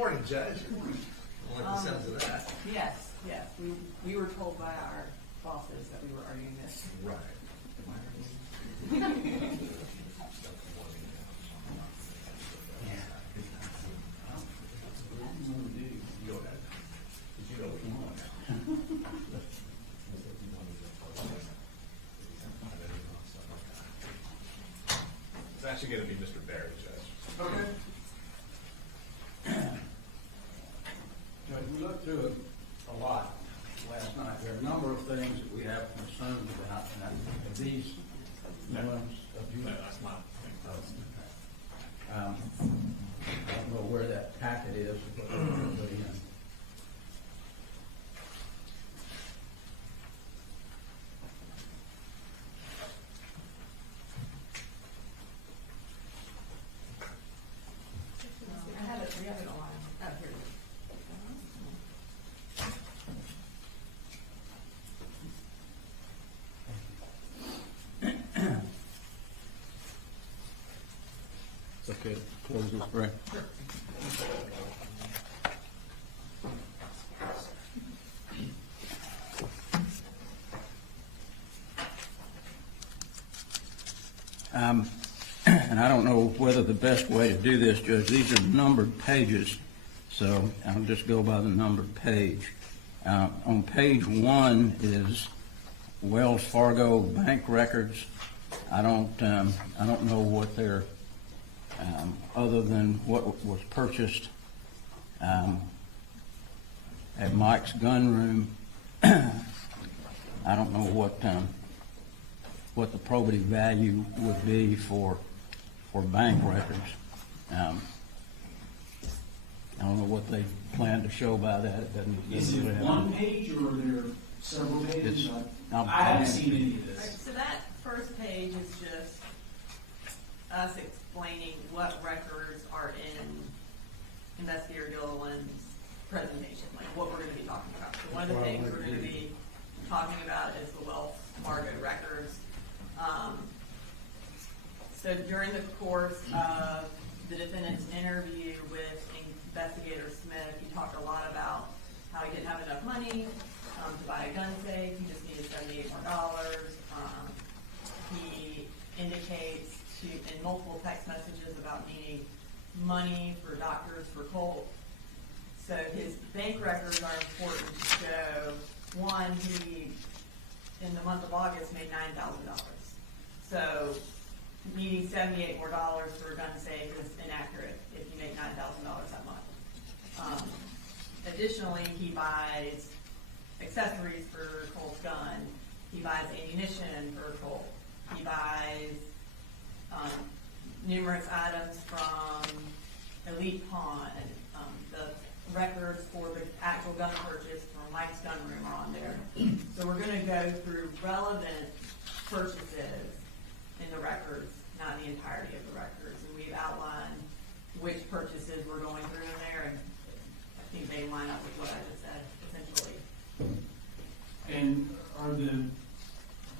morning, Judge. Good morning. I like the sounds of that. Yes, yes. We were told by our bosses that we were arguing this. Right. It's actually going to be Mr. Barry, Judge. Okay. We looked through it a lot last night. There are a number of things that we have concerns about, and are these ones of you. No, that's not. I don't know where that packet is, but we're going to put in. I have it. We have it on. Oh, here it is. It's okay to close this, Ray. And I don't know whether the best way to do this, Judge, these are numbered pages, so I'll just go by the numbered page. On page 1 is Wells Fargo bank records. I don't know what they're other than what was purchased at Mike's gun room. I don't know what the probity value would be for bank records. I don't know what they plan to show by that. It doesn't. Is it one page or are there several pages? I haven't seen any of Right, this. so that first page is just us explaining what records are in Investigator Gilliland's presentation, like what we're going to be talking about. So one of the things we're going to be talking about is the Wells Fargo records. So during the course of the defendant's interview with Investigator Smith, he talked a lot about how he didn't have enough money to buy a gun safe. He just needed $78 more. He indicates in multiple text messages about needing money for doctors for Colt. So his bank records are important to show. One, he, in the month of August, made $9,000. So needing $78 more for a gun safe is inaccurate if you make $9,000 that month. Additionally, he buys accessories for Colt's gun. He buys ammunition for Colt. He buys numerous items from Elite Pawn. The records for the actual gun purchase from Mike's gun room are on there. So we're going to go through relevant purchases in the records, not the entirety of the records. And we've outlined which purchases we're going through in there, and I think they line up with what I just said, essentially. And are the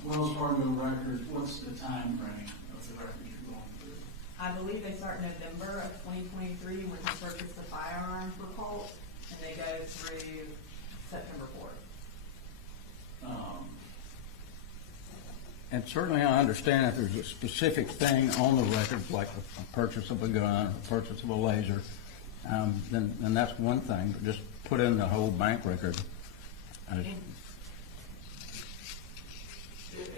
Wells Fargo records, what's the time frame of the records you're going through? I believe they start November of 2023 when he purchased the firearm for Colt, and they go through September 4th. And certainly I understand if there's a specific thing on the records, like a purchase of a gun, a purchase of a laser, then that's one thing. But just put in the whole bank record.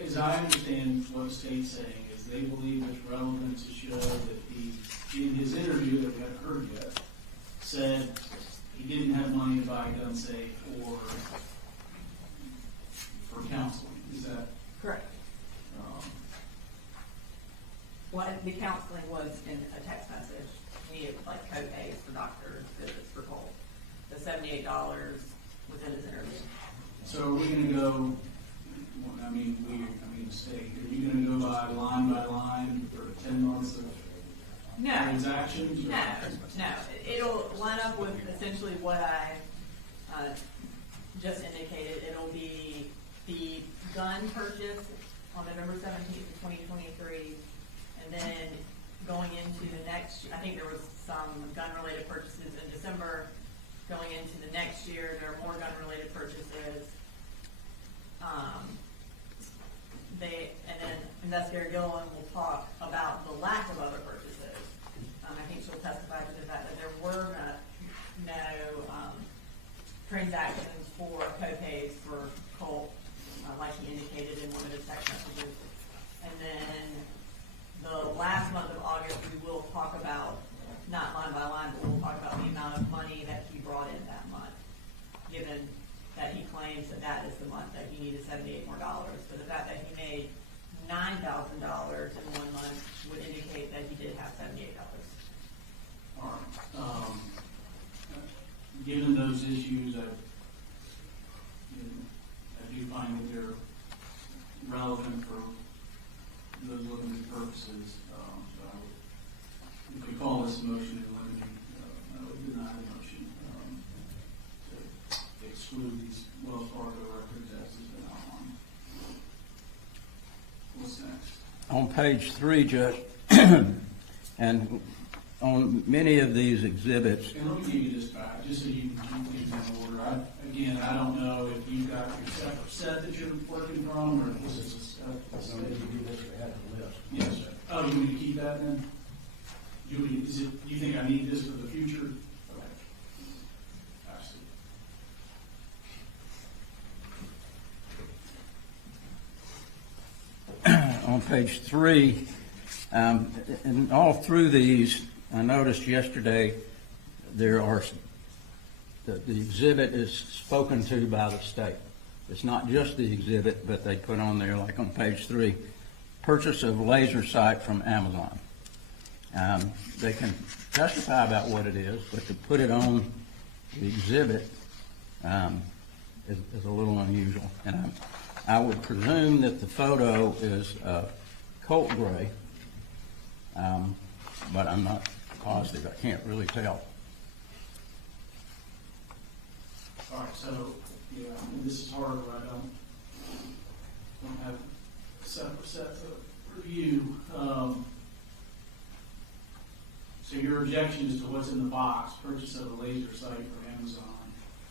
As I understand what the state's saying is they believe it's relevant to show that he, in his interview that we haven't heard yet, said he didn't have money to buy a gun safe or for counseling. Is that Correct. Well, the counseling was in a text message. He needed like co-pays for doctor's visits for Colt. The $78 was in his interview. so? Are we going to go? I mean, the state. Are you going to go by line for 10 months of transactions? No. It'll line up with essentially what I just indicated. It'll be the gun purchase on November 17th of 2023, and then going into the next, I think there was some gun-related purchases in December. Going into the next year, there are more gun-related purchases. And then Investigator Gilliland will talk about the lack of other purchases. I think she'll testify to the fact that there were no transactions for co-pays for Colt, like he indicated in one of his text messages. And then the last month of August, we will talk about, not line by line, but we'll talk about the amount of money that he brought in that month, given that he claims that that is the month that he needed $78 more. So the fact that he made $9,000 in 1 month would indicate that he did have $78. All right. Given those issues, I do find that they're relevant for those limited purposes. So I would, if we call this a motion in limine, I would deny the motion to exclude these Wells Fargo records as has been outlined. What's next? On page 3, Judge, and on many of these exhibits, And let me give you this back, just so you can keep things in order. I don't know if you've got your separate set that you're working from, or if this is a set. Yes, sir. Oh, you want me to keep that then? Do you think I need this for the future? Okay. I see. on page 3, and all through these, I noticed yesterday there are, the exhibit is spoken to by the state. It's not just the exhibit, but they put on there, like on page 3, purchase of laser sight from Amazon. They can testify about what it is, but to put it on the exhibit is a little unusual. And I would presume that the photo is Colt Gray, but I'm not positive. I can't really tell. All right, so, yeah, and this is hard, but I don't have a separate set to review. So your objection is to what's in the box, purchase of a laser sight from Amazon.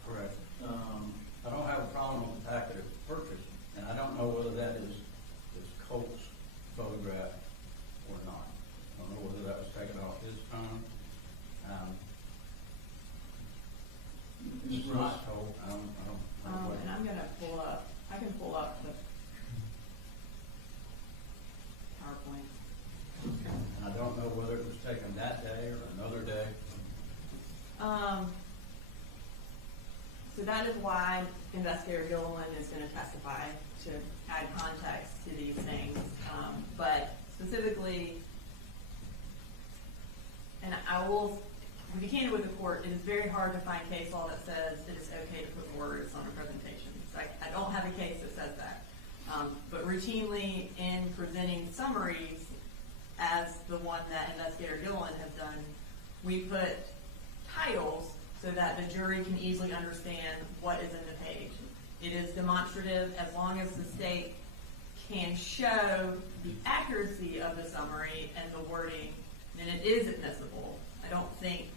Correct. I don't have a problem with the fact that it's purchased, and I don't know whether that is Colt's photograph or not. I don't know whether that was taken off his phone. It's not Colt. I don't know. And I'm gonna pull up, I can pull up the PowerPoint. And I don't know whether it was taken that day or another day. So that is why Investigator Gilliland is going to testify to add context to these things. But specifically, and I will be candid with the court, it is very hard to find case law that says it is okay to put words on a presentation. I don't have a case that says that. But routinely in presenting summaries, as the one that Investigator Gilliland has done, we put titles so that the jury can easily understand what is in the page. It is demonstrative as long as the state can show the accuracy of the summary and the wording, then it is admissible. I don't think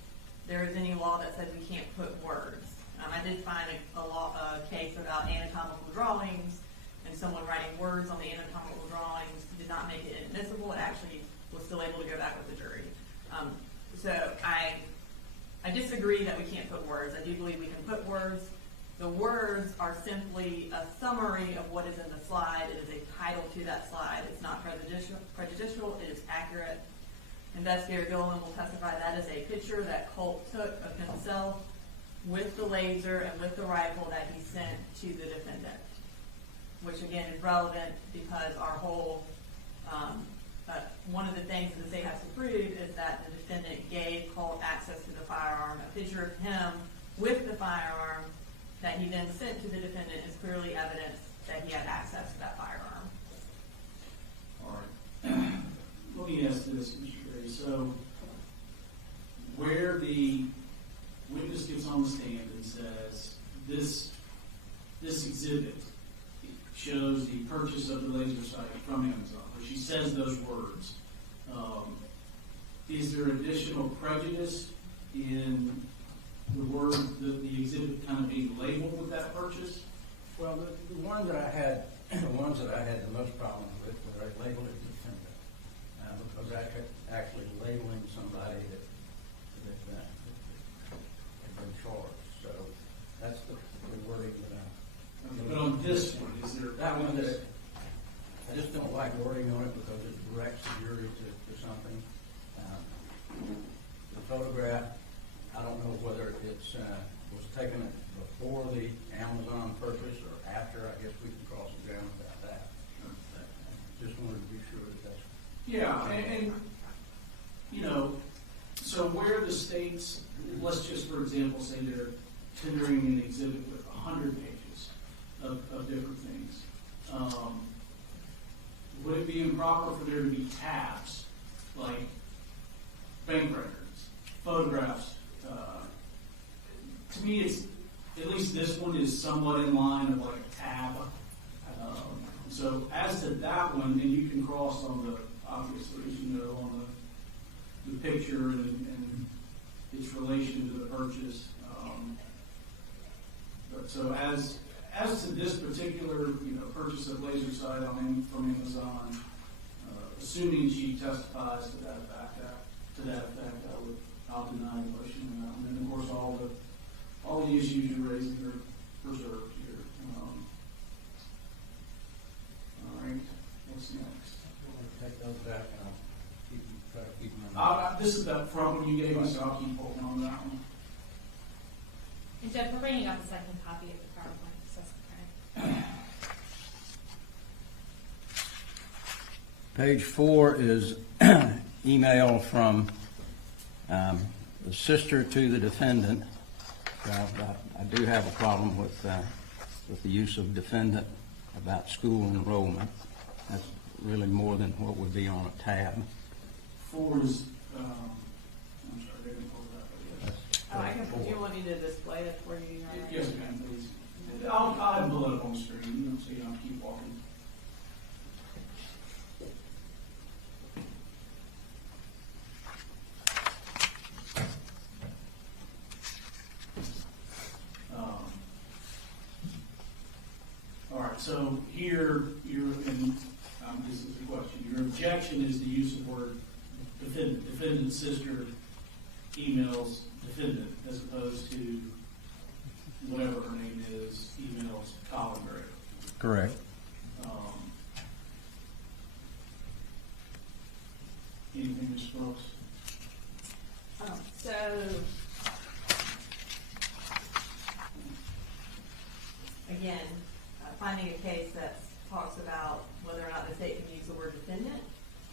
there is any law that says we can't put words. I did find a case about anatomical drawings, and someone writing words on the anatomical drawings did not make it admissible. It actually was still able to go back with the jury. So I disagree that we can't put words. I do believe we can put words. The words are simply a summary of what is in the slide. It is a title to that slide. It's not prejudicial. It is accurate. Investigator Gilliland will testify that is a picture that Colt took of himself with the laser and with the rifle that he sent to the defendant, which again is relevant because our whole, one of the things that the state has to prove is that the defendant gave Colt access to the firearm. A picture of him with the firearm that he then sent to the defendant is clearly evidence that he had access to that firearm. All right. Let me ask this, Mr. Gray. So, where the witness gets on the stand and says, this exhibit shows the purchase of the laser sight from Amazon, where she says those words, is there additional prejudice in the word, the exhibit kind of being labeled with that purchase? Well, the ones that I had the most problems with were they labeled as defendant, because actually labeling somebody that had been charged. So that's the wording that But on this one, is there? that one that I just don't like wording on it because it directs the jury to something. The photograph, I don't know whether it's was taken before the Amazon purchase or after. I guess we can cross-examine about that. Just wanted to be sure that that's. Yeah, and, you know, so where the states, let's just, for example, say they're tendering an exhibit with 100 pages of different things. Would it be improper for there to be tabs, like bank records, photographs? To me, it's, at least this one is somewhat in line of like a tab. So as to that one, and you can cross on the, obviously, as you know, on the picture and its relation to the purchase. But so as to this particular, purchase of laser sight from Amazon, assuming she testifies to that effect, I'll deny the motion on that one. And of course, all the issues you're raising are preserved here. All right, what's next? Take those back and I'll try to keep them on. This is the front one you gave me, so I'll keep holding on to that one. And Jeff, we're bringing up a second copy of the PowerPoint, so that's okay. Page 4 is email from the sister to the defendant. I do have a problem with the use of defendant about school enrollment. That's really more than what would be on a tab. 4 is, I'm sorry, they didn't pull that up yet. Do you want me to display it for you? Yes, ma'am, please. I'll have it up on the screen, so you don't keep walking. All right, so here, this is the question. Your objection is the use of word defendant. Defendant's sister emails defendant as opposed to whatever her name is, emails Colin Gray. Correct. Anything, Ms. Brooks? So, again, finding a case that talks about whether or not the state can use the word defendant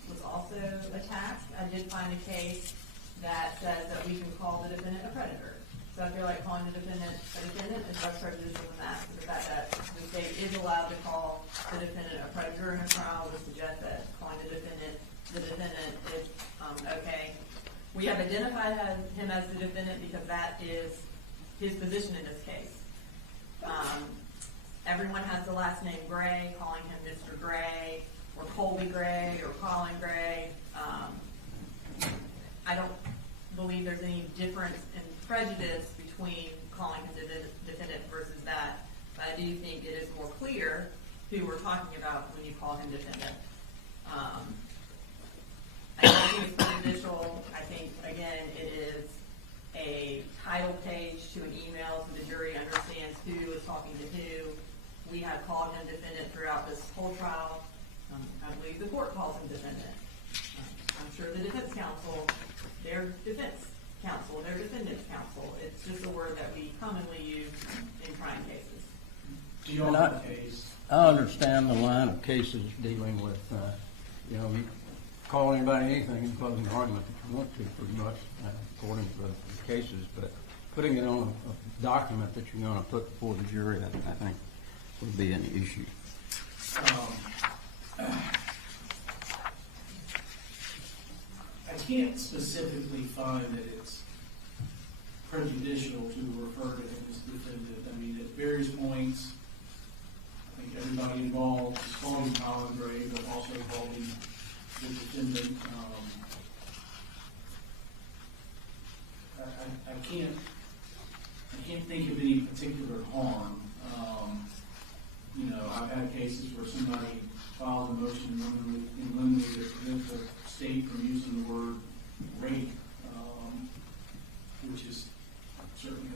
was also attacked. I did find a case that says that we can call the defendant a predator. So I feel like calling the defendant a defendant is less prejudicial than that. So the fact that the state is allowed to call the defendant a predator in a trial would suggest that calling the defendant is okay. We have identified him as the defendant because that is his position in this case. Everyone has the last name Gray, calling him Mr. Gray, or Colby Gray, or Colin Gray. I don't believe there's any difference in prejudice between calling him the defendant versus that, but I do think it is more clear who we're talking about when you call him defendant. I don't think it's prejudicial. I think, again, it is a title page to an email so the jury understands who is talking to who. We have called him defendant throughout this whole trial. I believe the court calls him defendant. I'm sure the defense counsel, their defense counsel, their defendant's counsel. It's just a word that we commonly use in crime cases. Do you all have a case? I understand the line of cases dealing with, you call anybody anything in closing argument that you want to, pretty much, according to the cases, but putting it on a document that you're going to put before the jury, I think, would be an issue. I can't specifically find that it's prejudicial to refer to him as defendant. I mean, at various points, I think everybody involved is calling Colin Gray, but also calling the defendant. can't think of any particular harm. You know, I've had cases where somebody files a motion in limine to prevent the state from using the word rape, which is certainly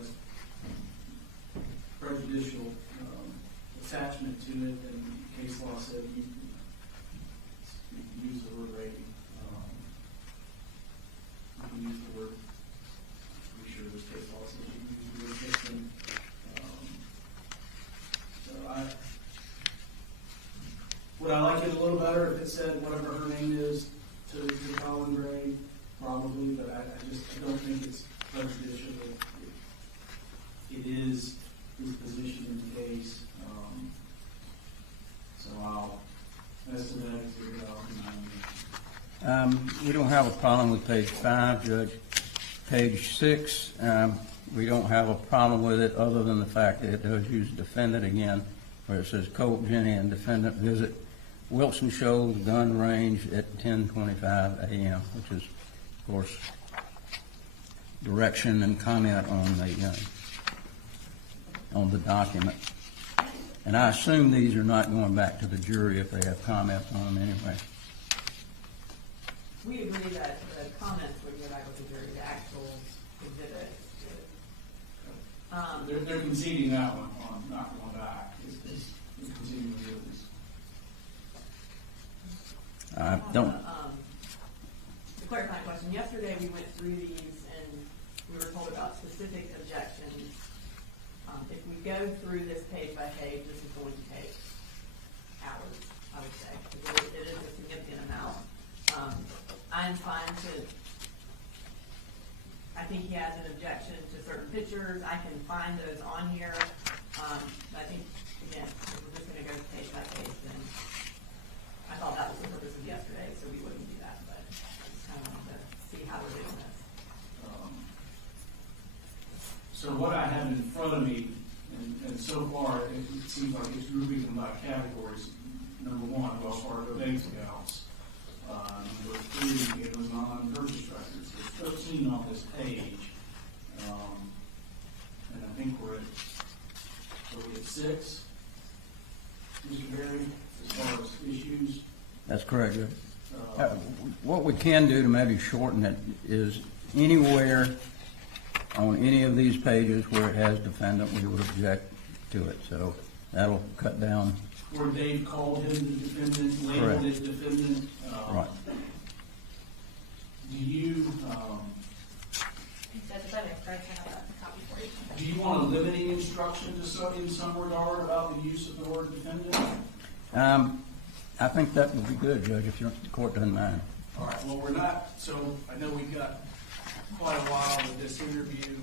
a prejudicial attachment to it, and case law said you can use the word rape. You can use the word, I'm pretty sure this case law says you can use the word victim. Would I like it a little better if it said whatever her name is to Colin Gray? Probably, but I don't think it's prejudicial. It is his position in the case. So as to that, it's figured out. We don't have a problem with page 5, Judge. Page 6, we don't have a problem with it other than the fact that it does use defendant again, where it says Colt, Jenny, and defendant visit Wilson Shoals gun range at 10:25 a.m., which is, of course, direction and comment on the document. And I assume these are not going back to the jury if they have comments on them anyway. We agree that the comments would go back to the jury, the actual exhibit. They're conceding that one on not going back. It's conceding the evidence. I don't. To clarify the question, yesterday we went through these and we were told about specific objections. If we go through this page by page, this is going to take hours, I would say, because it is a significant amount. I'm fine to, I think he has an objection to certain pictures. I can find those on here. But I think, again, if we're just going to go page by page, then I thought that was the purpose of yesterday, so we wouldn't do that. But I just kind of wanted to see how we're doing this. So what I have in front of me, and so far it seems like it's grouping them by categories. Number 1, Wells Fargo bank accounts. Number 3, it was non-purchase records. There's 13 on this page. And I think we're at 6, Mr. Berry, as far as issues. That's correct, Judge. What we can do to maybe shorten it is anywhere on any of these pages where it has defendant, we would object to it. So that'll cut down. Where Dave called him the defendant, labeled Correct. as defendant. Right. Do you, That's better, I can have a copy for you. do you want a limiting instruction in some regard about the use of the word defendant? I think that would be good, Judge, if the court doesn't mind. All right, well, we're not, so I know we've got quite a while with this interview.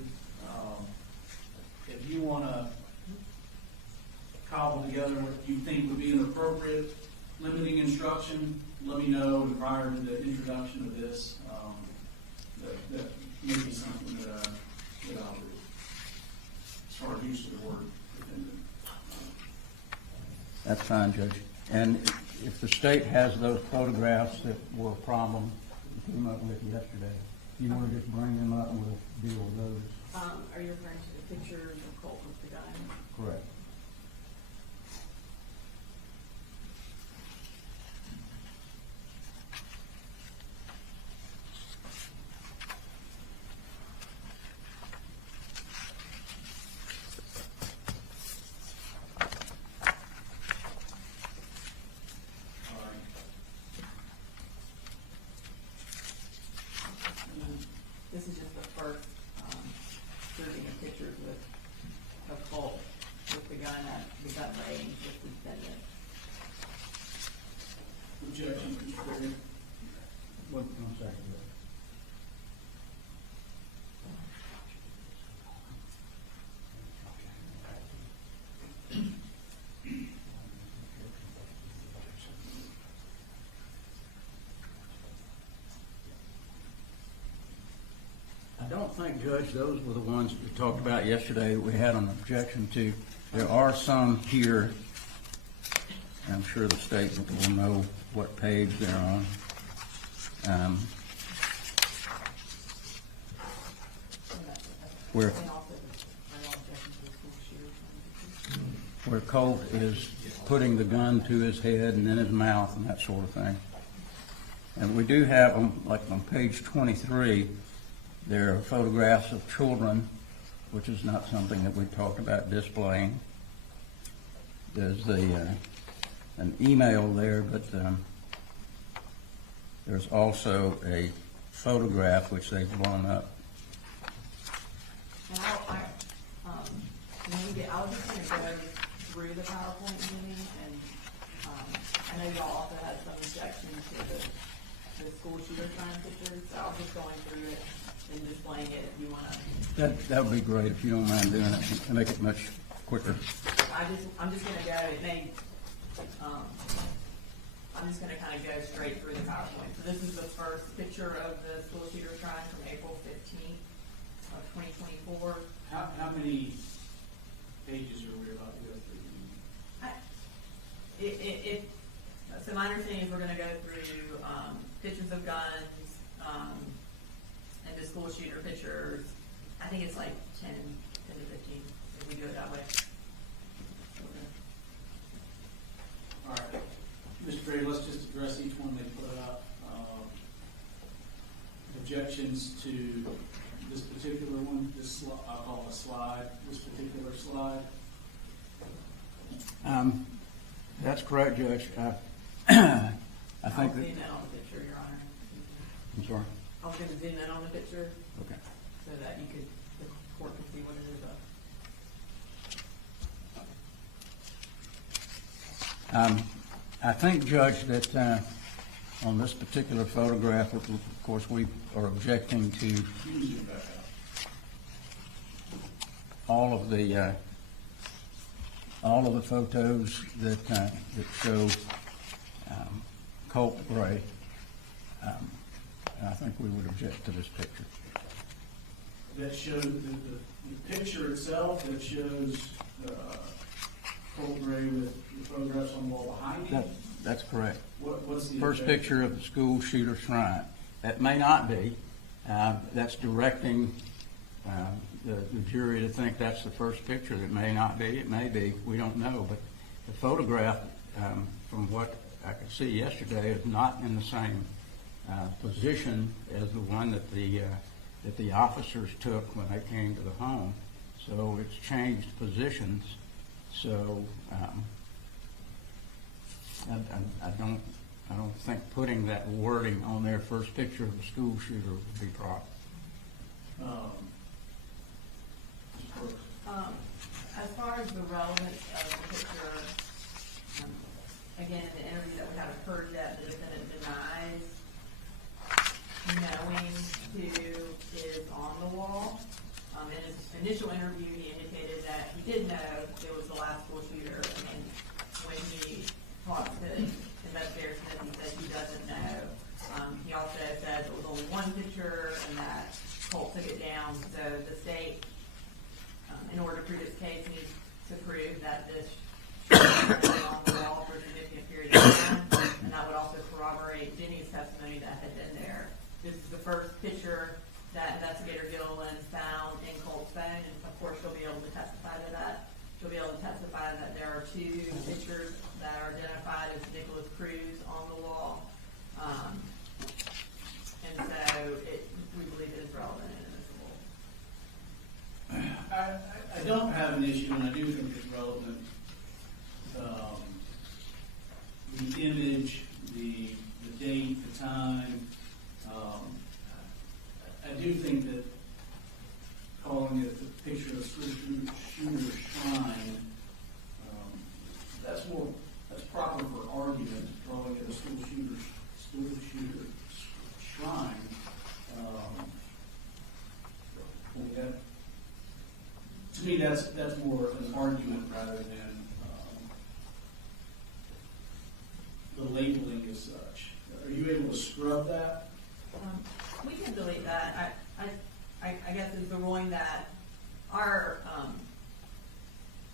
If you want to cobble together what you think would be an appropriate limiting instruction, let me know prior to the introduction of this. That may be something that I'll do as far as use of the word defendant. That's fine, Judge. And if the state has those photographs that were a problem, we came up with yesterday, you want to just bring them up and we'll deal with those? Are you referring to the pictures of Colt with the gun? Correct. This is just the first grouping of pictures of Colt with the gun at the gun range with the defendant. Objection, Mr. Berry. One second. I don't think, Judge, those were the ones we talked about yesterday that we had an objection to. There are some here. I'm sure the state will know what page they're on. where, And also, my objection to the school shooter. where Colt is putting the gun to his head and in his mouth and that sort of thing. And we do have, like on page 23, there are photographs of children, which is not something that we talked about displaying. There's an email there, but there's also a photograph which they've blown up. And I was just gonna go through the PowerPoint meeting, and, I know y'all also had some objections to the school shooter sign pictures, so I was just going through it and displaying it if you wanna. That would be great if you don't mind doing it, to make it much quicker. I'm just gonna go, I'm just gonna kind of go straight through the PowerPoint. So this is the first picture of the school shooter shrine from April 15th of 2024. How many pages are we about to go through? So my understanding is we're gonna go through, pictures of guns, and the school shooter pictures. I think it's like 10 to 15, if we do it that way. All right, Mr. Gray, let's just address each one they put up. Objections to this particular one, I'll call it a slide, this particular slide. That's correct, Judge. I I'll think zoom that, in on the picture, Your Honor. I'm sorry. I was gonna zoom in on the picture Okay. so that the court can see what it is of. I think, Judge, that on this particular photograph, of course, we are objecting to You can zoom back out. all of the photos that show Colt Gray. And I think we would object to this picture. That shows the picture itself that shows Colt Gray with the photographs on the wall behind him. That's correct. What's the First objection? picture of the school shooter shrine. That may not be. That's directing the jury to think that's the first picture. It may not be. It may be. We don't know. But the photograph, from what I could see yesterday, is not in the same position as the one that the officers took when they came to the home. So it's changed positions. So I don't think putting that wording on their first picture of the school shooter would be proper. As far as the relevance of the picture, again, in the interview that we haven't heard yet, the defendant denies knowing who is on the wall. In his initial interview, he indicated that he did know it was the last school shooter, and when he talked to Investigator Smith, he said he doesn't know. He also said it was only one picture and that Colt took it down. So the state, in order to prove its case, needs to prove that this shooter has been on the wall for a significant period of time, and that would also corroborate Jenny's testimony that had been there. This is the first picture that Investigator Gilliland found in Colt's phone, and of course she'll be able to testify to that. She'll be able to testify that there are two pictures that are identified as Nicholas Cruz on the wall. And so we believe it is relevant and admissible. I don't have an issue, and I do think it's relevant. The image, the date, the time. I do think that calling it the picture of school shooter shrine, that's proper for argument. Calling it a school shooter shrine. To me, that's more an argument rather than the labeling as such. Are you able to scrub that? We can delete that. I guess is the ruling that our,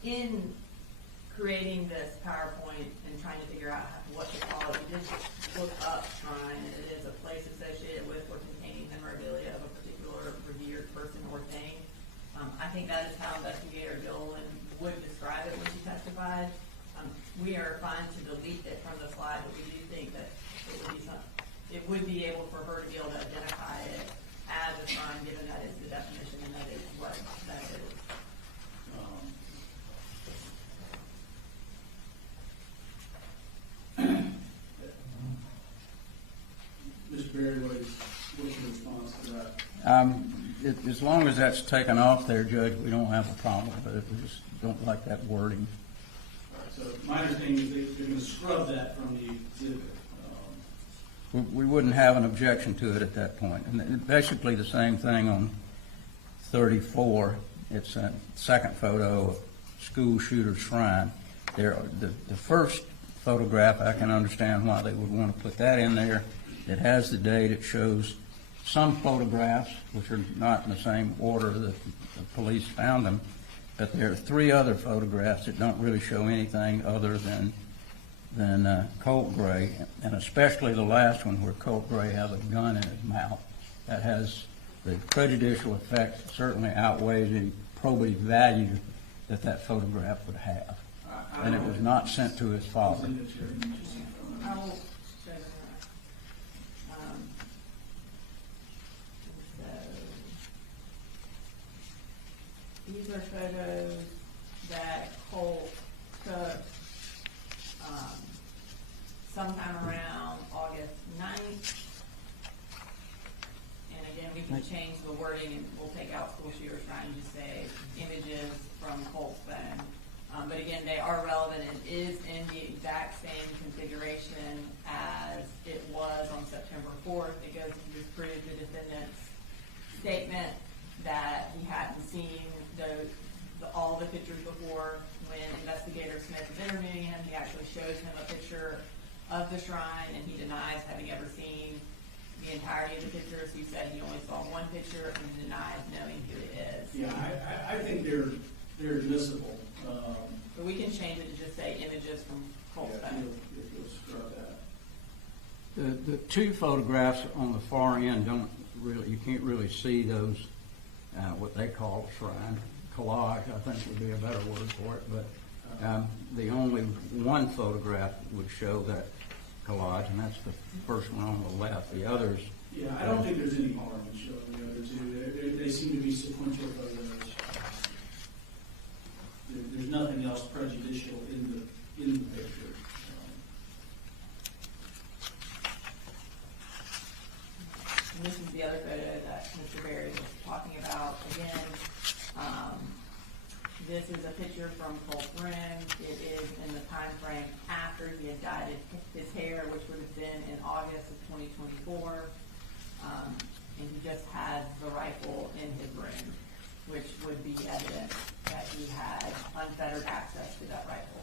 in creating this PowerPoint and trying to figure out what to call it, we did look up shrine, and it is a place associated with or containing memorabilia of a particular revered person or thing. I think that is how Investigator Gilliland would describe it when she testified. We are fine to delete it from the slide, but we do think that it would be able for her to be able to identify it as a shrine, given that it's the definition and that is what that is. Mr. Berry, what's your response to that? As long as that's taken off there, Judge, we don't have a problem with it. We just don't like that wording. All right, so my understanding is they're going to scrub that from the exhibit. We wouldn't have an objection to it at that point. And basically the same thing on 34. It's a second photo of school shooter shrine. The first photograph, I can understand why they would want to put that in there. It has the date. It shows some photographs, which are not in the same order that the police found them. But there are 3 other photographs that don't really show anything other than Colt Gray, and especially the last one where Colt Gray has a gun in his mouth. That has the prejudicial effect certainly outweighs any probative value that photograph would have. And it was not sent to his father. I will show them that. So, these are photos that Colt took sometime around August 9th. And again, we can change the wording and we'll take out school shooter shrine and just say images from Colt's phone. But again, they are relevant and is in the exact same configuration as it was on September 4th. It goes to disprove the defendant's statement that he hadn't seen all the pictures before. When Investigator Smith is interviewing him, he actually shows him a picture of the shrine, and he denies having ever seen the entirety of the pictures. He said he only saw one picture and denies knowing who it is. Yeah, I think they're admissible. But we can change it to just say images from Colt's phone. You'll scrub that. The 2 photographs on the far end you can't really see those, what they call shrine. Collage, I think would be a better word for it, but the only one photograph would show that collage, and that's the first one on the left. The others... Yeah, I don't think there's any harm in showing the other 2. They seem to be sequential photos. There's nothing else prejudicial in the picture. And this is the other photo that Mr. Berry was talking about. Again, this is a picture from Colt's room. It is in the time frame after he had dyed his hair, which would have been in August of 2024. And he just had the rifle in his room, which would be evidence that he had unfettered access to that rifle.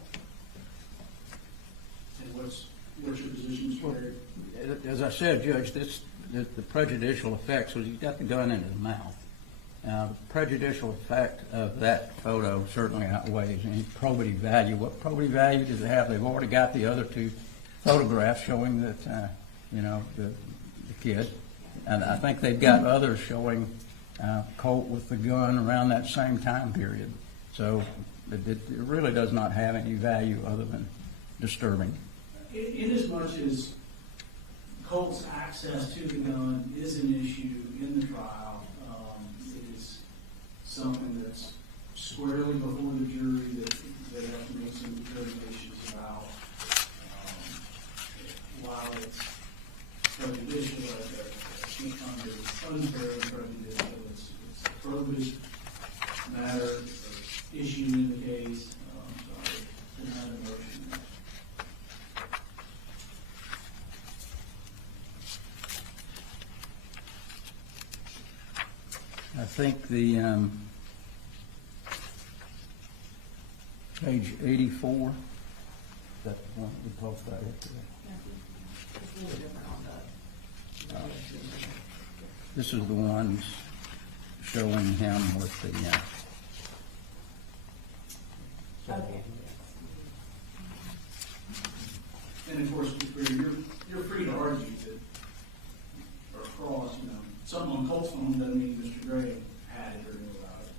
And what's your position, Mr. Berry? As I said, Judge, the prejudicial effects was he's got the gun in his mouth. The prejudicial effect of that photo certainly outweighs any probative value. What probative value does it have? They've already got the other 2 photographs showing that, the kid. And I think they've got others showing Colt with the gun around that same time period. So it really does not have any value other than disturbing. In as much as Colt's access to the gun is an issue in the trial, it is something that's squarely before the jury that they have to make some determinations about. While it's prejudicial, unfair and prejudicial, it's a probative matter, issue in the case. So I deny the motion. I think the page 84, that's the one we talked about yesterday. It's a little different on the This is the ones showing him with the... Okay. And of course, you're free to argue that, or cross, something on Colt's phone doesn't mean Mr. Gray had it or knew about it.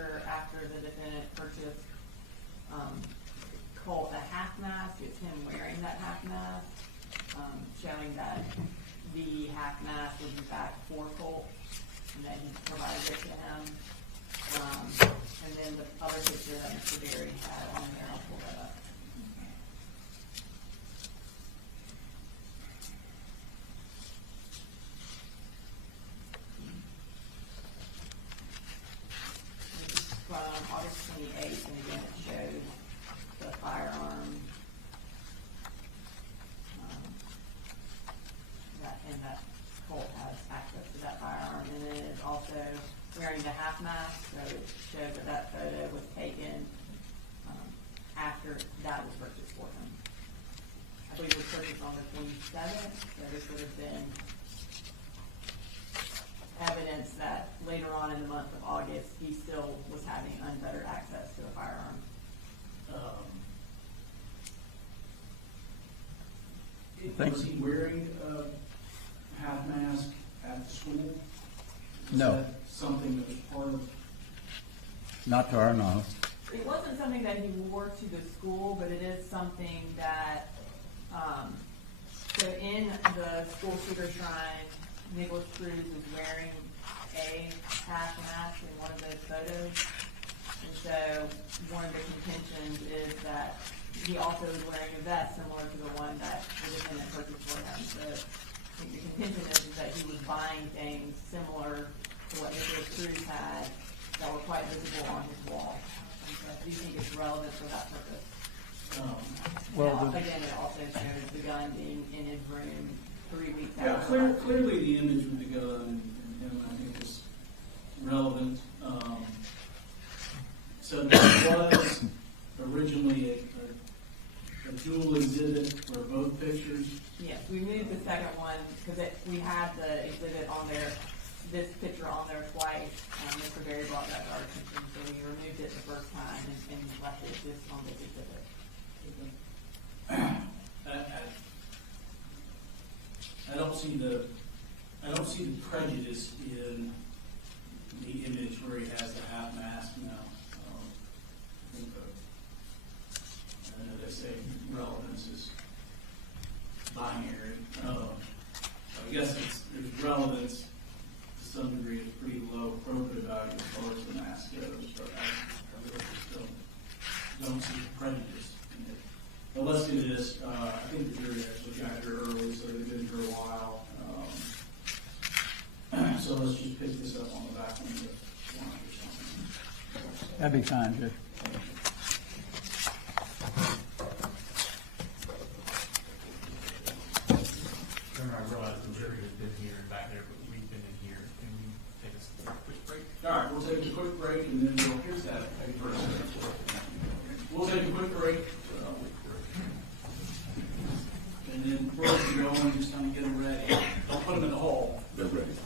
picture after the defendant purchased, Colt a half mask. It's him wearing that half mask, showing that the half mask was in fact for Colt, and that he provided it to him. And then the other picture that Mr. Berry had on there, I'll pull that up. This is from August 28th, and again, it shows the firearm, that Colt has access to that firearm, and then it's also wearing the half mask, so it shows that that photo was taken, after that was purchased for him. I believe it was purchased on the 27th, so this would have been evidence that later on in the month of August, he still was having unfettered access to a firearm. Was he wearing a half mask at the school? Was No. that something that was part of? Not to our knowledge. It wasn't something that he wore to the school, but it is something that, so in the school shooter shrine, Nicholas Cruz is wearing a half mask in one of those photos. And so one of the contentions is that he also is wearing a vest similar to the one that the defendant purchased for him. So I think the contention is that he was buying things similar to what Nicholas Cruz had that were quite visible on his wall. And so I do think it's relevant for that purpose. Well, Again, it also shows the gun being in his room 3 weeks Yeah, after. clearly the image with the gun and him, I think, is relevant. So there was originally a dual exhibit for both pictures. Yes, we moved the second one because we had the exhibit on there, this picture on there twice. Mr. Berry brought that to our attention, so we removed it the first time and left it just on this exhibit. I don't see the prejudice in the image where he has the half mask now. I think I know they say relevance is binary. I guess there's relevance to some degree. It's pretty low appropriate value as far as the mask goes, but I really still don't see the prejudice in it. But let's do this. I think the jury actually got here early, so they've been here a while. So let's just pick this up on the back end of one or something. That'd be fine, Judge. I realize the jury has been here and back there, but we've been in here. Can we take a quick break? All right, we'll take a quick break and then here's that. We'll take a quick break. And then we're going to go and just kind of get them ready. Don't put them in the hole. They're ready.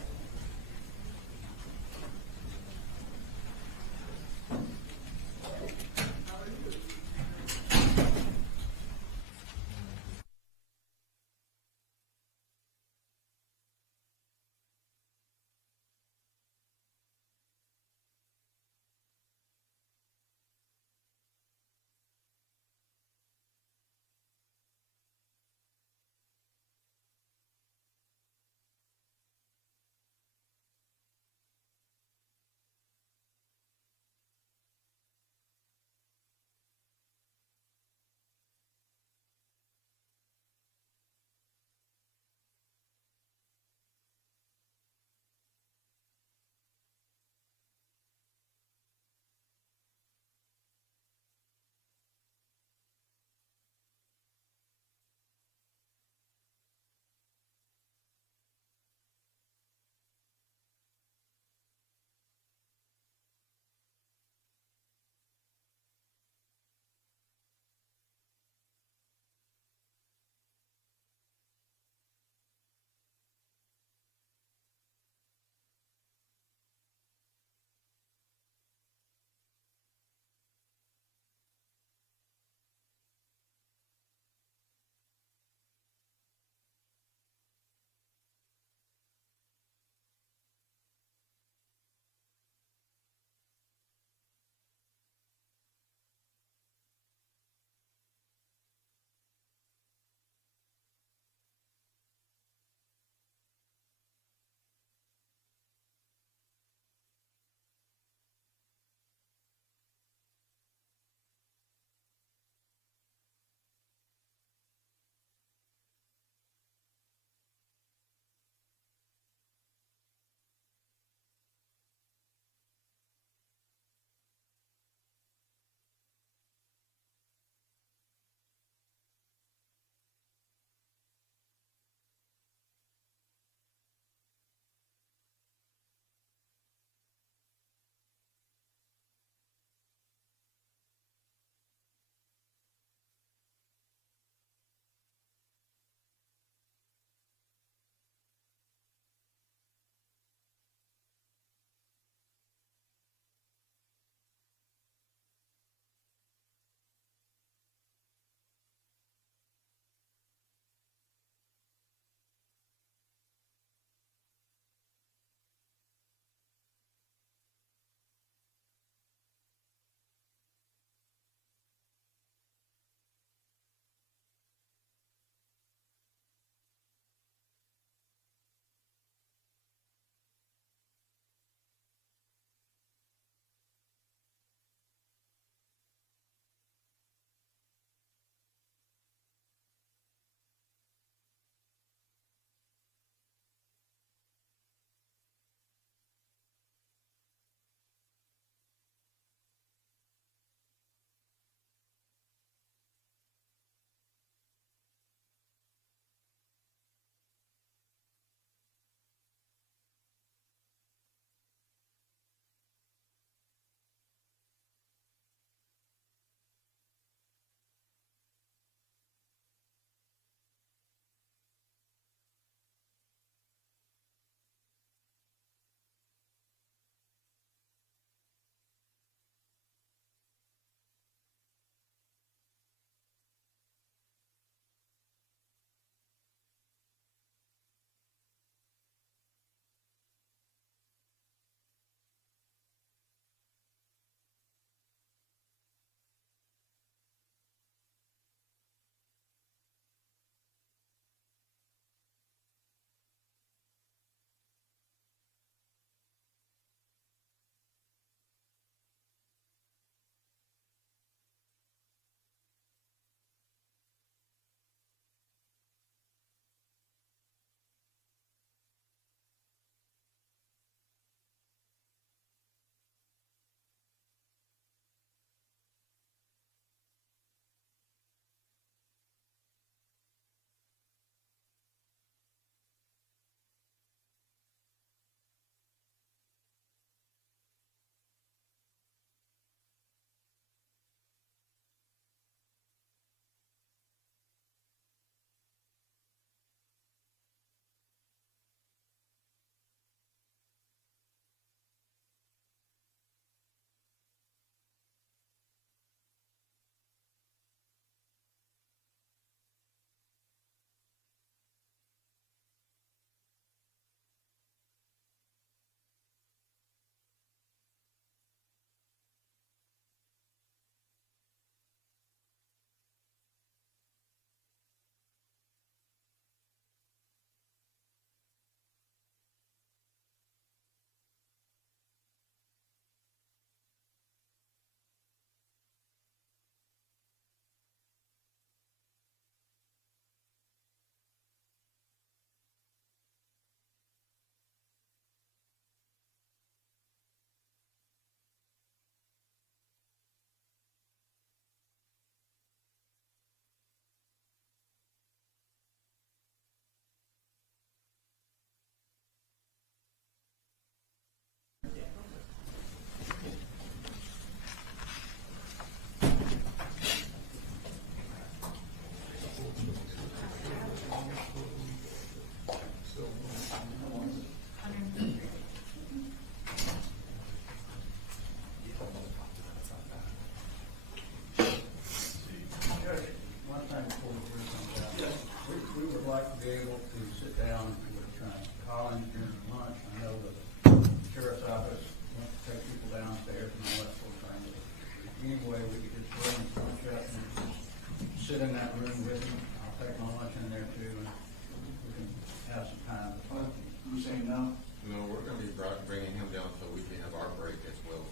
any way we could just roll and punch up and just sit in that room with him. I'll take my lunch in there too, and we can have some time to talk. I'm saying no. No, we're gonna be bringing him down so we can have our break as well.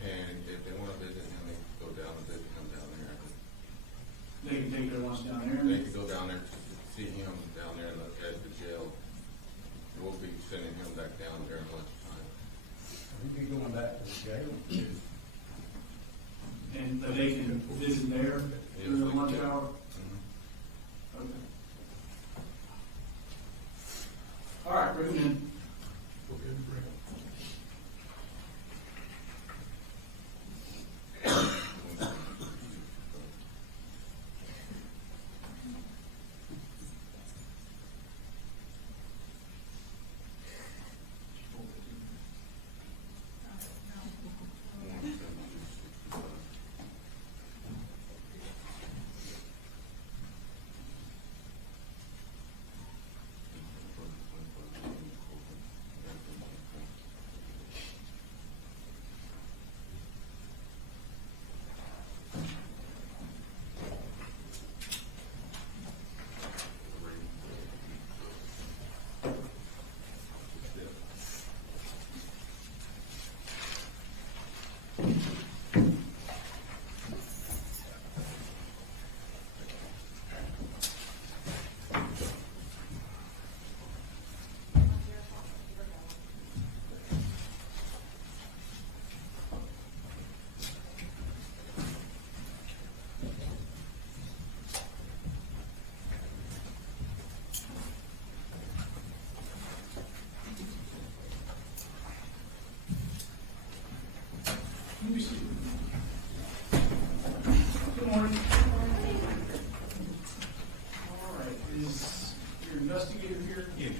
And if they wanna visit him, they can go down and visit him down there. They can take their lunch down there. They can go down there to see him down there at the jail. We'll be sending him back down there at lunchtime. We'd be going back to the jail. And that they can visit there during the lunch hour? Mhm. Okay. All right, bring him in. Good morning. All right, is your investigator here? Yeah, John.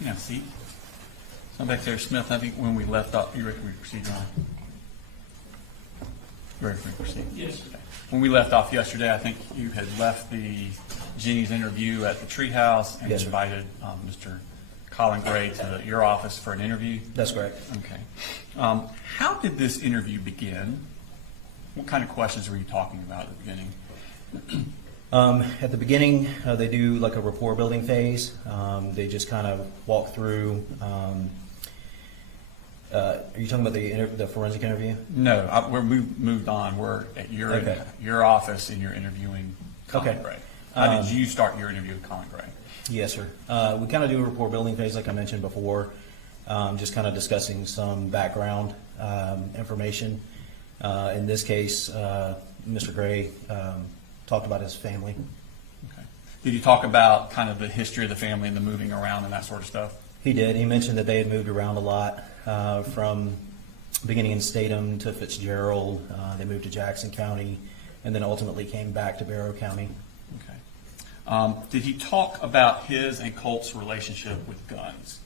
Yeah, see? So back there, Smith, I think when we left off, you ready for me to proceed, Ron? You ready for me to proceed? Yes. Okay. When we left off yesterday, I think you had left the Jenny's interview at the treehouse and Yes, sir. invited Mr. Colin Gray to your office for an interview. That's correct. Okay. How did this interview begin? What kind of questions were you talking about at the beginning? At the beginning, they do like a rapport building phase. They just kind of walk through. Are you talking about the forensic interview? No, we moved on. We're at your office and you're interviewing Colin Okay. Gray. How did you start your interview with Colin Gray? Yes, sir. We kind of do a rapport building phase, like I mentioned before, just kind of discussing some background information. In this case, Mr. Gray talked about his family. Okay. Did you talk about kind of the history of the family and the moving around and that sort of stuff? He did. He mentioned that they had moved around a lot from beginning in Statham to Fitzgerald. They moved to Jackson County and then ultimately came back to Barrow County. Okay. Did he talk about his and Colt's relationship with guns?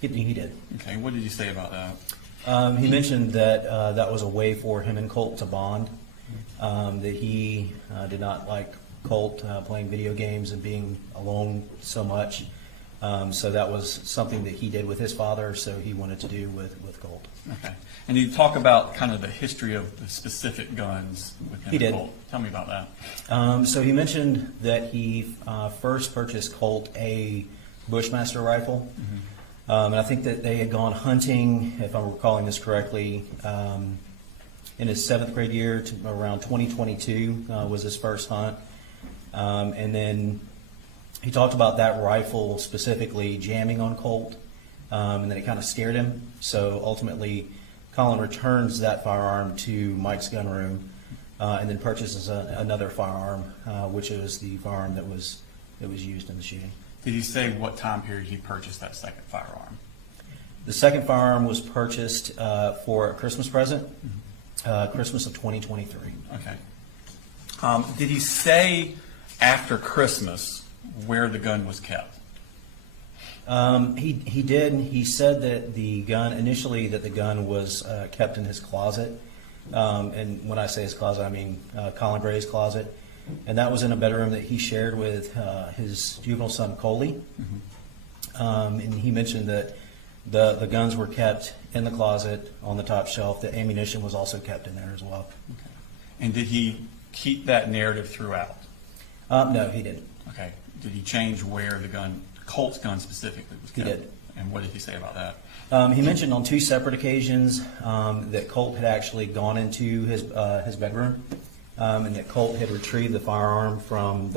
He did. Okay. What did he say about that? He mentioned that that was a way for him and Colt to bond, that he did not like Colt playing video games and being alone so much. So that was something that he did with his father, so he wanted to do with Colt. Okay. And you talk about kind of the history of the specific guns with him He and did. Colt. Tell me about that. So he mentioned that he first purchased Colt a Bushmaster rifle. And I think that they had gone hunting, if I'm recalling this correctly, in his 7th grade year, to around 2022 was his first hunt. And then he talked about that rifle specifically jamming on Colt, and then it kind of scared him. So ultimately, Colin returns that firearm to Mike's gun room, and then purchases another firearm, which is the firearm that was used in the shooting. Did he say what time period he purchased that second firearm? The second firearm was purchased for a Christmas present, Christmas of 2023. Okay. Did he say after Christmas where the gun was kept? He did. He said that the gun was kept in his closet. And when I say his closet, I mean Colin Gray's closet. And that was in a bedroom that he shared with his juvenile son, Coley. And he mentioned that the guns were kept in the closet on the top shelf. The ammunition was also kept in there as well. Okay. And did he keep that narrative throughout? No, he didn't. Okay. Did he change where the gun, Colt's gun specifically, was He kept? did. And what did he say about that? He mentioned on 2 separate occasions that Colt had actually gone into his bedroom, and that Colt had retrieved the firearm from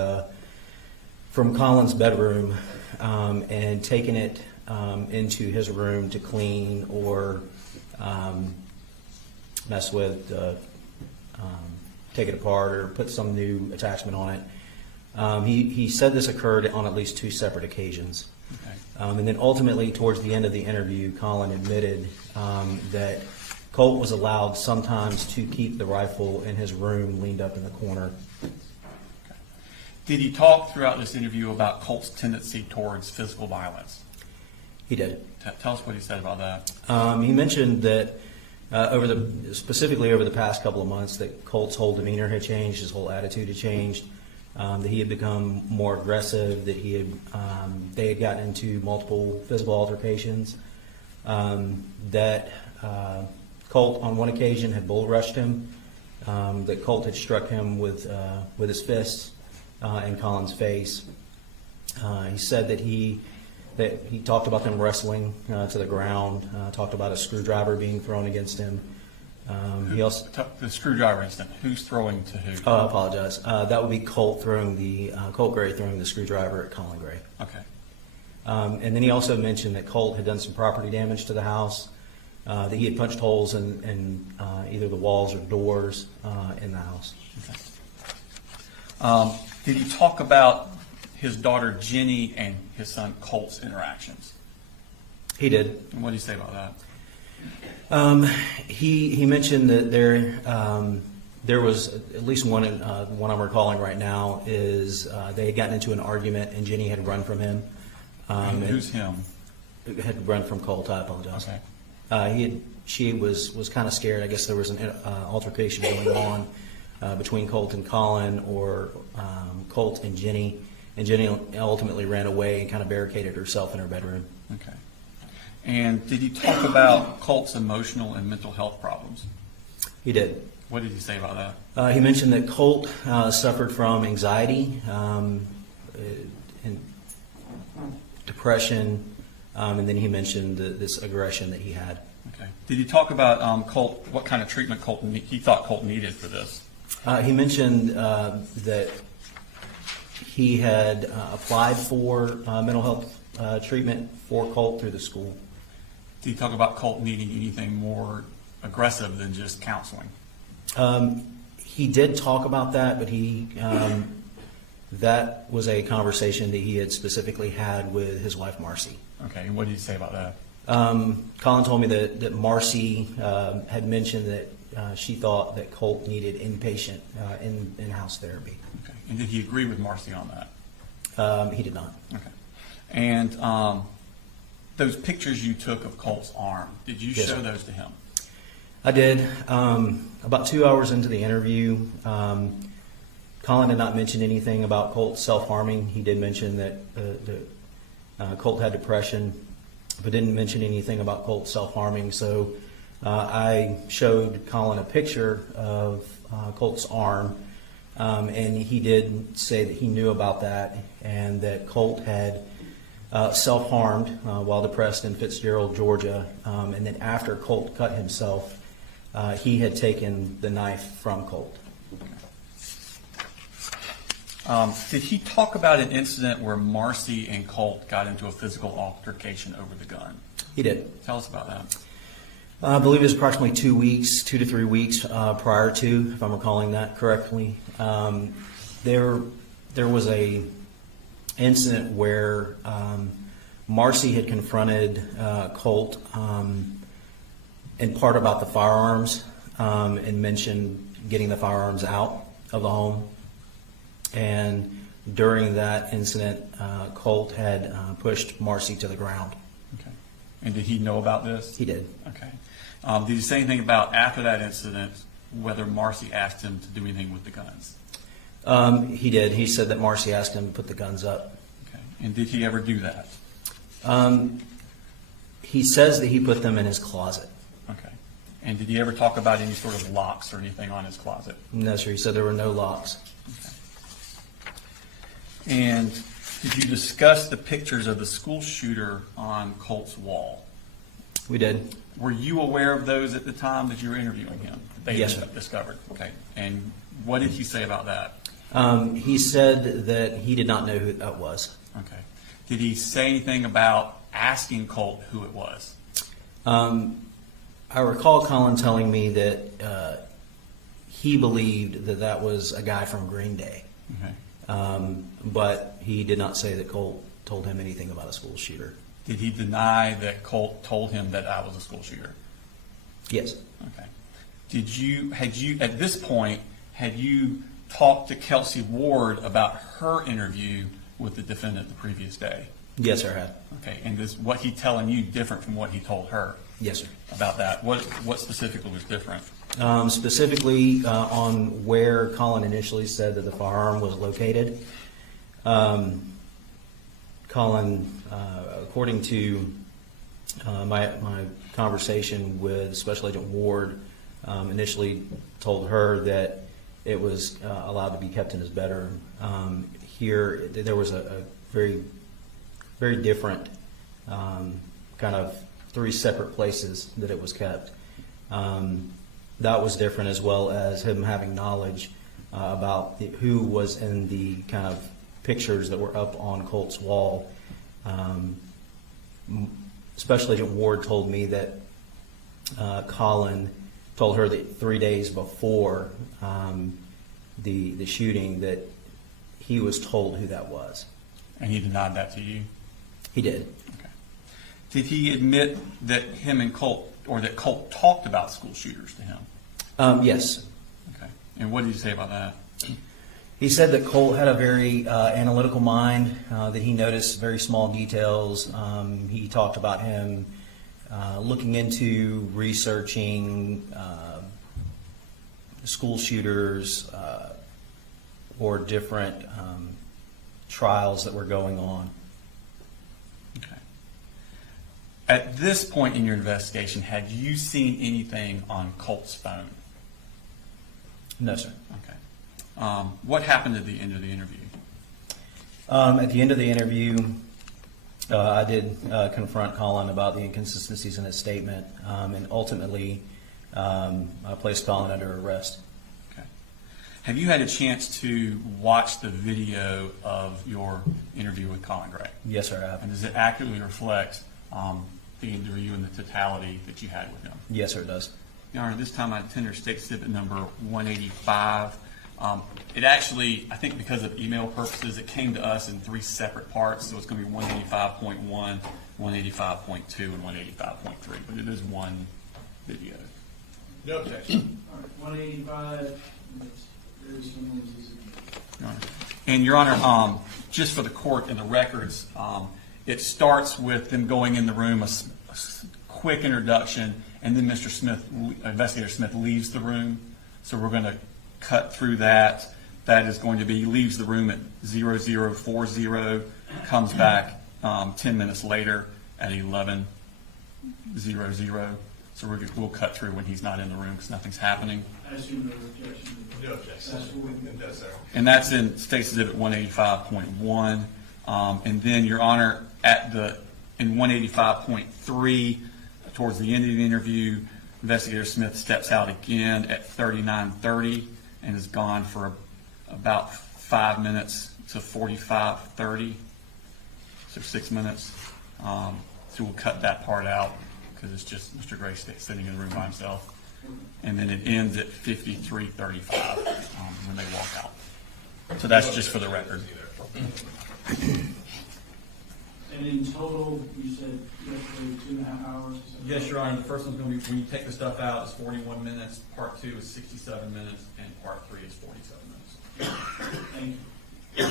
Colin's bedroom and taken it into his room to clean or mess with, take it apart or put some new attachment on it. He said this occurred on at least 2 separate occasions. Okay. And then ultimately, towards the end of the interview, Colin admitted that Colt was allowed sometimes to keep the rifle in his room leaned up in the corner. Did he talk throughout this interview about Colt's tendency towards physical violence? He did. Tell us what he said about that. He mentioned that specifically over the past couple of months, that Colt's whole demeanor had changed, his whole attitude had changed, that he had become more aggressive, that they had gotten into multiple physical altercations, that Colt on one occasion had bull rushed him, that Colt had struck him with his fists in Colin's face. He said that he talked about them wrestling to the ground, talked about a screwdriver being thrown against him. He also The screwdriver incident, who's throwing to who? I apologize. That would be Colt Gray throwing the screwdriver at Colin Gray. Okay. And then he also mentioned that Colt had done some property damage to the house, that he had punched holes in either the walls or doors in the house. Okay. Did he talk about his daughter Jenny and his son Colt's interactions? He did. And what did he say about that? He mentioned that there was at least one I'm recalling right now is they had gotten into an argument and Jenny had run from him. And who's him? Had run from Colt. I apologize. Okay. She was kind of scared. I guess there was an altercation going on between Colt and Colin, or Colt and Jenny. And Jenny ultimately ran away and kind of barricaded herself in her bedroom. Okay. And did he talk about Colt's emotional and mental health problems? He did. What did he say about that? He mentioned that Colt suffered from anxiety and depression, and then he mentioned this aggression that he had. Okay. Did he talk about Colt, what kind of treatment he thought Colt needed for this? He mentioned that he had applied for mental health treatment for Colt through the school. Did he talk about Colt needing anything more aggressive than just counseling? He did talk about that, but that was a conversation that he had specifically had with his wife, Marcy. Okay, and what did he say about that? Colin told me that Marcy had mentioned that she thought that Colt needed inpatient in-house therapy. Okay, and did he agree with Marcy on that? He did not. Okay. And those pictures you took of Colt's arm, did you Yes, show sir. those to him? I did. About 2 hours into the interview, Colin had not mentioned anything about Colt self-harming. He did mention that Colt had depression, but didn't mention anything about Colt self-harming. So I showed Colin a picture of Colt's arm, and he did say that he knew about that and that Colt had self-harmed while depressed in Fitzgerald, Georgia, and then after Colt cut himself, he had taken the knife from Colt. Did he talk about an incident where Marcy and Colt got into a physical altercation over the gun? He did. Tell us about that. I believe it was approximately 2 to 3 weeks prior to, if I'm recalling that correctly. There was a incident where Marcy had confronted Colt in part about the firearms and mentioned getting the firearms out of the home. And during that incident, Colt had pushed Marcy to the ground. Okay. And did he know about this? He did. Okay. Did he say anything about, after that incident, whether Marcy asked him to do anything with the guns? He did. He said that Marcy asked him to put the guns up. Okay. And did he ever do that? He says that he put them in his closet. Okay. And did he ever talk about any sort of locks or anything on his closet? No, sir. He said there were no locks. Okay. And did you discuss the pictures of the school shooter on Colt's wall? We did. Were you aware of those at the time that you were interviewing him? That Yes, they sir. discovered. Okay. And what did he say about that? He said that he did not know who that was. Okay. Did he say anything about asking Colt who it was? I recall Colin telling me that he believed that that was a guy from Green Day. Okay. But he did not say that Colt told him anything about a school shooter. Did he deny that Colt told him that I was a school shooter? Yes. Okay. At this point, had you talked to Kelsey Ward about her interview with the defendant the previous day? Yes, sir, I had. Okay. And is what he telling you different from what he told her Yes, sir. about that? What specifically was different? Specifically on where Colin initially said that the firearm was located. Colin, according to my conversation with Special Agent Ward, initially told her that it was allowed to be kept in his bedroom. Here, there was a very, very different kind of 3 separate places that it was kept. That was different, as well as him having knowledge about who was in the kind of pictures that were up on Colt's wall. Special Agent Ward told me that Colin told her that 3 days before the shooting that he was told who that was. And he denied that to you? He did. Okay. Did he admit that him and Colt, or that Colt talked about school shooters to him? Yes. Okay. And what did he say about that? He said that Colt had a very analytical mind, that he noticed very small details. He talked about him looking into researching school shooters or different trials that were going on. Okay. At this point in your investigation, had you seen anything on Colt's phone? No, sir. Okay. What happened at the end of the interview? At the end of the interview, I did confront Colin about the inconsistencies in his statement, and ultimately I placed Colin under arrest. Okay. Have you had a chance to watch the video of your interview with Colin Gray? Yes, sir, I have. And does it accurately reflect the interview and the totality that you had with him? Yes, sir, it does. Your Honor, this time I tender State Exhibit number 185. It actually, I think because of email purposes, it came to us in 3 separate parts. So it's going to be 185.1, 185.2, and 185.3. But it is one video. No objection. All right, 185, it's very similar to this. Your Honor. And Your Honor, just for the court and the records, it starts with them going in the room, a quick introduction, and then Mr. Smith, Investigator Smith, leaves the room. So we're going to cut through that. That is going to be, he leaves the room at 0040, comes back 10 minutes later at 11:00. So we'll cut through when he's not in the room because nothing's happening. I assume no objection. No objection. Yes, sir. And that's in State Exhibit 185.1. And then, Your Honor, in 185.3, towards the end of the interview, Investigator Smith steps out again at 39:30 and is gone for about 5 minutes to 45:30, so 6 minutes. So we'll cut that part out because it's just Mr. Gray sitting in the room by himself. And then it ends at 53:35 when they walk out. So that's just for the record. And in total, you said you have to wait 2.5 hours? Or something? Yes, Your Honor. The first one's going to be, when you take the stuff out, is 41 minutes. Part 2 is 67 minutes, and Part 3 is 47 minutes. Thank And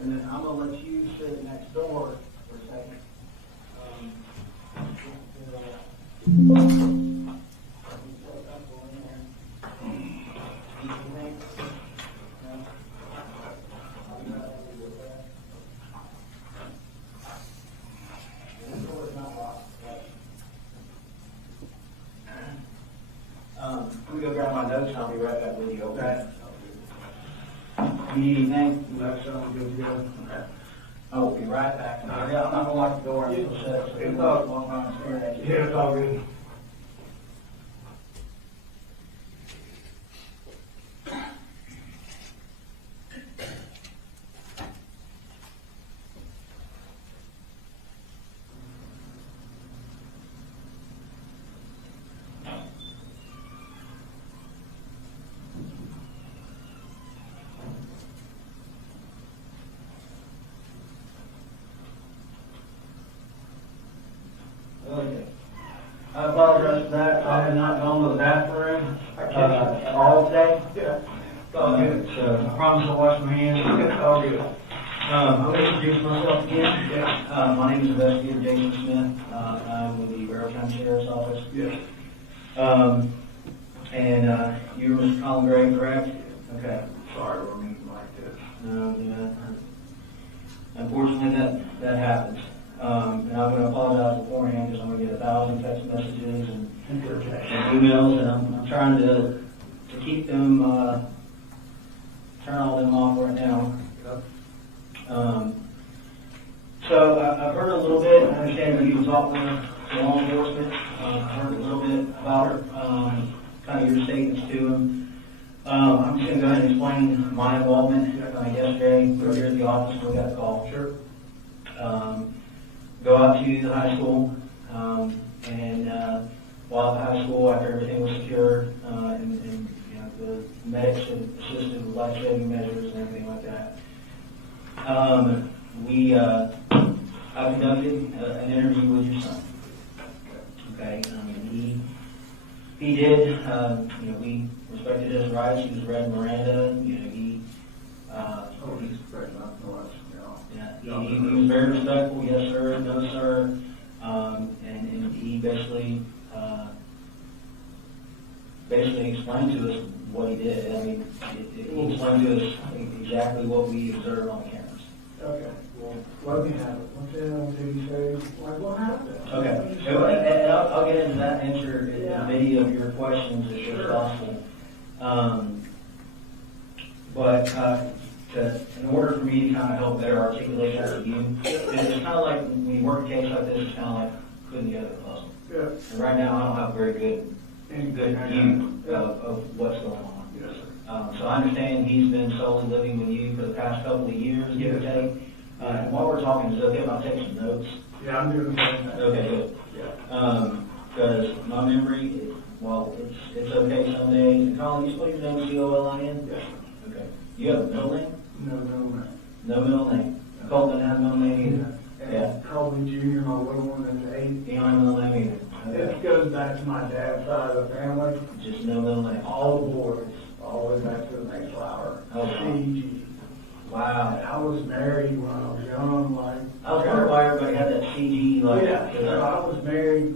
then I'm gonna let you sit next door for a second. Let me go grab my notes and I'll be right back with you, okay? You need anything? No, something good to go. Okay. I will be right back. I'm not gonna lock the door until six. It's all long time staring at you. Yeah, it's all good. Okay. I apologize for that. I have not gone to the bathroom at all today. Yeah. It's all good. So I promise I'll wash my hands. It's all good. I'll introduce myself again. Yeah. My name is Investigator Jason Smith. I'm with the Barrow County Sheriff's Office. Yeah. And you're Mr. Colin Gray, correct? Okay. Sorry, we're meeting like this. No, yeah. Unfortunately, that happens. And I'm going to apologize beforehand because I'm going to get 1,000 text messages and emails, and I'm trying to keep them, turn all them off right now. So I've heard a little bit. I understand that you were talking with law enforcement. I heard a little bit about kind of your statements to them. I'm just going to go ahead and explain my involvement. Yesterday, we were here at the office when we got the call. Sure. Go out to the high school, and while at the high school, after everything was secured, and you know, the medics had assisted with life-saving measures and everything like that, I conducted an interview with your son. Okay, he did, you know, we respected his rights. He was read Miranda. You know, he's very not yeah, he was very respectful. Yes, sir. No, sir. And he basically explained to us what he did. I mean, he explained to us exactly what we observed on the cameras. Okay. Well, let me have it. What the hell did he say? Like, what happened? Okay. And I'll get into that answer in many of your questions as possible. But in order for me to kind of help better articulate that to you, it's kind of like when you work a case like this, it's kind of like putting together a puzzle. Yeah. And right now, I don't have a very good view of what's going on. Yes, sir. So I understand he's been solely living with you for the past couple of years, give or take. And while we're talking, is it okay if I take some notes? Yeah, I'm doing that. Okay, good. Yeah. Because my memory, well, it's okay some days. And Colin, you spell your name C-O-L-I-N? Yes. Okay. You have a middle name? No middle name. No middle name. Colt doesn't have a middle name either. Yeah. Colin Jr., my little one, is 8. He don't have a middle name either. Okay. This goes back to my dad's side of the family. Just no middle name. All the boys, all the way back to the Mayflower. Oh, CG. Wow. And I was married when I was young, like. I was wondering why everybody had that CG, like. Yeah. So I was married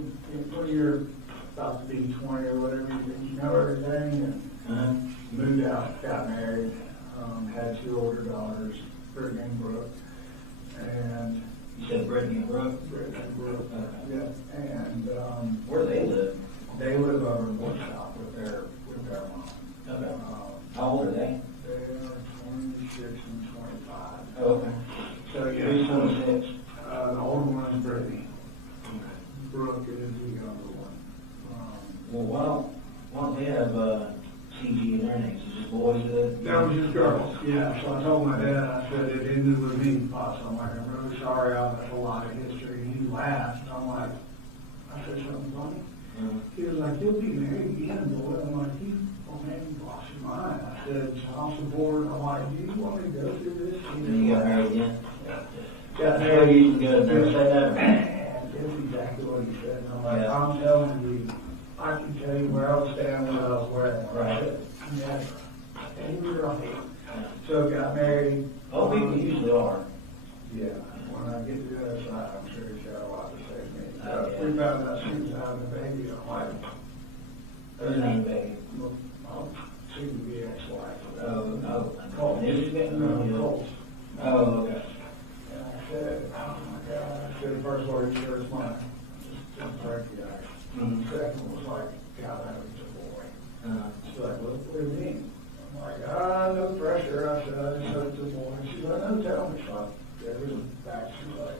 when you're about to be 20 or whatever, you know everything, and moved out, got married. Had 2 older daughters, Brittany and Brooke. And you said Brittany and Brooke? Brittany and Brooke. Yeah. And where do they live? They live over in Woodstock with their mom. Okay. How old are they? They are 26 and 25. Oh, okay. So yeah. Who's 26? The older one is Brittany. Okay. Brooke is the younger one. Well, why don't they have CG in their names? Is it boys that? That was just girls. Yeah. So I told my dad, I said it ended with me, Pops. I'm like, I'm really sorry. I have a lot of history. And he laughed. I'm like, I said something funny. Mm-hmm. He was like, you'll be married again, boy. I'm like, you lost your mind. I said, child support. I'm like, do you want me to go through this? You got married again? Yeah. Got married. You can go say that. That's exactly what he said. And I'm like, I'm telling you, I can tell you where I was standing when I was wearing it. we found out she was having a baby. I'm like, Who's name, baby? I'll see the ex-wife. Colt. Is he getting Colt. Oh, okay. And I said, oh my God, I said, first word, sure it's mine. Just break the ice. Mhm. Second was like, God, that was a boy. She's like, what do you mean? I'm like, no pressure. I said, I just said it's a boy. She's like, no, tell me. So I gave her the back. She's like,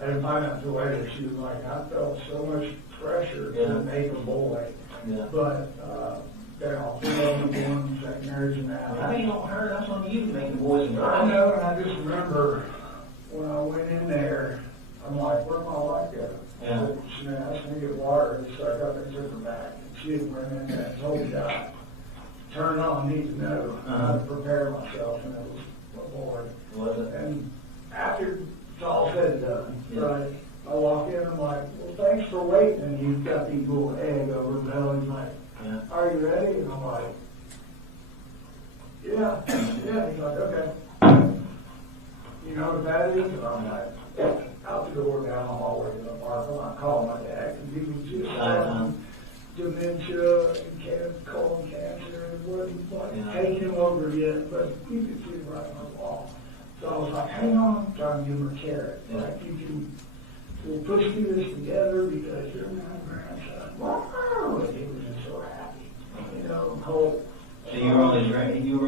I didn't find out until later. She was like, I felt so much pressure to make a boy. Yeah. But, they're all three of them born second marriage and that. I mean, on her, that's on you making boys and I girls. know, and I just remember when I went in there, I'm like, where'd my wife go? Yeah. She asked me to get water, and so I got there and took her back. And she had went in there and told me, God, turn on, need to know how to prepare myself, and it was a boy. Was it? And after it's all said and done, Yeah. right, I walk in, I'm like, well, thanks for waiting, and you've got these little egg over the belly, he's like, Yeah. are you ready? And I'm like, yeah. He's like, okay. You know what that is? And I'm like, out the door, down the hallway to the apartment. I'm calling my dad because he was just dementia and colon cancer and wasn't like taking him over yet, but you could see it right on the wall. So I was like, hang on, I'm trying to give him a carrot. Like, we'll push through this together because you're my grandson. Wow! And he was just so happy. You know, Colt. So you were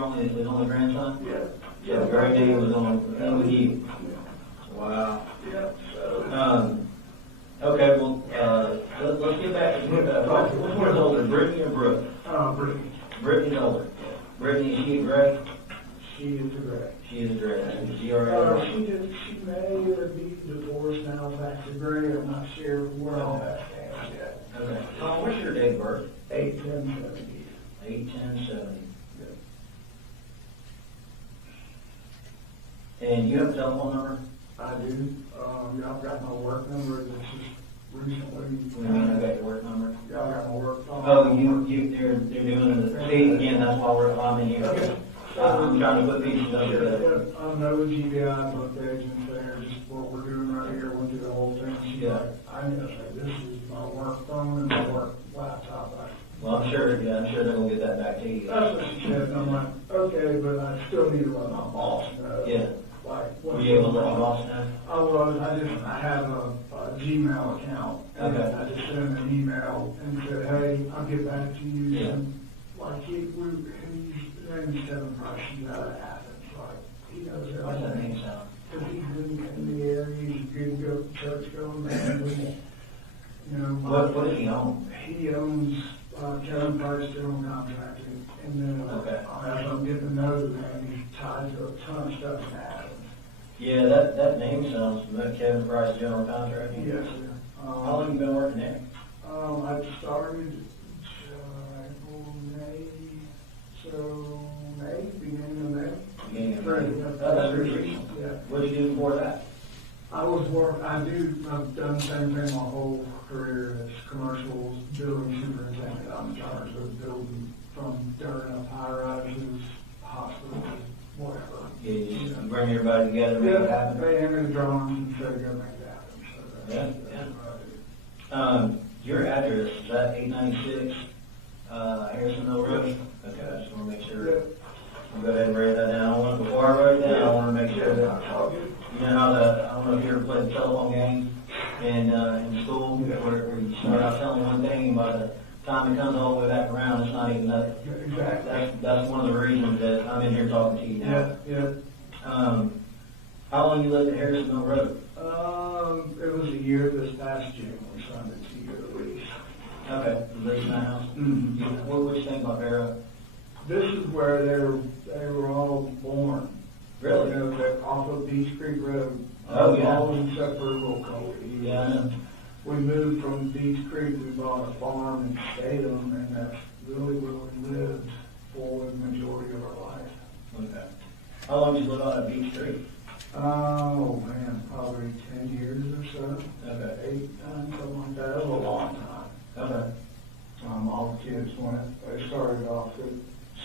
only his only grandson? Yeah. So Gray Day was on with you. Wow. Yeah. So, okay, well, let's get back to which one's older, Brittany or Brooke? Brittany. Brittany's older. Brittany, is she a Gray? She is the Gray. She is a Gray. Is she already? She may be divorced now back to Gray. I'm not sure where all that stands yet. Okay. Tom, what's your date of birth? 8/10/70. 8/10/70. And you have a telephone number? I do. Y'all got my work number. This is recently. I got your work number. Y'all got my work phone. Oh, they're doing the, see, again, that's why I'm in here. Okay. I'm trying to put these together. I know the GBI book agent there, just what we're doing right here, went through the whole thing. She's like, I need to say, this is my work phone and my work laptop. Well, I'm sure they're gonna get that back to you. That's what she said, and I'm like, okay, but I still need to let my boss know. Yeah. Like, Were you able to let your boss know? I have a Gmail account. And Okay. I just sent him an email and said, hey, I'll get back to you. Yeah. And like, he's Kevin Price, he's out of Athens, like, he knows everything. What's that name sound? Because he's in the area, he's good to go to church going, man. You know, What does he own? he owns Kevin Price General Contracting. And then, Okay. as I'm getting to know the man, he's tied to a ton of stuff in Athens. Yeah, that name sounds familiar. Kevin Price, General Contracting. Yes, sir. How long you been working there? I started April, May, so May, beginning of May. Beginning of Right, May. yeah. That's pretty recent. Yeah. What did you do before that? I've done the same thing my whole career as commercials, building superintendent. I'm in charge of building from dirt up high rises, hospitals, whatever. Yeah, you bring everybody together, make it happen. They hand me the drawings and say, go make it happen. So that's what I do. Your address, is that 896 Harrison Mill Road? Okay, I just want to make sure. I'll go ahead and write that down. Before I write it down, I want to make sure that, you know how I don't know if you ever played the telephone game in school, where you start out telling one thing, and by the time it comes all the way back around, it's not even that. Exactly. That's one of the reasons that I'm in here talking to you now. Yeah. How long you lived at Harrison Mill Road? It was a year this past June, we signed a 2-year lease. Okay, the lease my house. Mm-hmm. What would you think about Vera? This is where they were all born. Really? You know, they're off of Beach Creek Road. Oh, yeah. All except for little Colt. Yeah, I know. We moved from Beach Creek, we bought a farm in Statham, and that's really where we lived for the majority of our life. Okay. How long did you live out at Beach Creek? Oh, man, probably 10 years or so. Okay. 8, 9, something like that. It was a long time. Okay. All the kids they started off at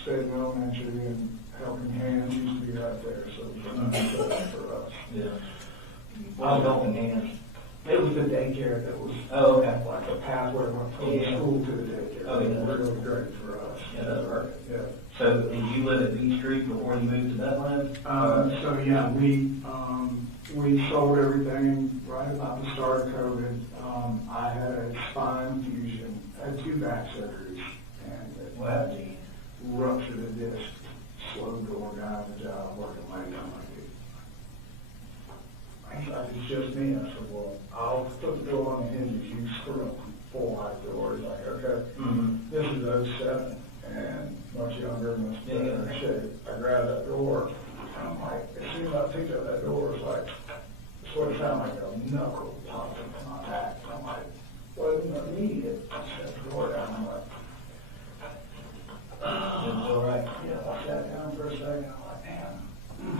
State Elementary, and Helping Hands used to be right there, so it was for us. Yeah. Well, Helping Hands. It was the daycare that was. Oh, okay. Like a pathway from the Yeah. school to the daycare. Oh, yeah. It was really great for us. Yeah, that's perfect. Yeah. So did you live at B Street before you moved to Bethlehem? So yeah, we sold everything right about the start of COVID. I had a spine fusion, had 2 back surgeries, and it Wow. ruptured a disc, slowed the guy on the job working late on my feet. I said, it's just me. I said, well, I'll put the door on the hinges, you screw up 4 high doors. Like, okay, this is 07, and much younger, much better shape. I grabbed that door, and I'm like, as soon as I picked up that door, it was like, it's what it sounded like a knuckle popped into my back. I'm like, wasn't immediate. I set the door down, I'm like, All right. yeah, I sat down for a second, I'm like, man.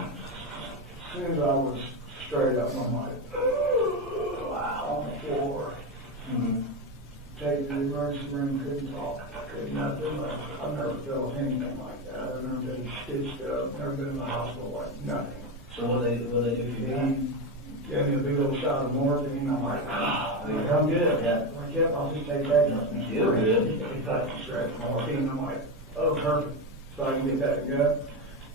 As soon as I was straight up, I'm like, wow, on the floor. Take to the emergency room, couldn't talk, couldn't nothing. Like, I've never felt anything like that. I've never been stitched up, never been in the hospital, like nothing. So what they do for you? He gave me a big old shot of morphine. I'm like, I'm good. Yeah. I'm like, yep, I'll just take that. You feel good. He got the stretch morphine. I'm like, oh, perfect. So I can get that to go.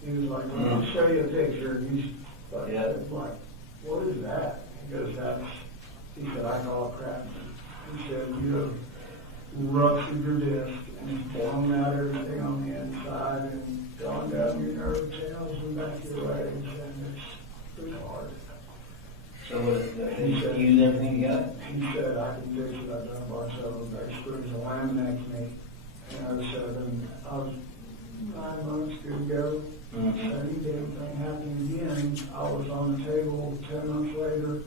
He was like, I'll show you a picture. He's like, Yeah. like, what is that? He goes, he said, I call it crap. He said, you have ruptured your disc and blown out everything on the inside and gone down your nerve channels and back your legs, and it's pretty hard. So what, he said, use everything you got? He said, I can fix it. I've done a bunch of them. Basically, it was a laminectomy. And I was 9 months to go. So he did everything happened again. I was on the table 10 months later,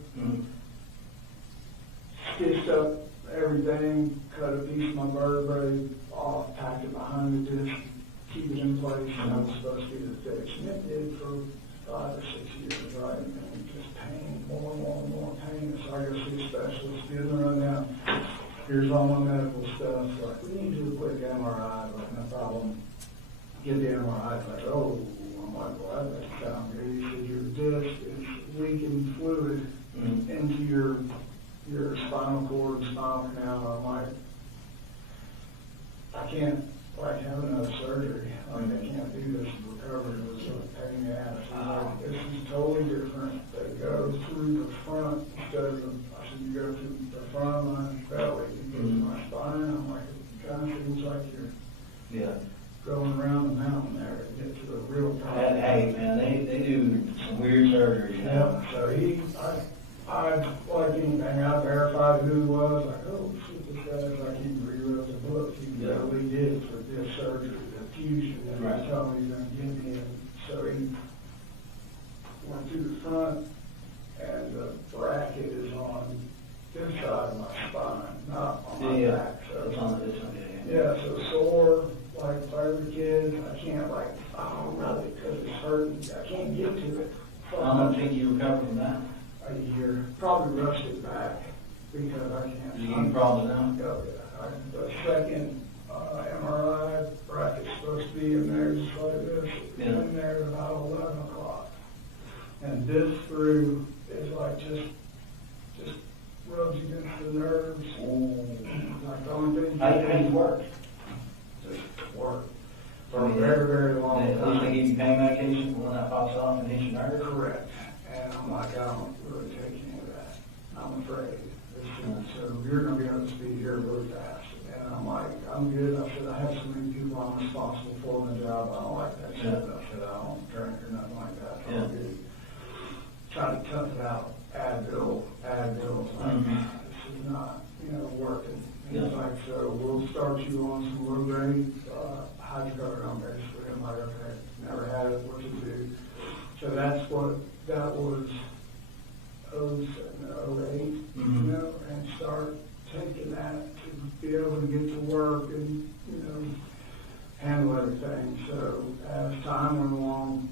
stitched up everything, cut a piece of my vertebrae off, packed it behind the disc, keep it in place, and I was supposed to get it fixed. And it did for 5 or 6 years, right? And just pain, more and more and more pain. So I go see a specialist, give him a rundown. Here's all my medical stuff. Like, we need to do a quick MRI. Like, no problem. Get the MRI. It's like, oh, I'm like, well, that doesn't sound good. He said, your disc is leaking fluid into your spinal cord and spinal canal. I'm like, I can't, like, have another surgery. Like, I can't do this and recover. It was sort of pain in the ass. I'm like, this is totally different. They go through the front instead of I said, you go through the front of my belly, you go through my spine. I'm like, it kind of feels like you're going around the mountain there to get to the real top. Hey, man, they do some weird surgery. You know? Yeah, so I like anything, I verified who he was, like, oh, shit, this guy's like, he rewrote the book, he really did for this surgery, the fusion that he was telling me he's going to give me. And so he went through the front, and the bracket is on this side of my spine, not on my back. So it's on this one, yeah, so sore, like every kid, I can't like, oh, rub it because it's hurting, I can't get to it. How long think you recover from that? A year, probably rushed it back because I can't. You can crawl it down? Oh, yeah. The second MRI bracket's supposed to be in there just like this. It's in there at about 11 o'clock. And this through is like just rubs against the nerves. Like the only thing. How do you work? Just work. For a very, very long At least they time. give you pain medication when that pops off and hits your nerves? Correct. And I'm like, I don't really take any of that. I'm afraid. So you're going to be up to speed here really fast. And I'm like, I'm good. I said, I have so many people I'm responsible for in the job. I don't like that shit. I said, I don't drink or nothing like that. I'm good. Try to tough it out. Advil. This is not, working. And it's like, so we'll start you on some low grade hydrocodone basically. I'm like, okay, never had it. What to do? So that was 08, and start taking that to be able to get to work and, handle everything. So as time went along,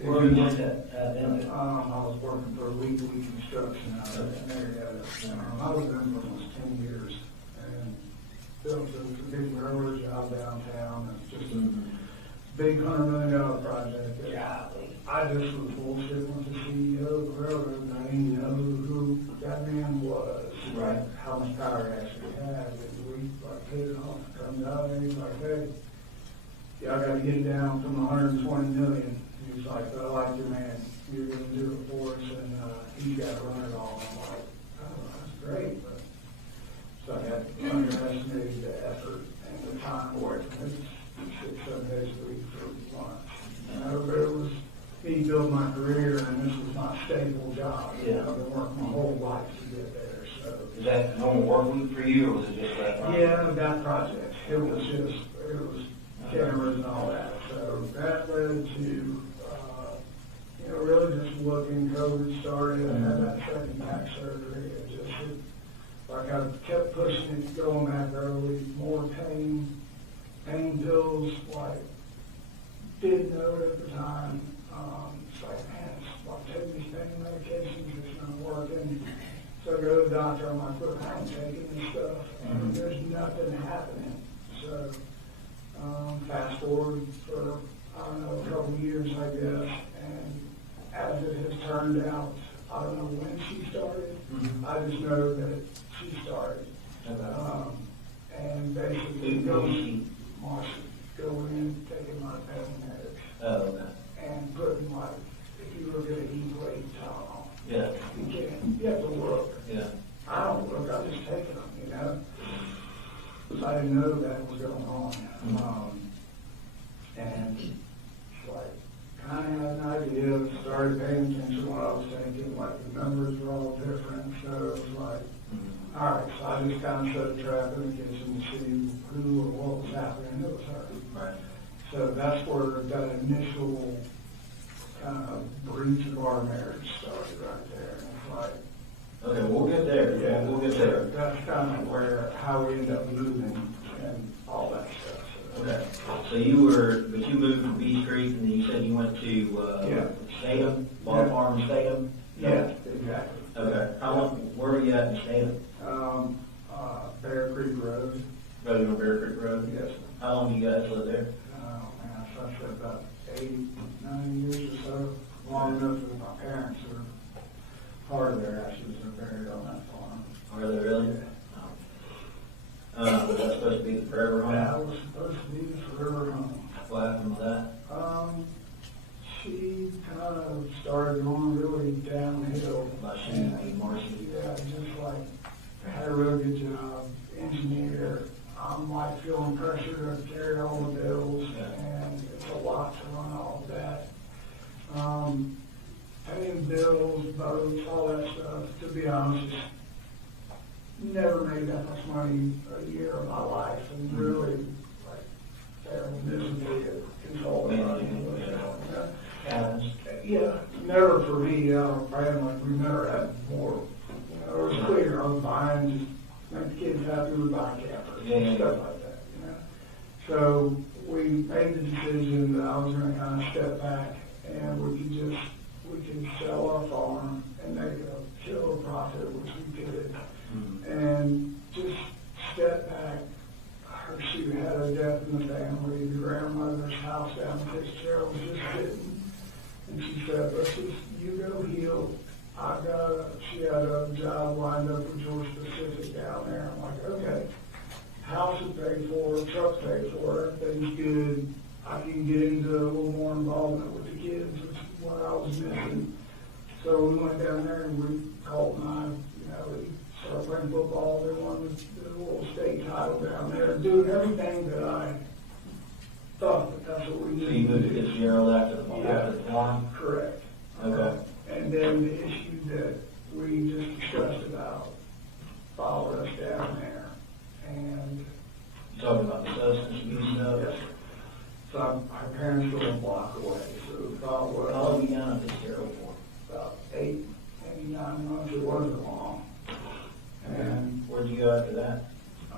Where were you at Defendant? I was working for a weekly construction out of Marietta. I was there for almost 10 years and built a big railroad job downtown. And just a big $100 million project. I just was bullshitting with the CEO of the railroad. I didn't know who got me get it down from 120 million. He was like, but I like your man, you're gonna do it for us, and, he's got to run it all. I'm like, oh, that's great, but, so I had underestimated the effort and the time work, and it was 6-7 days a week for lunch. You know, but it was, me build my career, and this was my stable job. You know, I've been working my whole life to get there, so. Is that a normal work week for you, or was it just that? Yeah, that project, it was cameras and all that, so that led to, you know, really just looking, COVID started, I had that second back surgery, like I kept pushing it, going back early, more pain pills, like, didn't know it at the time, it's like, man, it's like taking these pain medications, it's not working. So I go to the doctor, I'm like, look, I ain't taking this stuff, and there's nothing happening. So, fast forward for, I don't know, a couple years, I guess, and as it has turned out, I don't know when she started, I just know that she started. And basically going in, taking my pain meds, and putting like, if you look at a heat wave Tylenol, you can't, you have to look. I don't look, I just take them, you know? So I didn't know that was going on. And like, kind of had an idea, started paying attention to what I was thinking, like the numbers were all different, so it was like, all right, so I just kind of set a trap in the kitchen to see who or what was happening, and it was her. Right. So that's where that initial kind of breach of our marriage started right there. And it's like, Okay, we'll get there. yeah, We'll get there. That's kind of where, how we end up moving and all that stuff. So, Okay. So you moved from B Street, and then you said you went to, Statham, Ball Farm, Statham? yeah, exactly. Okay. How long, where were you at in Statham? Bear Creek Road. Right on Bear Creek Road? Yes. How long do you guys live there? Oh, man, so I said about 8-9 years or so, long enough that my parents are part of their ashes are buried on that farm. Are they really? Was that supposed to be the forever home? That was supposed to be the forever home. What happened with that? She kind of started going really downhill. Like she and Marcy? Yeah, just like, had a real good job, engineer. I'm like feeling pressure to carry all the bills, and it's a lot to run all of that. Paying bills, boats, all that stuff, to be honest, never made that much money a year of my life, and really, like, fairly miserably controlling money. Yeah, never for me, our family, we never had more. You know, it was clear, I was buying, just make the kids happy, we buy campers, stuff like that, you know. So we made the decision that I was gonna kind of step back, and we could sell our farm and make a killer profit, which we did. And just step back. She had a death in the family. The grandmother's house down in Fitzgerald was just hidden. And she said, let's just, you go heal. She had a job lined up with Georgia Pacific down there. I'm like, okay, house is paid for, truck's paid for, everything's good. I can get into a little more involvement with the kids, which is what I was missing. So we went down there and Colt and I, you know, we started playing football. They won the little state title down there, doing everything that I thought that's what we So needed. you moved to Fitzgerald after the farm? Correct. Okay. And then the issue that we just discussed about followed us down there. And You talking about the substance abuse stuff? yes, so our parents were a block away, so we thought, well, How long have you down at Fitzgerald for? about 8, maybe 9 months, it wasn't long. And Where'd you go after that? I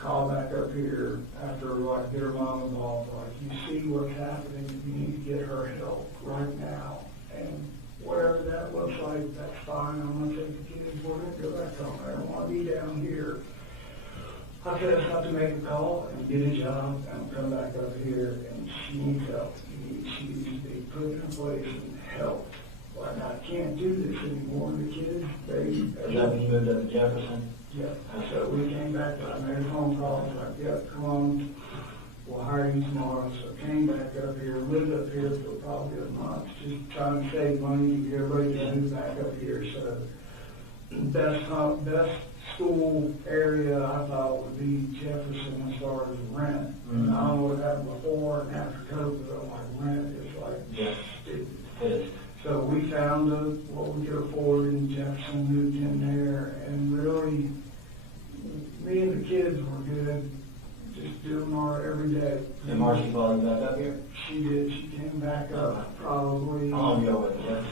called back up here after, like, get her mom involved, like, you see what's happening, you need to get her help right now. And whatever that looks like, that's fine, I'm gonna take the kids, we're gonna go back home, I don't wanna be down here. I said, I have to make a call and get a job and come back up here, and she needs help. She needs to be put in place and helped. Like, I can't do this anymore, the kids, Is that when you moved up to Jefferson? yeah, so we came back, I made a phone call, like, yeah, come on, we'll hire you tomorrow. So I came back up here, lived up here for probably a month, just trying to save money, get everybody to move back up here. So best school area I thought would be Jefferson as far as rent. And I don't know what happened before and after COVID, but like rent is like stupid. So we found what we could afford in Jefferson, moved in there, and really, me and the kids were good, just doing our every day. And Marcy followed you back up here? She did. She came back up probably. How long ago was it?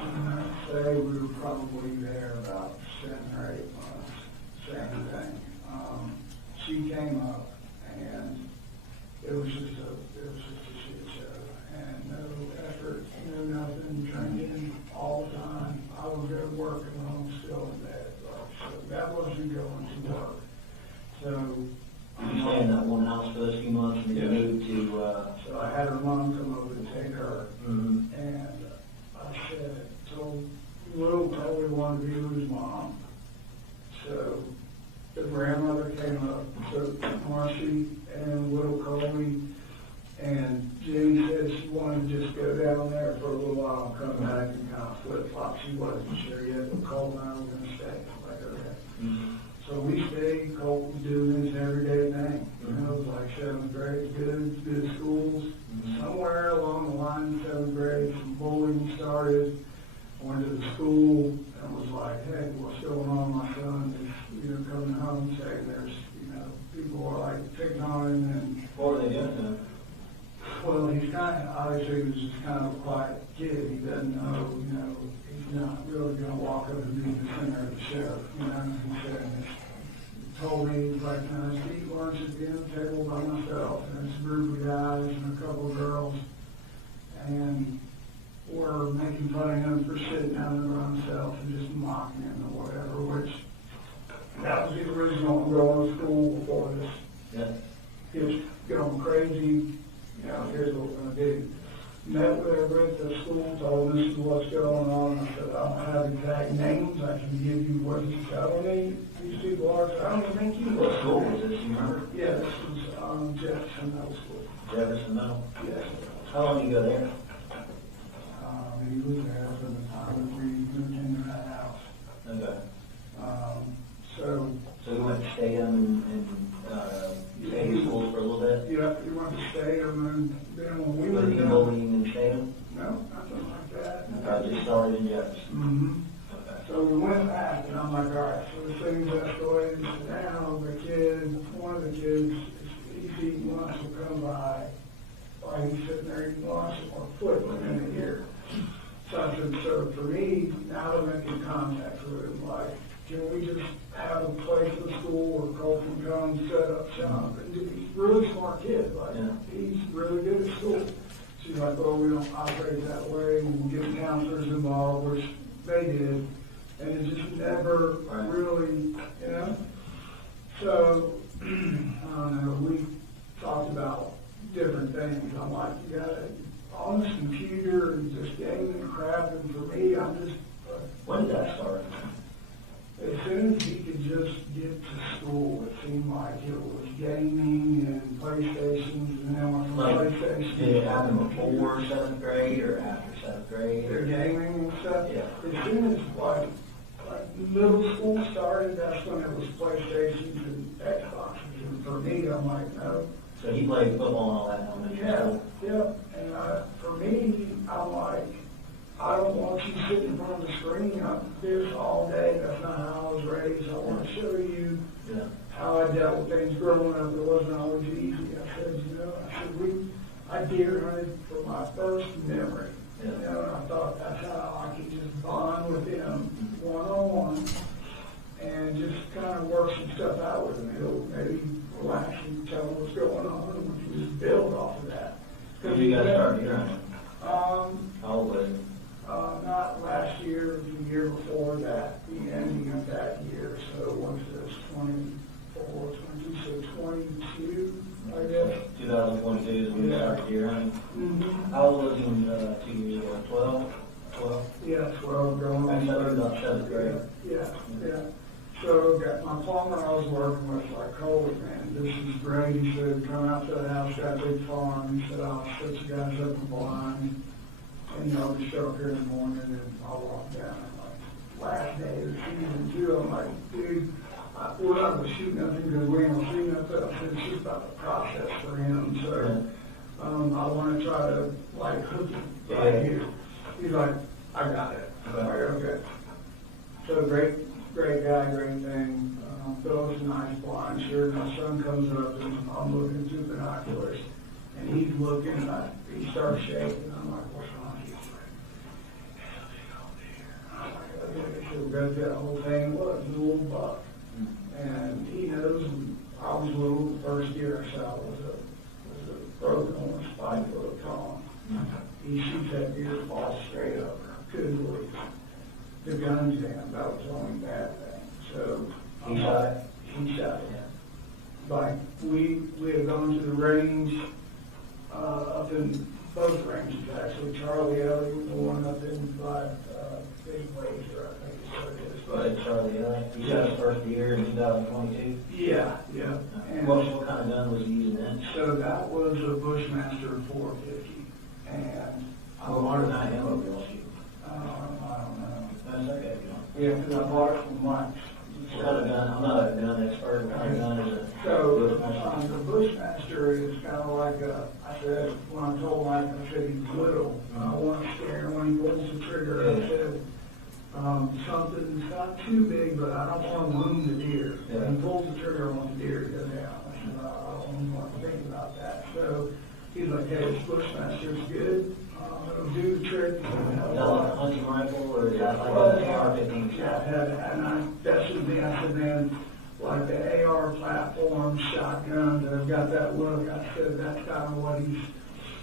I'd say we were probably there about 7 or 8 months, same thing. She came up, and it was just a shit show, and no effort, no nothing, drinking all the time. I was there working when I was still in bed, so that wasn't going to work. So You stayed in that one house for those few months, and then you moved to, so I had her mom come over to take her, mhm. and I told Will Coley wanted to be with his mom. So the grandmother came up, so Marcy and Will Coley, and Jenny said she wanted to just go down there for a little while and come back and kind of flip-flop. She wasn't sure yet, but Cole and I were going to stay. Like, okay. Mhm. So we stayed. Colt was doing his everyday thing. You know, it was like 7th grade, good schools. Somewhere along the line, 7th grade, some bullying started. Went to the school and was like, hey, what's going on? My son is, coming home saying there's, people are like picking on him. And What were they doing to him? well, he's obviously he was just kind of a quiet kid. He doesn't know, he's not really going to walk up and be the center of the show. He said, told me, like, I was eating lunch at the end of the table by myself, and it's a group of guys and a couple of girls, and we're making fun of him for sitting down there by himself and just mocking him or whatever, which that was the original going to school before this. Yeah. He was going crazy, here's what we're going to do. Met with everybody at the school, told them this is what's going on. I said, I don't have exact names, I can give you what he's telling me. These people are, I don't even think you know. What school was this, you remember? Yeah, this was Jefferson Middle School. Jefferson Middle? Yes. How long did you go there? He was there for the time that we moved into that house. Okay. So we went to Statham and Statham schools for a little bit? yeah, we went to Statham, and then when we were Was he done, bullying in Statham? no, nothing like that. Okay, just started in Jefferson. Mm-hmm. Okay. So we went back, and I'm like, all right, so the things escalated. So now one of the kids, he's eating lunch will come by, while he's sitting there eating lunch, or flipping in the ear. So I said, so for me, now to making contact with him, like, can we just have a place in the school where Colt can come set up shop? And he's a really smart kid, like, he's really good at school. She's like, well, we don't operate that way, we'll get counselors involved, which they did, and it just never really, So, I don't know, we talked about different things. I'm like, you gotta, on this computer and just gaming and crap, and for me, I'm just, When did that start? as soon as he could just get to school, it seemed like it was gaming and PlayStations, and then when PlayStation. Did it happen before 7th grade or after 7th grade? Their gaming and stuff. Yeah. As soon as like middle school started, that's when it was PlayStations and Xboxes. And for me, I'm like, no. So he played football and all that in elementary school? Yeah. And for me, I'm like, I don't want you sitting in front of the screen up this all day. That's not how I was raised. I want to show you how I dealt with things growing up. It wasn't always easy. I said, I deer hunted for my first memory. And I thought that's how I could just bond with him one-on-one and just kind of work some stuff out with him. He'll maybe relax and tell him what's going on, and we can just build off of that. When did you guys start deer hunting? How old was it? Not last year, the year before that, the ending of that year. So once this 24, 22, so 22, I guess. 2022 is when you started deer hunting? Mm-hmm. How old was he 2 years ago? 12? Yeah, 12 growing I up. started about 7th grade. Yeah. So got my plumber I was working with, like, Colin, man, this is great. He said, come out to the house, got a big farm. He said, I'll set you guys up a blind. And, you know, we show up here in the morning and I'll walk down. And like, last day of the season too, I'm like, dude, we're not going to shoot nothing because we ain't going to shoot nothing. I said, it's just about the process for him. So I want to try to, like, hook him right here. He's like, I got it. I'm like, okay. So great guy, great thing. Builds a nice blind. Sure, my son comes up and I'm looking through binoculars, and he's looking, and he starts shaking. I'm like, what's wrong? He's like, I'm like, okay. So we go through that whole thing. Well, it was a little buck, and he knows. I was little. The first year I shot was a broken on a spike with a Tom. He shoots that deer, falls straight up. Couldn't believe it. The gun jam, that was the only bad thing. So He shot it? He shot it. Like we had gone to the range up in both ranges actually. Charlie Elliott, the one up in by Big Wazer, I think is what it is. But Charlie Elliott, he shot his first year in 2022? Yeah. And What kind of gun was he using then? so that was a Bushmaster 450, and What modern ammo did y'all shoot? I don't know. That's okay. Yeah, because I bought it from Mike. What kind of gun? I'm not a gun expert. What kind of gun is it? So, the Bushmaster is kind of like I said, when I told Mike, I said he's little. I want to scare him when he pulls the trigger. I said, something's not too big, but I don't want to wound the deer. When he pulls the trigger, I want the deer to go down. I said, I don't even want to think about that. So, he's like, hey, this Bushmaster's good. It'll do the trick. Is that like a hunting rifle or is that like a AR-15? Yeah, and that's the thing I said, man, like the AR platform, shotgun, that have got that look. I said that's kind of what he's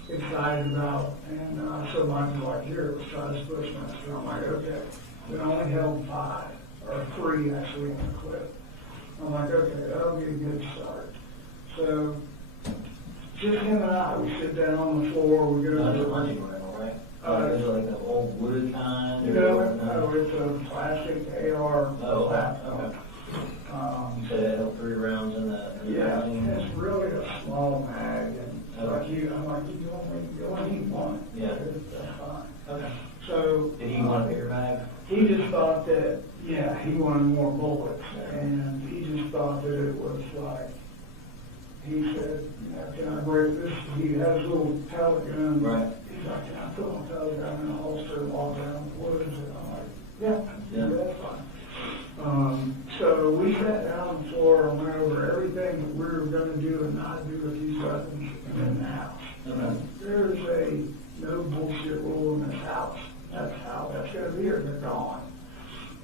excited about. And so Mike was like, here, let's try this Bushmaster. I'm like, okay. We only held 5, or 3 actually in the clip. I'm like, okay, that'll be a good start. So just him and I, we sit down on the floor, we go Not to a hunting rifle, right? Is it like an old wood kind? no, it's a plastic AR Oh, platform. okay. You said it held 3 rounds in the Yeah, magazine? it's really a small mag, and I'm like, you only need one. Yeah. That's fine. Okay. So, Did he want a bigger bag? he just thought that, yeah, he wanted more bullets, and he just thought that it was like, he said, you know, can I break this? He has a little pellet gun. Right. He's like, can I put my pellet gun in a holster and walk around the woods? And I'm like, yeah, that's fine. So we sat down on the floor and went over everything that we were going to do and not do with these weapons in the house. Okay. There's a no bullshit rule in this house. That's how that's going to be, or they're gone.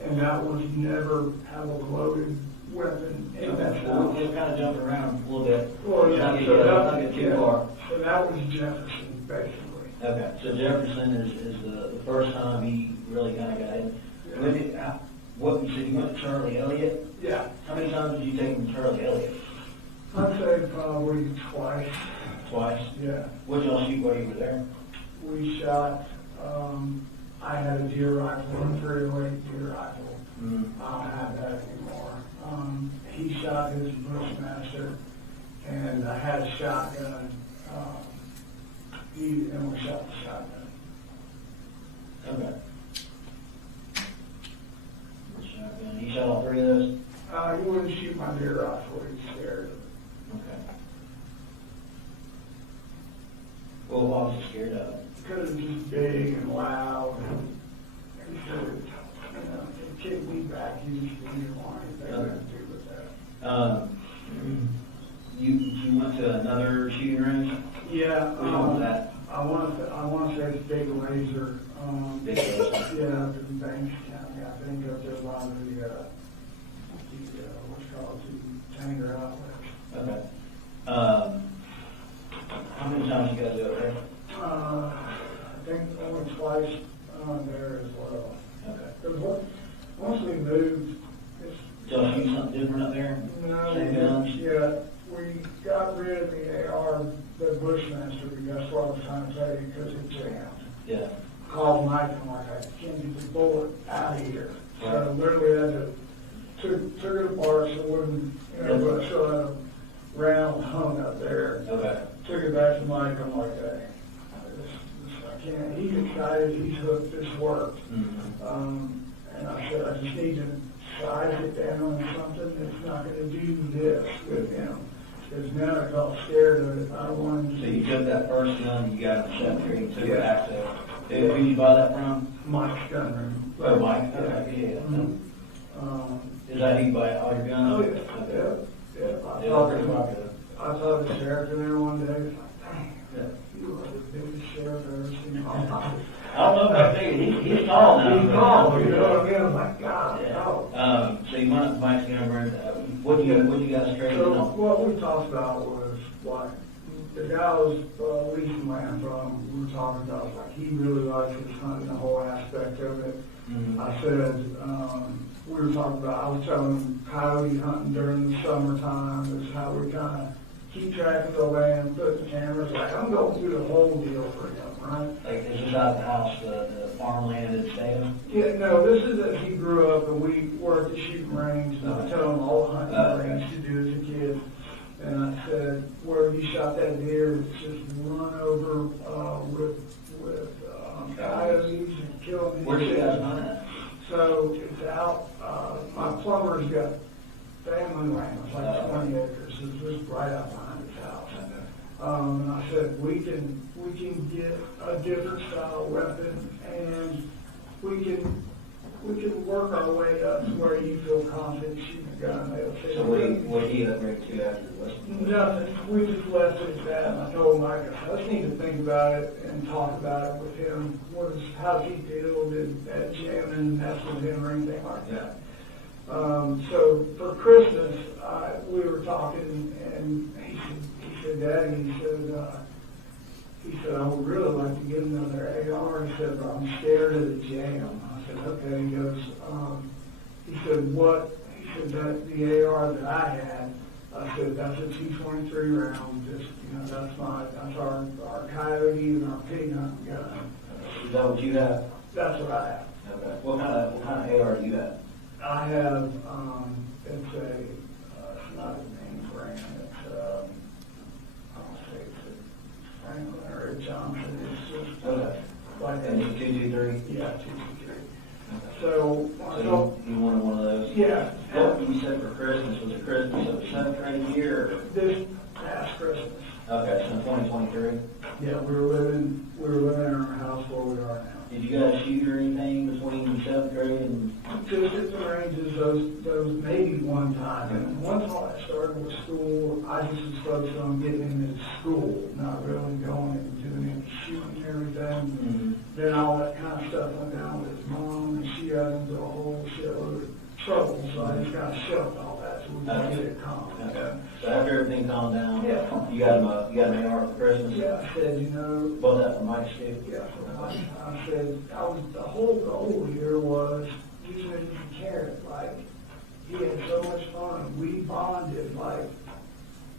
And that was never have a loaded weapon in that house. Just kind of jumping around a little bit. Well, yeah, Not so get too far. so that was Jefferson, basically. Okay, so Jefferson is the first time he really kind of got in. When did, what, you said you went to Charlie Elliott? Yeah, How many times did you take him to Charlie Elliott? I'd say probably twice. Twice? Yeah, What did y'all shoot while you were there? we shot. I had a deer rifle, a 308 deer rifle. I don't have that anymore. He shot his Bushmaster, and I had a shotgun. And we shot the shotgun. Okay. Shotgun. He shot all 3 of those? He wouldn't shoot my deer rifle. He was scared. Okay. Well, what was he scared of? Because it's just big and loud. And he said, it kicked me back. He just didn't want anything to do with that. You went to another shooting range? Yeah. Which one was that? I want to say it's Big Laser. Big Laser. Yeah, up in Banks County. I think up there by the what's called the Tanger Outlets. Okay. How many times you guys go there? I think only twice there as well. Okay. Because once we moved, it's Did y'all shoot something different up there? no, Same guns? yeah, we got rid of the AR, the Bushmaster, because that's what I was trying to tell you, because it jammed. Yeah. Called Mike, and I'm like, I can't get the bullet out of here. So I literally had to took it apart, so it wouldn't, but I still had a round hung up there. Okay. Took it back to Mike, I'm like, hey, I can't, he's excited, he's hooked, this worked. And I said, I just need to size it down on something that's not gonna do this with him. Because now I got scared of it, I don't want him So to you see took that first gun, you got it set there, you took it back to, who did you buy that from? Mike's gun room. Oh, Mike, okay, yeah. Is that who you buy all your guns? Oh, yeah, yeah. I talked to the sheriff in there one day, it's like, dang, you are the biggest sheriff I've ever seen. I don't know about big, he's tall now. He's tall, you know what I mean? I'm like, God, Yeah. no. So you want Mike's gun room, what do you guys trade So on? what we talked about was like, the guy I was leasing land from, we were talking about, like, he really likes his hunting, the whole aspect of it. I said, we were talking about, I was telling him coyote hunting during the summertime is how we kind of keep track of the land, put the cameras, like, I'm going through the whole deal for him, right? Like, is this out the house, the farmland in Salem? Yeah, no, this is that he grew up and we worked at the shooting range, and I tell him all the hunting range to do as a kid. And I said, where you shot that deer, it's just run over with coyotes and killing these. Where's you guys hunt at? So it's out, my plumber's got family land, it's like 20 acres, it's just right out behind his house. And I said, we can get a different style weapon and we can work our way up to where you feel confident shooting a gun. They'll say, So what do you upgrade to after this? nothing. We just left it at that. And I told Mike, I said, let's need to think about it and talk about it with him. How's he feel? Did that jamming mess with him or anything like that? So for Christmas, we were talking, and he said, Daddy, he said, I would really like to get another AR. He said, but I'm scared of the jam. I said, okay. He goes, he said, what? He said, that the AR that I had, I said, that's a 223 round. Just, that's our coyote and our pig hunting gun. Is that what you have? That's what I have. Okay. What kind of AR do you have? I have, it's not a name brand, it's, I don't say it's a Franklin or a Johnson, it's just, like, And it's 223? yeah, 223. So, So you wanted one of those? yeah, What you said for Christmas, was it Christmas of the 7th grade year? Or? this past Christmas, Okay, so 2023. yeah, we were living in our house where we are now. Did you guys shoot or anything between 7th grade and? Just at the ranges, those maybe one time. And once I started with school, I just was focused on getting into school, not really going and doing any shooting and everything. Then all that kind of stuff went down with his mom, and she got into a whole shitload of trouble, so I just kind of shelved all that, so we could get it calm. Okay. So after everything calmed down, Yeah. you got an AR for Christmas? Yeah, I said, Bought that from Mike's too? yeah, I said, the whole goal here was, even if you cared, like, he had so much fun, we bonded, like,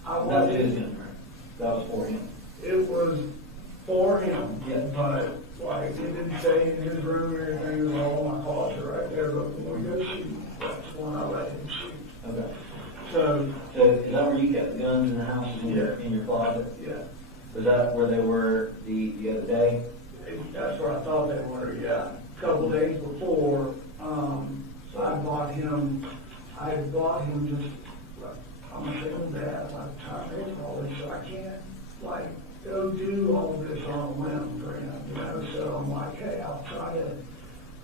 I That was wanted, his gun, right? That was for him. it was for him, Yeah. but, like, it didn't say in his room or anything, it was all in my closet right there, but when we go shoot, that's when I let him shoot. Okay. So, So is that where you kept the guns in the house, in your closet? yeah, Was that where they were the other day? that's where I thought they were, yeah. A couple days before, I bought him just, like, I'm a single dad, like, time to pay for all this, so I can't, like, go do all this on a whim for him, so I'm like, hey, I'll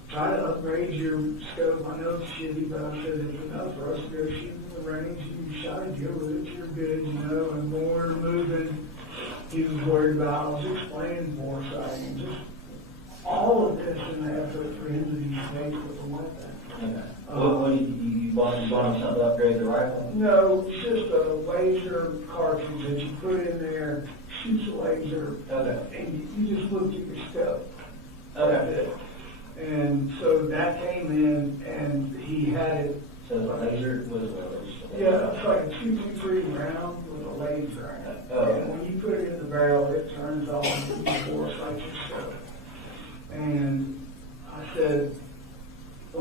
try to upgrade your scope. I know it's shitty, but I said it's enough for us to go shooting in the range. You shot a deal with it, you're good, and when we're moving, he was worried about, I was explaining foresight, and just all of this in the effort for him to be safe with a weapon. Okay. What you bought him something to upgrade the rifle? No, it's just a laser cartridge that you put in there, shoots a laser, Okay. and you just look at your scope. Okay. And so that came in, and he had it. So the laser was Yeah, it's like a 223 round with a laser in it. Oh. And when you put it in the barrel, it turns on before it's like your scope. And I said,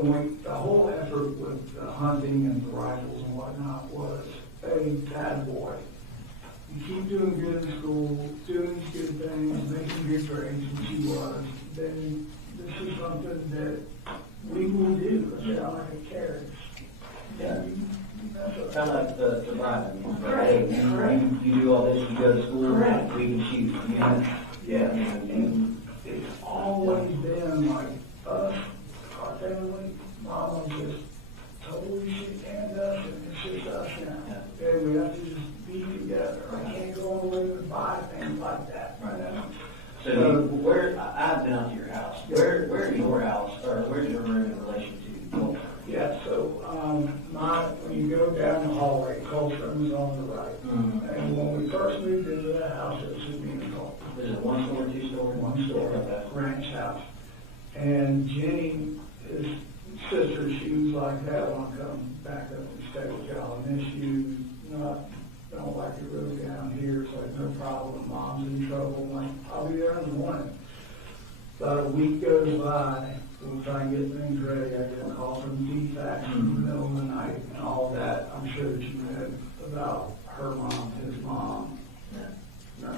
the whole effort with the hunting and the rifles and whatnot was, hey, bad boy, you keep doing good in school, doing these good things, making good grades, which you was, then this is something that we will do. I said, I like a carrot. Yeah. That's Kind of like the Bible. Correct. Hey, Correct. you do all this, you go to school, Correct. we can shoot. Yeah, and it's always been like us, our family, mama just totally shit canned us, and it's just us now. And we have to just be together. I can't go away and buy things like that, you know? So where, I've been out to your house. Where's your house, or where's your room in relation to Colt? Yeah, so, when you go down the hallway, Colt's room is on the right. Mhm. And when we first moved into that house, it was just me and Colt. Is it one story, two story? One store, Okay. ranch house. And Jenny, his sister, she was like, "Hey, I want to come back up and stay with y'all. I miss you. Don't like it really down here." It's like, "No problem. Mom's in trouble." I'm like, "I'll be there in the morning." About a week goes by. We'll try and get things ready. I get a call from DFAX in the middle of the night and all that. I'm sure that you read about her mom, his mom. No.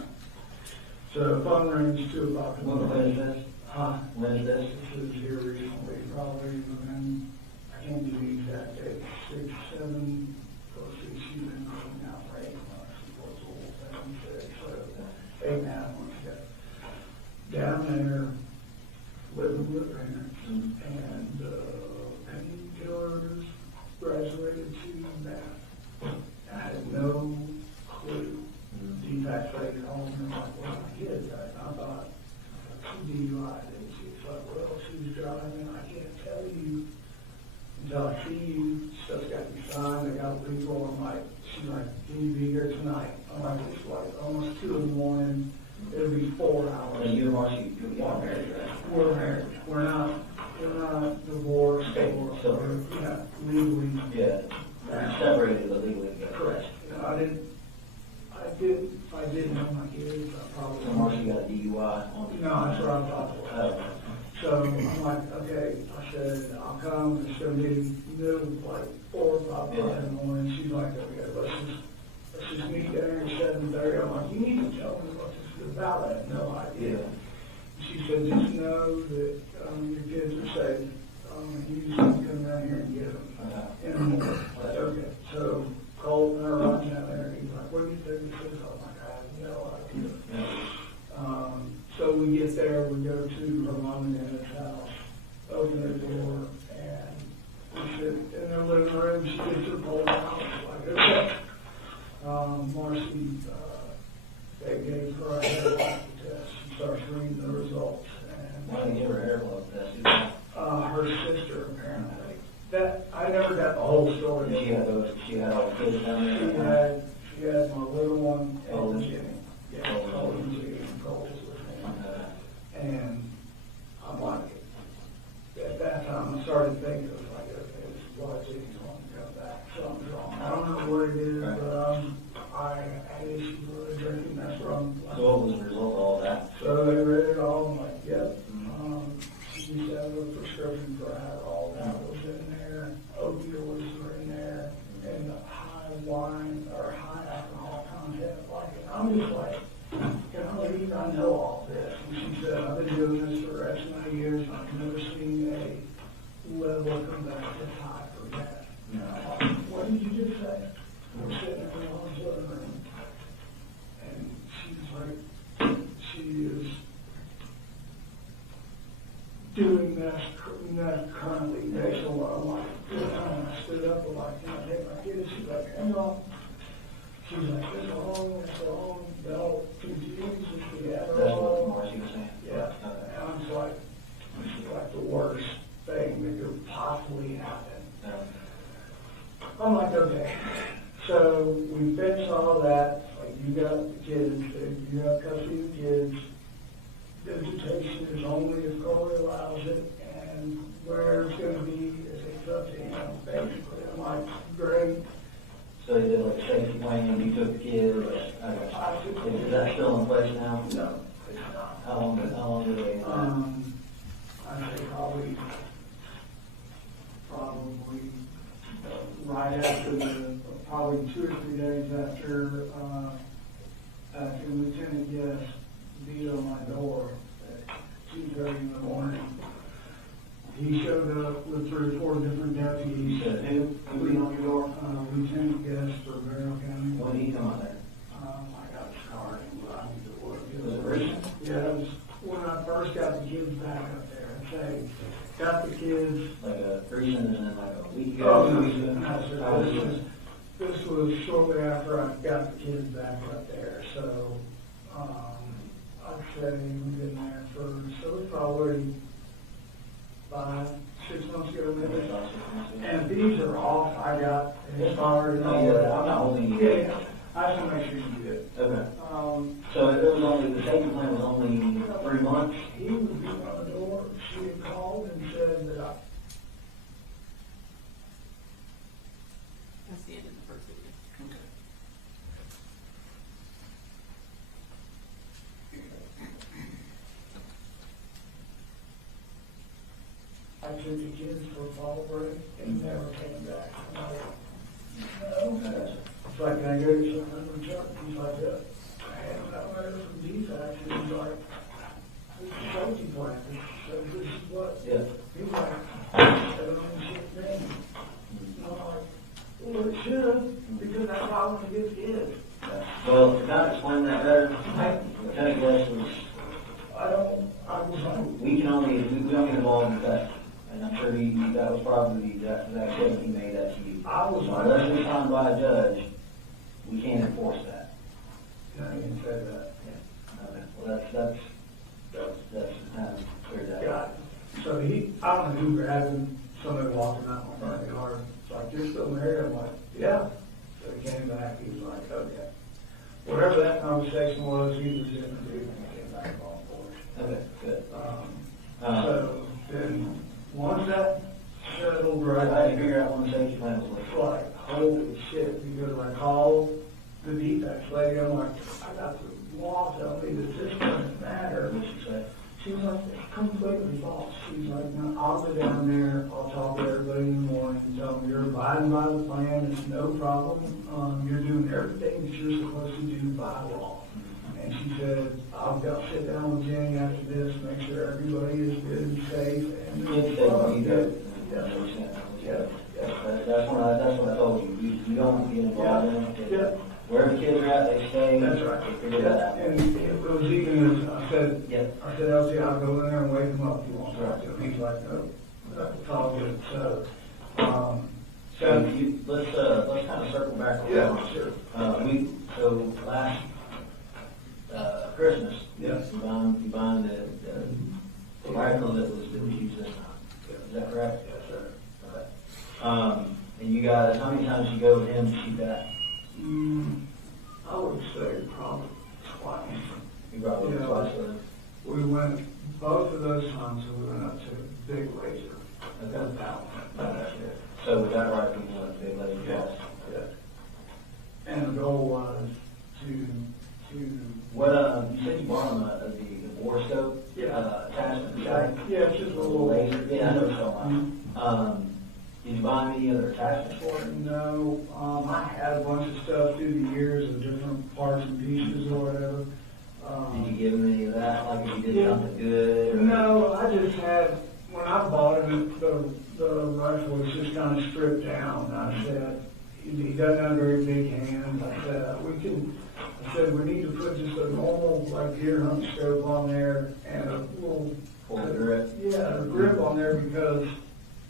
So the phone rings 2 o'clock in the When morning. is this? Huh? When is this? This is here recently, probably within, I can't give you the exact date, 6, 7, or 6, she's been going out for 8 months, before it's all 7, 6, so 8.5 months ago. Down there, living with parents, and, painkillers, graduated to that. I had no clue. DFAX lady called me, like, "Well, my kid's died." I thought, DUI, and she's like, "Well, she was driving, I can't tell you until I see you, stuff's got to be signed, I got legal." I'm like, she's like, "Can you be here tonight?" I'm like, "It's like almost 2 in the morning, it'll be 4 hours." And you and Marcy, y'all married, right? We're married, we're not divorced, Okay, or, so- we're not legally. Yeah. Separated but legally together. Correct. You know, if I didn't know my kids, I probably. So Marcy got a DUI on. No, that's what I thought. Oh. So I'm like, okay, I said, "I'll come." It's gonna be middle, like 4 or 5 o'clock in the morning. She's like, "Okay, let's just meet there at 7:30. I'm like, "You need to tell me what this is about." I had no idea. She said, "Just know that your kids are safe. You just need to come down here and get them in the morning." I said, "Okay." So Colt and I are running down there, and he's like, "What do you think this is?" I'm like, "I have no idea." So we get there, we go to her mom and dad's house, open the door, and we sit in their living room. She gets her pole out, like, "Okay." Marcy, they gave her a hair block test. She starts reading the results, Why and did you give her a hair blood test? her sister apparently. That I never got the whole story. She had all the kids down there. She had my little one Colin. and Jimmy. Yeah, Colin and Jimmy. Colt is with me. And I'm like, at that time, I started thinking, I was like, okay, this is why Jimmy's wanting to come back. Something's wrong. I don't know what it is, but I had issues with drinking. That's where I'm. So what was the result of all that? So they read it all. I'm like, yep. She used to have a prescription for Adderall. That was in there. Opioids were in there. And the high wine or high alcohol content. Like, I'm just like, golly, I know all this. And she said, "I've been doing this for the rest of my years. And I've never seen a level come back this high for that." And I'm like, "What did you just say?" We're sitting in the mom's living room. And she's like, she is doing this currently based on what I'm like. And I stood up and like, "Can I take my kids?" She's like, "Hang on." She's like, "It's wrong, they'll confuse us together." That's what Marcy was saying? Yeah. And I'm just like, this is like the worst thing that could possibly happen. I'm like, okay. So we finished all that. Like, you got the kids, you have custody of the kids. Visitation is only if Corey allows it, and where it's going to be is up to him, basically. I'm like, great. So you did like a safety plan, and you took the kids, is that still in place now? No, it's not. How long do they? I say probably after probably 2 or 3 days after, Lieutenant Guest beat on my door at 2:30 in the morning. He showed up with 3 or 4 different deputies. Who beat on your door? Lieutenant Guest for Barrow County. When did he come out there? I got his card and I need to work. Was it recent? Yeah, it was when I first got the kids back up there. I say, got the kids. Like a recent and then like a week ago? Oh, no, 2 weeks ago? no, sir. How was it? This was shortly after I got the kids back up there, so, I'd say we've been there so it's probably 5, 6 months ago, maybe. And if these are off, I got his card and all that. I'm not holding you. Yeah, I just want to make sure you do it. Okay. So it was only, the safety plan was only 3 months? He was beating on the door, she had called and said that That's the end of the first video. I took the kids for a fall break and never came back. And I went, no. It's like, can I go to something in Chuck? He's like, yeah. And I went over from DFAX and he's like, this is a safety plan. So this is what? Yeah. He's like, I don't understand things. And I'm like, well, it should, because that's why I want to give kids. Well, to kind of explain that better, Lieutenant Guest was, I was like, we don't get involved in that. And I'm sure that was probably that statement he made that to you. I was like, Unless it's signed by a judge, we can't enforce that. can I even say that? Okay. Well, that's kind of clear that. Got it. So I don't know who grabbed him, somebody walking out my front yard. It's like, you're still married? I'm like, yeah. So he came back, he was like, okay. Whatever that conversation was, he was in the dude and he came back on board. Okay, good. So then, once that settled, I right, had to figure out when the safety plan was it's like, holy shit, because I called the defense lady, I'm like, I got the law telling me that this doesn't matter. what she said. She was like, it's completely false. She's like, no, I'll go down there, I'll talk to everybody in the morning and tell them you're abiding by the plan, it's no problem. You're doing everything that you're supposed to do by law. And she said, I'll sit down with Jenny after this, make sure everybody is good and safe. And Kids stay where you go. Yeah. That's what I told you. You don't get involved in it. Yeah. Wherever the kids are at, they stay. That's right. They figure that out. And it was even as I said, Yep. LC, I'll go in there and wake him up if you want. Right. He's like, no, it's all good. So, Let's kind of circle back around. yeah, sure. So last Christmas, Yes. you bond the rifle that was used this time. Is that correct? Yes, sir. Okay. And you guys, how many times you go with him to shoot that? I would say probably twice. You brought with him Yeah. twice with him? We went, both of those times, we went up to Big Laser. Okay. That's it. So with that rifle, you went to Big Lady Yeah, twice? yeah. And the goal was to What, you said you bought him the bore scope? Yeah. Attachment? yeah, it's just a little Laser? Yeah, I know what you're talking about. Did you buy any other attachments for it? No, I had a bunch of stuff through the years of different parts and pieces or whatever. Did you give him any of that, like if you did Yeah. something good? Or? No, I just had, when I bought him, the rifle was just kind of stripped down. I said, he doesn't have very big hands. I said, we need to put just a normal, like, deer hunt scope on there and a little, Full grip? yeah, a grip on there because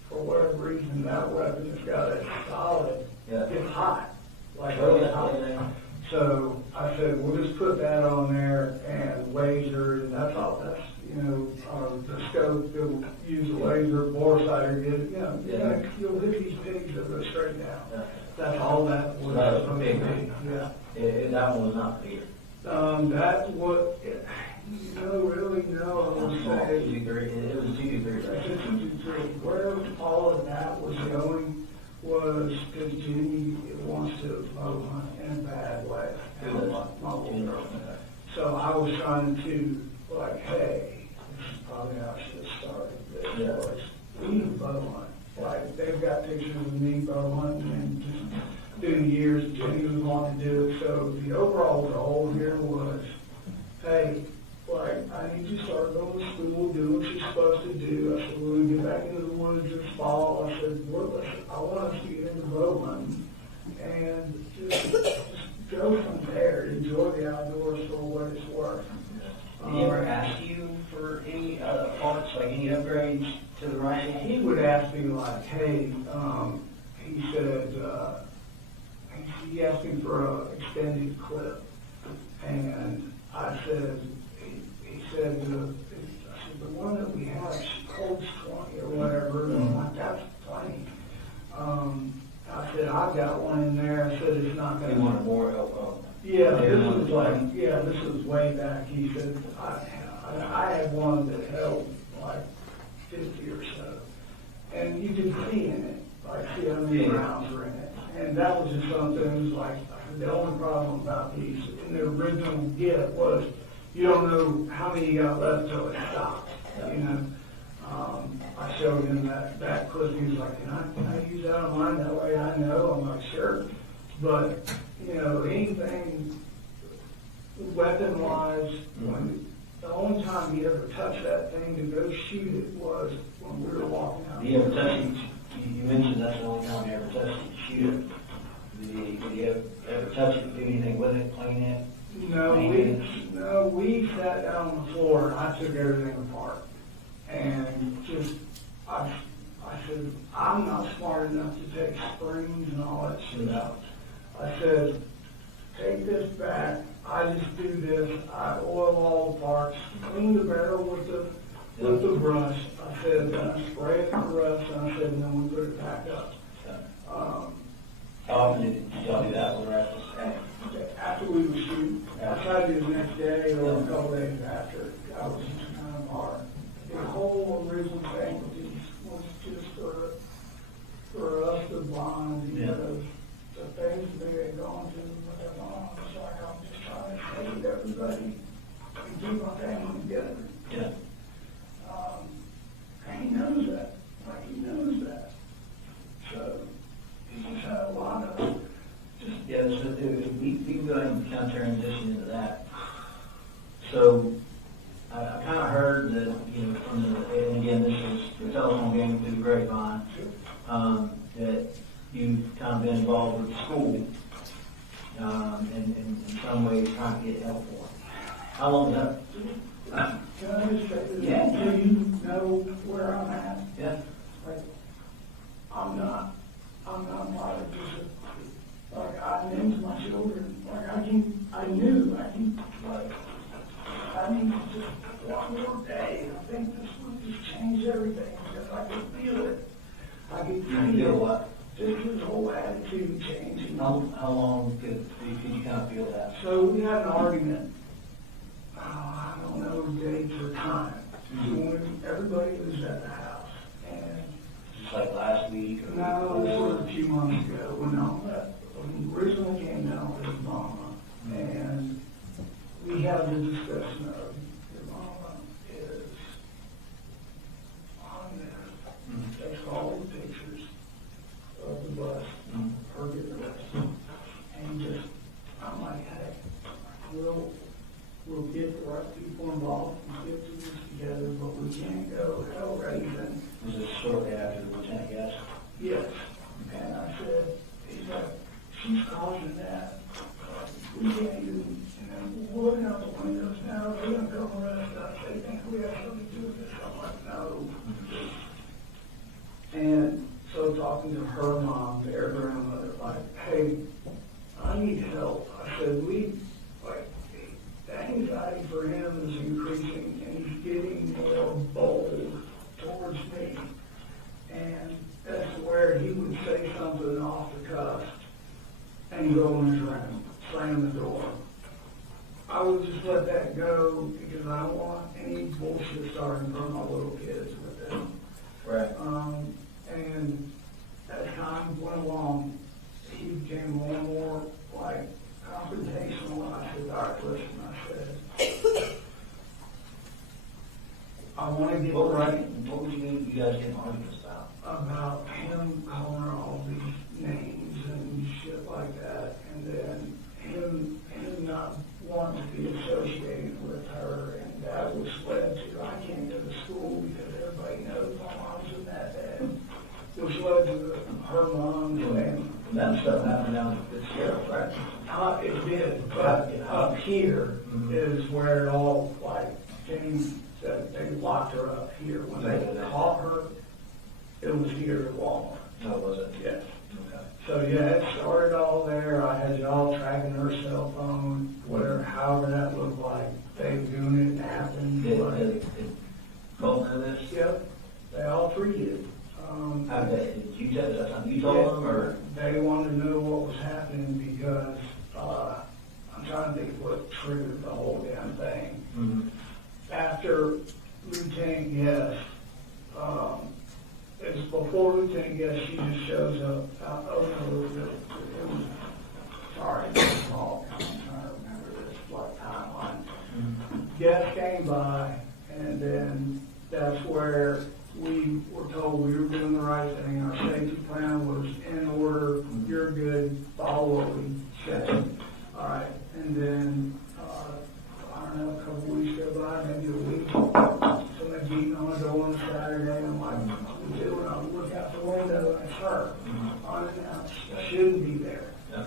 for whatever reason, that weapon has got a solid, Yeah. it's hot. Like, Oh, it's yeah, hot. yeah. So I said, we'll just put that on there and laser, and that's all, that's, the scope, it'll use a laser, bore sighter, Yeah. you'll hit these pigs that go straight down. Yeah. That's all that was. That was supposed big, to right? be. Yeah. That one was not bigger. That's what, really, no, I would say. It was 2-3, right? Where all of that was going was because Jimmy wants to mow hunt in a bad way. Who does? My little girl. So I was trying to, like, hey, this is probably how I should have started this. Yeah. Was we need to mow hunt. Like, they've got pictures of me bow hunting and just through the years, Jenny was wanting to do it. So the overall goal here was, hey, like, I need you to start going to school, do what you're supposed to do. I said, we're gonna get back into the woods this fall. I said, look, I want us to get into bow hunting and just go from there, enjoy the outdoors for what it's worth. Did he ever ask you for any parts, like any upgrades to the rifle? He would ask me like, hey, he said, he asked me for an extended clip. And I said, he said, the one that we have, she holds 20 or whatever. And I'm like, that's plenty. I said, I've got one in there. I said, it's not going He to. wanted more help. Yeah, this was way back. He said, I had one that held like 50 or so. And you could see in it, like see how many rounds were in it. And that was just something that was like, the only problem about these in the original gift was you don't know how many you got left till it stops, you know. I showed him that clip. He was like, can I use that on mine? That way I know. I'm like, sure. But, you know, anything weapon-wise, when the only time he ever touched that thing to go shoot it was when we were walking out. Did he ever touch it? You mentioned that's the only time he ever touched it, shoot it. Did he ever touch it, do anything with it, clean it? No, we sat down on the floor and I took everything apart. And just, I said, I'm not smart enough to take springs and all that shit out. I said, take this back. I just do this. I oil all the parts, clean the barrel with the brush. I said, spray it with the rust. And I said, and then we put it back up. How often did y'all do that with rifles? After we would shoot, I tried to do the next day or a couple days after. I was just kind of hard. The whole original thing was just for us to bond, because the things they had gone through with their mom, it's like I'm just trying to save everybody and keep our family together. Yeah. And he knows that. Like, he knows that. So, he just had a lot of just. Yeah, so we can go ahead and kind of transition into that. So, I kind of heard that, you know, from the, and again, this is the telephone game through the grapevine, that you've kind of been involved with the school, in some ways trying to get help for it. How long is that? Can I just say this? Yeah. Do you know where I'm at? Yeah. Like, I'm not like just, like, I named my children, like, I need to just one more day, and I think this would just change everything, because I could feel it. I could Feel what? just his whole attitude changing. How long could you kind of feel that? So we had an argument, I don't know dates or time, when everybody was at the house, and Just like last week or? no, it was a few months ago, when we originally came down with his mama, and we had the discussion of your mama is on there. They saw all the pictures of the bus, her getting arrested, and just, I'm like, hey, we'll get the right people involved and get through this together, but we can't go hell raising. Was it shortly after the lieutenant got? Yes. And I said, he's like, she's causing that. We can't even, we're looking out the windows now, they're gonna come arrest us, they think we have something to do with this. I'm like, no. And so talking to her mom, their grandmother, like, hey, I need help. I said, the anxiety for him is increasing and he's getting more bold towards me. And that's where he would say something off the cuff and go in his room, slam the door. I would just let that go because I don't want any bullshit starting from my little kids with them. Right. And as time went along, he became more and more like confrontational. I said, all right, listen, I said, I want to get What right would you guys get arguments about? about him her mom, and That stuff happened down at the sheriff, right? it did, but up here is where it all, like, James said, they locked her up here. When they caught her, it was here at Walmart. No, it wasn't. Yes. Okay. So, yeah, it started all there. I had y'all tracking her cell phone, whatever, however that looked like. They were doing it, and happened. Did Colt know this? Yep, they all three did. How did you tell, is that something you told them, or? They wanted to know what was happening because, I'm trying to think what triggered the whole damn thing. Mhm. After Lieutenant Guest, it's before Lieutenant Guest, she just shows up, sorry, it's small, I'm trying to remember this, like, timeline. Guest came by, and then that's where we were told we were doing the right thing, our safety plan was in order, you're good, follow what we said. All right, and then, I don't know, a couple weeks go by, maybe a week, somebody beating on the door on Saturday, I'm like, what we do? And I look out the window, and it's her, unannounced, shouldn't be there. Yeah.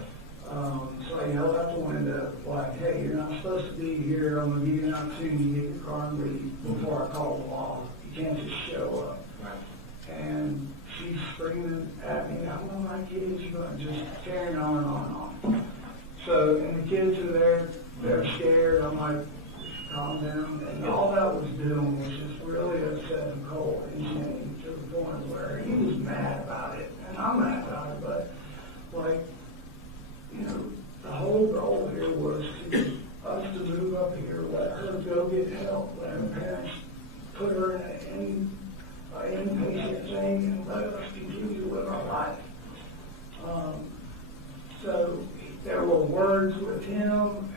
So I yelled out the window, like, hey, you're not supposed to be here, I'm gonna give you an opportunity to get your car and leave before I call the law. You can't just show up. Right. And she's screaming at me, I want my kids, but just carrying on and on and on. So, and the kids are there, they're scared, I'm like, calm down. And all that was doing was just really upsetting Cole and Jenny to the point where he was mad about it, and I'm mad about it, but like, you know, the whole goal here was to us to move up here, let her go get help, let her parents put her in an inpatient thing, and let us continue to live our life. So there were words with him,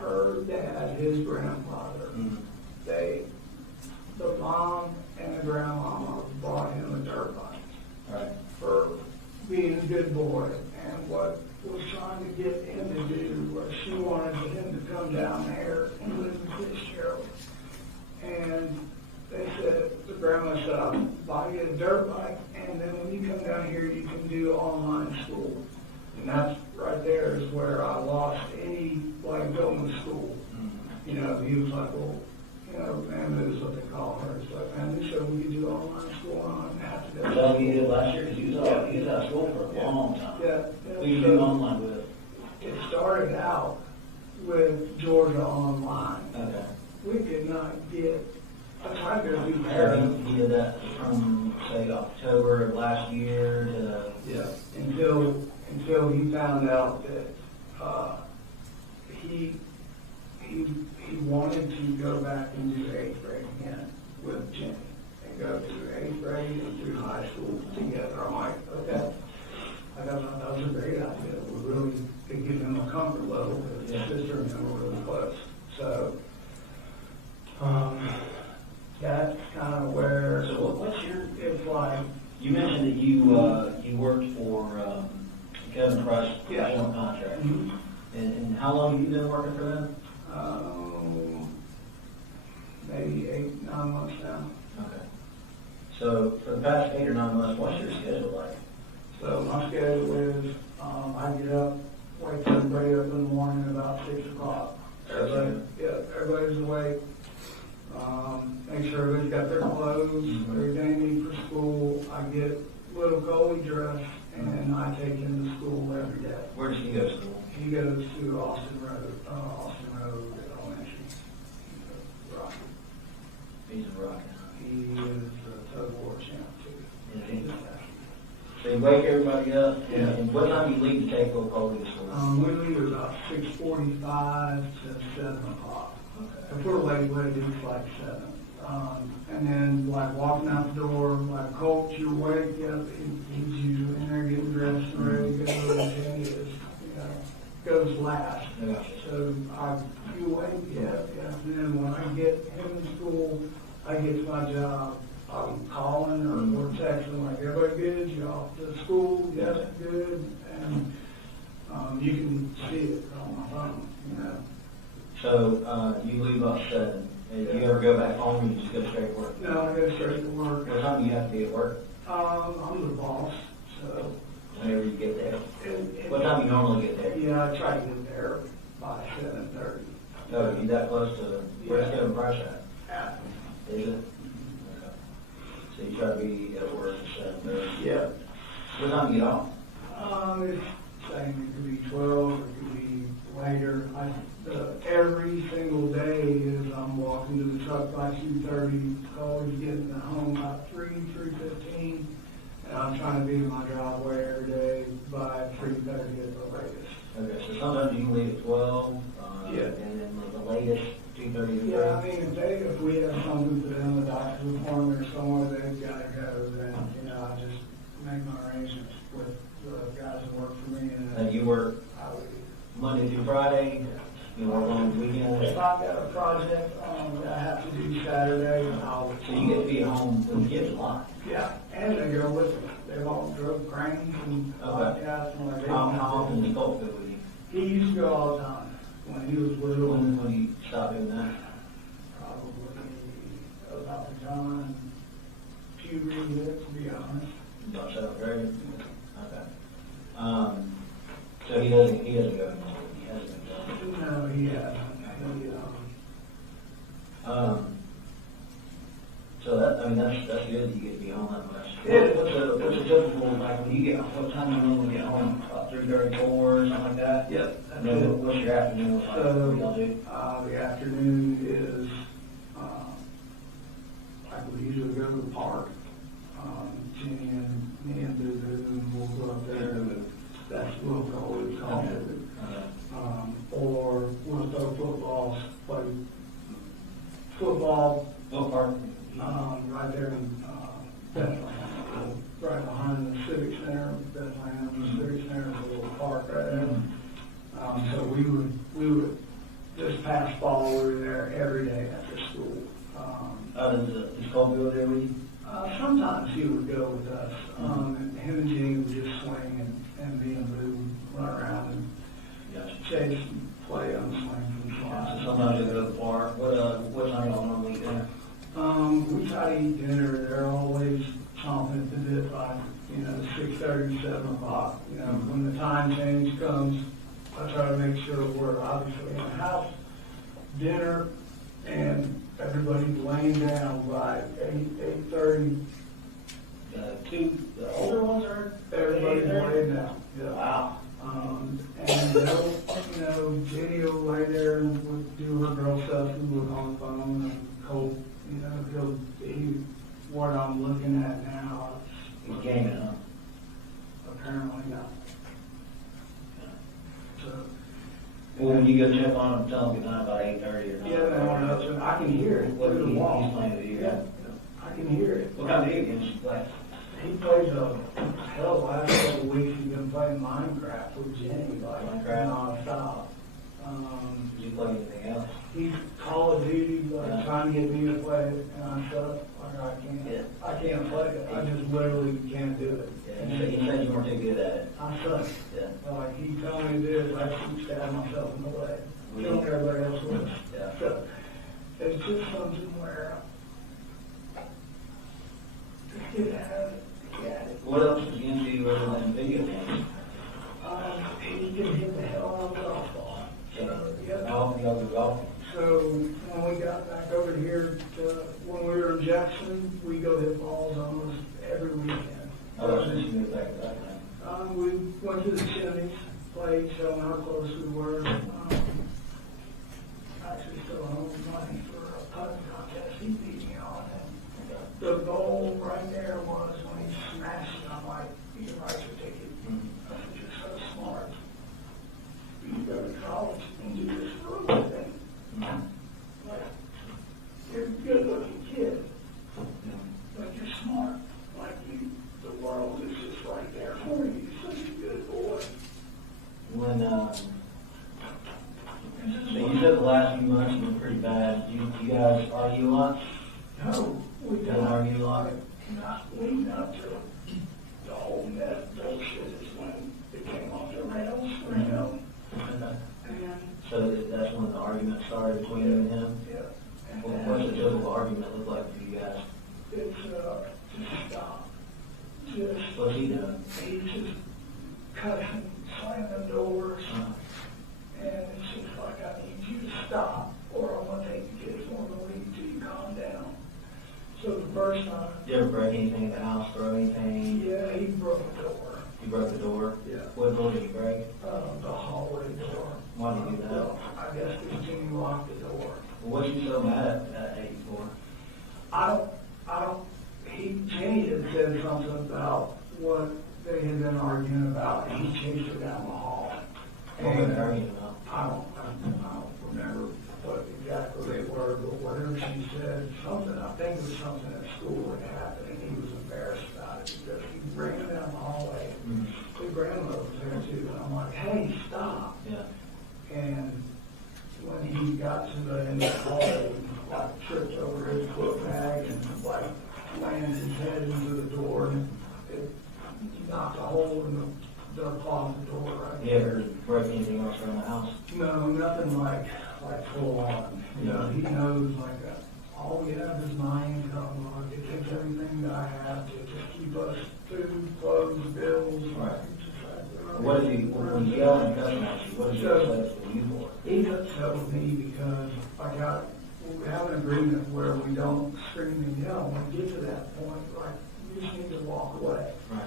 her dad, his grandfather. The mom and the grandmama bought him a dirt bike. Right. For being a good boy, and what was trying to get him to do was she wanted him to come down there and live in Fitzgerald. And they said, the grandma said, I'll buy you a dirt bike, and then when you come down here, you can do online school. And that's right there is where I lost any, like, going to school. You know, he was like, well, you know, man, is what they call her. It's like, man, they said we could do online school, and I didn't have to do Is that what you did last year? Because he was out of school for a long time. Yeah. Who you do online with? It started out with Georgia Online. Okay. We could not get, I tried to do So parents. he did that from, say, October of last year to... Yeah. Until he found out that, he wanted to go back and do 8th grade again with Jenny and go through 8th grade and through high school together. I'm like, okay. I thought that was a great idea. We really could give him a comfort level because his sister and him were really close. So, that's kind of where. So what's your... It's like. You mentioned that you worked for Kevin Price, general contractor. Mm-hmm. And how long have you been working for them? Maybe 8, 9 months now. Okay. So for the past 8 or 9 months, what's your schedule like? So my schedule is, I get up, wake everybody up in the morning about 6 o'clock. Everybody's awake. Make sure everybody's got their clothes, everything they need for school. I get little Coley dressed, and I take him to school every day. Where does he go to school? He goes to Austin Road Elementary. Rocky. He's a rocket. He is a tug of war champ too. Is he? So you wake everybody up, Yeah. and what time do you leave to take little Coley to school? We leave about 6:45 to 7 o'clock. If we're late, it's like 7. And then, like, walking out the door, like, Colt, you're awake, yep, he's you in there getting dressed and ready to go, and Jenny is, you know, goes last. Yeah. So, you awake, yeah. And then when I get him in school, I get to my job, I'm calling or texting, like, everybody good, you off to school, yes, good, and, you can see it on my phone, you know. So you leave about 7. And you ever go back home and you just go straight to work? No, I go straight to work. What time do you have to be at work? I'm the boss, so. Whenever you get there. and- What time you normally get there? Yeah, I try to get there by 7:30. No, you that close to the rest of them price at? Yeah. Is it? Okay. So you try to be at work at 7:30? Yeah. What time you get off? It's saying it could be 12, it could be later. Every single day is I'm walking to the truck by 2:30, always getting home by 3:15. And I'm trying to be in my driveway every day by 3:30 at the latest. Okay, so sometimes you can leave at 12, Yeah. and then the latest, 2:30 to 3? Yeah, I mean, if we have something for them, a doctor's appointment or somewhere, they've got to go, then, I just make my arrangements with the guys that work for me. And you work I would, Monday through Friday, you work on the weekends? if I've got a project, that I have to do Saturday, I'll. So you get to be at home with the kids a lot? Yeah, and they go with me. They've all drove cranes and podcasts and like. How often does Colt go with you? He used to go all the time when he was little. When you stop doing that? Probably about the time puberty hit, to be honest. About 7th grade? Okay. So he doesn't go anymore? He hasn't been going? No, he hasn't. So that's good, you get to be home that much. Yeah. What's a typical, like, when you get, what time do you normally get home? About 3:30, 4, something like that? Yep. And then what's your afternoon like? What do y'all do? The afternoon is, we usually go to the park. Jenny and me and Boo and we'll go up there and that's what we'll always call it. Or we'll throw footballs, play football, What park? right there in, Bethlehem, right behind the Civic Center, Bethlehem, the Civic Center, is a little park right there. So we would, this past fall, we were there every day after school. Does Colt go there with you? Sometimes he would go with us, and him and Jenny would just swing, and me and Boo would run around and chase and play on the swings and So fly. sometimes you go to the park. What time y'all normally eat dinner? We try to eat dinner, they're always chomping at the bit by, 6:30, 7 o'clock. When the time change comes, I try to make sure we're obviously in the house, dinner, and everybody's laying down by 8:30. The older ones are? Everybody's laying down. Yeah. Wow. And they'll, Jenny will lay there and would do her girl stuff and look on the phone, and Colt, what I'm looking at now, He's gaming, huh? apparently not. So, Well, when you go check on him, tell him good night about 8:30 or 9. yeah, I can hear it What through the he's wall. playing with you? Yeah, I can hear it. What kind of video games you play? He plays hell, last couple of weeks he's been playing Minecraft with Jenny, like, Minecraft? nonstop. Did you play anything else? He's Call of Duty, like, trying to get me to play it, and I said, I can't play it, I just literally can't do it. Yeah, you said you weren't too good at it. I suck. Yeah. Like, he told me to do it, I keep stabbing myself in the leg, killing everybody else with it. Yeah. So, it's just something where, What else is into you other than video games? he can hit the hell out of the golf ball. Yeah. How often y'all go golfing? So when we got back over here when we were in Jackson, we go hit balls almost every weekend. How much did you move back to that time? We went to the Chimneys, played, showing how close we were. Actually still home money for a putting contest he beat me on. And the goal right there was when he smashed it, I'm like, you can write your ticket. I said, you're so smart. You go to college and do this for a living. Like, you're a good-looking kid, but you're smart. Like the world is just right there for you. You're such a good boy. When What's he doing? He just cutting, slamming doors, and it's just like, I need you to stop, or I'm gonna take the kids on the lead till you calm down. So the first time, Did you ever break anything at the house, throw anything? yeah, he broke the door, You broke the door? Yeah. What door did you break? the hallway door. Why did you do that? I guess because Jimmy locked the door. What you so mad at 84? I don't, Jenny had said something about what they had been arguing about, and he chased her down the hall. What were they arguing about? I don't remember what exactly they were, but whatever she said, something, I think it was something at school that happened, and he was embarrassed about it, because he ran down the hallway. The grandmother was there too, and I'm like, hey, stop. Yeah. And when he got to the end of the hallway, he like tripped over his foot bag and like landed his head into the door, and it knocked a hole in the closet door right You ever break anything else around the house? No, nothing like full on. You know, he knows like all we have is my income. Like, it takes everything that I have to just keep us food, clothes, bills. Right. What did he, when he yelled and cussed at you, what did you say to you for? He upset with me because we have an agreement where we don't scream and yell. When we get to that point, like, we just need to walk away. Right.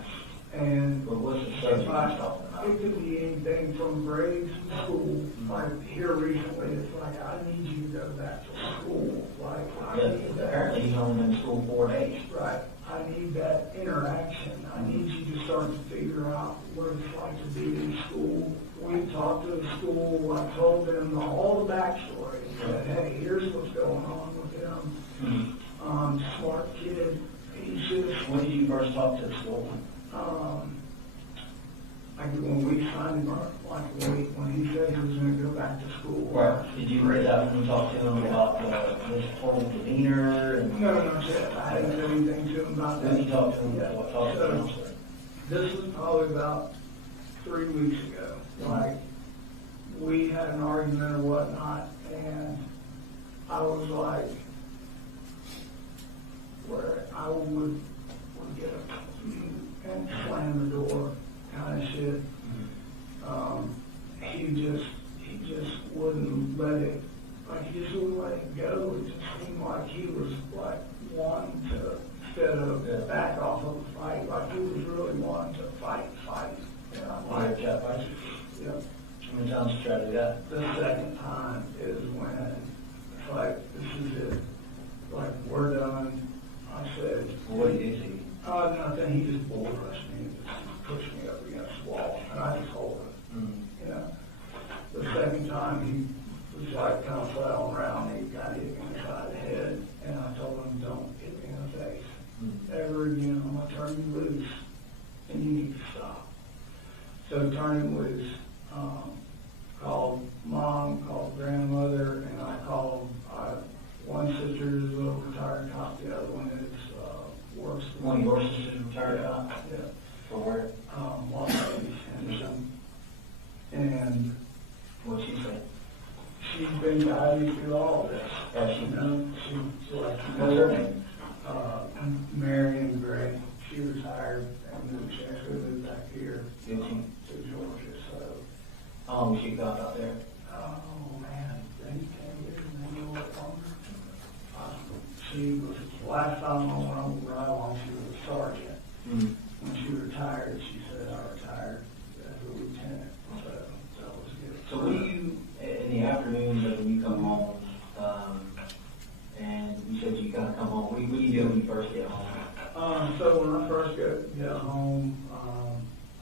And But what's the subject if you're talking about? it could be anything from grades to school. Like here recently, it's like, I need you to go back to school. Like, I Yeah, need that. apparently he's only been in school 4 days. Right. I need that interaction. I need you to start to figure out what it's like to be in school. We talked to the school. I told them all the backstory. I said, hey, here's what's going on with him. Smart kid. He's just, When did you first talk to the school? like when we signed him up, like when he said he was going to go back to school. Did you read that when you talked to him about his whole demeanor? And No, I hadn't said anything to him about that. when you talked to him, Yeah. what talked to him? This was probably about 3 weeks ago. Like, we had an argument or whatnot, and I was like, where I would get up and slam the door, kind of shit. He just wouldn't let it, like, he just wouldn't let it go. It just seemed like he was, like, wanting to, instead of back off of the fight, like, he was really wanting to fight. And I'm like, Chat fight? yeah. How many times you tried to do that? The second time is when it's like, this is it. Like, we're done. I said, What did you do to you? nothing. He just bull rushed me, just pushed me up against the wall, and I just hold him. You know, the second time he was like kind of flat on around me, got hit me in the side of the head, and I told him, don't hit me in the face. Ever again, I'm gonna turn you loose, and you need to stop. So turned him loose. Called mom, called grandmother, and I called one sister's a little retired cop, the other one is works. One of your sisters retired out? Yeah. For where? Long Beach, and What'd she say? she's been guiding through all of this. Has she? You know, she's like, What's her name? Marion Gray. She retired and then she actually moved back here Did she? to Georgia. So, How long was she got out there? oh man, they can't get any more longer. She was, last time I went on the ride along, she was a sergeant. When she retired, she said, I retired as a lieutenant. So that was good. So what do you, in the afternoons of when you come home, and you said you gotta come home, what do you do when you first get home? So when I first get home,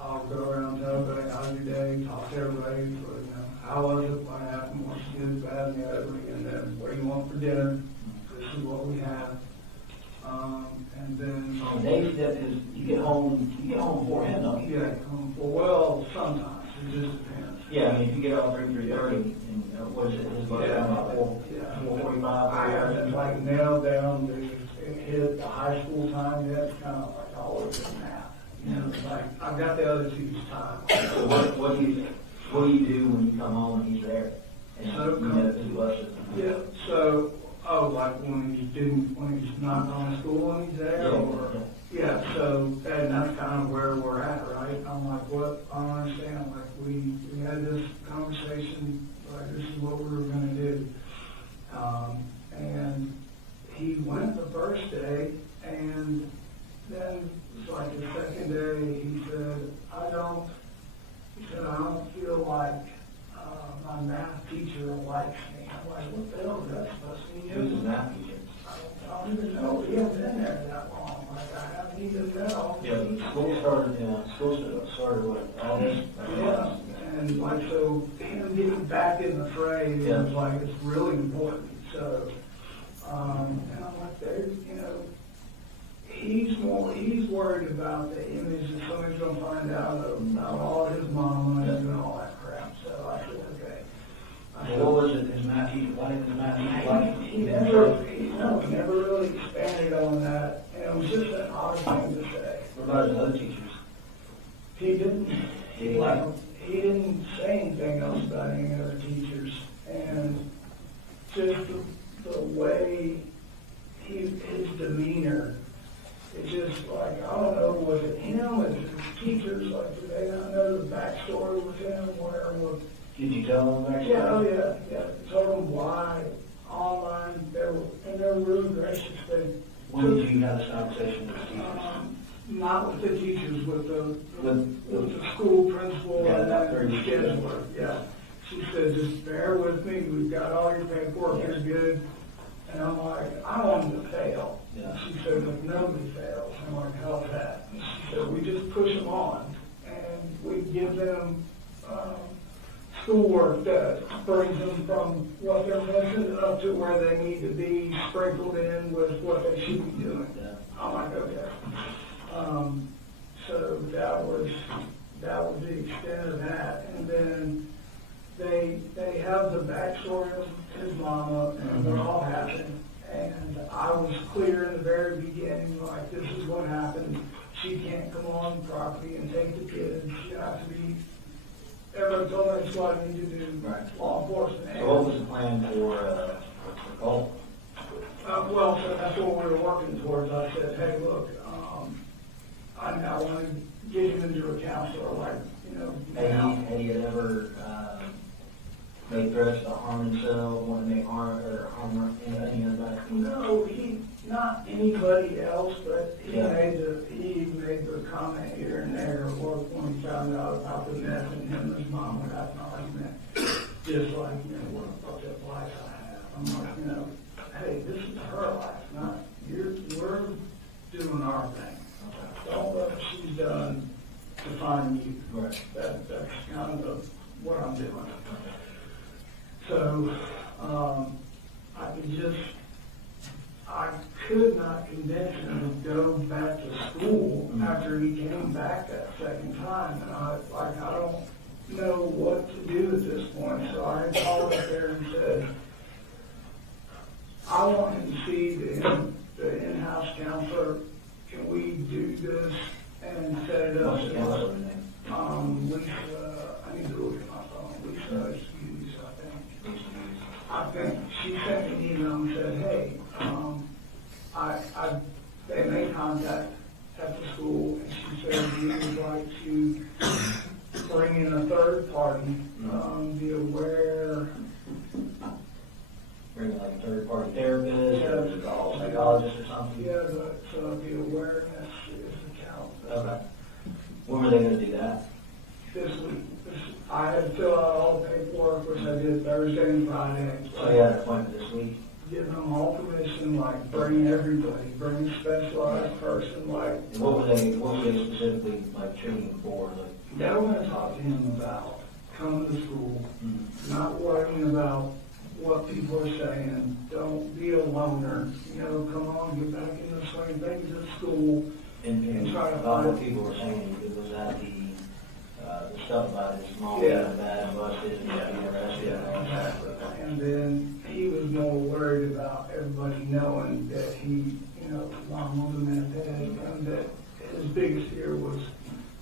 I'll go around and tell everybody how's your day, talk to everybody, for, you know, how was it, what happened, what's good, bad, and the ugly, and then what do you want for dinner? This is what we have. And then. On the days that is, you get home before him, don't you? Yeah, well, sometimes, it just depends. Yeah, I mean, if you get out 3:30, and what is it, his bus down about 4:45? I haven't like nailed down hit the high school time yet. It's kind of like all over the map. You know, it's like I've got the other two's time. So what do you do when you come home and he's there? And So, you know, the buses? Yeah. So, like when he's not going to school and he's there, or Yeah, so, and that's kind of where we're at, right? I'm like, what, I don't understand, like, we had this conversation, like, this is what we were gonna do. And he went the first day, and then, it's like the second day, he said, I don't feel like, my math teacher likes me. I'm like, what the hell is that supposed to mean? Who's his math teacher? I don't even know, he hasn't been there that long, like, I haven't even know. Yeah, school started with all this. Yeah, and like, so him getting back in the fray is like, it's really important, so, and I'm like, there, you know, he's worried about the image that somebody's gonna find out about all his mama and all that crap, so I said, okay. What was it, his math teacher, why didn't his math teacher like He him? he never really expanded on that, and it was just an odd thing to say. What about his other teachers? He didn't, Did he like them? he didn't say anything else about any other teachers, and just the way his demeanor, it's just like, I don't know, was it him, was it his teachers, like, did they not know the backstory with him, where was? Did you tell him that? Yeah, oh yeah, told them why, online, they were really gracious, When did you have this conversation with the teachers? not with the teachers, with the With school principal Yeah, and not the very scheduler, yeah. She said, just bear with me, we've got all your paperwork, it's good. And I'm like, I want him to fail. Yeah. She said, look, nobody fails. I'm like, how's that? And she said, we just push them on, and we give them, schoolwork that brings them from what they're missing up to where they need to be, sprinkled in with what they should be doing. Yeah. I'm like, okay. So that was the extent of that. And then they have the backstory of his mama, and what all happened. And I was clear in the very beginning, like, this is what happened. She can't come on the property and take the kids. She has to be, everybody told her that's what I need to do. Right. Law enforcement. So what was the plan for Colt? Well, so that's what we were working towards. I said, hey, look, I want to get him into a counselor, like, you know, now. Had he ever made threats to harm himself, want to make harm anybody? No, not anybody else, but he Yeah. made the comment here and there, or when he found out about the mess and him and his mom would have an argument, just like, you know, what a fucked up life I have. I'm like, you know, hey, this is her life, not we're doing our thing. Don't let what she's done define you. Right. That's kind of what I'm doing. So, I could not convince him to go back to school after he came back that second time. And I don't know what to do at this point. So I called up there and said, I want him to see the in-house counselor. Can we do this and set it up? What's the counselor's name? Lisa, I need to look at my phone. Lisa Hughes, I think she sent me an email and said, hey, they made contact at the school, and she said we would like to bring in a third party, be aware. Bring in like a third-party therapist or psychologist or something? Yeah, but the awareness is the count. Okay. When were they going to do that? This week. I had to fill out all the paperwork, which I did Thursday and Friday. So you had an appointment this week? Give them all permission, like, bring everybody, bring a specialized person, like, And what were they specifically like treating for? Like, they were gonna talk to him about coming to school, not worrying about what people are saying, don't be a loner, you know, come on, get back in the swing, take it to school. and try to about what find- people were saying, it was that the stuff about his mom Yeah. being bad, busted, and being arrested. Exactly. And then he was more worried about everybody knowing that he, you know, mom was a meth head, and that his biggest fear was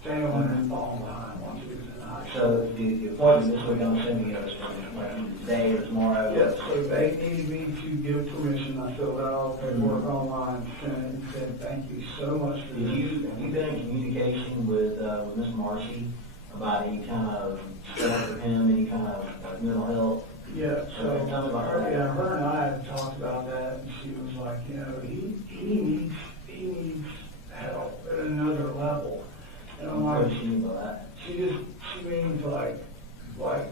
failing and falling behind once he was in high So the appointment this week, I'm assuming it was like today or tomorrow? Yes, so they needed me to give permission, I filled out all the paperwork online, sent it, and said, thank you so much for Have this. you been in communication with Ms. Marcy about any kind of stuff for him, any kind of like mental health? Yeah, so, Tell me about that. yeah, her and I had talked about that, and she was like, you know, he needs help at another level. And I'm What like, does she mean by that? she means like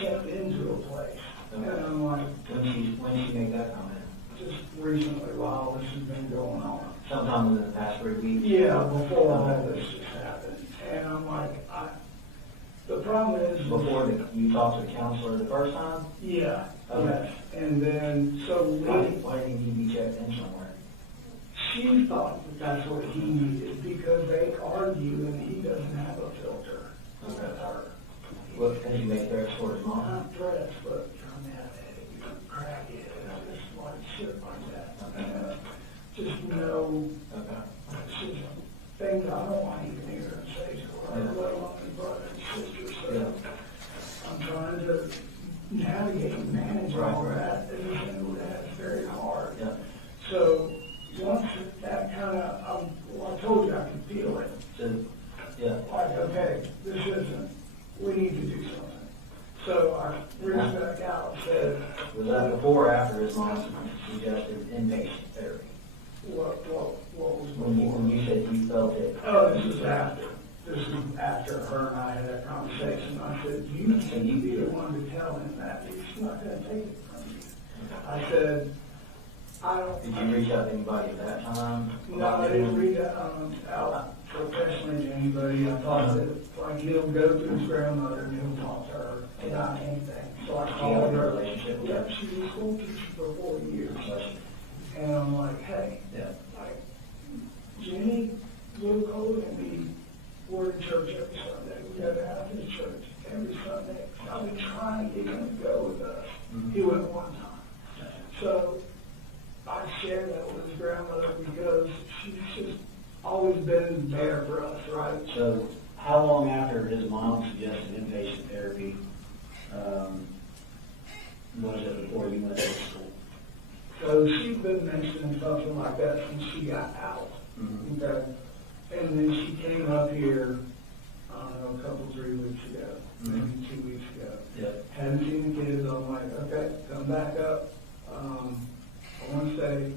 checked into a place. And I'm like, When she made that comment? just recently while this has been going on. Sometime within the past 3 weeks? Yeah, before all this just happened. And I'm like, the problem is. Before you talked to the counselor the first time? Yeah, Okay. yes. And then, so Why didn't you be checked in somewhere? she thought that that's what he needed because they argue and he doesn't have a filter. With her. What, did you make threats for his mom? Not threats, but come at it, you crack it, and just like shit like that. And, just no, Okay. it's just things I don't want to even hear and say to her, let alone my brother and sister. So I'm trying to navigate and manage all that, and that's very hard. Yeah. So once that kind of, well, I told you I could feel it. So, yeah. Like, okay, this isn't, we need to do something. So I reached back out and said, Was that before or after his mom suggested inpatient therapy? what was When you said you felt it? Oh, this is after. This is after her and I had that conversation. I said, you can't be the one to tell him that. He's not gonna take it from you. I said, I don't. Did you reach out to anybody at that time? No, I didn't read out professionally to anybody. I thought that, like, he'll go to his grandmother and he'll talk to her about anything. So I Do you have called a her. relationship with Yeah, her? she was a school teacher for 4 years. And I'm like, hey, Yeah. like, Jenny will go and we're in church every Sunday. We go to Baptist church every Sunday. I've been trying to get him to go with us. He went one time. So I share that with his grandmother because she's just always been there for us, right? So how long after his mom suggested inpatient therapy, was it before you went to school? So she's been mentioning something like that since she got out. Mhm. Okay? And then she came up here, I don't know, a couple, 3 weeks ago, maybe 2 weeks ago. Yep. Hadn't seen the kids. I'm like, okay, come back up. I want to say,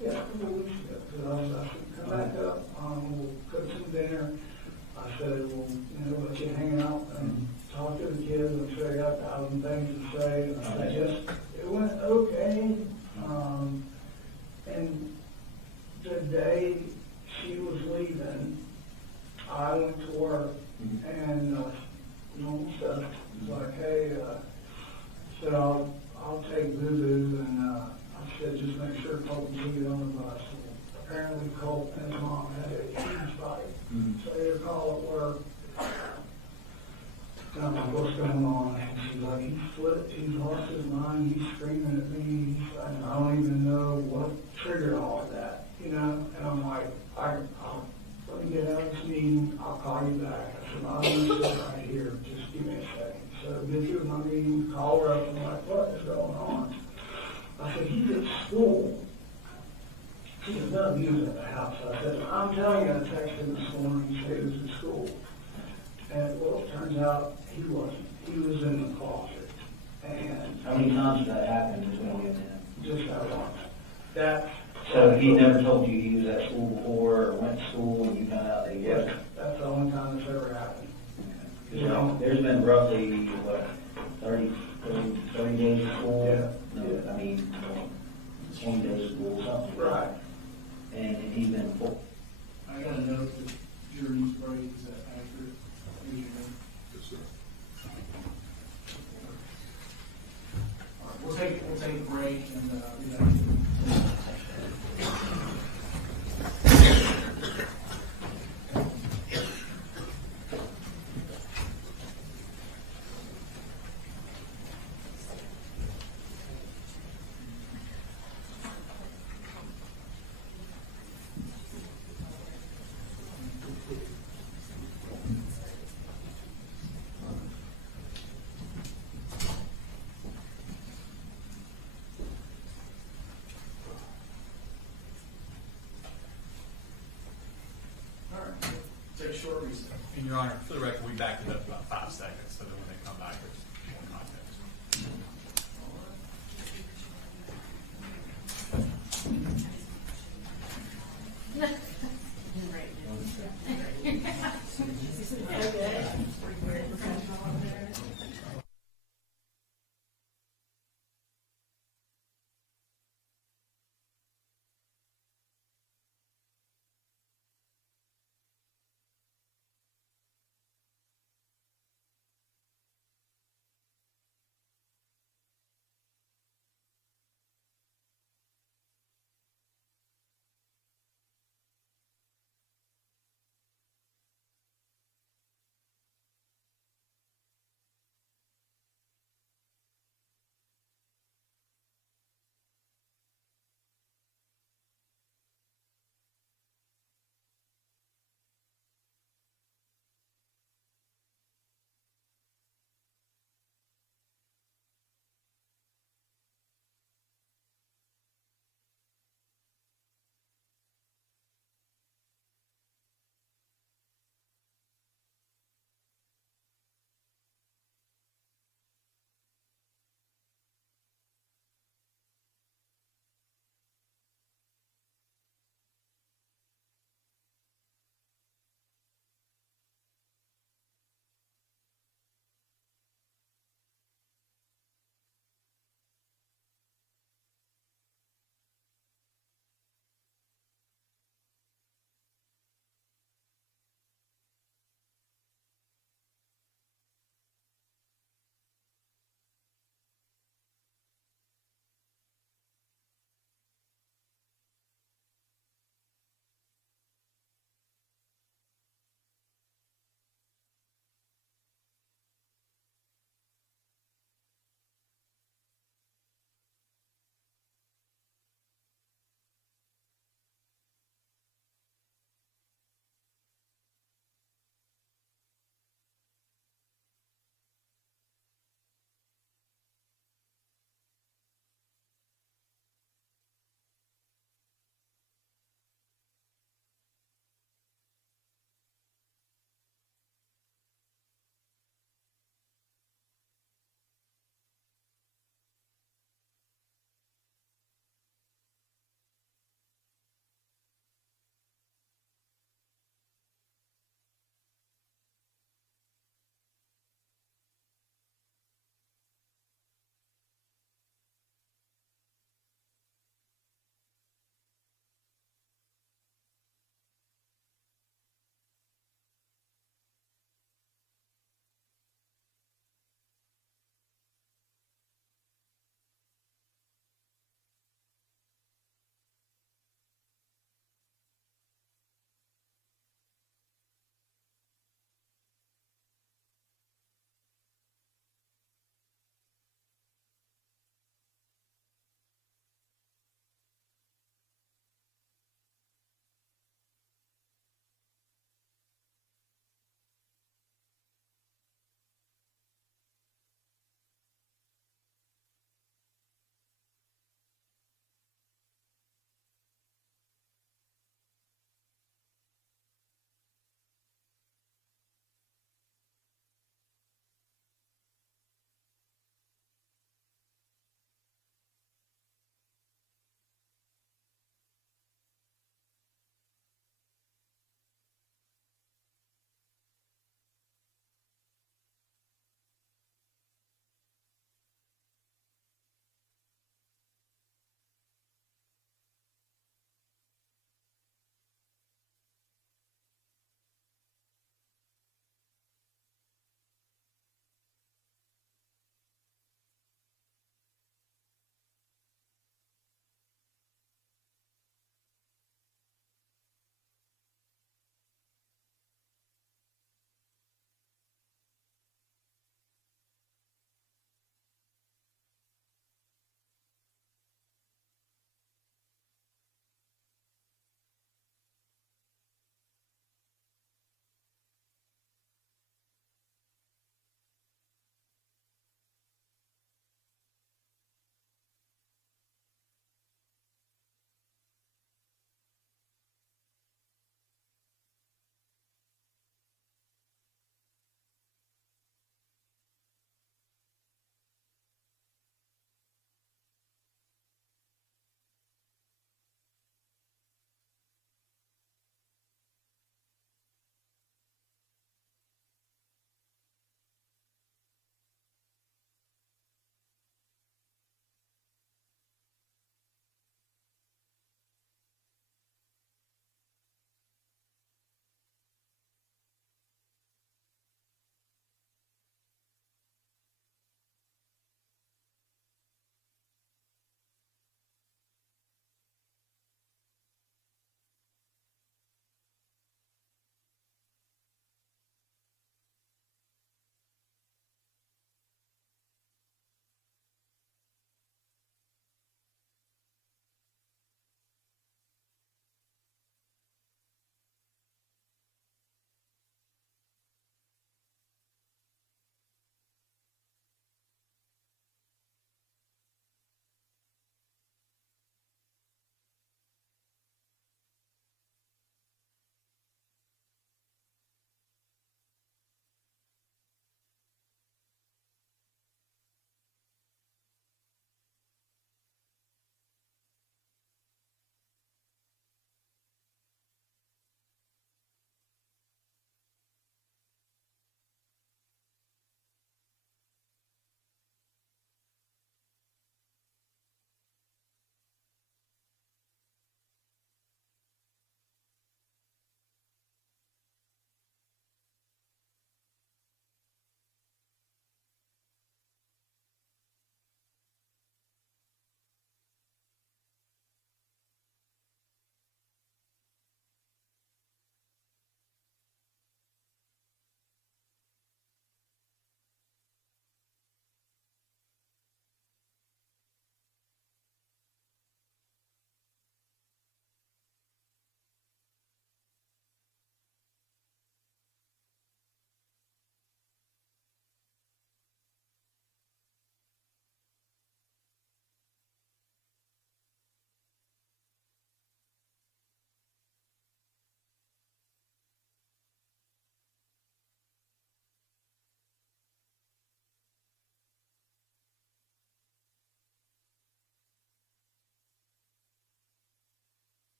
yeah, a couple weeks ago. So I said, come back up. We'll cook some dinner. I said, we'll, let you hang out and talk to the kids. I'm sure you got 1,000 things to say. And I it went okay. And the day she was leaving, I went to work and normal stuff. It was like, hey, said I'll take Boo-Boo, and I said just make sure Colt can get on the bus. Apparently Colt and his mom had a huge fight, so they had a call at work. And I'm like, what's going on? And she's like, he flipped, he's lost his mind, he's screaming at me, and I don't even know what triggered all of that, And I'm like, let me get out of this meeting, I'll call you back. I said, I'm going to sit right here, just give me a second. So get through my meeting, call her up, and I'm like, what is going on? I said, he's at school. She said, no, he was at the house. I said, I'm telling you, I texted him this morning, he said he was at school. And well, it turns out he wasn't. He was in the closet. And How many times did that happen between you and him? just that once. That. So he never told you he was at school before or went to school and you found out that he Yes, wasn't? that's the only time it's ever happened. There's been roughly, what, 30 days of school? Yeah. No, Yeah. I mean, 20 days of school, something. Right. And he's been full. I got a note that jury's break, is that accurate? Yes, sir. All right, we'll take a break and, be back. take a short recess. And Your Honor, for the record, we backed it up about 5 seconds, so that when they come back, there's more context.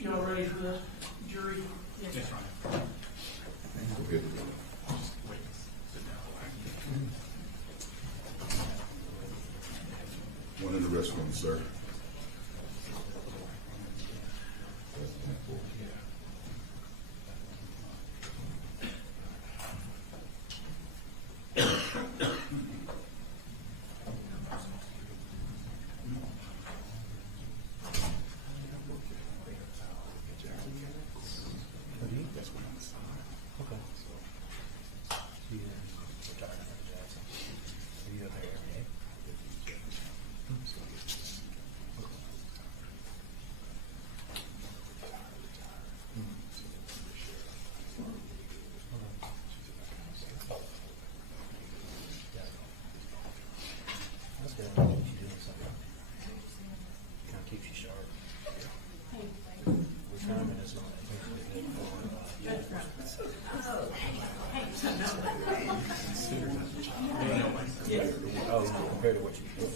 Y'all ready for the jury? Yes. One in the restroom, sir. That's good. Keeps you doing something. Kind of keeps you sharp. Retirement is not good Oh, compared to what you do.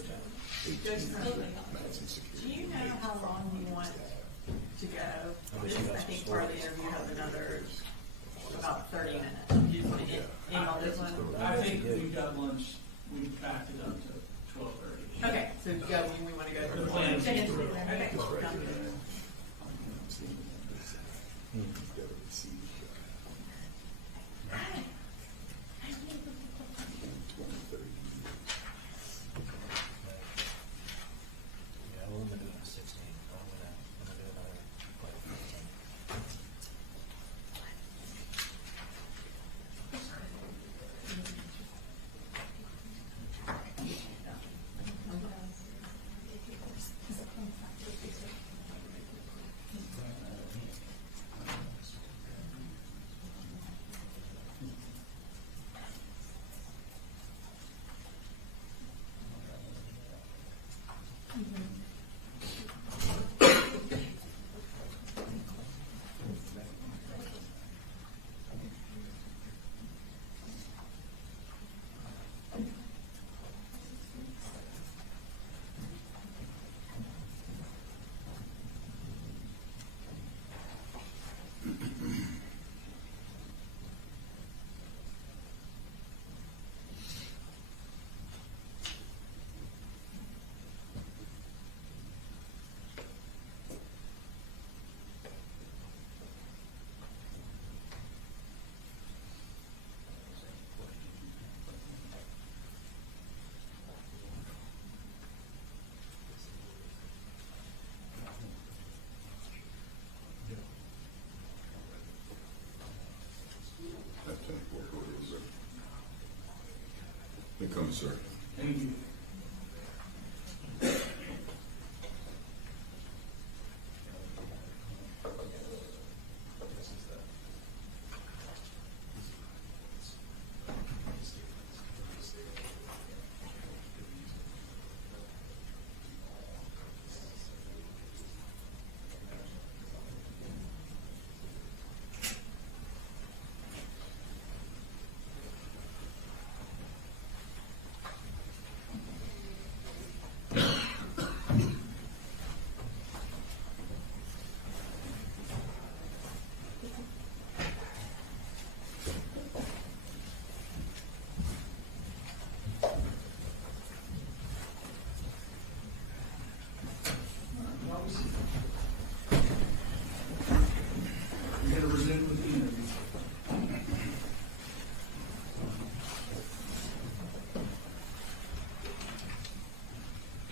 Do you know how long you want to go? I bet This, you I got some think part of the stories. interview has another about 30 minutes. Do you want to end on this one? I think we got lunch, we backed it up to 12:30. Okay, so go when we want to go through The plan is Okay. to- Okay. Sounds good. Yeah, we're gonna do it at 16. I'm gonna do another. Here comes, sir. Thank you. We're gonna resume with the interview.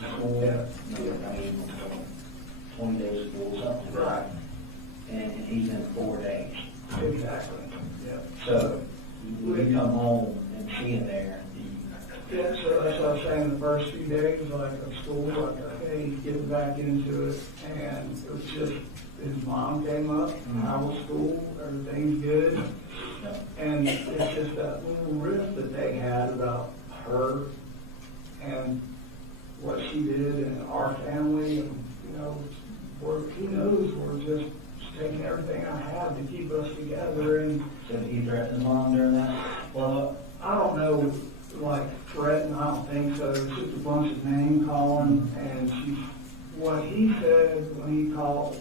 School, 20 days of school, something. Right. And he's in 4 days. Exactly, yeah. So, we come home and see him there. Yeah, so that's what I was saying, the first few days, like of school, like, okay, he's getting back into it, and it was just, his mom came up, how was school, everything's good, and it's just that little rift that they had about her and what she did and our family, and, you know, he knows we're just taking everything I have to keep us together, and So he threatened his mom during that blow up? I don't know like threatened, I don't think so, it's just a bunch of name calling, and what he said when he called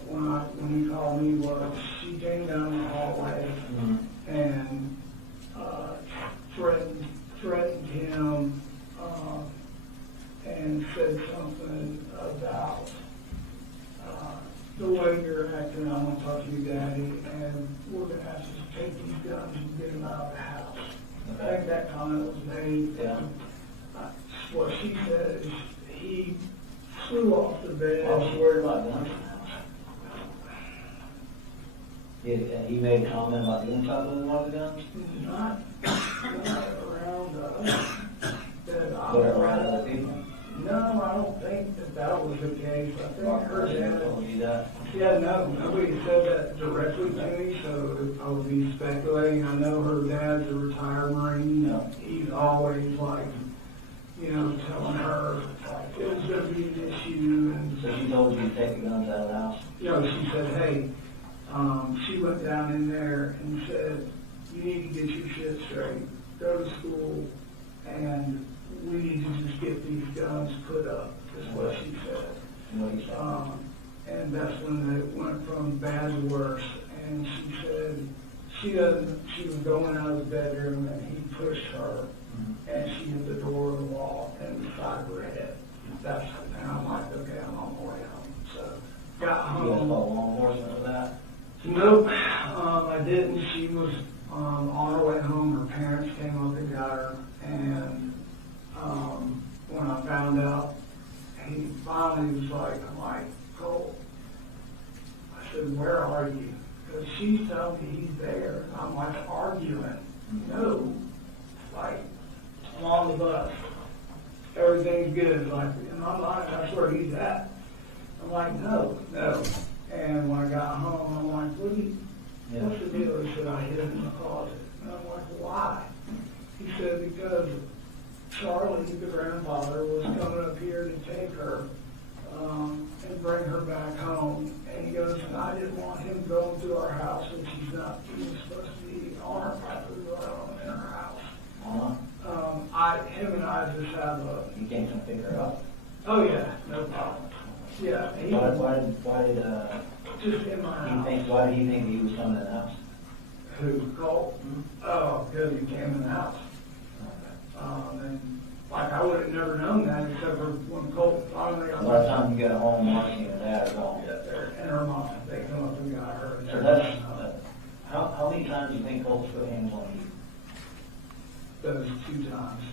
me was, she came down the hallway and, threatened him, and said something about, the way you're acting, I'm gonna talk to you, Daddy, and we're gonna have to take these guns and get them out of the house. I think that comment was made. Yeah. What she said is he flew off the bed. I was worried about guns. He made a comment about the inside of one of the guns? Not around us. But around other people? No, I don't think that was the case. I think her dad. Told you that? Yeah, no, nobody said that directly to me, so I would be speculating. I know her dad's a retired Marine. Yeah. He's always like, telling her like, it was going to be an issue. And So she told you to take the guns out of the house? she said, hey, she went down in there and said, you need to get your shit straight, go to school, and we need to just get these guns put up, is what she said. What he said? And that's when it went from bad to worse. And she said she was going out of the bedroom and he pushed her and she hit the door of the wall and the side of her head. And I'm like, okay, I'm on my way home. So got You guys home. call law enforcement for that? Nope, I didn't. She was on her way home. Her parents came up and got her. And when I found out, he finally was like, I'm like, Colt. I said, where are you? Because she's telling me he's there. And I'm like arguing. No. Like, I'm on the bus. Everything's good. Like, in my mind, that's where he's at. I'm like, no. And when I got home, I'm like, what's the deal? He said, I hid him in the closet. And I'm like, why? He said, because Charlie, the grandfather, was coming up here to take her and bring her back home. And he goes, and I didn't want him going through our house, which he's not even supposed to be on our property, let alone in our house. Him and I just have a... You can't figure it out? Oh, yeah, no problem. Yeah. Why did Just in my house. why did he think he was coming in the house? Who, Colt? Oh, because he came in the house. And like I would have never known that except for when Colt finally got By the time you got home, Marcy and Dad are gone. Yeah, and her mom, they come up and got her. So that's, how many times do you think Colt's put hands on you? Those 2 times.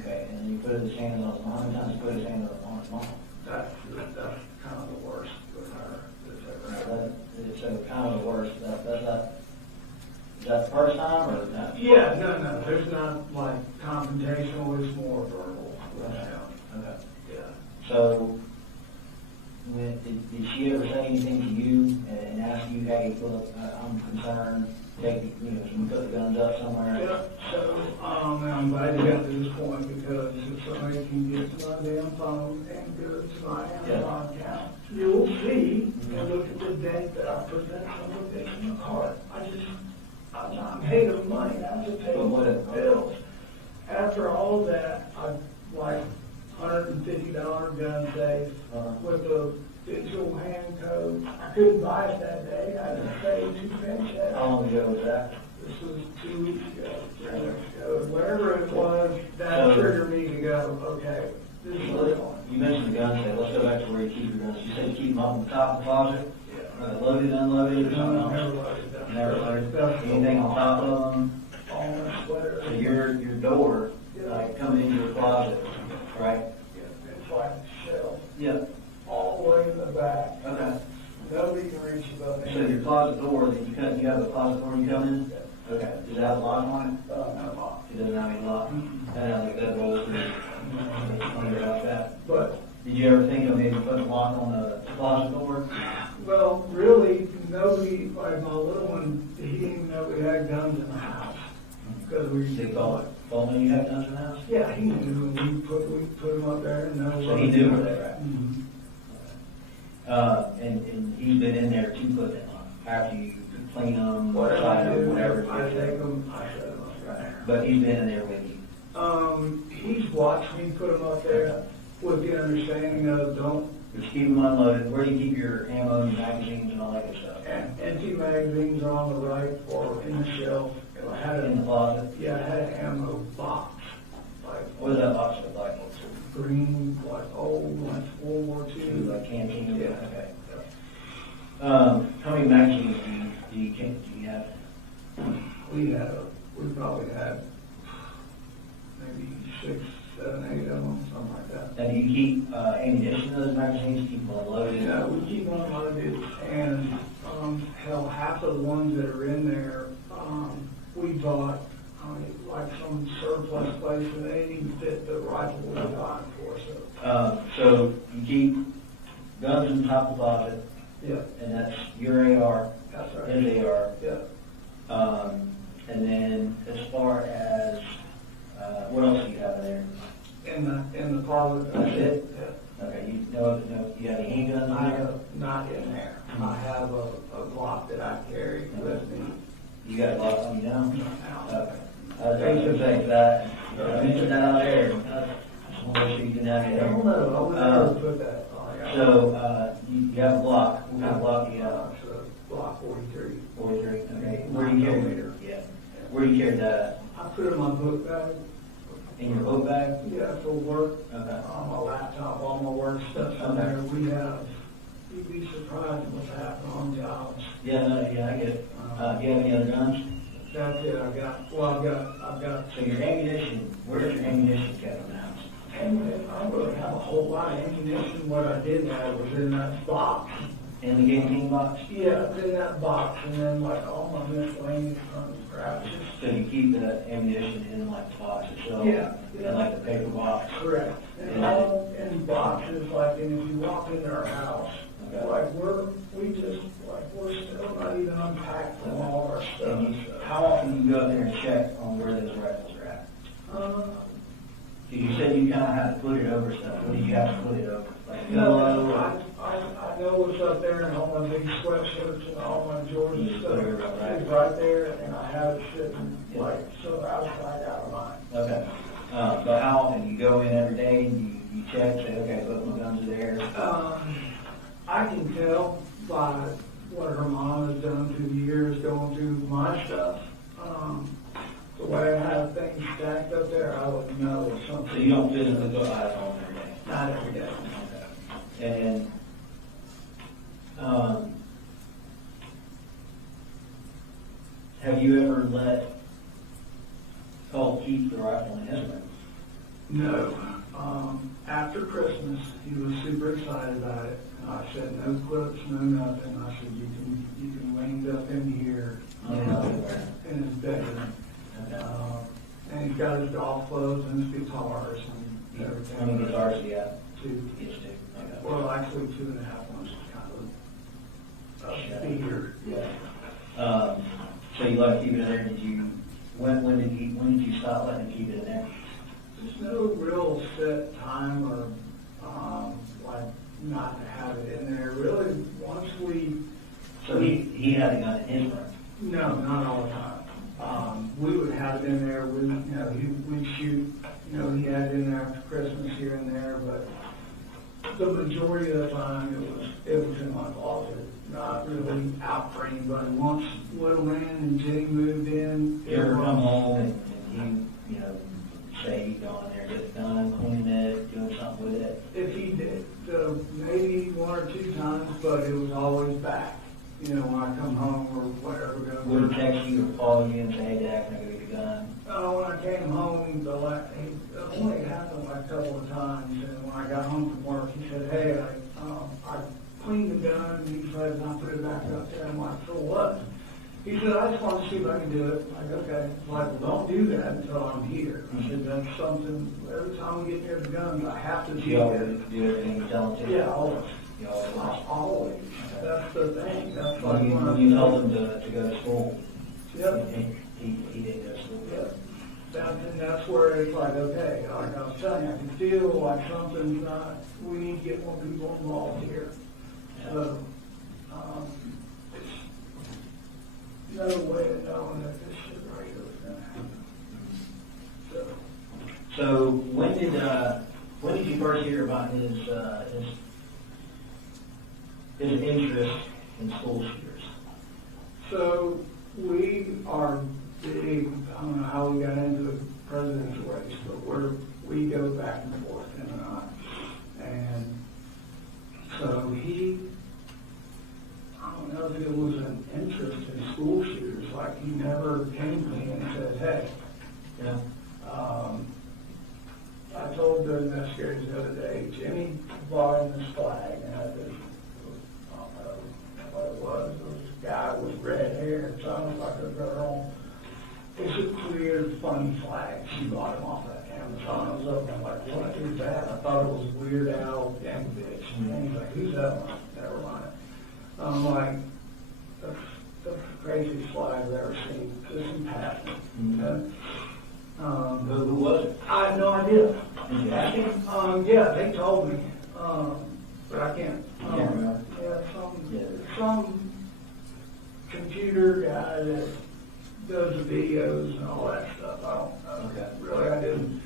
Okay, and then you put his hands on, how many times you put his hands on his mom? That's kind of the worst with her that's ever happened. So kind of the worst, is that the first time or not? Yeah, no, there's not like confrontational, it's more verbal with him. Okay. Yeah. So, did she ever say anything to you and ask you, hey, look, I'm concerned, can we put the guns up somewhere? Yeah, so, and I'm glad you got to this point because if somebody can get to my damn phone and go to my Amazon account, you'll see and look at the date that I present some of this in the card. I'm not made of money, I'm just paying bills. After all that, I like $150 gun safe with a digital hand code. I couldn't buy it that day. I had to pay 2 paychecks. How long ago was that? This was 2 weeks ago, 3 weeks ago. Whatever it was, that triggered me to go, okay, this is what's going on. You mentioned the gun safe. Let's go back to where you keep your guns. You said you keep them up on the top of the closet? Yeah. Loaded, unloaded, or something else? Never loaded them. Never loaded? Anything on top of them? All my sweaters. So your door, like coming into your closet, right? Yeah, it's like a shell. Yeah. All the way in the back. Okay. Nobody can reach above me. So your closet door that you have a closet door you come in? Okay. Does it have a lock on it? No lock. It doesn't have any lock? That has like that roll through. Like that. But, Did you ever think of maybe putting a lock on the closet door? well, really, nobody, like my little one, he didn't even know we had guns in the house. Because we Did he call me you have guns in the house? Yeah, he knew. We put him up there and know. So he knew where they were at? Mhm. And he's been in there to put them on, after you clean them, Whatever slide I them, do, whatever. I take them, I set them up right there. But he's been in there with you. He put them up there with the understanding of don't, Just keep them unloaded. Where do you keep your ammo and magazines and all that good stuff? and empty magazines are on the right or in the shelf. I had In the a, closet? yeah, I had an ammo box, like What does that box look like? green, like old, like World War II. Like canteen? Yeah. Okay. How many magazines do you have? We probably had maybe 6, 7, 8 of them, something like that. Now, do you keep ammunition in those magazines? Keep them unloaded? Yeah, we keep them unloaded, and, hell, half of the ones that are in there, we bought, like some surplus place, and they didn't even fit the rifle we got for, so. So you keep guns in the top of the closet, Yeah, and that's your AR, that's right. his AR. Yeah. And then as far as, what else do you have in there? In the closet. That's it? Yeah. Okay, you have any handguns I in there? have, not in there. I have a Glock that I carry with me. You got a lot on you now? Now. Okay. I was going to say that, I mentioned that out there, I just want to make sure you didn't have I it don't there. know, I would never put that on. So, you have a Glock, what kind of Glock do you have? It's a Glock 43. 43, okay. Where do you carry it? Yeah. Where do you carry that at? I put it in my book bag. In your book bag? Yeah, for work, Okay. on my laptop, all my work stuff's in there. We have, you'd be surprised what's happening on jobs. Yeah, I get it. Do you have any other guns? That's it, I've got, So your ammunition, where's your ammunition kept in the house? and I don't really have a whole lot of ammunition. What I did have was in that box. In the canteen box? Yeah, it's in that box, and then like all my miscellaneous scraps. So you keep the ammunition in like the box itself? Yeah. In like the paper box? Correct. And all in boxes, like, and if you walk into our house, Okay. like, we're still not even unpacked from all of our stuff. And how often do you go out there and check on where those rifles are at? You said you kind of had to put it over stuff. What did you have to put it over? Like pillow? I know what's up there, and all my big sweatshirts and all my Jordan You stuff put it right. is right there, and I have it sitting, like, so outside out of mine. Okay. But how often? You go in every day and you check, say, okay, both my guns are there? I can tell by what her mom has done through the years going through my stuff. The way I have things stacked up there, I would know if something. So you don't physically go eyes on them every day? Not every day. Okay. And, have you ever let Colt keep the rifle in his room? No. After Christmas, he was super excited about it. And I said, no clips, no nothing. I said, you can lay it up in here, in his bedroom. And he's got his golf clubs and his guitars and everything. How many guitars do you have? 2. He gets two. Okay. Well, actually 2.5 ones, kind of a speeder. Yeah. So you let him keep it in there, when did you stop letting him keep it in there? There's no real set time or, like, not to have it in there. Really, once we. So he had a gun in his room? No, not all the time. We would have it in there, we'd shoot, he had it in there after Christmas here and there, but the majority of the time it was in my closet, not really out for anybody. Once Little Man and Jenny moved in. You ever come home and you say he'd gone in there, get it done, clean it, doing something with it? If he did, maybe 1 or 2 times, but it was always back. When I come home or whatever. Would he text you or call you and say, hey, Dad, can I go get your gun? When I came home, it only happened like a couple of times, and when I got home from work, he said, hey, I cleaned the gun, and he said, and I put it back up there. I'm like, for what? He said, I just want to see if I can do it. I'm like, okay. I'm like, well, don't do that until I'm here. He said, that's something, every time we get near the guns, I have to Do do you it. always do everything you tell him to? Yeah, always. You always watch? Always. That's the thing. That's like When you told him to go to school, Yep. he didn't go to school. Yeah. And that's where it's like, okay, like I was telling you, I can feel like something's not, we need to get more people involved here. So, it's no way of knowing that this shit right here is gonna happen. So, So when did When did you first hear about his interest in school shooters? So we are big, I don't know how we got into the president's race, but we go back and forth, him and I. And so I don't know if it was an interest in school shooters, like he never came to me and said, hey, Yeah. I told the investigators the other day, Jimmy bought him this flag, and I don't know what it was. It was a guy with red hair, so I don't know if I could go wrong. It's a weird, funny flag. She bought him off that Amazon. I was looking, I'm like, what is that? I thought it was Weird Al Yankovic. And he's like, who's that one? Never mind. I'm like, that's the craziest flag I've ever seen. Just in passing. Mm-hmm. Who was it? I have no idea. Did you ask him? Yeah, they told me, but I can't. Can't remember. Yeah, some computer guy that does the videos and all that stuff. I don't know. Okay. Really, I didn't.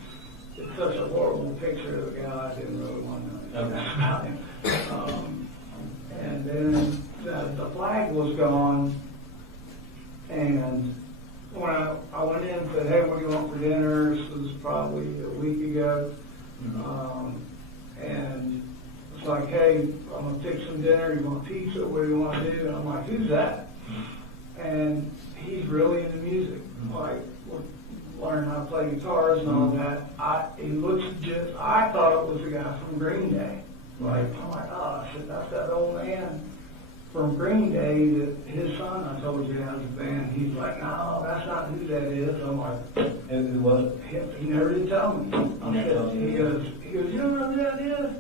It's such a horrible picture of the guy. I didn't really want to know anything about him. And then the flag was gone, and when I went in and said, hey, what do you want for dinner? This was probably a week ago. And it's like, hey, I'm going to fix some dinner. You want pizza? What do you want to do? And I'm like, who's that? And he's really into music. Like, learning how to play guitars and all that. He looks just, I thought it was the guy from Green Day. Like, I'm like, oh, I said, that's that old man from Green Day that his son, I told you, has a band. He's like, no, that's not who that is. I'm like, Who was it? he never did tell me. He never told you? He goes, you don't know who that is?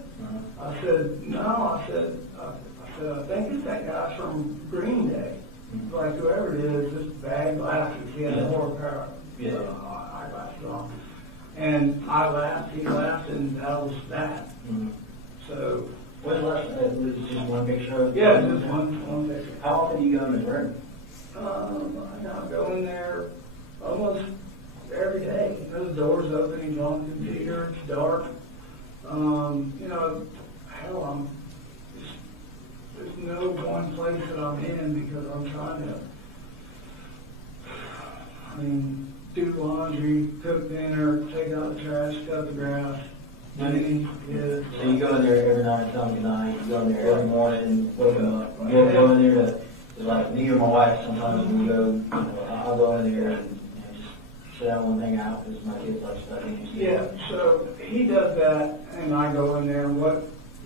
I said, no. I said, I think it's that guy from Green Day. Like whoever it is, just bad glasses. He had more power. Yeah. Eyeglasses on. And I laughed, he laughed, and that was that. Mm-hmm. So, When's the last time? Was it just one picture of it? yeah, just one picture. How often do you go in his room? I go in there almost every day. Those doors open, he's on the computer, it's dark. You know, hell, there's no one place that I'm in because I'm trying to, do laundry, cook dinner, take out the trash, cut the grass. So you go in there every night, tell me good night, you go in there every morning, wake up, go in there to, like me or my wife, sometimes we go, I'll go in there and just sit down and hang out because my kids like studying. Yeah, so he does that, and I go in there, and what?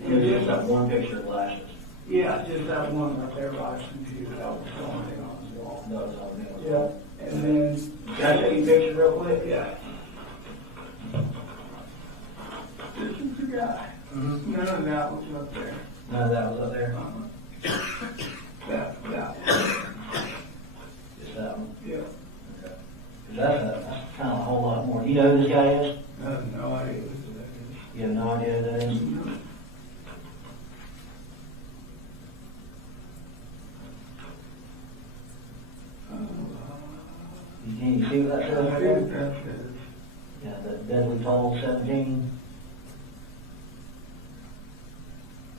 Just that one picture of lashes. Yeah, just that one right there by his computer, that was the only thing on his wall. That was all it was. Yeah, and then, Can I take a picture real quick? yeah. This is the guy. None of that was up there. None of that was up there? That. Just that one? Yeah. Okay. 'Cause that's kind of a whole lot more. Do you know who this guy is? I have no idea who that is. You have no idea who that is? Can you see what that says I right think there? that's it. Yeah, the deadly toll 17.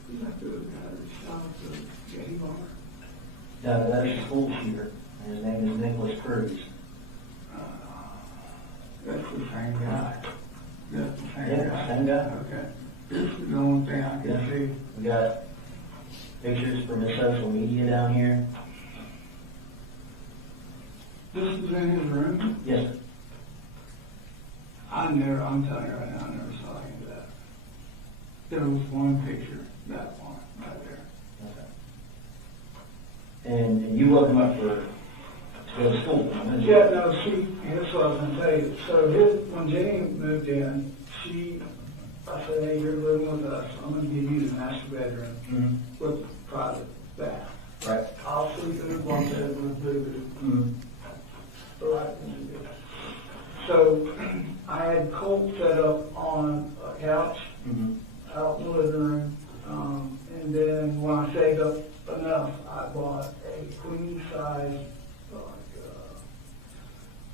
He's like the guy that shot the gay bar. No, that is a school shooter. And his name is Nicholas Cruz. That's the same guy. That's the same Yeah, guy. same guy. Okay. This is the only thing I Yeah. can see. We got pictures from his social media down here. This is in his room. Yes, sir. I'm telling you right now, I never saw any of that. There was one picture, that one, right there. Okay. And you looked him up to go to school. didn't you? Yeah, no, that's what I was gonna tell you. So when Jenny moved in, I said, hey, you're living with us, I'm gonna give you the master bedroom Mhm. with private bath. Right. I'll sleep in the bunk bed with Boo. Mhm. So I had Colt set up on a couch Mhm. out in the living room, and then when I saved up enough, I bought a queen size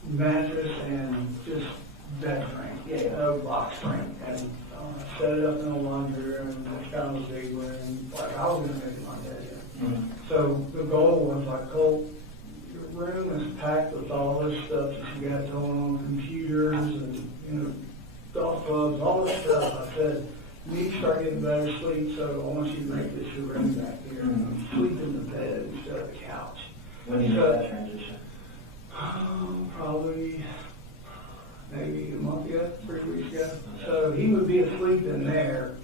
mattress and just bed frame, no box frame, and set it up in a laundry room, and kind of a big room, like I was gonna make it my day. So the goal was like, Colt, your room is packed with all this stuff that you got going on, computers and, you know, golf clubs, all this stuff. I said, you need to start getting better sleep, so I want you to make this your room back here. And sleep in the bed instead of the couch. When do you make that transition? Probably maybe a month ago, 3 weeks ago. So he would be asleep in there,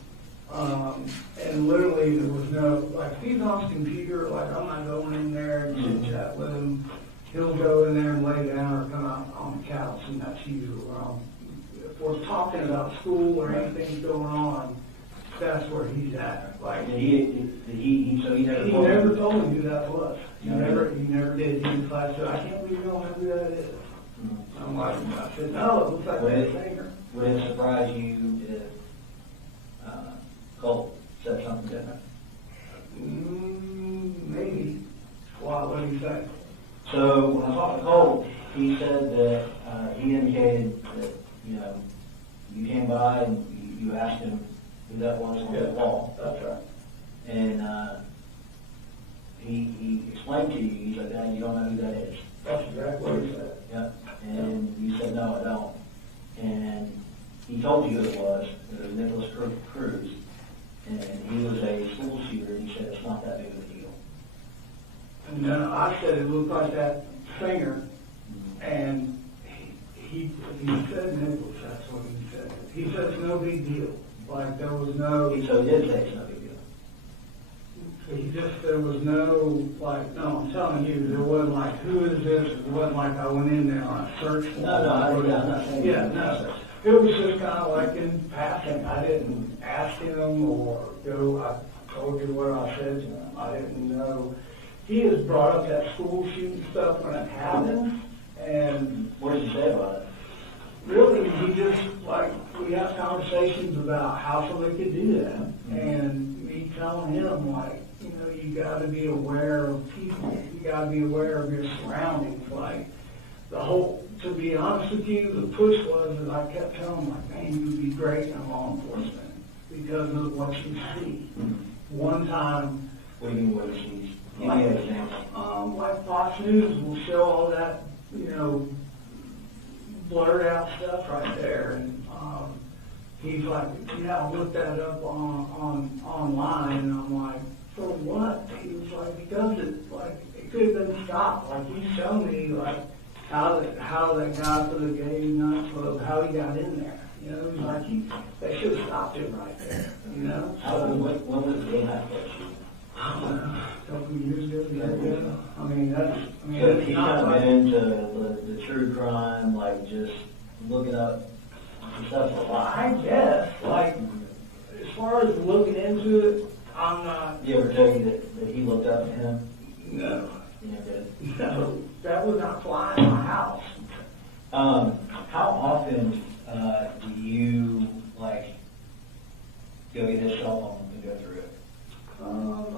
and literally there was no, like, if he's on his computer, like, I'm not going in there and chit chat with him. He'll go in there and lay down or come out on the couch, and that's usual. If we're talking about school or anything's going on, that's where he's at. Like, So he never told me who that was. He never did. He in class said, I can't believe you don't know who that is. I'm like, I said, no, it looks like that singer. Would it surprise you if Colt said something different? Maybe. Why? What did he say? So when I talked to Colt, he said that he indicated that, you know, you came by and you asked him who that was on the wall. That's right. And he explained to you, he said, Dad, you don't know who that is. That's exactly what he said. Yeah. And you said, no, I don't. And he told you who it was. It was Nicholas Cruz. And he was a school shooter, and he said it's not that big of a deal. And then I said it looked like that singer, and he said Nicholas, that's what he said. He said it's no big deal. Like, there was no... So he did say it's no big deal. There was no, like, no, I'm telling you, there wasn't like, who is this? It wasn't like I went in there on a search. I'm not saying Yeah, no. It was just kind of like in passing. I didn't ask him or go, I told you what I said to him. I didn't know. He has brought up that school shooting stuff when it happened, and What did you say about it? really, he just, like, we had conversations about how somebody could do that, and me telling him, like, you know, you gotta be aware of people, you gotta be aware of your surroundings, like, the whole, to be honest with you, the push was that I kept telling him, like, man, you would be great in law enforcement, because of what you see. One time, What do you mean, what you see? Give me an example. like Fox News will show all that, you know, blurred out stuff right there, and he's like, yeah, I looked that up online, and I'm like, for what? He was like, because it could have been stopped. Like, he showed me like how that guy for the gay nightclub, how he got in there. You know, he's like, they should have stopped him right there. You know. When was the gay nightclub shooting? I don't know, a couple of years ago. I mean, So it's he's not kind of like. been into the true crime, like just looking up stuff a lot. I guess, like, as far as looking into it, I'm not. Did he ever tell you that he looked up to him? No. You never did? No, that would not fly in my house. How often do you, like, go get his cell phone and go through it?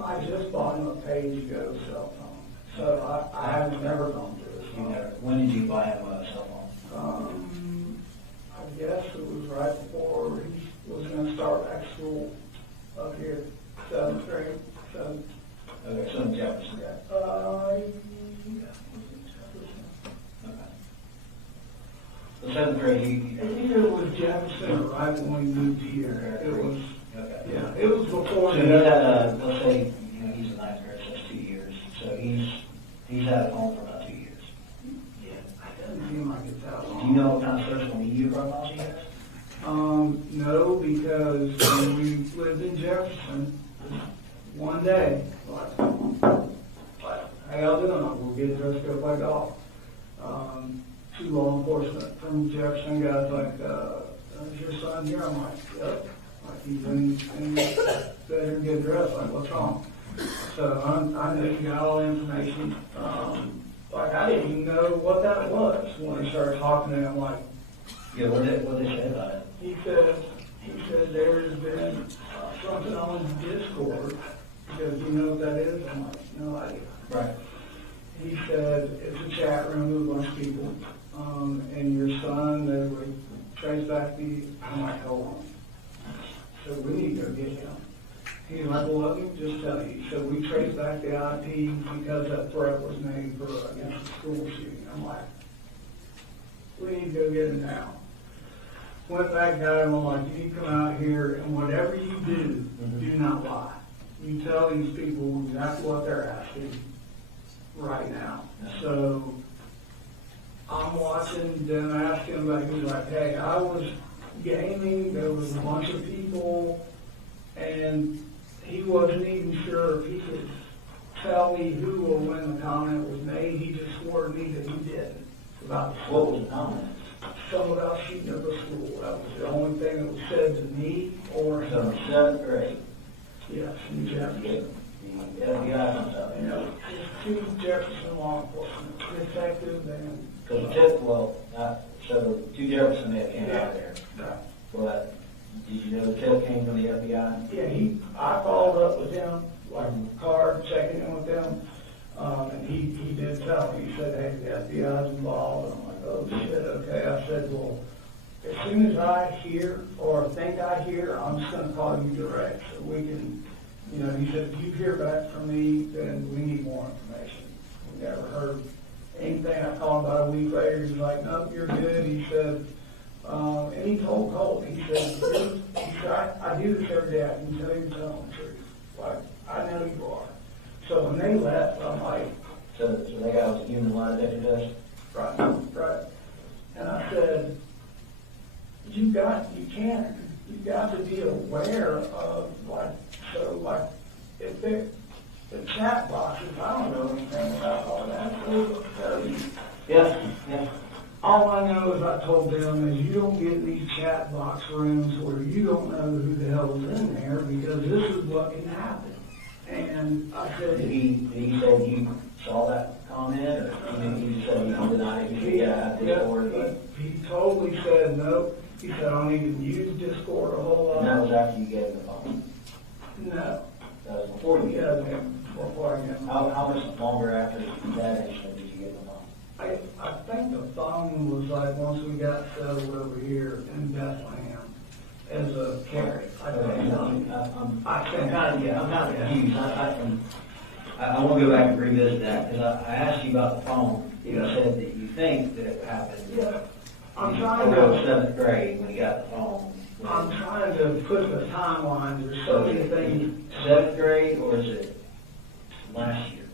I just bought him a pay-as-you-go cell phone, so I haven't never gone through You it. never. When did you buy him a cell phone? I guess it was right before he was gonna start back school up here, 7th grade, so. Okay, so in Jefferson. Yeah. Okay. The 7th grade, Either it was Jefferson or right when we moved here. It was, okay. yeah, it was before. So he's had let's say, you know, he's a 9th grade, so that's 2 years. So he's had a phone for about 2 years. Yeah, it doesn't seem like it's that long. Do you know what kind of social media profiles he has? No, because when we lived in Jefferson, one day, like, hey, I'll do it. We'll get dressed, go play golf. Two law enforcement from Jefferson guys like, is your son here? I'm like, yep. Like, he's in bedroom, get dressed. Like, what's wrong? So I knew he got all the information. Like, I didn't even know what that was when he started talking to him. Like, Yeah, what did they say about it? he said there's been something on Discord. Because you know what that is? I'm like, no idea. Right. He said it's a chat room with a bunch of people, and your son, they would trace back the, I'm like, hold on. So we need to go get him. He's like, well, let me just tell you. So we traced back the IP because that threat was made for against the school shooting. I'm like, we need to go get him now. Went back, got him. I'm like, you come out here and whatever you do, do not lie. You tell these people exactly what they're asking right now. So I'm watching them ask him, like, he's like, hey, I was gaming, there was a bunch of people, and he wasn't even sure if he could tell me who or when the comment was made. He just swore to me that he didn't. About What was the comment? something about shooting up a school. That was the only thing that was said to me or So him. in seventh grade, Yes, in the Jefferson. FBI comes up, You know, just two Jefferson law enforcement detectives and. because so two Jefferson men came out there. Right. But did you know the tip came from the FBI? Yeah, I followed up with him, like card, checking in with him, and he did tell me, he said, hey, the FBI's involved, and I'm like, oh shit, okay. I said, well, as soon as I hear or think I hear, I'm just gonna call you direct, so we can, you know, he said, if you hear back from me, then we need more information. We never heard anything. I called about a week later, he was like, nope, you're good. He said, and he told Colt, he said, I do this every day, I can tell you the truth. Like, I know you are. So when they left, I'm like, So they got a human lie detector test? right. And I said, you got to be aware of, if the chat boxes, I don't know anything about all that. They'll tell you. Yeah. All I know is I told them is you don't get in these chat box rooms where you don't know who the hell's in there because this is what can happen. And I said, Did he say you saw that comment, or he said you denied it? he totally said no. He said I don't even use Discord a whole lot. And that was after you gave him the phone? No. That was before you gave Yeah, him the phone? before I get How much longer after that incident did you give him the phone? I think the phone was like once we got settled over here in Bethlehem as a carry. I'm kind of confused. I want to go back and revisit that, because I asked you about the phone. You said that you think that it happened. Yeah. I'm in trying to. seventh grade when he got the phone. I'm trying to put the timeline. There's so many things. Seventh grade, or is it last year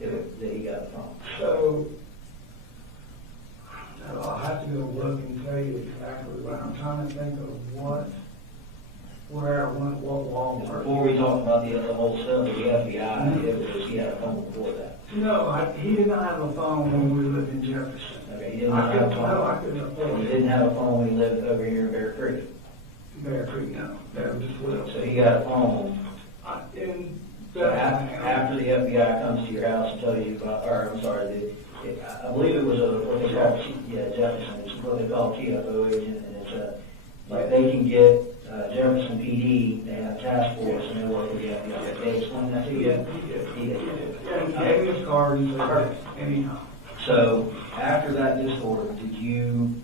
that he got the phone? So I'll have to go look and tell you exactly what I'm trying to think of where I went, what wall. Before we talk about the whole stuff with the FBI, it was he had a phone before that. No, he did not have a phone when we lived in Jefferson. Okay, he didn't have a phone. No, I couldn't afford He it. didn't have a phone when he lived over here in Bear Creek. Bear Creek, no. That was just little. So he got a phone. In So after the FBI comes to your house and tells you about, or I'm sorry, I believe it was what they call, Jefferson. It's what they call a TFO agent, and it's like they can get Jefferson PD. They have a task force, and they work with the FBI. They explain that to you. He did. Yeah, he gave me his card and said, anyhow. So after that Discord account,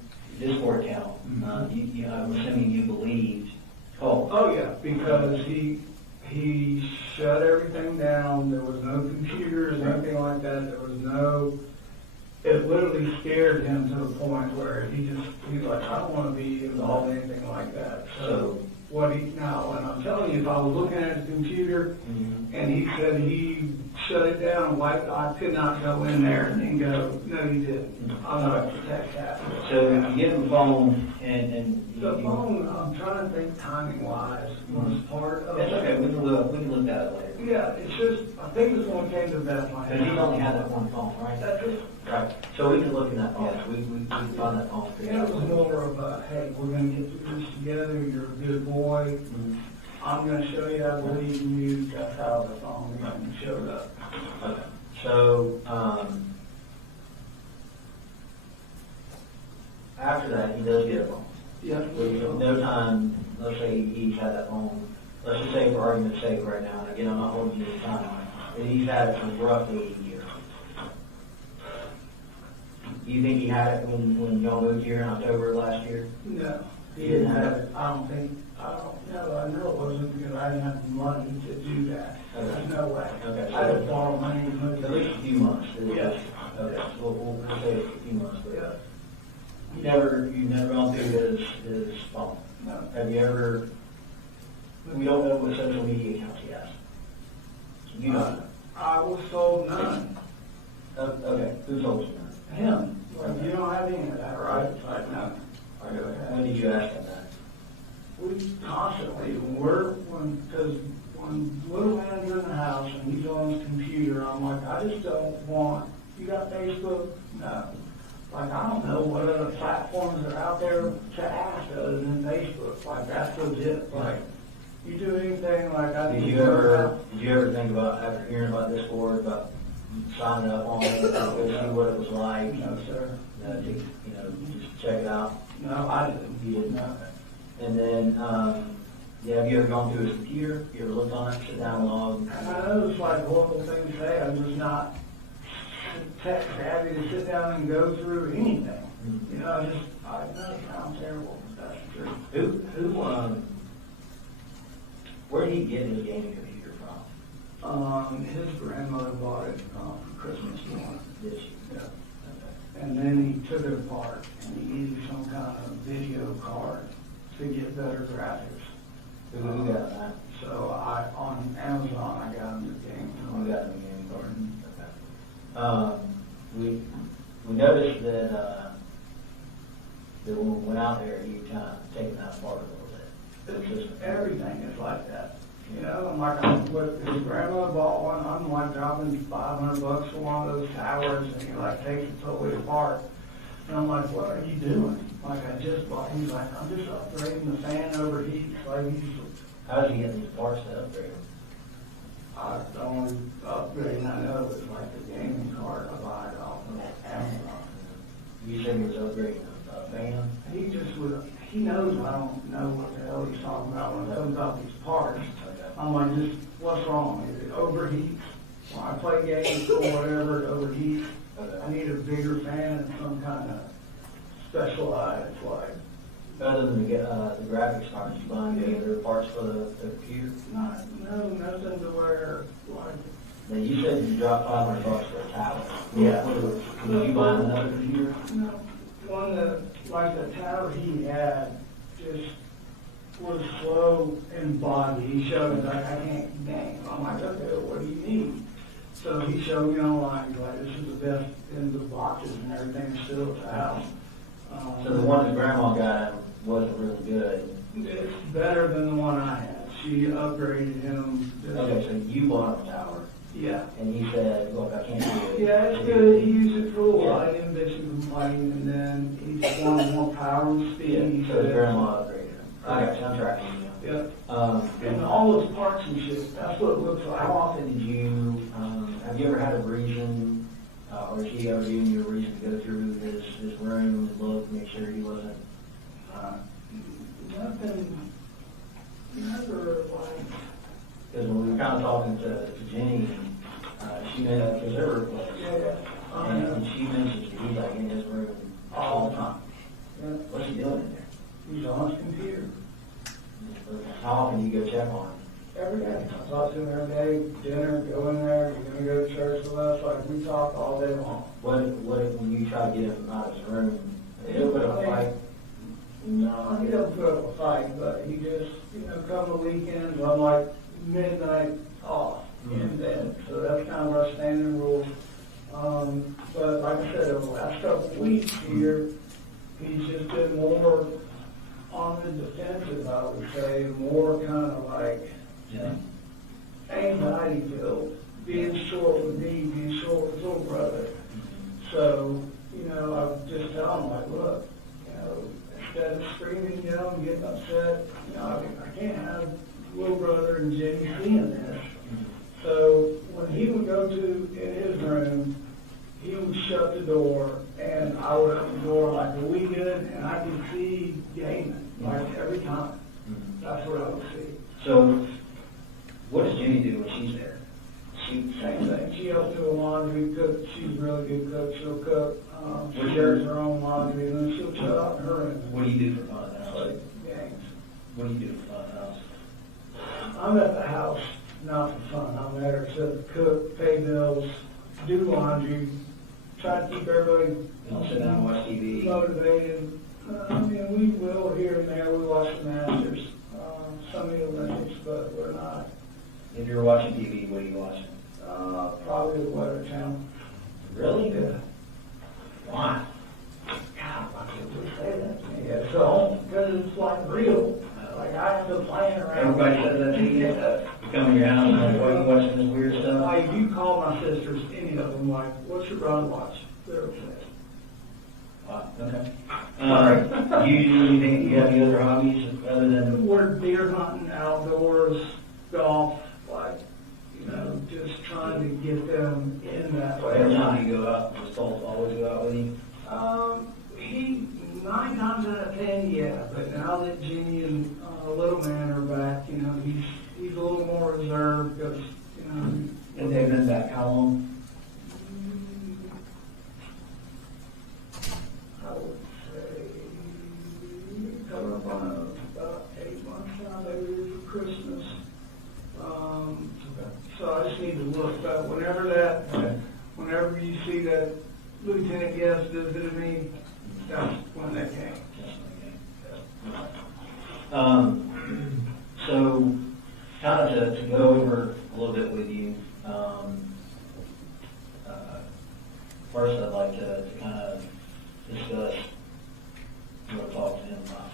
I'm assuming you believed Colt. Oh, yeah, because he shut everything down. There was no computers or anything like that. There was no, it literally scared him to the point where he's like, I don't want to be involved in anything like that. So now, and I'm telling you, if I was looking at his computer and he said he shut it down, like I could not go in there and then go, no, you didn't. I'm not going to protect that. So you give him a phone and The phone, I'm trying to think timing-wise, was part of That's okay, we can look at it later. Yeah, it's just, I think this one came to Bethlehem. Because he's only had that one phone, right? That's it. Right. So we can look in that phone. We can find that phone. Yeah, it was more of a, hey, we're gonna get through this together, you're a good boy. I'm gonna show you I believe in you. That's how the phone showed up. Okay. So, after that, he does get a phone. Yeah. With no time, let's say he's had that phone, let's just say for argument's sake right now, and again, I'm not holding you to time, that he's had it for roughly a year. Do you think he had it when y'all moved here in October last year? No, he didn't have it. I don't know, I know it wasn't because I didn't have the money to do that. There's no way. Okay. I didn't borrow money to move. At least a few months. Yes. Okay, so we'll say a few months, but Yeah. you've never gone through his phone? No. Have you ever, we don't know what social media accounts he has. You know? I was told none. Okay, who told you that? Him. Like, you don't have any of that, right? It's like, no. I go When ahead. did you ask him that? We constantly, because when little man's in the house and he's on his computer, I'm like, I just don't want, you got Facebook? No. Like, I don't know what other platforms are out there to ask other than Facebook. Like, that's legit. Like, you do anything like I Did you ever think about, after hearing about this board, about signing up on it, to see what it was like? No, sir. Just check it out? No, I didn't. You didn't? No. And then, have you ever gone through his computer? You ever looked on it, sit down, log? And I know it's like horrible thing to say, I'm just not tech savvy to sit down and go through anything. You know, I know it sounds terrible, but that's the truth. Where did he get his gaming computer from? His grandmother bought it for Christmas one. Did she? Yeah. And then he took it apart and he needed some kind of video card to get better graphics. Who got that? So on Amazon, I got him the game. Who got the gaming card? Okay. We noticed that when we went out there, he kind of taken that apart a little bit. It's just everything is like that. You know, I'm like, his grandmother bought one, I'm like dropping $500 for one of those towers, and he like takes it totally apart. And I'm like, what are you doing? Like, I just bought, he's like, I'm just upgrading the fan overheats. Like, How did he get these parts to upgrade them? the only upgrade I know is like the gaming card I buy it off of Amazon. You said he was upgrading a fan? He just would, he knows I don't know what the hell he's talking about when it comes about these parts. I'm like, just, what's wrong? It overheats. When I play games or whatever, it overheats. I need a bigger fan and some kind of specialized, like, Other than the graphics cards, you buying any other parts for the computer? nothing to where, like, Now, you said you dropped $500 for a tower. Yeah. Did you buy another computer? no, one that, like the tower he had, just was slow in body. He showed me, like, I can't game. I'm like, okay, what do you need? So he showed me online, he's like, this is the best in the boxes and everything still at the house. So the one that grandma got wasn't really good. It's better than the one I had. She upgraded him. Okay, so you bought a tower, Yeah. and he said, look, I can't do it. Yeah, it's good. He used it for a while. I didn't bitch and complain, and then he just wanted more power and speed. He So the said, grandma upgraded him. I got you, I'm tracking you. yeah. And all those parts and shit, that's what it looks like. How often did you, have you ever had a reason, or has he ever given you a reason to go through his room and look, make sure he wasn't? Nothing, never like, Because when we were kind of talking to Jenny, she mentioned, because there were, and she mentioned that he's like in his room all the time. yeah, What's he doing in there? he's on his computer How often do you go check on him? every day. I talk to him every day, dinner, go in there, you're gonna go to church with us, like, we talk all day long. What when you try to get him out of his room, he'll put up a fight? No, he doesn't put up a fight, but he just, come the weekends, I'm like midnight off in bed. So that's kind of our standing rule. But like I said, over the last couple of weeks here, he's just been more on the defensive, I would say, more kind of like Yeah. anxiety filled, being short with me, being short with his little brother. So, I just tell him, like, look, instead of screaming, and getting upset, I can't have little brother and Jenny seeing this. So when he would go in his room, he would shut the door, and I would open the door like, are we good? And I could see gaming, like every time. That's what I would see. So, what does Jenny do when she's there? Same thing. She helps do the laundry, cook. She's a really good cook. She'll cook. She does her own laundry, and then she'll chill out in her room. What do you do for fun? Play games. What do you do for fun? I'm at the house, not for fun. I'm there to cook, pay bills, do laundry, try to keep everybody Don't sit down and watch TV. motivated. I mean, we will here and there, we watch the Masters, some of the Olympics, but we're not, If you're watching TV, what are you watching? probably the Weather Channel. Really? Yeah. Why? God, why can't we say that? Yeah, so, because it's like real. Like, I have to plan around. Everybody says that to you. You come in your house and like, what are you watching this weird stuff? Like, you call my sisters, any of them, like, what's your brother watch? They're upset. Wow, okay. Do you have any other hobbies other than? We're deer hunting, outdoors, golf, like, you know, just trying to get them in that way. Every time you go out, does Colt always go out with you? He, 9 times out of 10, yeah, but now that Jimmy and Little Man are back, you know, he's a little more reserved because, you know, And they've been back how long? I would say, coming up on about 8 months now, maybe for Christmas. So I just need to look, but whenever you see that Lieutenant Guest visited me, that's when that came. So, kind of to go over a little bit with you, first I'd like to kind of discuss what I talked to him about.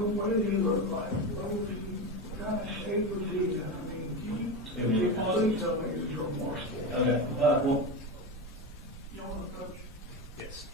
What did he look like? What kind of shape was he in? I mean, you please tell me he was remorseful. Okay, well, You want to coach? Yes.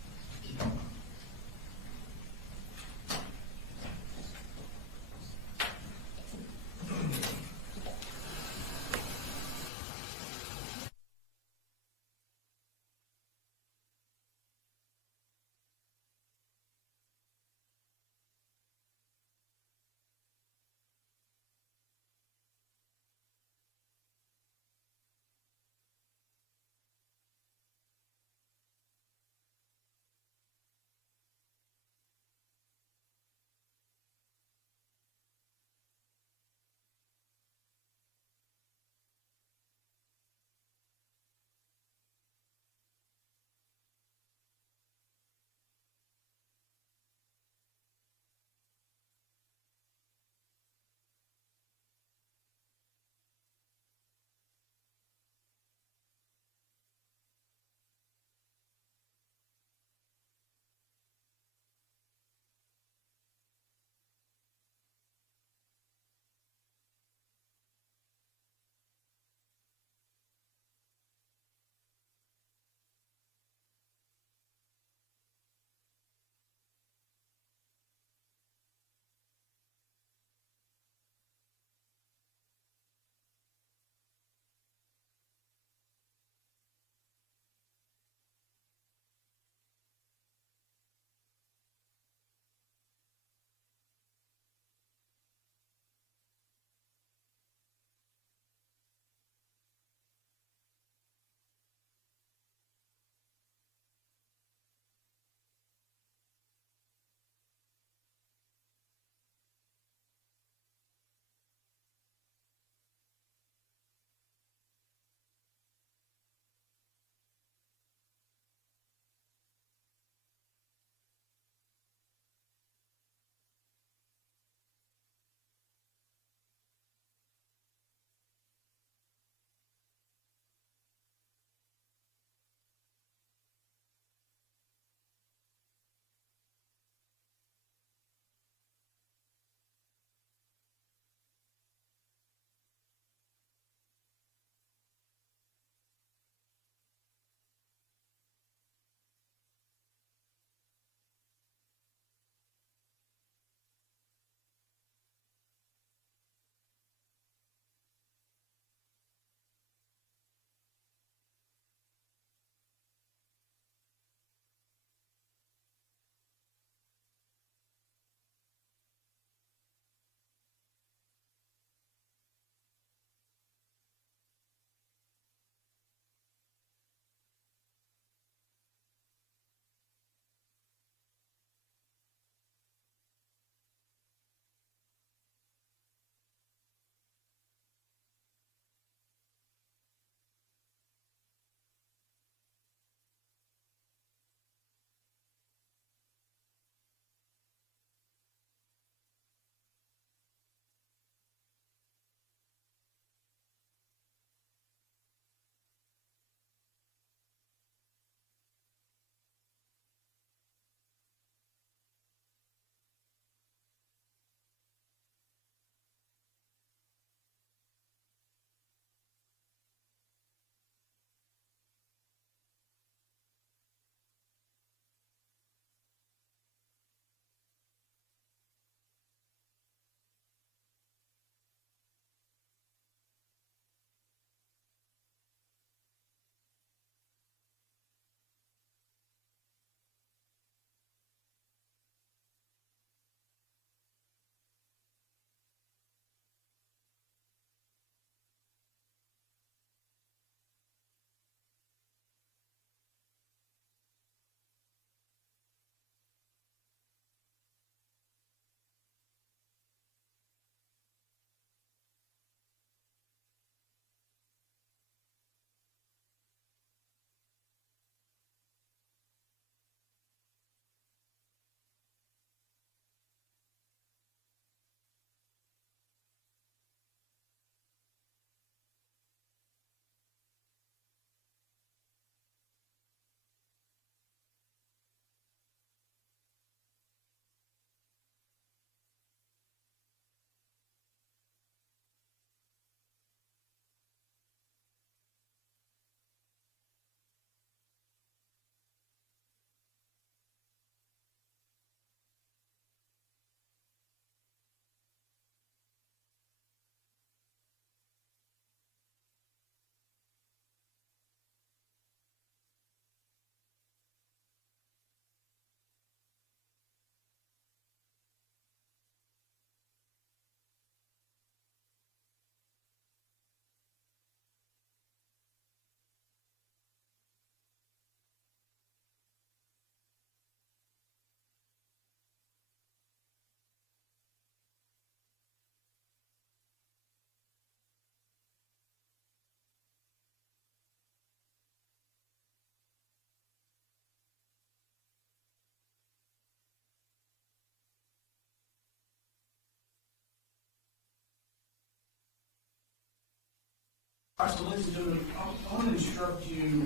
All right, so ladies and gentlemen, I want to instruct you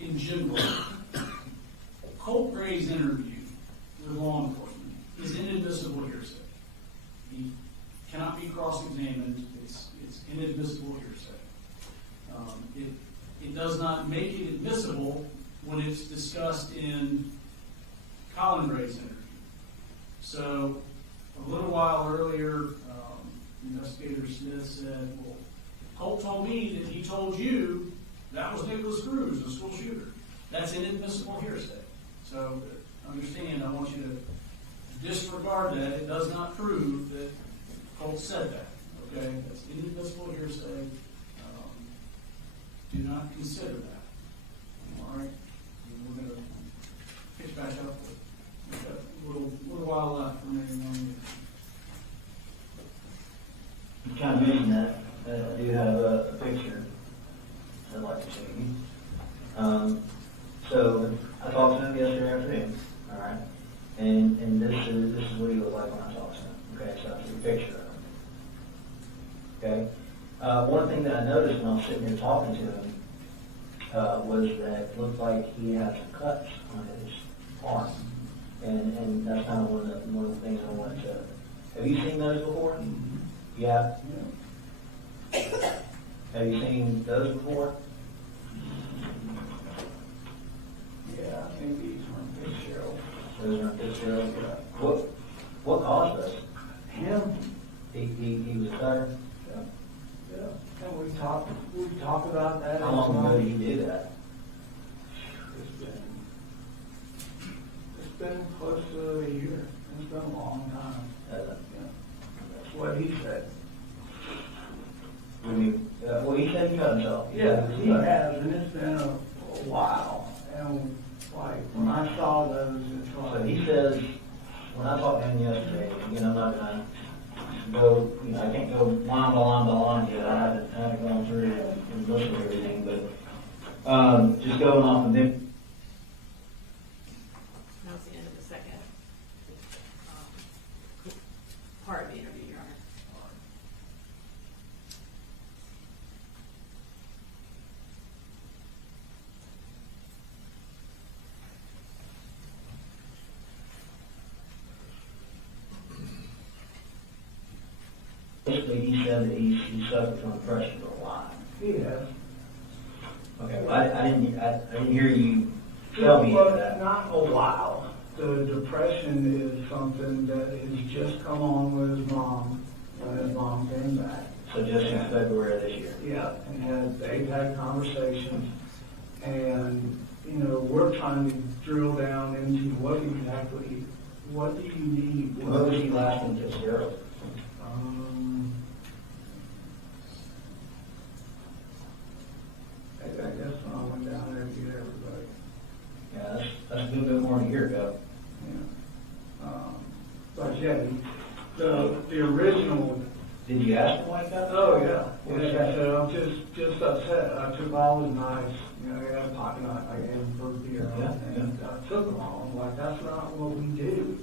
in general. Colt Gray's interview with law enforcement is inadmissible hearsay. He cannot be cross-examined. It's inadmissible hearsay. It does not make it admissible when it's discussed in Colin Gray's interview. So a little while earlier, Investigator Smith said, well, Colt told me that he told you that was Nicholas Cruz, the school shooter. That's inadmissible hearsay. So understand, I want you to disregard that. It does not prove that Colt said that. Okay? That's inadmissible hearsay. Do not consider that. All right? And we're going to pitch back up. We've got a little while left for maybe 1 minute. You kind of mentioned that. I do have a picture I'd like to show you. So I talked to him yesterday afternoon, all right? And this is what he looked like when I talked to him. Okay, so I took a picture of him. Okay? One thing that I noticed when I was sitting here talking to him was that it looked like he had some cuts on his arm. And that's kind of one of the things I wanted to... Have you seen those before? Yeah. Have you seen those before? Yeah, I think these were in Fitzgerald. Those are in Fitzgerald. What caused this? Him? He was a cutter? Yeah, and we talked about that. How long ago did he do that? It's been close to a year. It's been a long time. That's what he said. Well, he said he cut himself. Yeah, he has, and it's been a while. And like when I saw those, it's So like he says, when I talked to him yesterday, again, I'm not gonna go, I can't go line by line by line yet. I haven't gone through and listened to everything, but just going off of them. That was the end of the second part of the interview, Your Honor. Basically, he said that he suffered from depression for a while. he has. Okay, well, I didn't hear you tell me But that. not a while. The depression is something that has just come on with his mom when his mom came back. So just in February of this year. Yeah, and they've had conversations, and we're trying to drill down into what do you need? What was he last in Fitzgerald? I guess when I went down there to get everybody. Yeah, that's a good bit more than a year ago. Yeah. But yeah, the original. Did you ask him like that? Oh yeah. Like I said, I'm just upset. I took all his knives. He had a pocket knife I gave him for beer, and I took them all. I'm like, that's not what we do.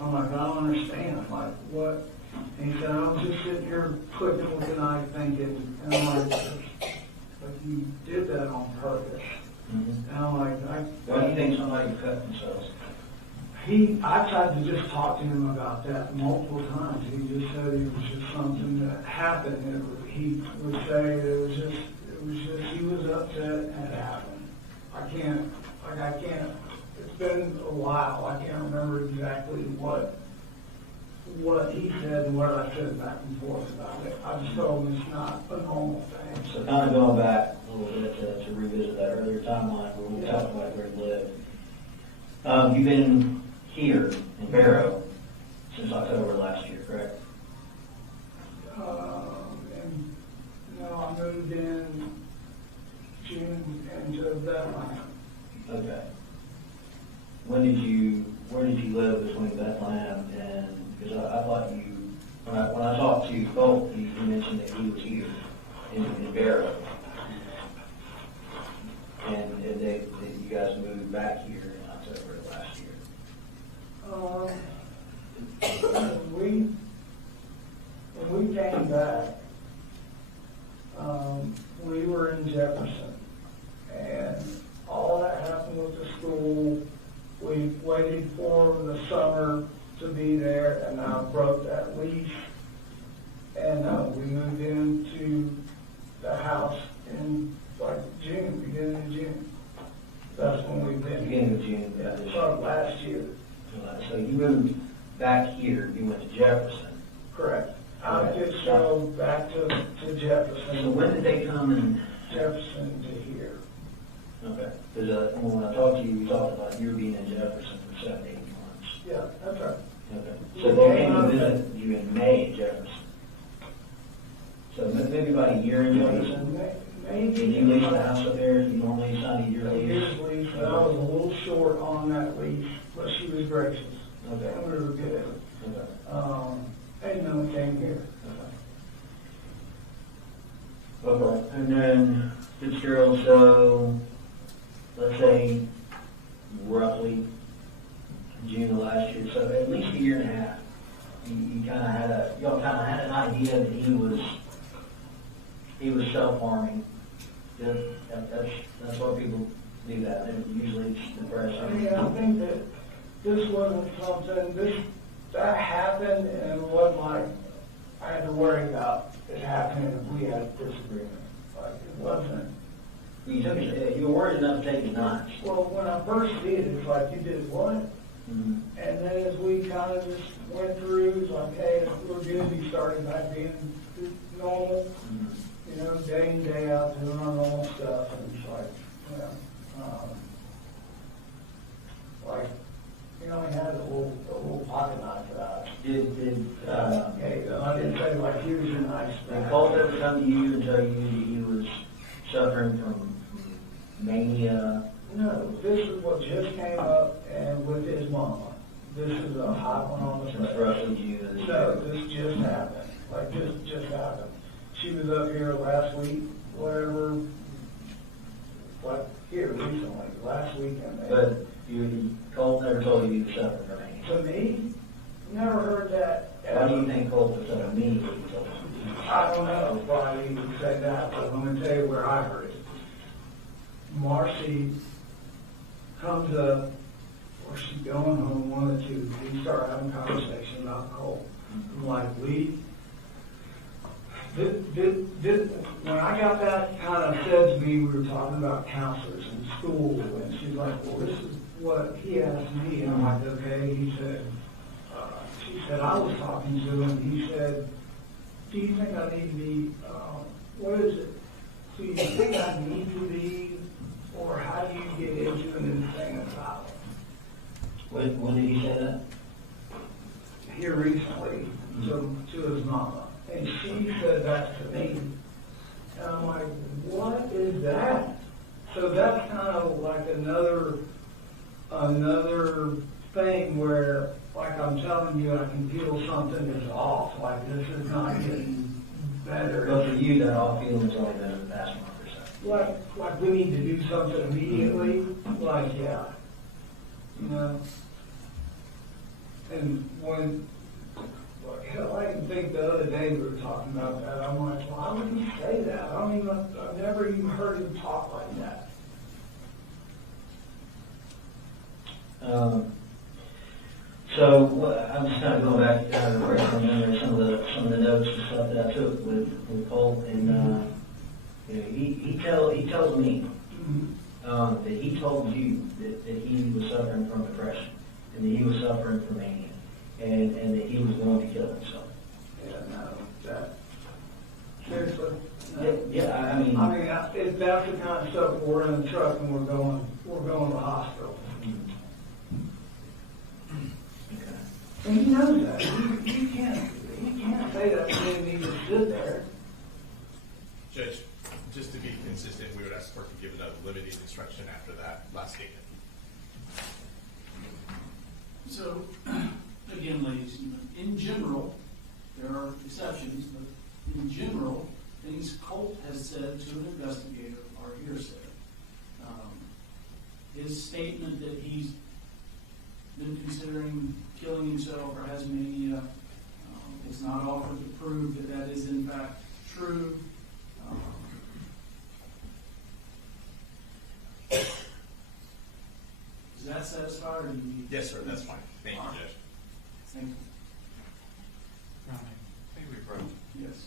I'm like, I don't understand. I'm like, what? And he said, I'm just sitting here clicking with the knife, thinking, and I'm like, but you did that on purpose. Mm-hmm. And I'm like, Why do you think somebody cut themselves? I tried to just talk to him about that multiple times. He just said it was just something that happened. He would say it was just he was upset and it happened. I can't, it's been a while. I can't remember exactly what he said and what I said back and forth about it. I just told him it's not a normal thing. So kind of going back a little bit to revisit that earlier timeline where we talked about where he lived. You've been here in Barrow since October last year, correct? And I moved in June into Bethlehem. Okay. Where did you live between Bethlehem and, because I thought when I talked to Colt, you mentioned that he was here in Barrow. And that you guys moved back here in October of last year. When we came back, drove back to So Jefferson, when did they come and, Jefferson to here. okay, because when I talked to you, we talked about you being in Jefferson for 7 to 8 months. Yeah, that's right. Okay. So they came to visit you in May in Jefferson. So maybe about a year in Jefferson. Maybe. Did you lease the house up there? You normally sign a year A lease? year's lease, but I was a little short on that lease, but she was gracious. Okay. And we were good. Okay. And no one came here. Okay. And then Fitzgerald, so let's say roughly June of last year, so at least a year and a half. You kind of had y'all kind of had an idea that he was self-harming. That's what people do that. And usually it's depression. I mean, I think that this wasn't something, that happened and it wasn't like I had to worry about it happening if we had a disagreement. Like, it wasn't. You were worried enough to take the knives. Well, when I first did, it's like, you did what? Mm-hmm. And then as we kind of just went through, it's like, hey, we're good, we started back being normal, you know, day in, day out, doing our normal stuff, and it's like, you know, like, we only had a little pocket knife for that. I didn't say, like, here's your knife. Did Colt ever come to you and tell you that he was suffering from mania? No, this is what just came up, and with his mama. This is a hot one on the Since roughly June. No, this just happened, like, this just happened. She was up here last week, whatever, like, here recently, last weekend. But Colt never told you he was suffering from mania. To me, never heard that. Why do you think Colt was suffering from mania? I don't know why he would say that, but I'm gonna tell you where I heard it. Marcy comes up, or she's going home, one of the two. We start having a conversation about Colt. I'm like, when I got that kind of said to me, we were talking about counselors in school, and she's like, well, this is what he asked me. And I'm like, okay. He said, she said, I was talking to him. He said, do you think I need to be, what is it? Do you think I need to be, or how do you get into anything about it? When did he say that? Here recently, to his mama. And she said that to me. And I'm like, what is that? So that's kind of like another thing where, like I'm telling you, I can feel something is off. Like this is not getting better. But for you, that all feeling's only been in the past month or so. Like we need to do something immediately. Like, yeah. You know? And when, hell, I can think the other day we were talking about that. I'm like, why would he say that? I've never even heard him talk like that. So I'm just kind of going back to refresh my memory some of the notes and stuff that I took with Colt, and you know, he tells me that he told you that he was suffering from depression and that he was suffering from mania and that he was going to kill himself. Yeah, no, that seriously. No. Yeah, I mean, if that's the kind of stuff, we're in the truck and we're going to the hospital. And he knows that. He can't say that to me and he just sit there. Judge, just to be consistent, we would ask the court to give another limited instruction after that last statement. So, again, ladies and gentlemen, in general, there are exceptions, but in general, things Colt has said to an investigator are hearsay. His statement that he's been considering killing himself or has mania is not offered to prove that that is in fact true. Does that satisfy or do you need? Yes, sir, that's fine. Thank you, Judge. Thank you. I think we broke. Yes.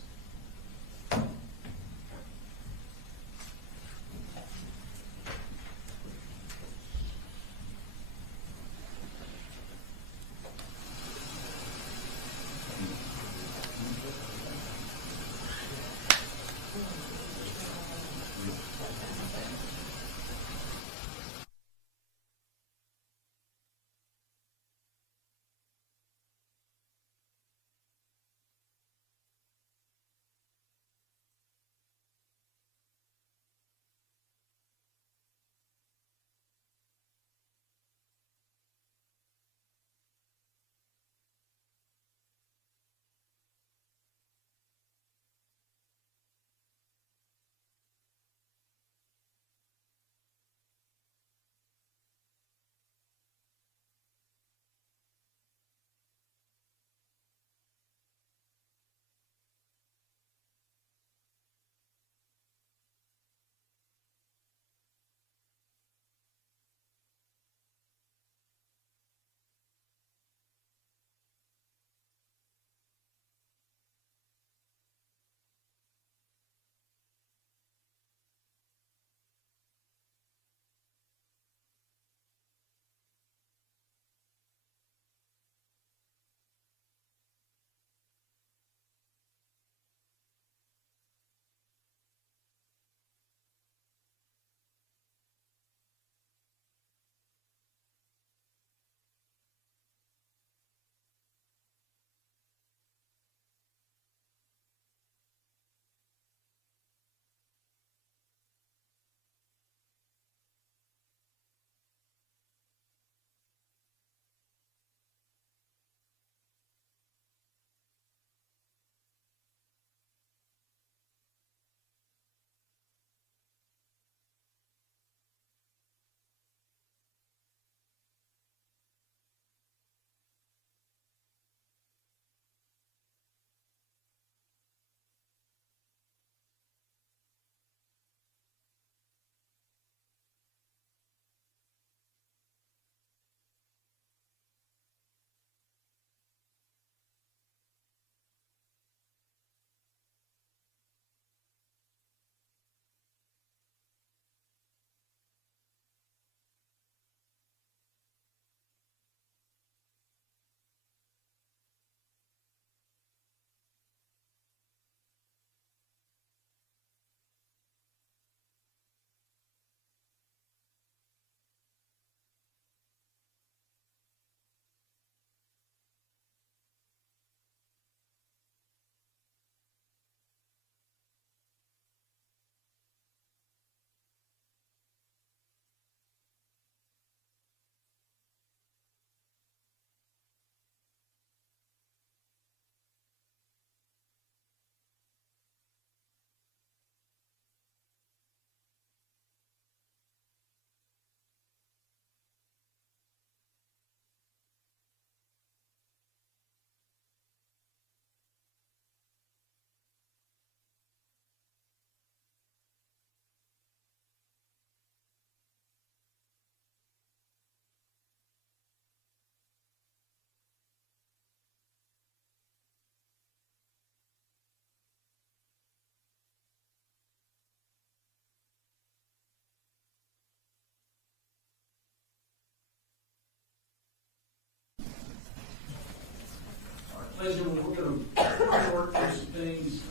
things,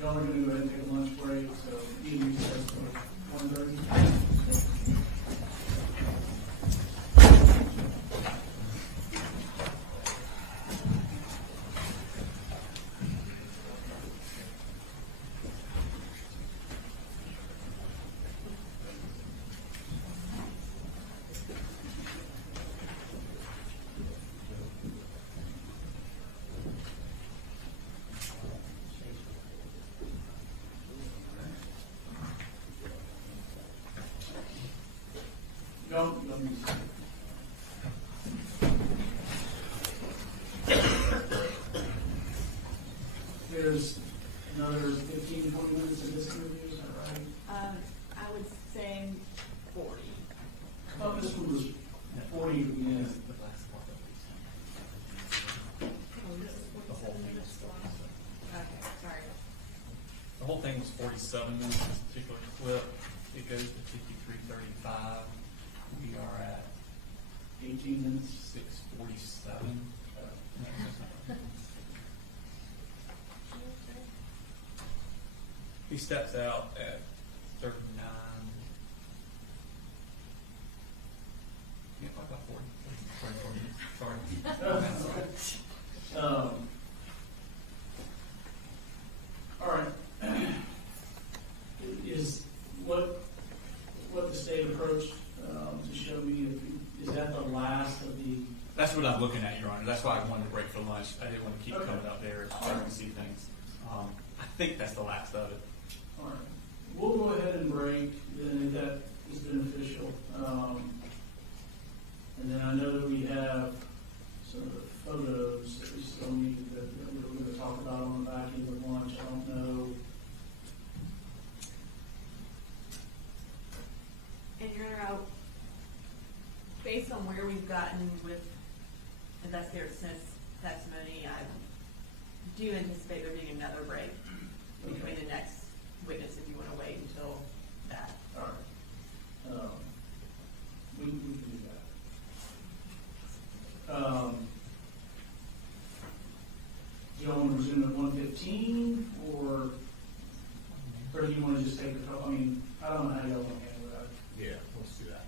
y'all are gonna go ahead and take a lunch break, so meeting starts at 1:30. Don't There's another 15, 20 minutes of this interview, is that right? I would say 40. I thought this one was 40 minutes. Okay, sorry. The whole thing was 47 minutes, this particular clip. It goes to 53:35. We are at 18 minutes. 6:47. He steps out at 39. Yeah, about 40. Sorry. All right. Is what the state approached to show me, is that the last of the? That's what I'm looking at, Your Honor. That's why I wanted to break for lunch. I didn't want to keep coming up there and see things. I think that's the last of it. All right. We'll go ahead and break, then if that is beneficial. And then I know that we have some of the photos that we still need that we were going to talk about on the back end of lunch. I don't know. And you're out, based on where we've gotten with Investigator Smith's testimony, I do anticipate there being another break between the next witness if you want to wait until that. All right. We can do that. Do y'all want to resume at 1:15 or do you want to just take the, I mean, I don't know how y'all want to handle that. Yeah, let's do that.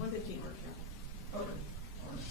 1:15 works, yeah. Okay. All right.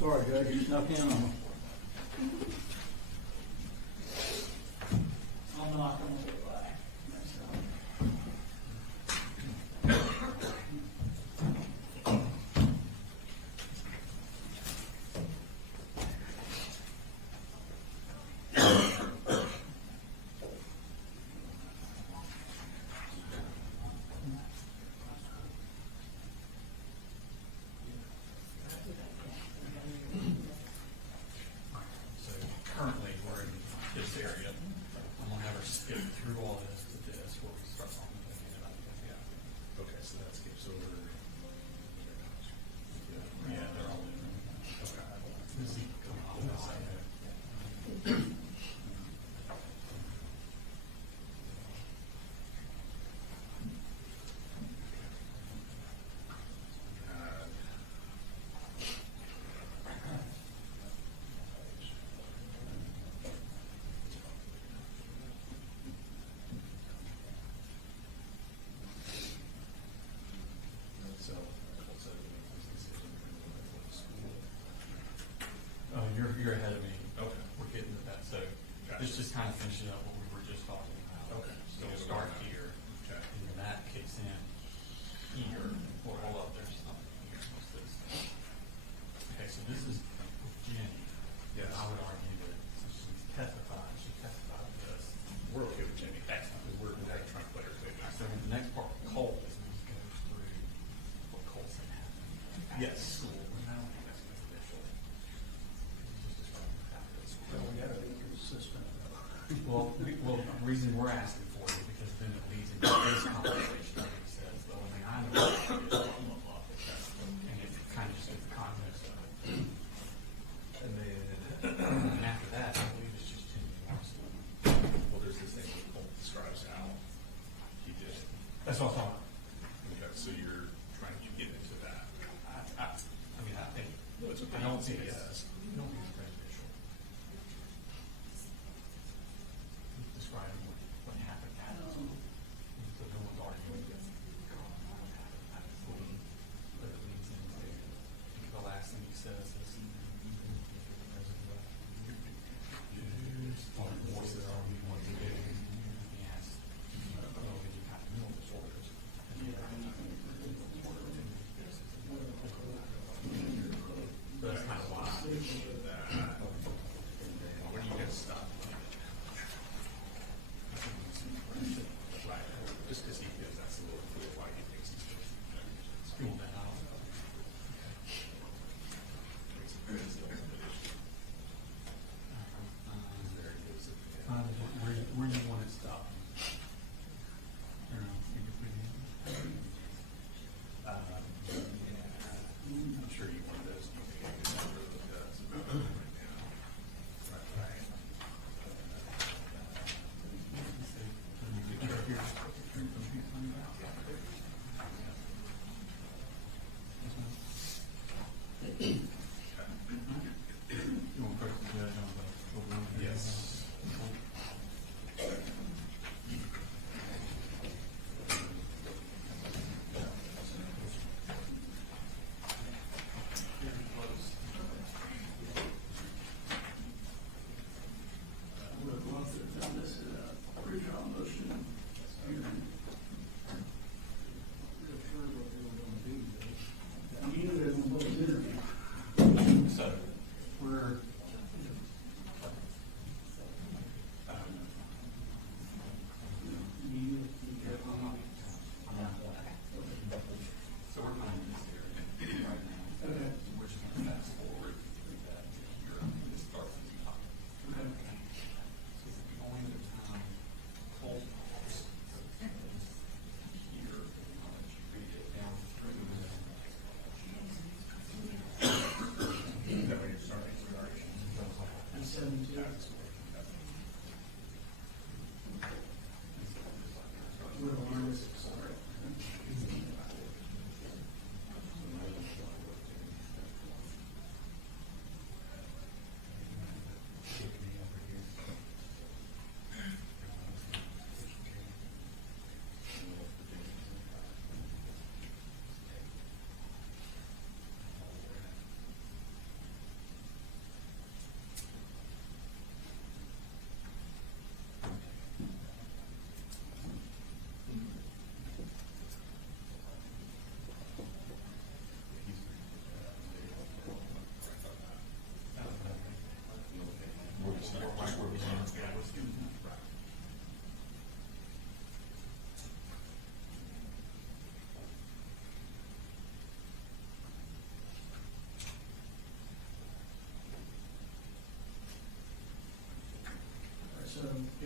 Sorry, Judge, you snuck in on me. I'm not gonna get by next time. So currently, we're in this area. I'm gonna have her skip through all this to this, where we start talking about it. Yeah. Okay, so that skips over. Yeah, they're all different. Okay. This is coming off this side. So, Oh, you're ahead of me. Okay. We're getting to that, so Gotcha. it's just kind of finishing up what we were just talking about. Okay. So we'll start here, Okay. and then that kicks in here, or hold up, there's something here, what's this? Okay, so this is Jenny. Yes. I would argue that since she testified to this. We're okay with Jimmy. Excellent. Because we're trying to play her safe. So the next part, Colt, is when he goes through what Colt said happened. Yes. At school, and I don't think that's beneficial. He's just describing what happened at school. Well, we gotta be consistent. Well, the reason we're asking for it is because then it leads into this conversation that he says, the only thing I know about it is the law, and it kind of just gives the context of it. And then, And after that, I believe it's just 10 years. well, there's this thing where Colt describes how he did it. That's what I'm talking Okay, so you're trying to get into that. about. I mean, I think, No, it's okay. I don't think Yes. it's, I don't think it's prejudicial. He's describing what happened at school. So no one's arguing with what happened at school. But it leads into, I think the last thing he says is, on voices are we want to do. He asks, any kind of mental disorders. And he had so that's kind of why.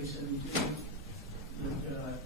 case 17, that,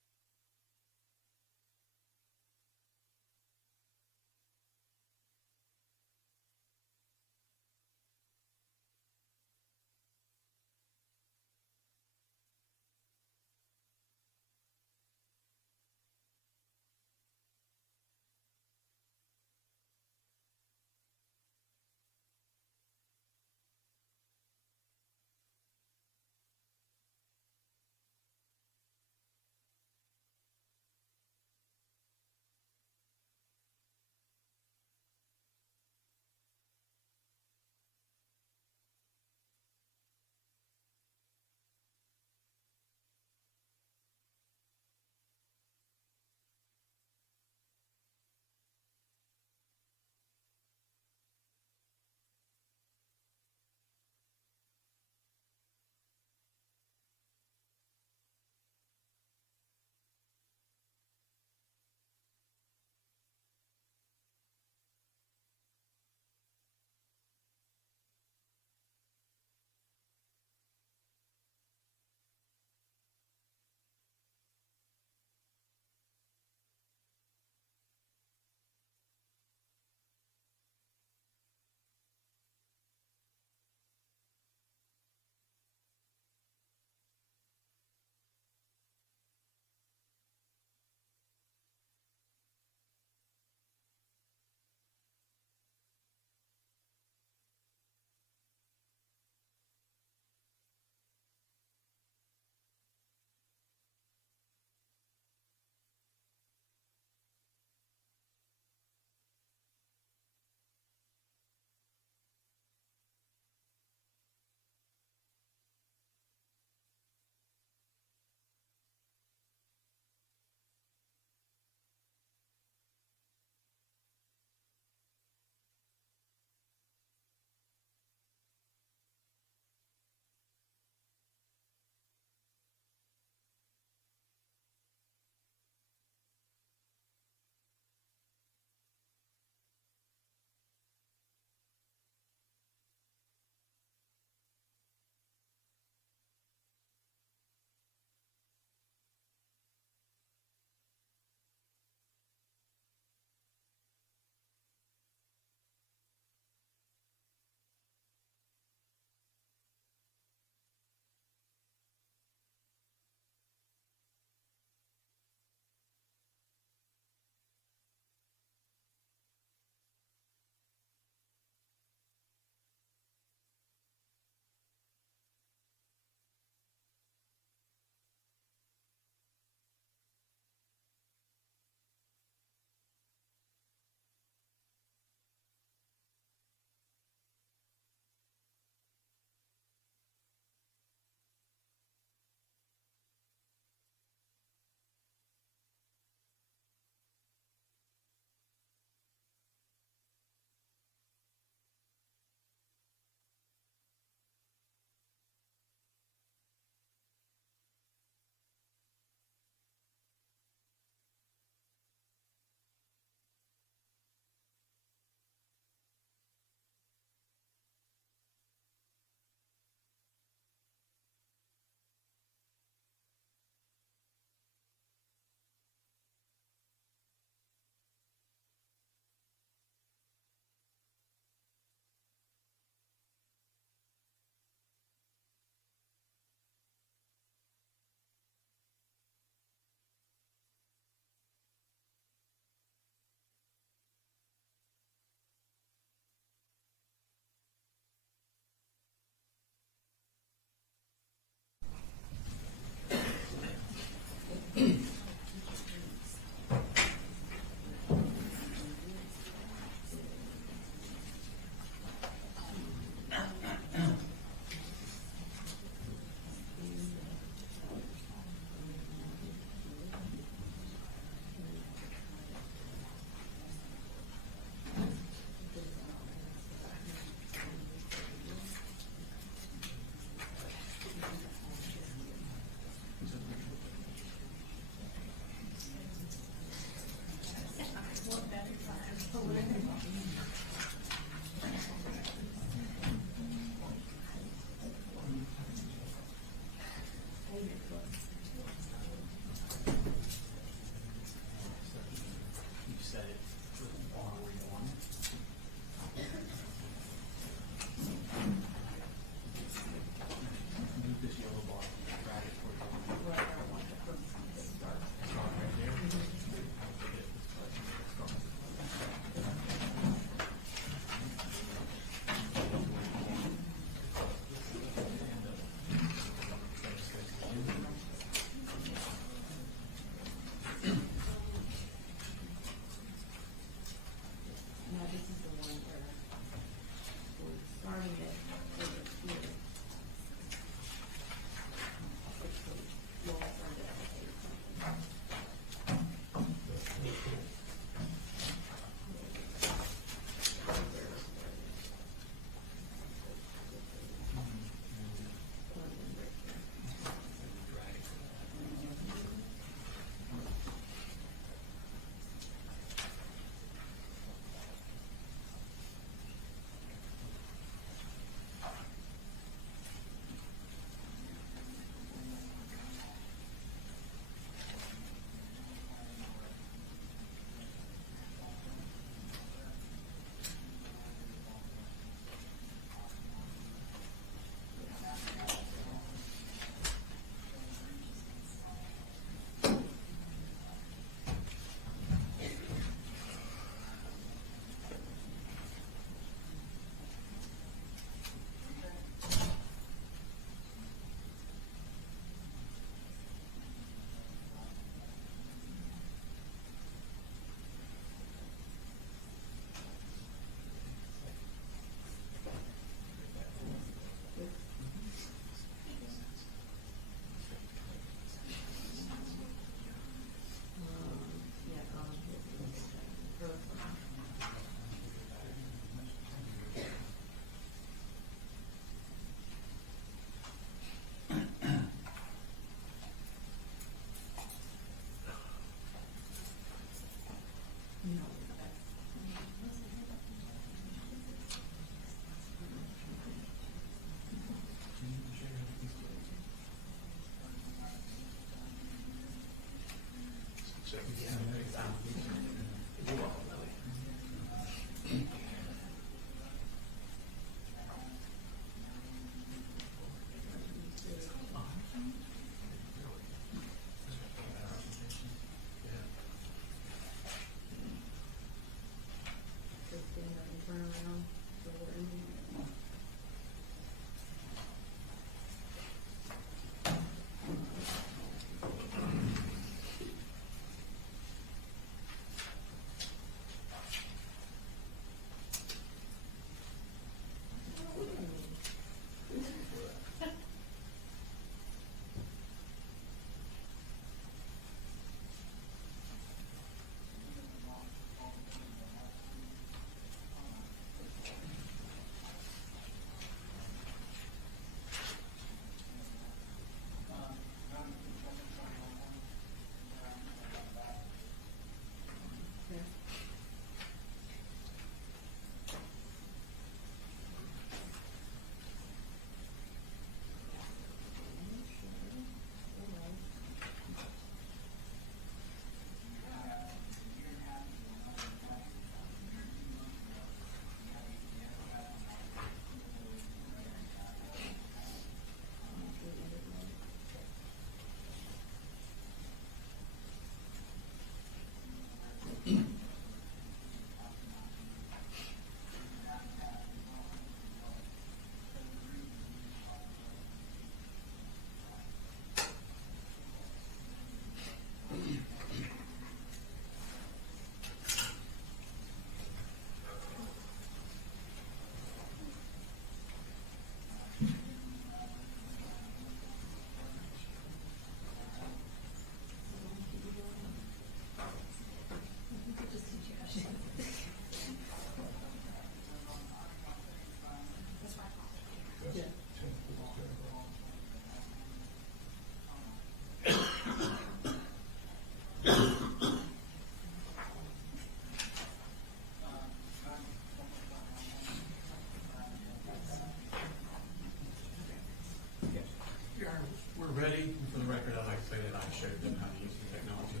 we're ready, for the record, I'd like to say that I showed them how to use the technology.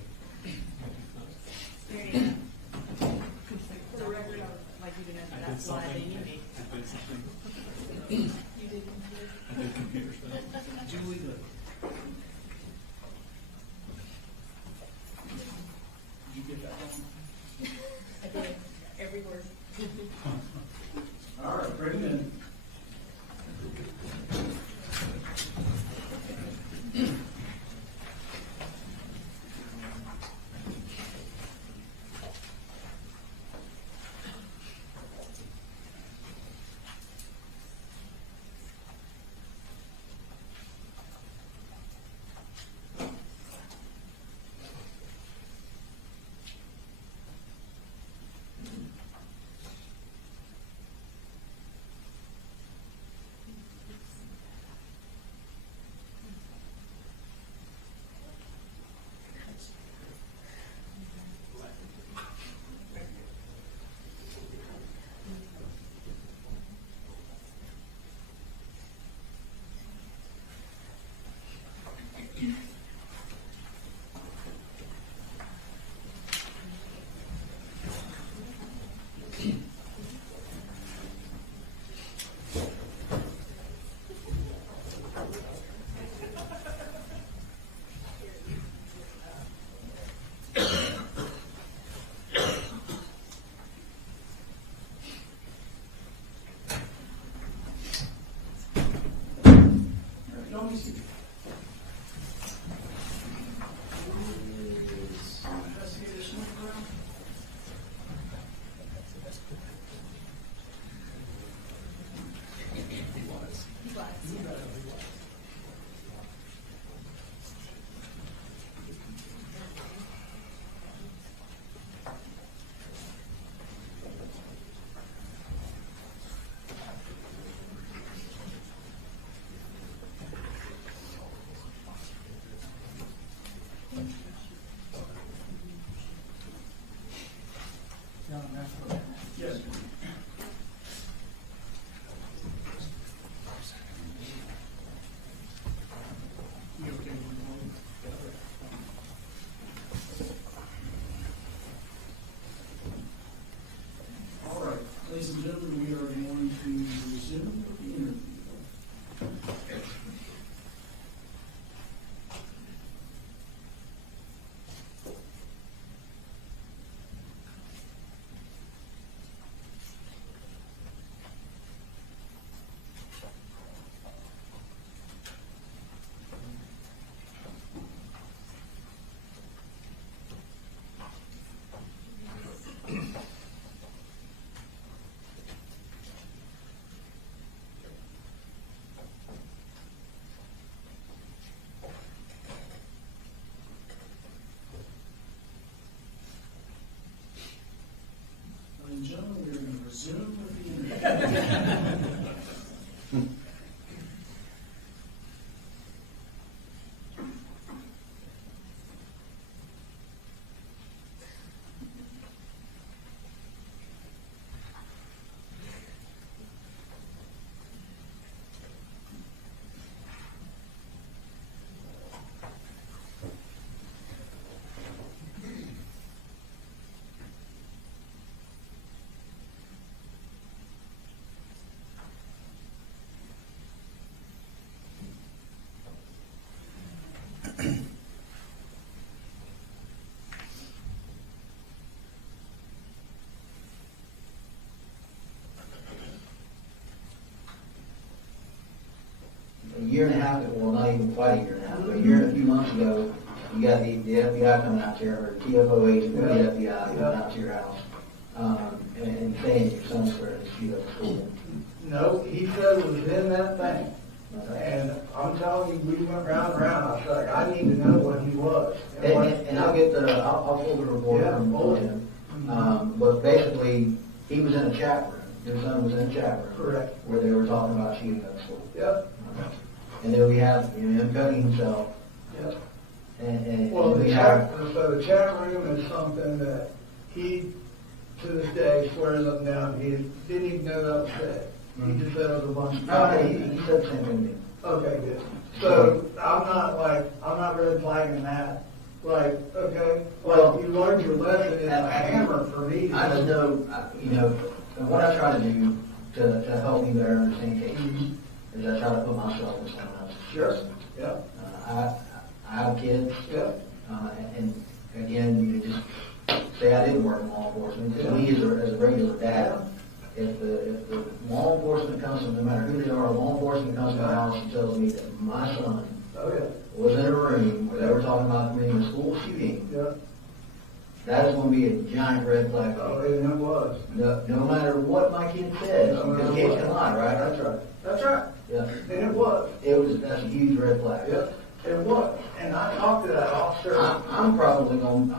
There you go. For the record, I would like you to know I that did that's why they something. need me. I did something. You did computer. I did computer stuff. Julie, did you get that one? I did, every word. All right, bring it in. Don't be stupid. Investigator Smith around? Yes. You okay with the moment? All right, ladies and gentlemen, we are going to resume with the interview. Ladies and gentlemen, we are going to resume with the interview. A year and a half, well, not even quite a year and a half, but a year and a few months ago, you got the FBI coming out here, or TFO agent from the FBI coming out to your house, and saying your son's starting to shoot up school. No, he said it was in that thing. Okay. And I'm telling you, we went round and round. I was like, I need to know what he was. And I'll get I'll pull the report Yeah, from pull it. him. But basically, he was in a chat room. Your son was in a chat room. Correct. Where they were talking about shooting up school. Yep, And then we have, him cutting himself, yep. and Well, we the have, the chat room is something that he, to this day, swears up and down, he didn't even know that was said. He just said it was a bunch of. no, he said the same thing to me. Okay, good. So I'm not red flagging that. Like, okay, well, you learned your lesson is a hammer for me. I just know, you know, what I try to do to help me better understand cases is I try to put myself in someone else's shoes. Sure, yeah, I have kids, yeah. and again, you just say I didn't work in law enforcement. To me, as a regular dad, if the law enforcement comes, no matter who they are, law enforcement comes to my house and tells me that my son Oh, yeah, was in a room where they were talking about committing a school shooting, yeah. that is going to be a giant red flag. Oh, and it was. No matter what my kid says, because kids can lie, right? That's right. That's right. Yeah. And it was. That's a huge red flag. Yeah, it was. And I talked to that officer. I'm probably going,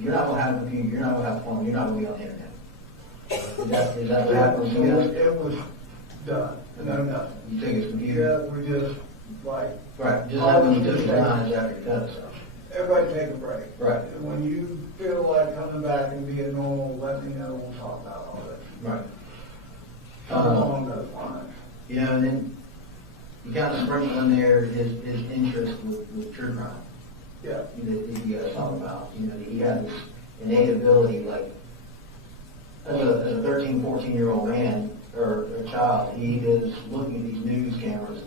you're not going to have a computer, you're not going to have a phone, you're not going to be on the internet. Is that what happens? It was done. No, nothing. You take his computer? Yeah, we just, like, Right, just like when you took your lines after you cut stuff. everybody take a break. Right. When you feel like coming back and being normal, let me know, we'll talk about all this. Right. Along those lines. You know, and then you kind of sprinkle in there his interest with true crime. Yeah. That you guys talk about. You know, he had this innate ability, like, as a 13, 14-year-old man or a child, he is looking at these news cameras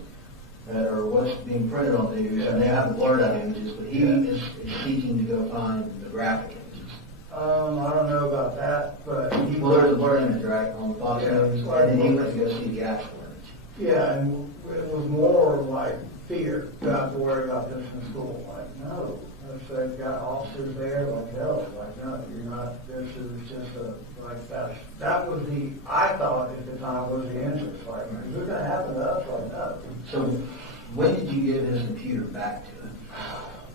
or what's being printed on the news, and they have the blurred out images, but he is seeking to go find the graphic images. I don't know about that, but he Well, there's a blurred image, right, on Fox Yeah. News, and then he went to go see the actual image. yeah, and it was more like fear. Do I have to worry about this in school? Like, no. If they've got officers there, like, hell, like, no, you're not, this is just like, that was I thought at the time was the interest. Like, is this going to happen to us? Like, no. So when did you give his computer back to him?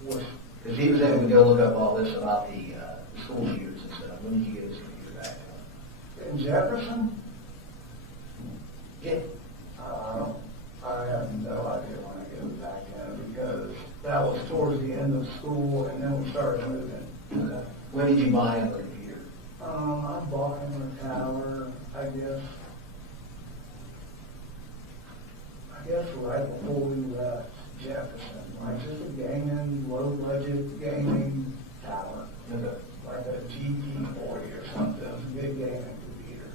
Was Because he was able to go look up all this about the school shooters and stuff. When did you give his computer back to him? in Jefferson? Yeah. I have no idea when I gave it back in because that was towards the end of school and then we started moving. Okay. When did you buy him a computer? I bought him a tower, I guess right before we left Jefferson. Like just a gaming, low budget gaming tower. Okay. Like a GT40 or something, a big gaming computer.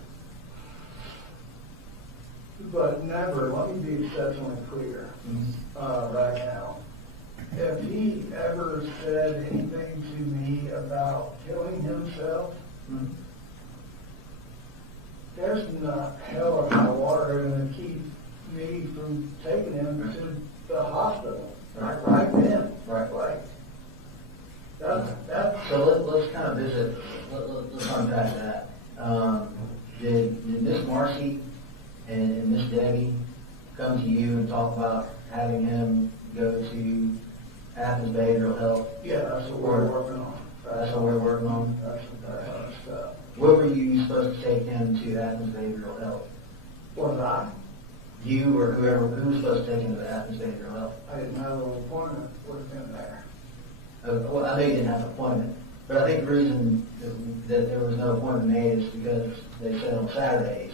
But never, let me be exceptionally clear, right now. If he ever said anything to me about killing himself, there's not hell or high water going to keep me from taking him to the hospital. Right then. Right. Like, that's So let's kind of visit, let's unpack that. Did Miss Marcy and Miss Debbie come to you and talk about having him go to Athens Behavioral Health? yeah, that's what we're working on. That's what we're working on? That's that kind of stuff. When were you supposed to take him to Athens Behavioral Health? Was I? You or who was supposed to take him to Athens Behavioral Health? I didn't have an appointment with him there. Well, I know you didn't have an appointment, but I think the reason that there was no appointment made is because they said on Saturdays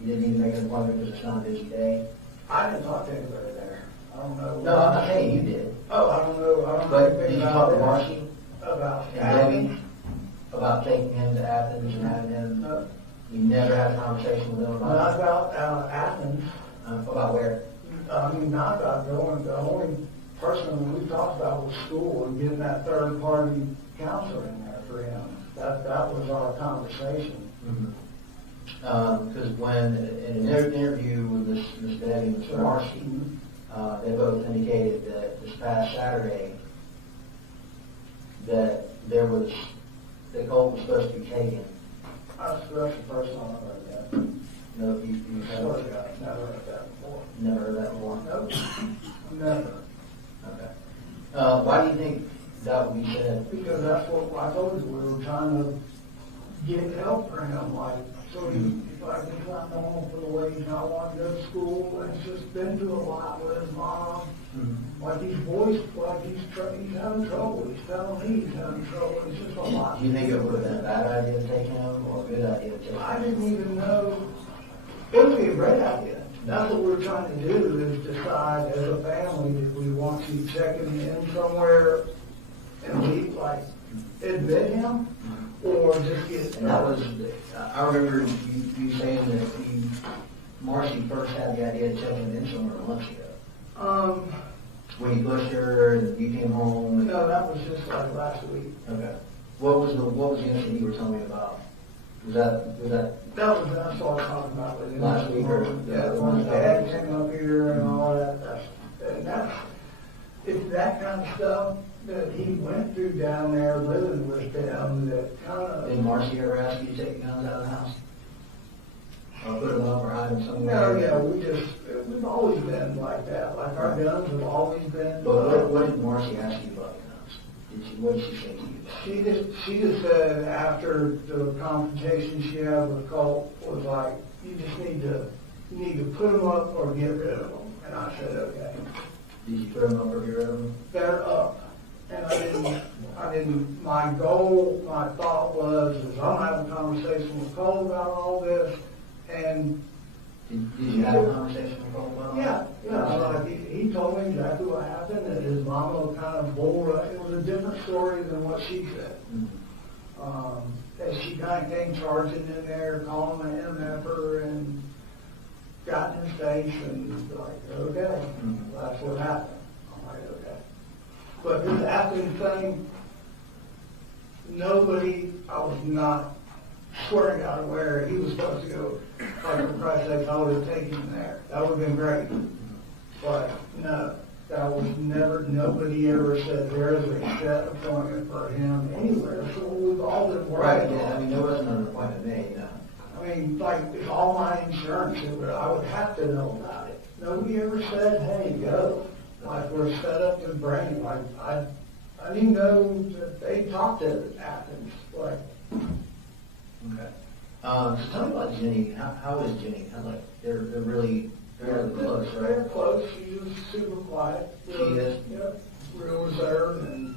you didn't need to make an appointment because it's not a busy day. I didn't talk to anybody there. I don't know. No, I'm not saying you did. Oh, I don't know. I don't know But anything did you about talk to that. Marcy About and Debbie about taking him to Athens and having him? No. You never had a conversation with them Not about about Athens. about where? I mean, not about going. The only person we talked about was school and getting that third party counselor in there for him. That was our conversation. Because when in an interview with Miss Debbie and Mr. Marcy, they both indicated that this past Saturday that Colt was supposed to be taken. That's the first time I've heard that. No, you Swear to God, never heard that before. never heard that before. Nope, never. Okay. Why do you think that would be said? Because that's what I told you, we were trying to get help for him, like, so he's not normal for the way he's not wanting to go to school, and he's just been through a lot with his mom. Like he's voiced, like he's having trouble, he's telling me he's having trouble, it's just a lot. Do you think it would have been a bad idea to take him or a good idea to take him? I didn't even know, it would be a great idea. that's what we're trying to do, is decide as a family if we want to check him in somewhere and we, like, admit him, or just get. And that was, I remember you saying that Marcy first had the idea of checking in somewhere months ago. When you pushed her and you came home. No, that was just like last week. Okay. What was the incident you were telling me about? Was that? That was, that's what I'm talking about. with him. Last week or- Yeah, when his dad came up here and all that, it's that kind of stuff that he went through down there living with them that kind of. Did Marcy ever ask you to take the guns out of the house? Or put them up or hide them somewhere? No, yeah, we've always been like that, like our guns have always been. But what did Marcy ask you about the guns? What did she say to you? She just said after the confrontation she had with Colt was like, you just need to put them up or get rid of them. And I said, okay. Did you put them up or get rid of them? They're up. And my goal, my thought was, is I'm having a conversation with Colt about all this, and Did you have a conversation with Colt about it? yeah, like he told me exactly what happened, that his mama kind of bore, it was a different story than what she said. As she kind of came charging in there, calling an MFer and got in his face and like, okay, that's what happened. I'm like, okay. But this acting thing, I was not swearing out of where he was supposed to go. Like, for Christ's sake, I would have taken him there. That would have been great. But no, that was never, nobody ever said there is a set appointment for him anywhere. So we've all been Right, worried. yeah, I mean, there wasn't an appointment made, no. I mean, like, it's all my insurance, I would have to know about it. Nobody ever said, hey, go. Like, we're set up to bring, like, I didn't know that they talked to Athens, like. Okay. So tell me about Jenny. How is Jenny? They're really close, right? They're close, she's super quiet. She is? Yep, real reserved and,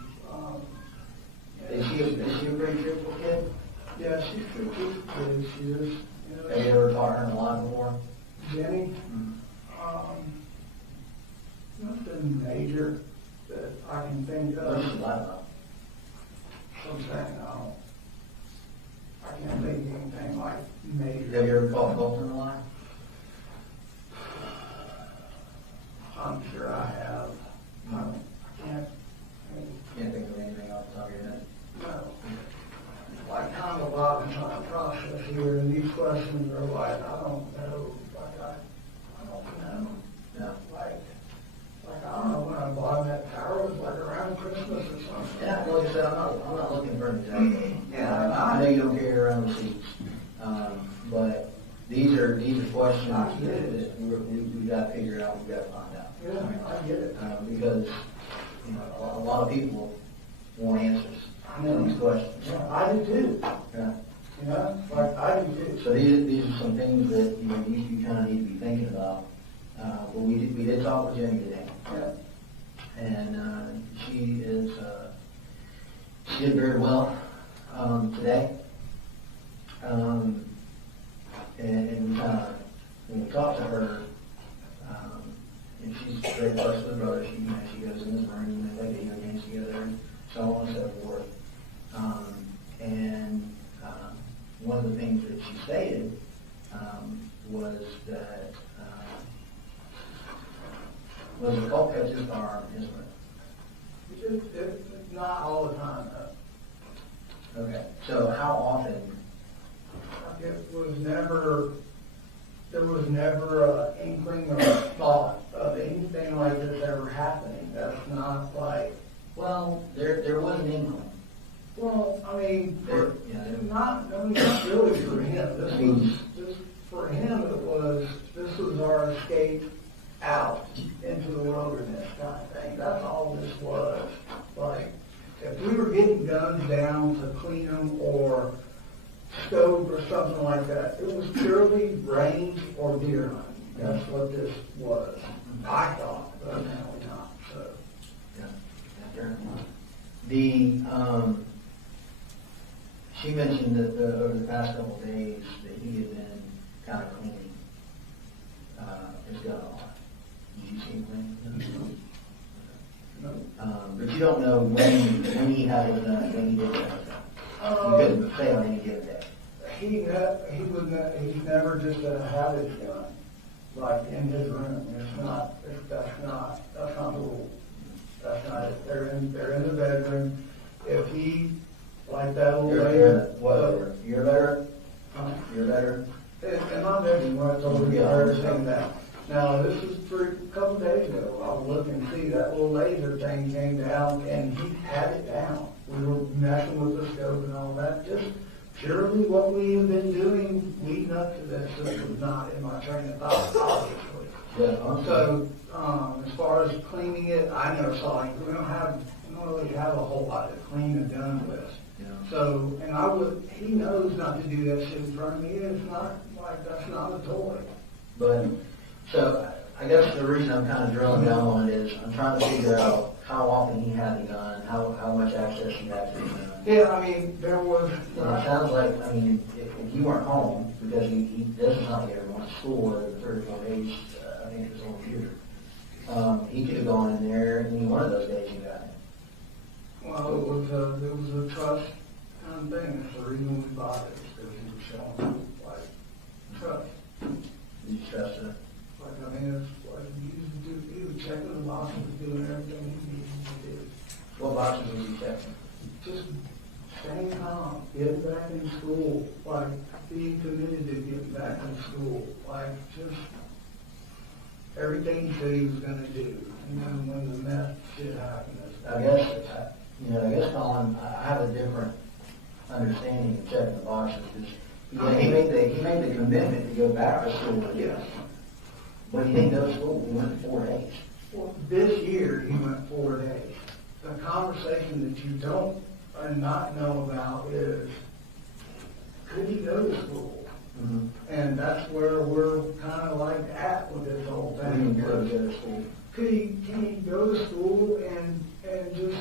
Is she a pretty truthful kid? yeah, she's pretty good, she is. You Have you know, ever taught her a lot before? Jenny, nothing major that I can think What of. does she lie about? Something, I can't think of anything like major. Have you ever caught Colton a lie? I'm sure I have. I can't, Can't think of anything off the top of your head. no. Like, kind of a lot of trying to process here, and these questions are like, I don't know, like, I don't know. No. Like, I don't know, when I bought that tower, it was like around Christmas or something. Yeah, like I said, I'm not looking for an example. Yeah, I know you don't carry around receipts, but these are questions I get it. that we got to figure out, we got to find out. Yeah, I get it. Because, you know, a lot of people want answers to these questions. Yeah, I do too, Yeah. you know, like, I do too. So these are some things that, you know, you kind of need to be thinking about. But we did talk with Jenny today. Yeah. And she did very well today. And we kind of, when we talked to her, and she's very close with her brother. She goes in his room and they play video games together, and so on and so forth. One of the things that she stated was that was a Colt catch his firearm in his room. It's not all the time, though. Okay. So how often? There was never an inkling or a thought of anything like this ever happening. That's not like, Well, there was an inkling. well, I mean, Not not really for him. For him, this was our escape out into the wilderness kind of thing. That's all this was. Like, if we were getting guns down to clean them or stove or something like that, it was purely range or deer hunting. That's what this was. I thought, but apparently not. So, She mentioned that over the past couple of days that he had been kind of cleaning you don't know when he had it done, when he did it. You couldn't say on any given day. He's never just had it done, like in his room. That's not the rule. That's not it. They're in the bedroom. If he, like that little lady. You're better? You're better? In my bedroom, where I told you, I heard saying that. Now, this was a couple days ago. I was looking to see that little laser thing came down, and he had it down. We were messing with the scope and all that. Just purely what we have been doing leading up to this. This was not in my train of thought, obviously. Yeah. So, as far as cleaning it, I never saw it. We don't really have a whole lot to clean and done with. Yeah. So, and he knows not to do that shit in front of me. It's not like, that's not a toy. But, so, I guess the reason I'm kind of drilling down on it is I'm trying to figure out how often he had the gun, how much access he had to the gun. Yeah, I mean, there was. And it sounds like, I mean, if you weren't home, because this is not like everyone at school or 3 or 4 days, I think it was on the computer. He could have gone in there any one of those days you got it. Well, it was a trust kind of thing. That's the reason we bought it, because he was showing, like, trust. You trust it? Like, I mean, it's like he was checking the boxes, doing everything he needed to do. What boxes was he checking? Just staying calm, getting back in school, like being committed to getting back in school, like just everything he said he was going to do. And then when the mess shit happened, I guess, Colin, I have a different understanding of checking the boxes. Because he made the commitment to go back to school again. When he didn't go to school, he went 4 days. well, this year he went 4 days. The conversation that you don't not know about is, could he go to school? Mm-hmm. And that's where we're kind of like at with this whole thing. Could he go to school? Can he go to school and just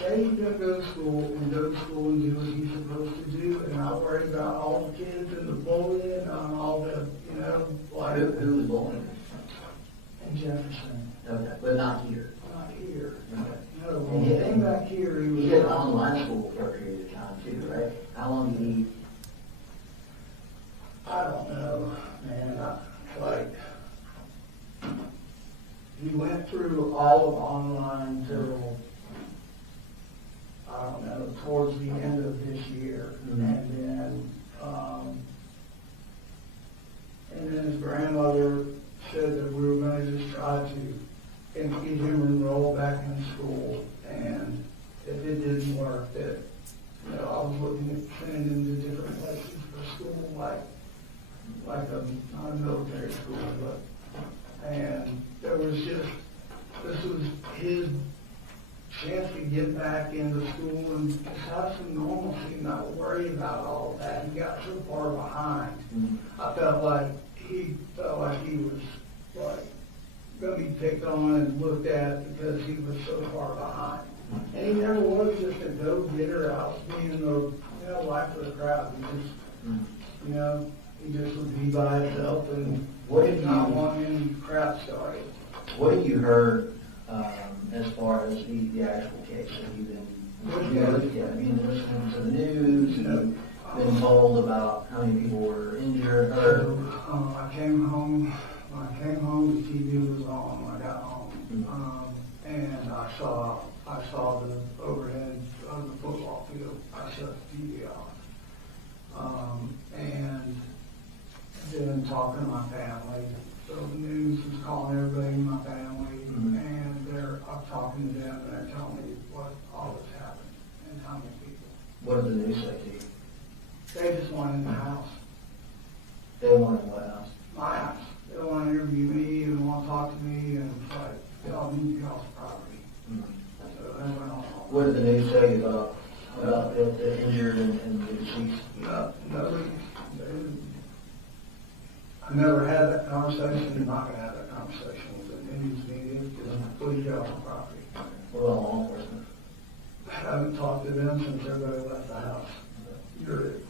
say he's going to go to school and go to school and do what he's supposed to do and not worry about all the kids and the bullying and all the, like. Who was bullying? In Jefferson. Okay, but not here. Not here. Okay. No, when he came back here, he was. He did online school for a period of time too, right? How long did he? I don't know, man. He went through all of online till, I don't know, towards the end of this year. Mm-hmm. And then his grandmother said that we were going to just try to get him enrolled back in school. And if it didn't work, that, I was looking at sending him to different places for school, like not a military school, and there was just, this was his chance to get back into school and just have some normalcy, not worry about all of that. He got so far behind. Mm-hmm. I felt like he was like going to be picked on and looked at because he was so far behind. And he never was just a go-getter out being the life of the crowd. He just, he just would be by himself and would not want any crap started. What have you heard as far as the actual case? Have you been listening to the news? Have you been told about how many people were injured, hurt? When I came home, the TV was on when I got home. Mm-hmm. And I saw the overhead of the football field. I shut the TV off. And then talking to my family. So the news was calling everybody in my family, Mm-hmm. and I'm talking to them, and they're telling me what all that's happened and how many people. What did the news say to you? They just want in the house, They wanted what else? my house. They want to interview me and want to talk to me, and it's like, y'all need y'all's property. Mm-hmm. So that went on. What did the news say about the injured and the deceased? Nobody. I never had that conversation. I'm not going to have that conversation with the news media because what do you got on the property? What about law enforcement? I haven't talked to them since everybody left the house. You're it.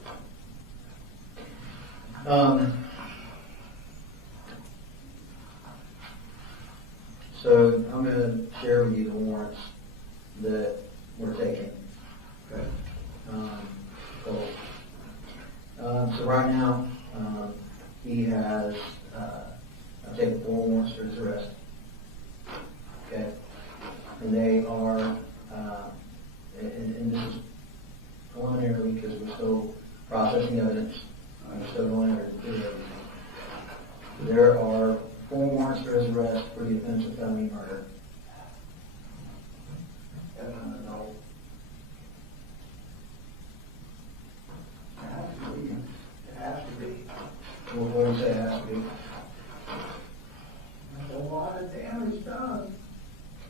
So I'm going to share with you the warrants that were taken. Okay. Colt. So right now, he has, I've taken 4 warrants for his arrest. Okay. And they are, and this is preliminary because we're still processing evidence. We're still going over the evidence. There are 4 warrants for his arrest for the offense of felony murder. No. It has to be. What do you say it has to be? There's a lot of damage done.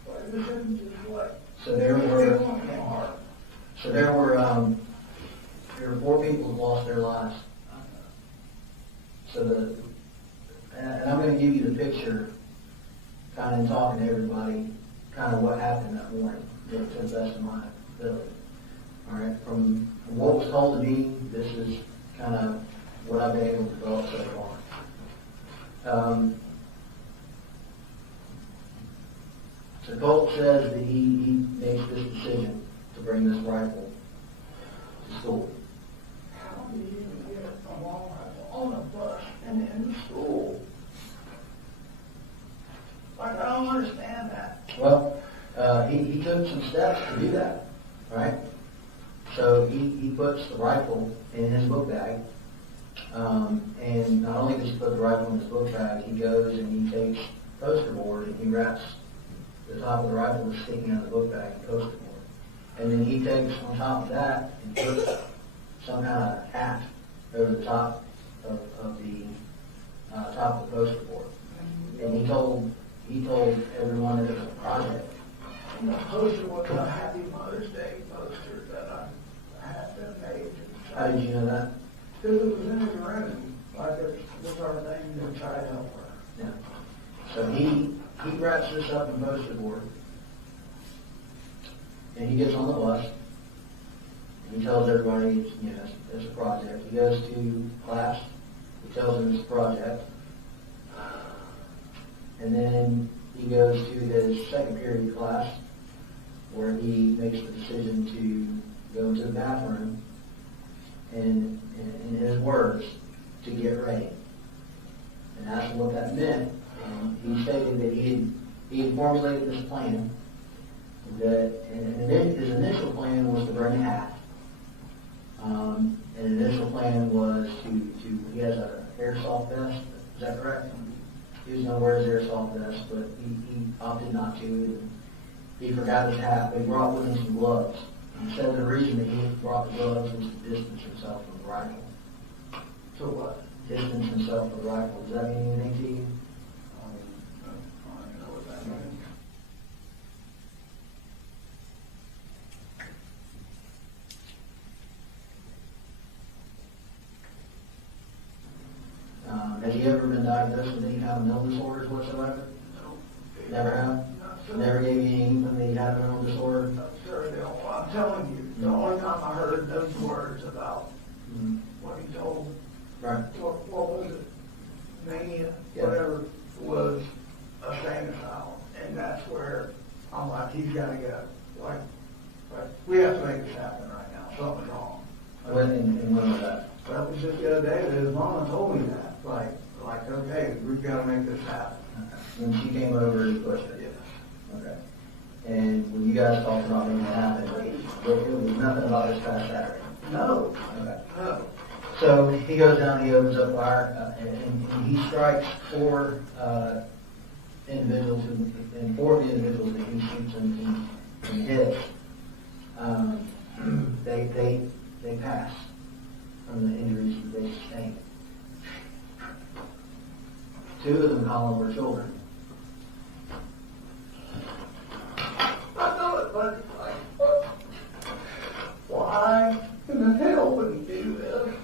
But the sentence is what? So there were 4 people who lost their lives. So and I'm going to give you the picture, kind of in talking to everybody, kind of what happened that morning, to the best of my ability. All right, from what was told to me, this is kind of what I've been able to develop so far. So Colt says that he makes this decision to bring this rifle to school. How do you even get a long rifle on a bus and in school? Like, I don't understand that. Well, he took some steps to do that, right? So he puts the rifle in his book bag, and not only does he put the rifle in his book bag, he goes and he takes poster board and he wraps the top of the rifle that's sticking out of the book bag in poster board. And then he takes on top of that and puts some kind of hat over the top of the top of the poster board. And he told everyone that it was a project. And the poster was a Happy Mother's Day poster that I had been made. How did you know that? Because it was in his room, like it was our thing to try to help her. Yeah. So he wraps this up in poster board, and he gets on the bus. And he tells everybody, it's a project. He goes to class. He tells them it's a project. And then he goes to his second period class, where he makes the decision to go into the bathroom and, in his words, to get ready. And asked what that meant. And he stated that he had formulated this plan, that and his initial plan was to bring a hat. And the initial plan was he has an airsoft vest. Is that correct? He was going to wear his airsoft vest, but he opted not to. And he forgot his hat, but he brought with him some gloves. And he said the reason that he brought the gloves was to distance himself from the rifle. So what? Distance himself from the rifle. Does that mean anything to you? I don't know what that means. Has he ever been diagnosed with any kind of mental disorders whatsoever? Never have? Never gave you any inkling that he had a mental disorder? No, sir, I'm telling you, the only time I heard those words about what he told, Right. what was it? Mania, Yeah. whatever, was a sane asylum. And that's where I'm like, he's gotta go. Like, we have to make this happen right now. Something's wrong. And when was that? Well, it was just the other day that his mama told me that. Like, okay, we've gotta make this happen. When she came over, he pushed it? Yeah. Okay. And when you guys talked about making it happen, it was nothing about this past Saturday? No, Okay. no. So he goes down, he opens up fire, and he strikes 4 individuals, and 4 of the individuals that he shoots and hits, they pass from the injuries that they sustained. 2 of them, Colin, were children. I know it, but like, why in the hell would he do this?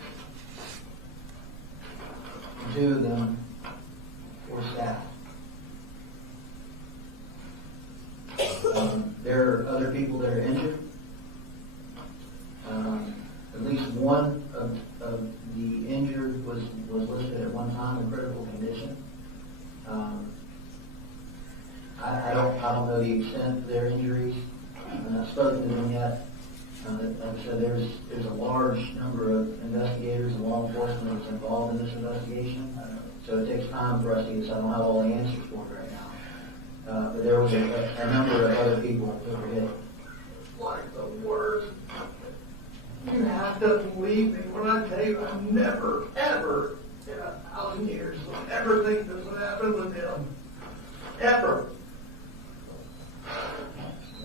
2 of them were staff. There are other people that are injured. At least one of the injured was listed at one time in critical condition. I don't know the extent of their injuries. and I've spoken to them yet. Like I said, there's a large number of investigators and law enforcement that's involved in this investigation. So it takes time for us to get, so I don't have all the answers for it right now. But there was a number of other people that were hit. Like the worst. You have to believe me when I tell you I never, ever, in 1,000 years, will ever think this would happen with him. Ever.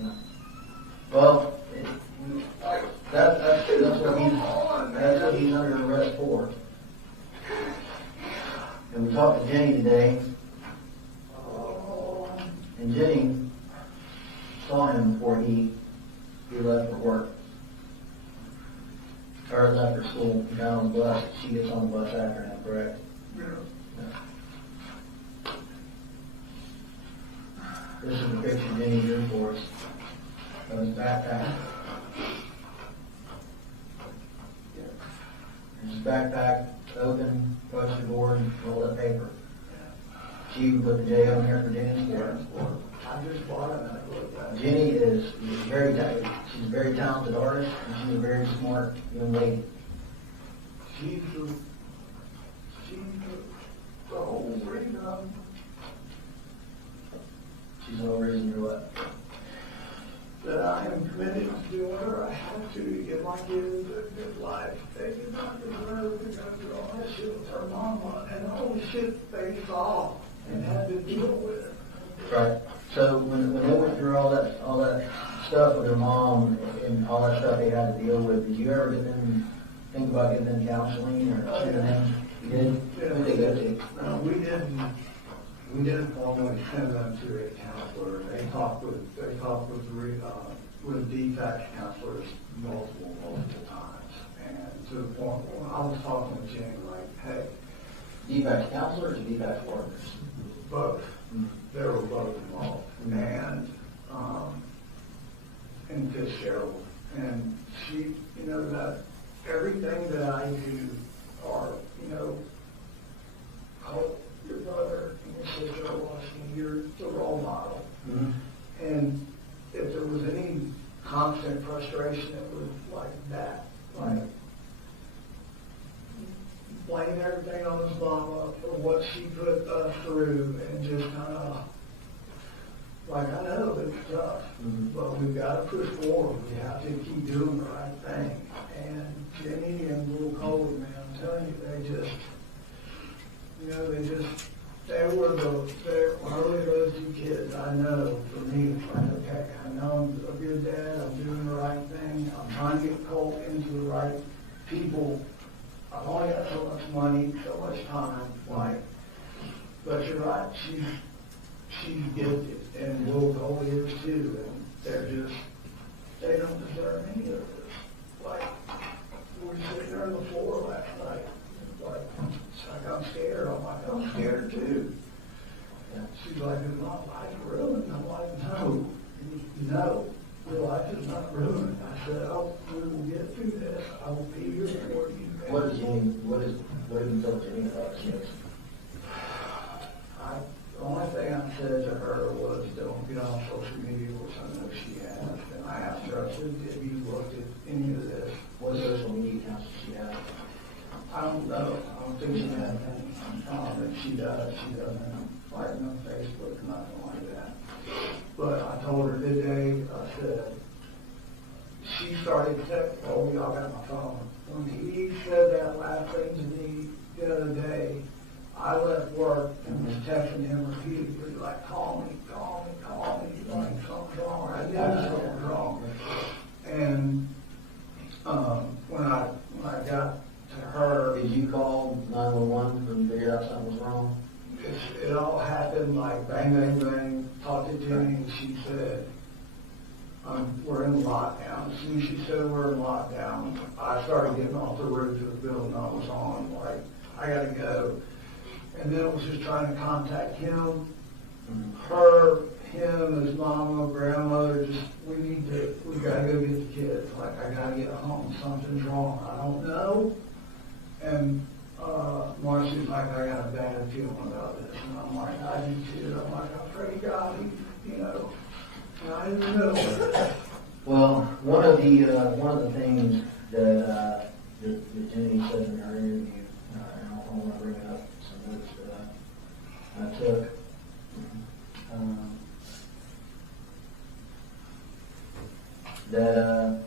Yeah. Well, that's what he's under arrest for. And we talked to Jenny today, and Jenny saw him before he left for work. Or left for school, he got on the bus. She gets on the bus after him, correct? Yeah. Yeah. This is the picture Jenny drew for us of his backpack. His backpack open, poster board, and rolled up paper. She even put the J on here for Jenny's for. I just bought it and I looked at it. Jenny is very talented. She's a very talented artist, and she's a very smart young lady. She's the whole reason She's no reason to what? that I am committed to doing whatever I have to get my kids a good life. They did not deserve to go through all that shit with her mama and all the shit they saw and had to deal with. Right. So when they went through all that stuff with her mom and all that stuff they had to deal with, did you ever get them think about getting them counseling or sending them? You did? Who did they go to? No, we didn't formally send them to a counselor. They talked with defect counselors multiple times. And to the point where I was talking to Jenny like, hey, Defect counselors or defect workers? both. They were both involved. And Fitzgerald. And she, you know, that everything that I do are, you know, Colt, your brother, and your sister are watching, you're the role model. Mm-hmm. And if there was any constant frustration, it was like that. Like, blame everything on his mama for what she put us through and just kind of, like, I know it's tough, but we've got to push forward. We have to keep doing the right thing. And Jenny and little Colin, man, I'm telling you, they just, you know, they were when I look at those two kids, I know for me, it's like, okay, I know I'm a good dad, I'm doing the right thing, I'm trying to get Colt into the right people. I've only got so much money, so much time, like, but you're right, she's gifted, and little Cole is too, and they don't deserve any of this. Like, we were sitting there on the floor last night, like, it's like I'm scared, I'm scared too. And she's like, is my life ruined? I'm like, no, your life is not ruined. I said, we will get through this, I will be here for you. What have you told Jenny about this? The only thing I said to her was, don't get on social media, which I know she has. And I asked her, I said, have you looked at any of this? What social media accounts does she have? I don't know. I don't think she has any. If she does, she doesn't. Like no Facebook, nothing like that. But I told her today, I said, she started texting, oh, y'all got my phone. When he said that last thing to me the other day, I left work and was texting him repeatedly, like, call me, like, something's wrong. I knew something was wrong. And when I got to her, Did you call 911 when you figured out something was wrong? it all happened like bang, bang, bang. Talked to Jenny and she said, we're in lockdown. As soon as she said we're in lockdown, I started getting off the roof of the building I was on, like, I gotta go. And then it was just trying to contact him, her, him, his mama, grandmother, just, we gotta go get the kids. Like, I gotta get home, something's wrong, I don't know. And Marcy's like, I got a bad feeling about this. And I'm like, I do too. I'm like, I pray God, you know. And I didn't know. One of the things that Jenny said in her interview, and I want to bring up some notes that I took. That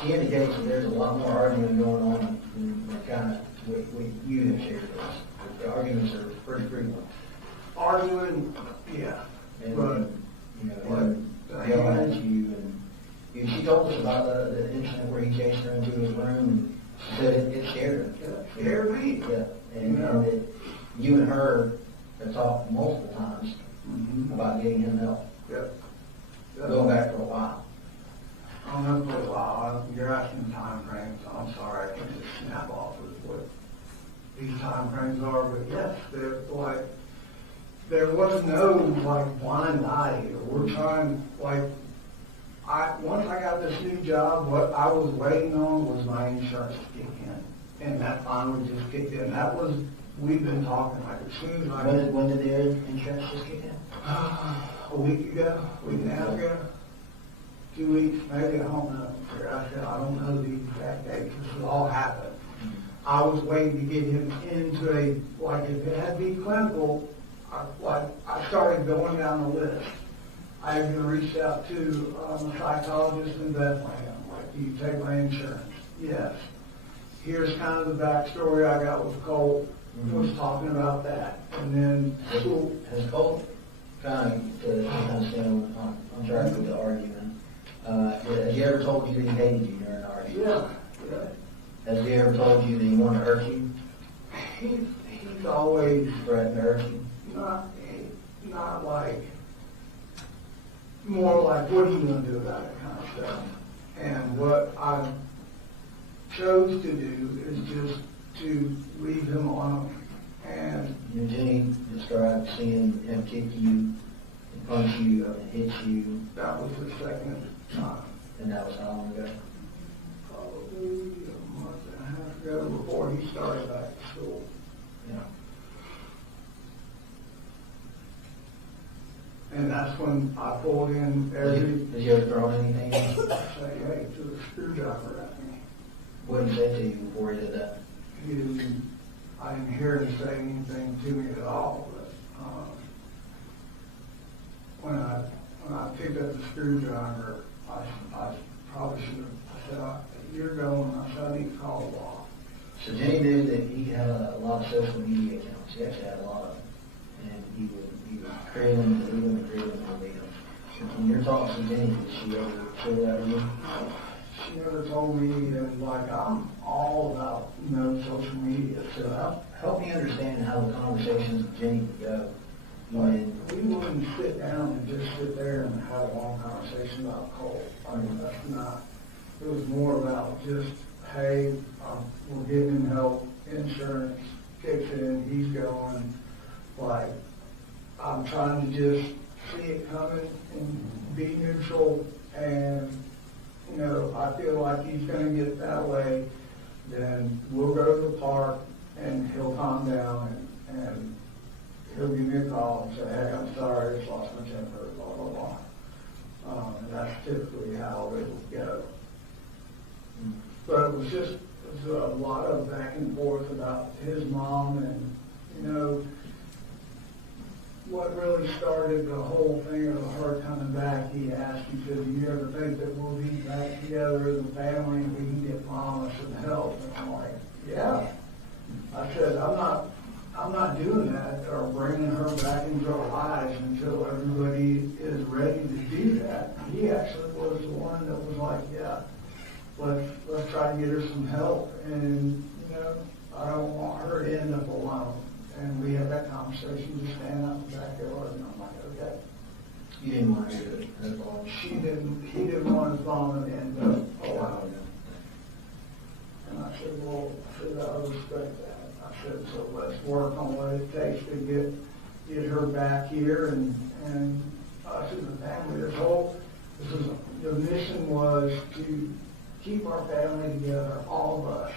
she indicates that there's a lot more arguing going on than kind of what you have shared with us. The arguments are pretty frequent. Arguing, yeah. And, But- you know, him yelling at you, and she told us about the incident where he chased her into his room, and she said it scared her. It scared me. Yeah, and that you and her have talked multiple times about getting him help. Yep. Going back for a while. I don't know for a while. You're asking time frames. I'm sorry, I can't just snap off of what these time frames are, but yes, they're like, there was no like blind eye here. We're trying, like, once I got this new job, what I was waiting on was my insurance to kick in. And that finally just kicked in. That was, we've been talking, like, as soon as I. When did the insurance just kick in? A week ago, week and a half ago, 2 weeks, maybe, I don't know. I don't know the exact date, because it all happened. I was waiting to get him into like, if it had to be clinical, I started going down the list. I even reached out to a psychologist in Bethlehem, like, do you take my insurance? Yes. Here's kind of the backstory I got with Colt, was talking about that. And then school. Has Colt kind of, to kind of stay on track with the argument, has he ever told you that he hated you during the argument? Yeah. Has he ever told you that he wanted to hurt you? He's always Threatened to hurt you? not like, more like, what are you going to do about it kind of stuff. And what I chose to do is just to leave him alone. And You and Jenny described seeing him kick you, and punch you, and hit you, that was the second time, and that was how long ago? probably a month and a half ago, before he started back to school. Yeah. And that's when I pulled in every, Did you ever throw anything? say, hey, to the screwdriver at me. What did he say to you before he did that? I didn't hear him say anything to me at all, but, when I picked up the screwdriver, I probably should have said, you're going, I said, I need to call the law. So Jenny knew that he had a lot of social media accounts. He actually had a lot of them. And he would create them, delete them, and create them, and delete them. When you're talking to Jenny, did she ever share that with you? She never told me, and like, I'm all about, social media, so Help me understand how the conversations with Jenny would go. When we wouldn't sit down and just sit there and have a long conversation about Colt. I mean, that's not, it was more about just, hey, we're getting him help, insurance kicks in, he's going, like, I'm trying to just see it coming and be neutral, and, I feel like he's gonna get that way, then we'll go to the park, and he'll calm down, and he'll give me a call and say, hey, I'm sorry, I just lost my temper, blah, blah, blah. And that's typically how it would go. But it was a lot of back and forth about his mom, and, what really started the whole thing of her coming back, he asked, he said, do you ever think that we'll be back together as a family and we can get mama some help? And I'm like, yeah. I said, I'm not doing that or bringing her back into our lives until everybody is ready to do that. He actually was the one that was like, yeah, let's try to get her some help. And, I don't want her to end up alone. And we had that conversation, just stand out in the backyard, and I'm like, okay. you didn't want to do it, that's all. He didn't want his mom to end up alone. And I said, well, I respect that. I said, so let's work on what it takes to get her back here, and us as a family. The mission was to keep our family together, all of us,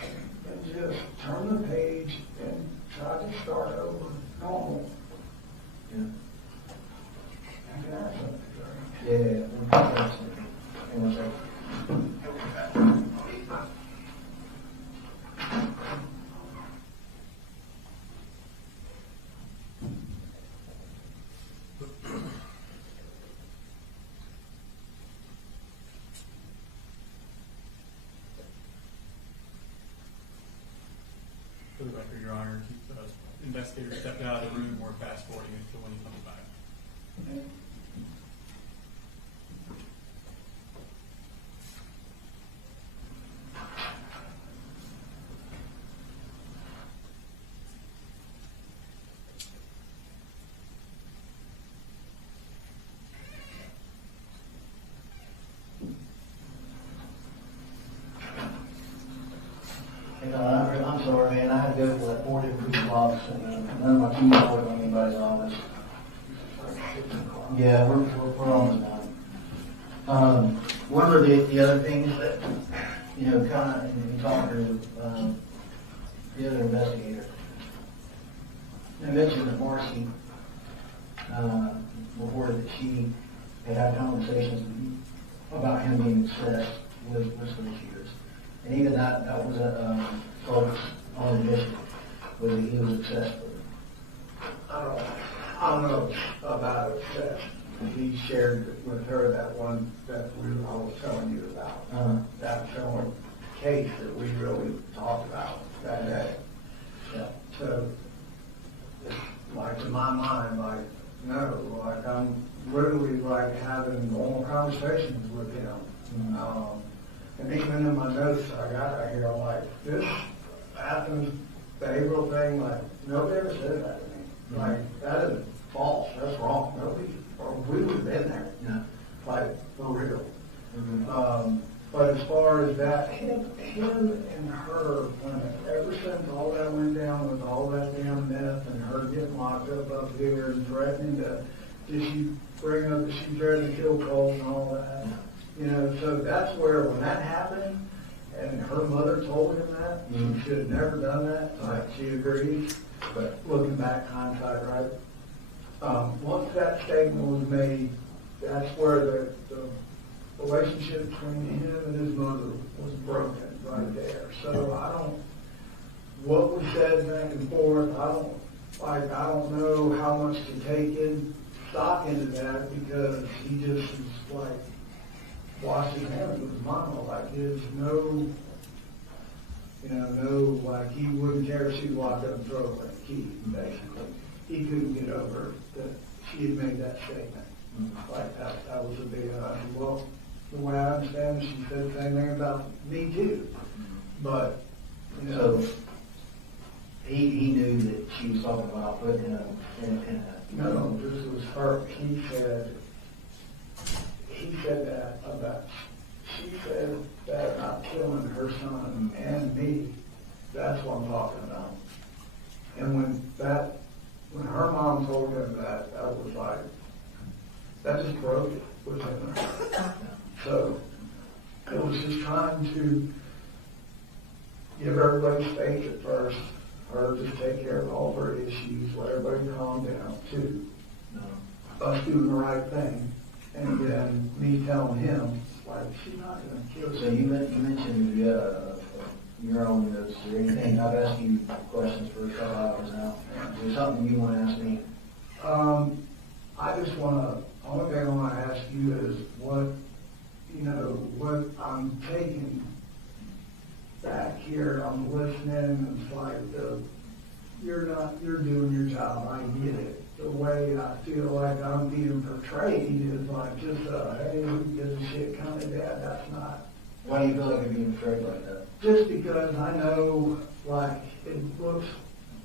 and just turn the page and try to start over normal. Yeah. And that's something. Yeah. Hang on a second. investigator stepped out of the room, we're fast forwarding it to when he comes back. I'm sorry, man, I had to go to like 4 different spots, and none of my keys were in anybody's office. Yeah, we're almost done. One of the other things that, you know, kind of, in talking to the other investigator, I mentioned that Marcy, before that she had conversations about him being obsessed with shooters. And even that was a Colt's own admission, was that he was obsessed with him. I don't know about it. He shared with her that one that I was telling you about. That was the only case that we really talked about that day. Yeah. So, it's like in my mind, like, no, like I'm literally like having normal conversations with him. And even in my notes I got right here, I'm like, this happens, the April thing, like, nobody ever said that to me. Like, that is false, that's wrong. Nobody, or we would have been there. Yeah. Like, for real. But as far as that, him and her, ever since all that went down with all that damn meth and her getting locked up here and threatening to, did she bring up that she threatened to kill Colt and all that? You know, so that's where, when that happened, and her mother told him that, she should have never done that, like, she agrees, but looking back, hindsight, right? Once that statement was made, that's where the relationship between him and his mother was broken right there. So I don't, what was said back and forth, I don't know how much to take in stock into that, because he just is like, washed his hands with his mama, like there's no, like he wouldn't care if she walked up and throw away the key, basically. He couldn't get over that she had made that statement. Like that was a big, well, the way I understand it, she said the same thing about me too. But, So he knew that she was talking about putting in a no, this was her, he said that about, she said that about killing her son and me. That's what I'm talking about. And when her mom told him that was like, that just broke it with him. So it was just trying to give everybody space at first, her just take care of all of her issues, let everybody calm down too. Us doing the right thing. And then me telling him, like, she's not going to kill So you mentioned your own notes. Is there anything, I've asked you questions for a couple hours now. Is there something you want to ask me? I just want to, only thing I want to ask you is what I'm taking back here, I'm listening, and it's like, you're doing your job, I get it. The way I feel like I'm being portrayed is like just hey, who gives a shit kind of dad. That's not. Why do you feel like you're being portrayed like that? Just because I know, like, it looks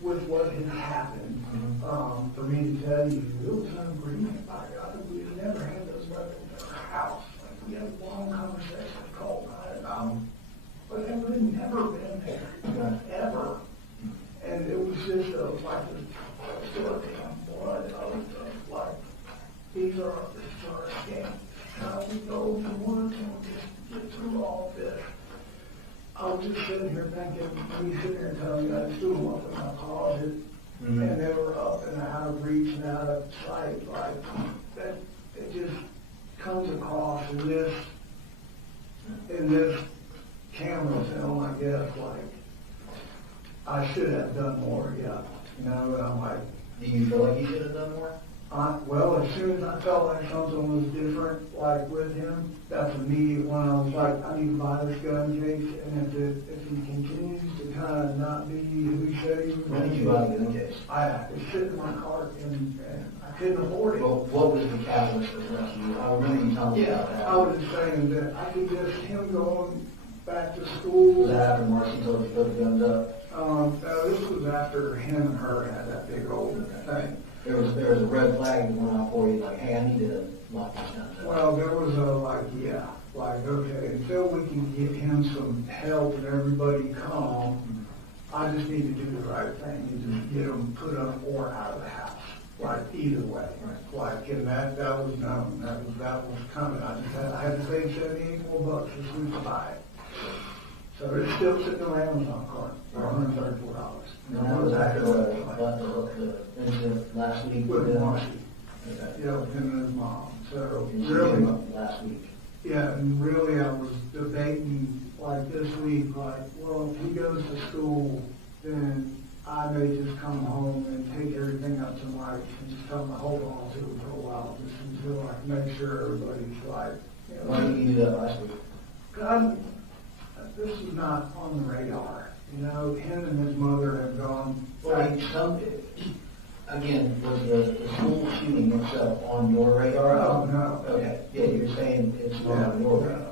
with what had happened, for me to tell you, it was an agreement by God. We had never had those weapons in our house. Like, we had a long conversation with Colt about them, but they would have never been there, ever. And it was just like a sort of blood of like, this is our escape. How we go to work and we just get through all this. I was just sitting here thinking, me sitting here telling you I just threw them up in my closet, and they were up and out of reach and out of sight. Like, that, it just comes across in this camera film, I guess, like, I should have done more, yeah. And I'm like, Do you feel like you should have done more? Well, as soon as I felt like something was different, like with him, that's immediate when I was like, I need to buy this gun, Chase, and if he continues to kind of not be who he said he was When going did to you buy the gun case? It's sitting in my cart, and I couldn't afford it. Well, what was the catalyst for that? I remember you telling me about that. I was just saying that I could just, him going back to school. Was that after Marcy told you to put the guns up? No, this was after him and her had that big old thing. There was a red flag that went out for you, like, hey, I need to lock these guns up. Well, there was okay, until we can get him some help and everybody calm, I just need to do the right thing and just get him put up or out of the house. Like, either way. Like, and that was known, that was coming. I had to pay $78 this week to buy it. So it's still sitting on Amazon cart for $134. And that was after the incident last week? With Marcy. Okay. Yeah, with him and his mom. So And she really, came up last week. yeah, and really I was debating like this week, like, well, if he goes to school, then I may just come home and take everything up to Mike and just tell him to hold on to it for a while, just until I can make sure everybody's like, you know. Why didn't you do that last week? This is not on the radar. You know, him and his mother have gone. Again, was the school shooting itself on your radar? Oh, no. Okay, yeah, you're saying it's not on your radar.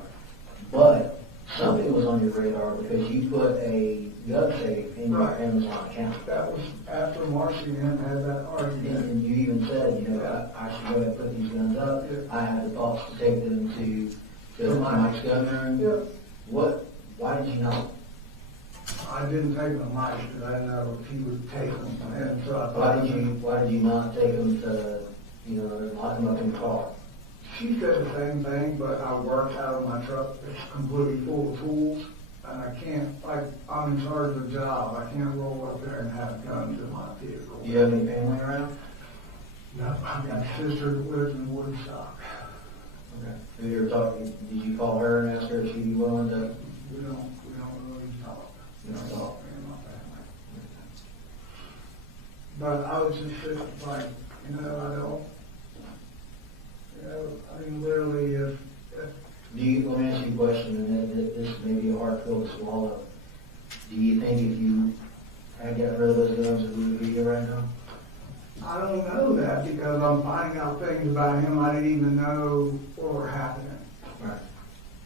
But something was on your radar because you put a gun safe in your Right. Amazon account. That was after Marcy and him had that argument. And you even said, you know, I should go ahead and put these guns up. I had the thoughts to take them to Mike's gun room. Yeah. Why did you not? I didn't take them to Mike because I didn't know if he would take them. And so I thought. Why did you not take them to, you know, lock them up in the car? She said the same thing, but I work out of my truck. It's completely full of tools. And I can't, like, I'm in charge of the job. I can't roll up there and have guns in my vehicle. Do you have any family around? No, I've got a sister that lives in Woodstock. Okay. Have you ever talked, did you call her and ask her if she'd be willing to? We don't really talk. You don't talk? Me and my family. But I was just sitting like, you know, I mean, literally, if Let me ask you a question, and this may be a hard pill to swallow. Do you think if you had got rid of those guns, that we would be here right now? I don't know that because I'm finding out things about him I didn't even know were happening. Right.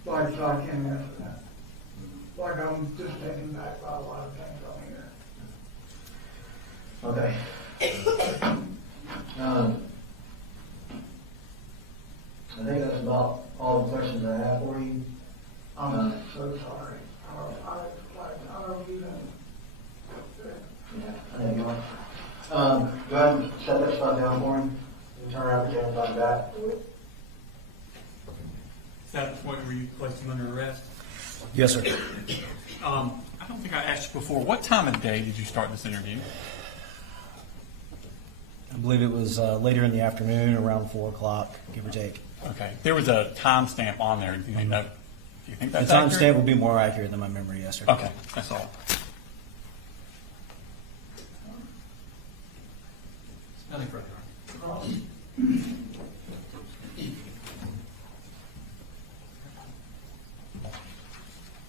Like, so I can't answer that. Like, I'm just taken back by a lot of things on here. Okay. I think that's about all the questions I have for you. I'm so sorry. I don't even. Yeah, I know you are. Go ahead and set that spot down for him. Turn around, put your hands on back. Is that the point where you placed him under arrest? Yes, sir. I don't think I asked you before, what time of day did you start this interview? I believe it was later in the afternoon, around 4 o'clock, give or take. Okay, there was a timestamp on there. Do you think The that's timestamp accurate? will be more accurate than my memory, yes, sir. Okay, that's all. Nothing further.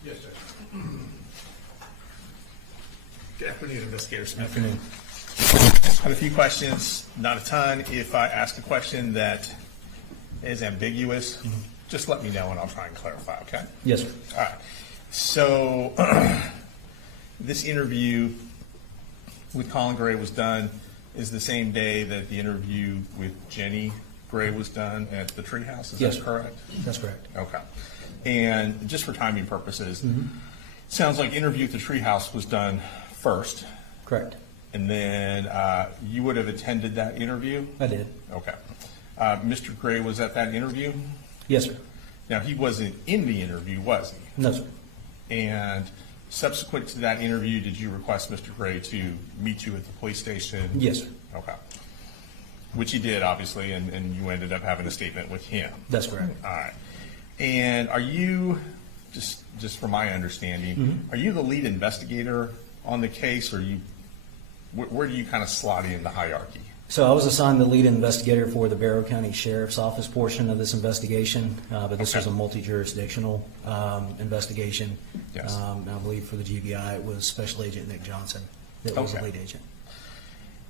Yes, Judge. Good afternoon, Investigator Smith. Afternoon. I have a few questions, not a ton. If I ask a question that is ambiguous, just let me know and I'll try and clarify, okay? Yes, sir. All right. So this interview with Colin Gray was done is the same day that the interview with Jenny Gray was done at the treehouse, is Yes, that sir. correct? That's correct. Okay. And just for timing purposes, sounds like interview at the treehouse was done first, Correct. and then you would have attended that interview? I did. Okay. Mr. Gray was at that interview? Yes, sir. Now, he wasn't in the interview, was he? No, sir. And subsequent to that interview, did you request Mr. Gray to meet you at the police station? Yes, sir. Okay. Which he did, obviously, and you ended up having a statement with him. That's correct. All right. And are you, just from my understanding, are you the lead investigator on the case, or where do you kind of slot in the hierarchy? So I was assigned the lead investigator for the Barrow County Sheriff's Office portion of this investigation, but this was a multi-jurisdictional investigation. Yes. I believe for the GBI, it was Special Agent Nick Johnson that was the Okay. lead agent.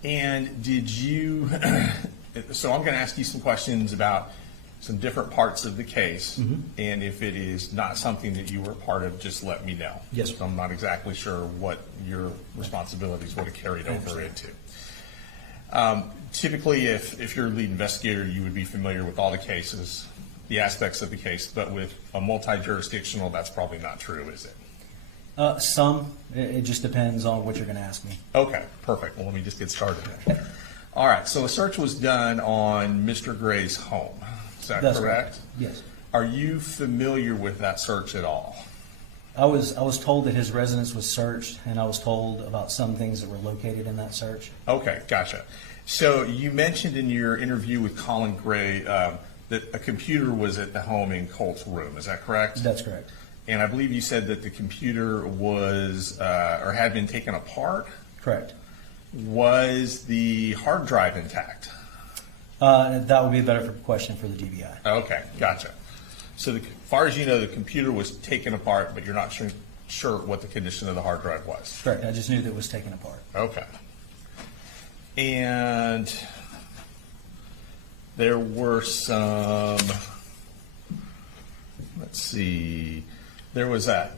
And did you, so I'm going to ask you some questions about some different parts of the case. And if it is not something that you were part of, just let me know. Yes, sir. So I'm not exactly sure what your responsibilities would have carried over into. Typically, if you're a lead investigator, you would be familiar with all the cases, the aspects of the case, but with a multi-jurisdictional, that's probably not true, is it? Some, it just depends on what you're going to ask me. Okay, perfect. Well, let me just get started then. All right, so a search was done on Mr. Gray's home. Is that That's correct? Yes. Are you familiar with that search at all? I was told that his residence was searched, and I was told about some things that were located in that search. Okay, gotcha. So you mentioned in your interview with Colin Gray that a computer was at the home in Colt's room. Is that correct? That's correct. And I believe you said that the computer was or had been taken apart. Correct. Was the hard drive intact? That would be a better question for the DBI. Okay, gotcha. So as far as you know, the computer was taken apart, but you're not sure what the condition of the hard drive was. Correct. I just knew that it was taken apart. Okay. And there were some, let's see, there was a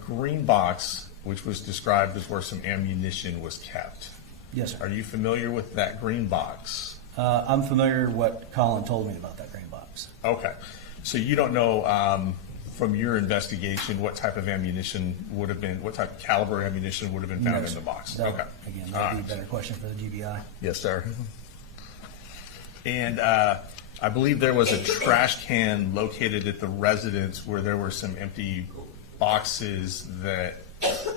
green box which was described as where some ammunition was kept. Yes, Are sir. you familiar with that green box? I'm familiar with what Colin told me about that green box. Okay. So you don't know from your investigation what type of ammunition would have been, what type of caliber ammunition would have been found No, in sir. the box? That- Okay. Again, All that would be right. a better question for the GBI. Yes, sir. And I believe there was a trash can located at the residence where there were some empty boxes that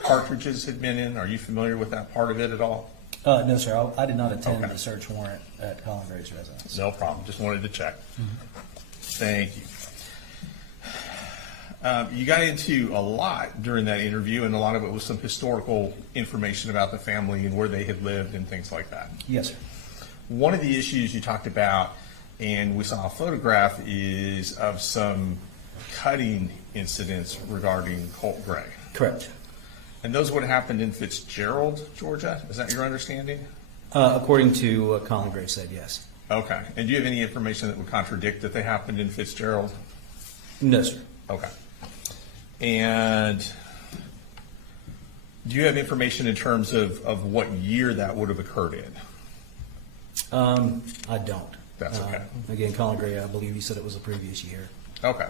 cartridges had been in. Are you familiar with that part of it at all? No, sir. I did not attend Okay. the search warrant at Colin Gray's residence. No problem. Just wanted to check. Thank you. You got into a lot during that interview, and a lot of it was some historical information about the family and where they had lived and things like that. Yes, sir. One of the issues you talked about, and we saw a photograph, is of some cutting incidents regarding Colt Gray. Correct. And those would have happened in Fitzgerald, Georgia? Is that your understanding? According to what Colin Gray said, yes. Okay. And do you have any information that would contradict that they happened in Fitzgerald? No, sir. Okay. And do you have information in terms of what year that would have occurred in? I don't. That's okay. Again, Colin Gray, I believe he said it was the previous year. Okay.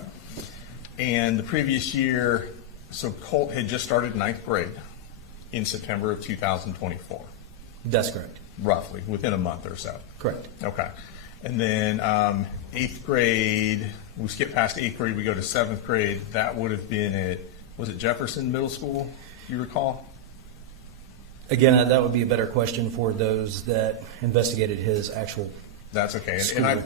And the previous year, so Colt had just started ninth grade in September of 2024, That's correct. roughly, within a month or so. Correct. Okay. And then eighth grade, we skip past eighth grade, we go to seventh grade. That would have been at, was it Jefferson Middle School, you recall? Again, that would be a better question for those that investigated his actual. That's okay. And School.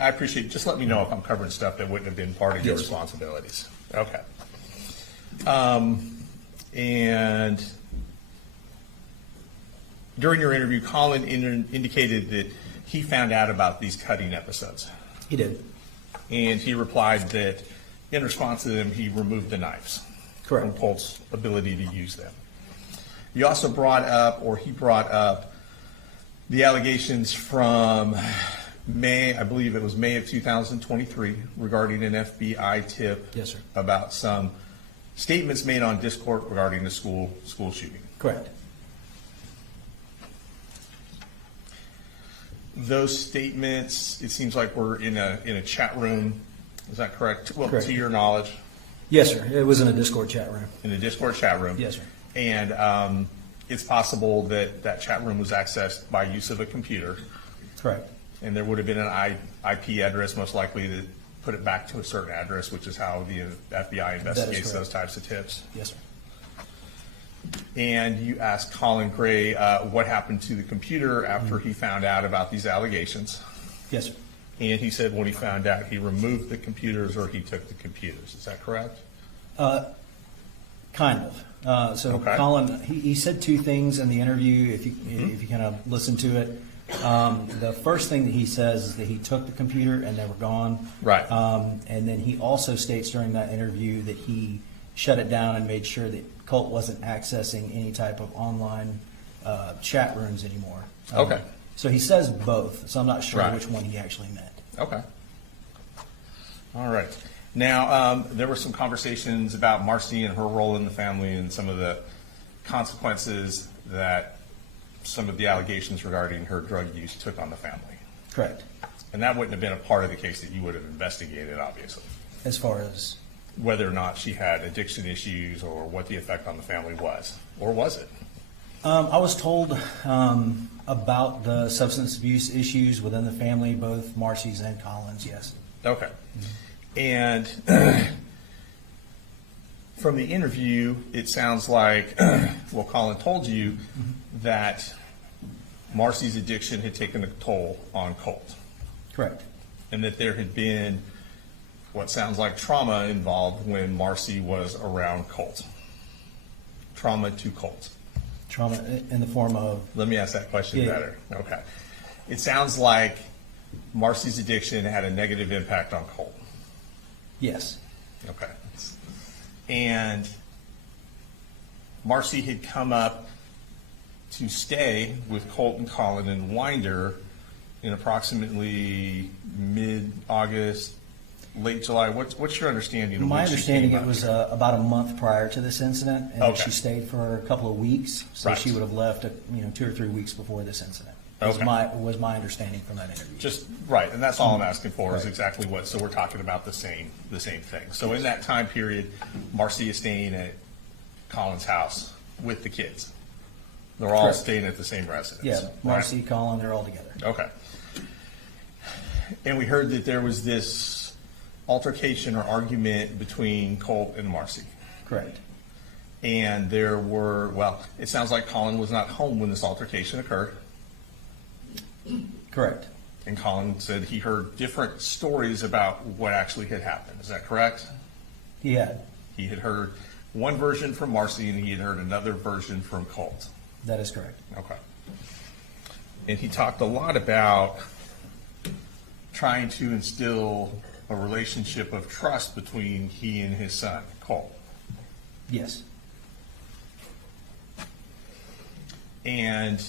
I appreciate, just let me know if I'm covering stuff that wouldn't have been part of your Yes. responsibilities. Okay. And during your interview, Colin indicated that he found out about these cutting episodes. He did. And he replied that in response to them, he removed the knives. Correct. From Colt's ability to use them. You also brought up, or he brought up, the allegations from May, I believe it was May of 2023, regarding an FBI tip. Yes, sir. About some statements made on Discord regarding the school shooting. Correct. Those statements, it seems like were in a chat room. Is that correct? Well, Correct. to your knowledge, Yes, sir. It was in a Discord chat room. in a Discord chat room. Yes, sir. And it's possible that that chat room was accessed by use of a computer, Correct. and there would have been an IP address most likely that put it back to a certain address, which is how the FBI investigates correct. those types of tips. Yes, sir. And you asked Colin Gray what happened to the computer after he found out about these allegations. Yes, sir. And he said when he found out, he removed the computers or he took the computers. Is that correct? Kind of. So Okay. Colin, he said two things in the interview. If you kind of listen to it, The first thing that he says is that he took the computer and they were gone. Right. And then he also states during that interview that he shut it down and made sure that Colt wasn't accessing any type of online chat rooms anymore. Okay. So he says both, so I'm not sure Right. which one he actually meant. Okay. All right. Now, there were some conversations about Marcy and her role in the family and some of the consequences that some of the allegations regarding her drug use took on the family. Correct. And that wouldn't have been a part of the case that you would have investigated, obviously, As far as, whether or not she had addiction issues or what the effect on the family was. Or was it? I was told about the substance abuse issues within the family, both Marcy's and Colin's, yes. Okay. And from the interview, it sounds like, well, Colin told you that Marcy's addiction had taken a toll on Colt, Correct. and that there had been what sounds like trauma involved when Marcy was around Colt. Trauma to Colt. Trauma in the form of, Let me ask that question Yeah. better. Okay. It sounds like Marcy's addiction had a negative impact on Colt. yes, Okay. And Marcy had come up to stay with Colt and Colin in Winder in approximately mid-August, late July. What's your understanding of my when she understanding, came it up was here? about a month prior to this incident, and Okay. she stayed for a couple of weeks, so Right. she would have left, 2 or 3 weeks before this incident. Okay. Was my understanding from that interview. Just, right, and that's all I'm asking for is exactly what, so we're talking about the same thing. So in that time period, Marcy is staying at Colin's house with the kids. They're all Correct. staying at the same residence. Yeah, right? Marcy, Colin, they're all together. Okay. And we heard that there was this altercation or argument between Colt and Marcy. Correct. And there were, well, it sounds like Colin was not home when this altercation occurred. Correct. And Colin said he heard different stories about what actually had happened. Is that correct? He had. He had heard one version from Marcy and he had heard another version from Colt. That is correct. Okay. And he talked a lot about trying to instill a relationship of trust between he and his son, Colt. Yes. And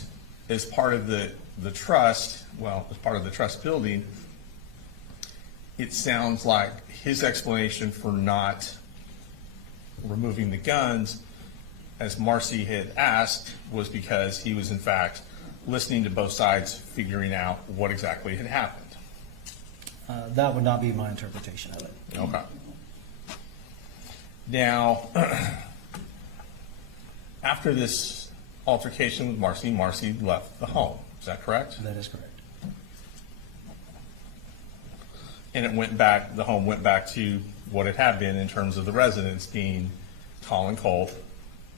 as part of the trust, well, as part of the trust building, it sounds like his explanation for not removing the guns, as Marcy had asked, was because he was in fact listening to both sides, figuring out what exactly had happened. That would not be my interpretation of it. Okay. Now, after this altercation with Marcy, Marcy left the home. Is that correct? That is correct. And it went back, the home went back to what it had been in terms of the residents being Colin, Colt,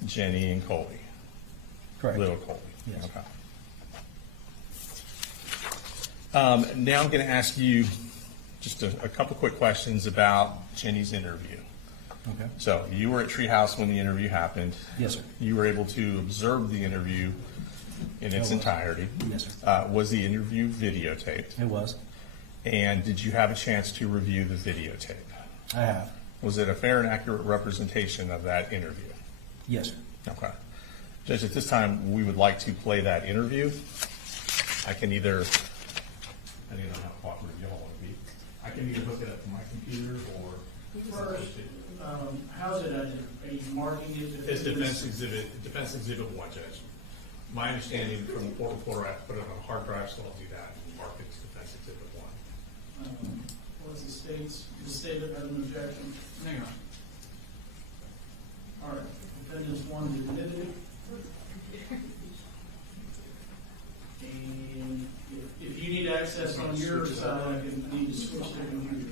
Jenny, and Colby. Correct. Little Colby. Yes. Okay. Now I'm going to ask you just a couple quick questions about Jenny's interview. Okay. So you were at Treehouse when the interview happened. Yes, sir. You were able to observe the interview in its I was. entirety. Yes, sir. Was the interview videotaped? It was. And did you have a chance to review the videotape? I have. Was it a fair and accurate representation of that interview? Yes, sir. Okay. Judge, at this time, we would like to play that interview. I can either, I don't know how cooperative y'all want to be. I can either hook it up to my computer or. First, how's it, are you marking it? It's Defense Exhibit 1, Judge. My understanding from the court reporter, I have to put it on a hard drive, so I'll do that and mark it as Defense Exhibit 1. What's the state's, the state of an objection? Hang on. All right, defendant's one is admitted. And if you need access on your side, I need to switch to computer.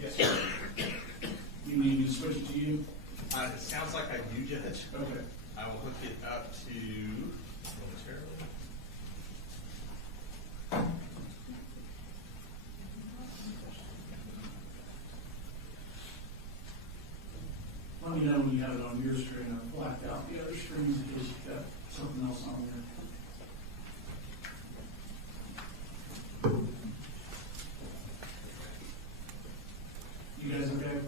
Yes, sir. You need me to switch it to you? It sounds like I do, Judge. Okay. I will hook it up to momentarily. Let me know when you have it on your screen. I've blacked out the other screens in case you've got something else on there. You guys okay?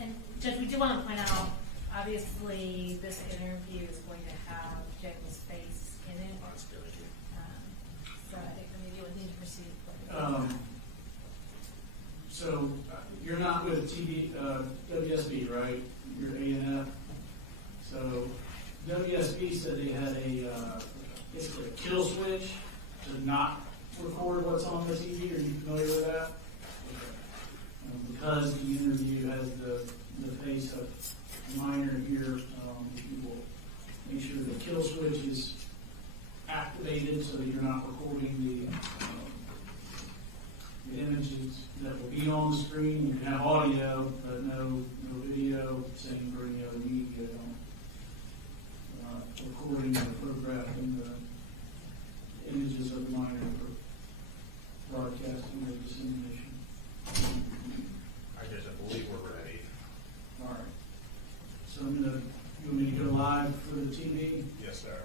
And Judge, we do want to point out, obviously, this interview is going to have Jekyll's face in it. So I think maybe we need to proceed. So you're not with WSB, right? You're A&F. So WSB said they had basically a kill switch to not record what's on the TV. Are you familiar with that? Because the interview has the face of the minor here, you will make sure the kill switch is activated so that you're not recording the images that will be on the screen. You can have audio, but no video, same for any other media. Recording or photographing the images of the minor for broadcasting or dissemination. I guess I believe we're ready. All right. So I'm gonna, you want me to go live for the TV? Yes, sir.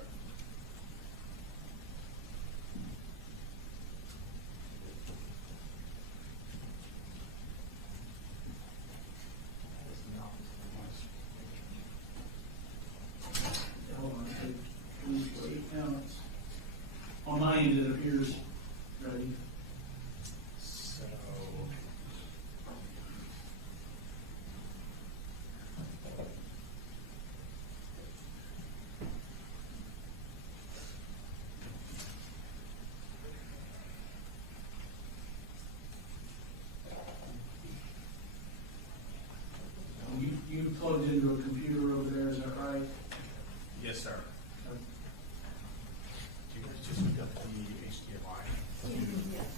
Hold on, please wait. Now it's, on my end, it appears ready. So, You plugged into a computer over there, is that right? yes, sir. Do you guys just hook up the HDMI? Yes.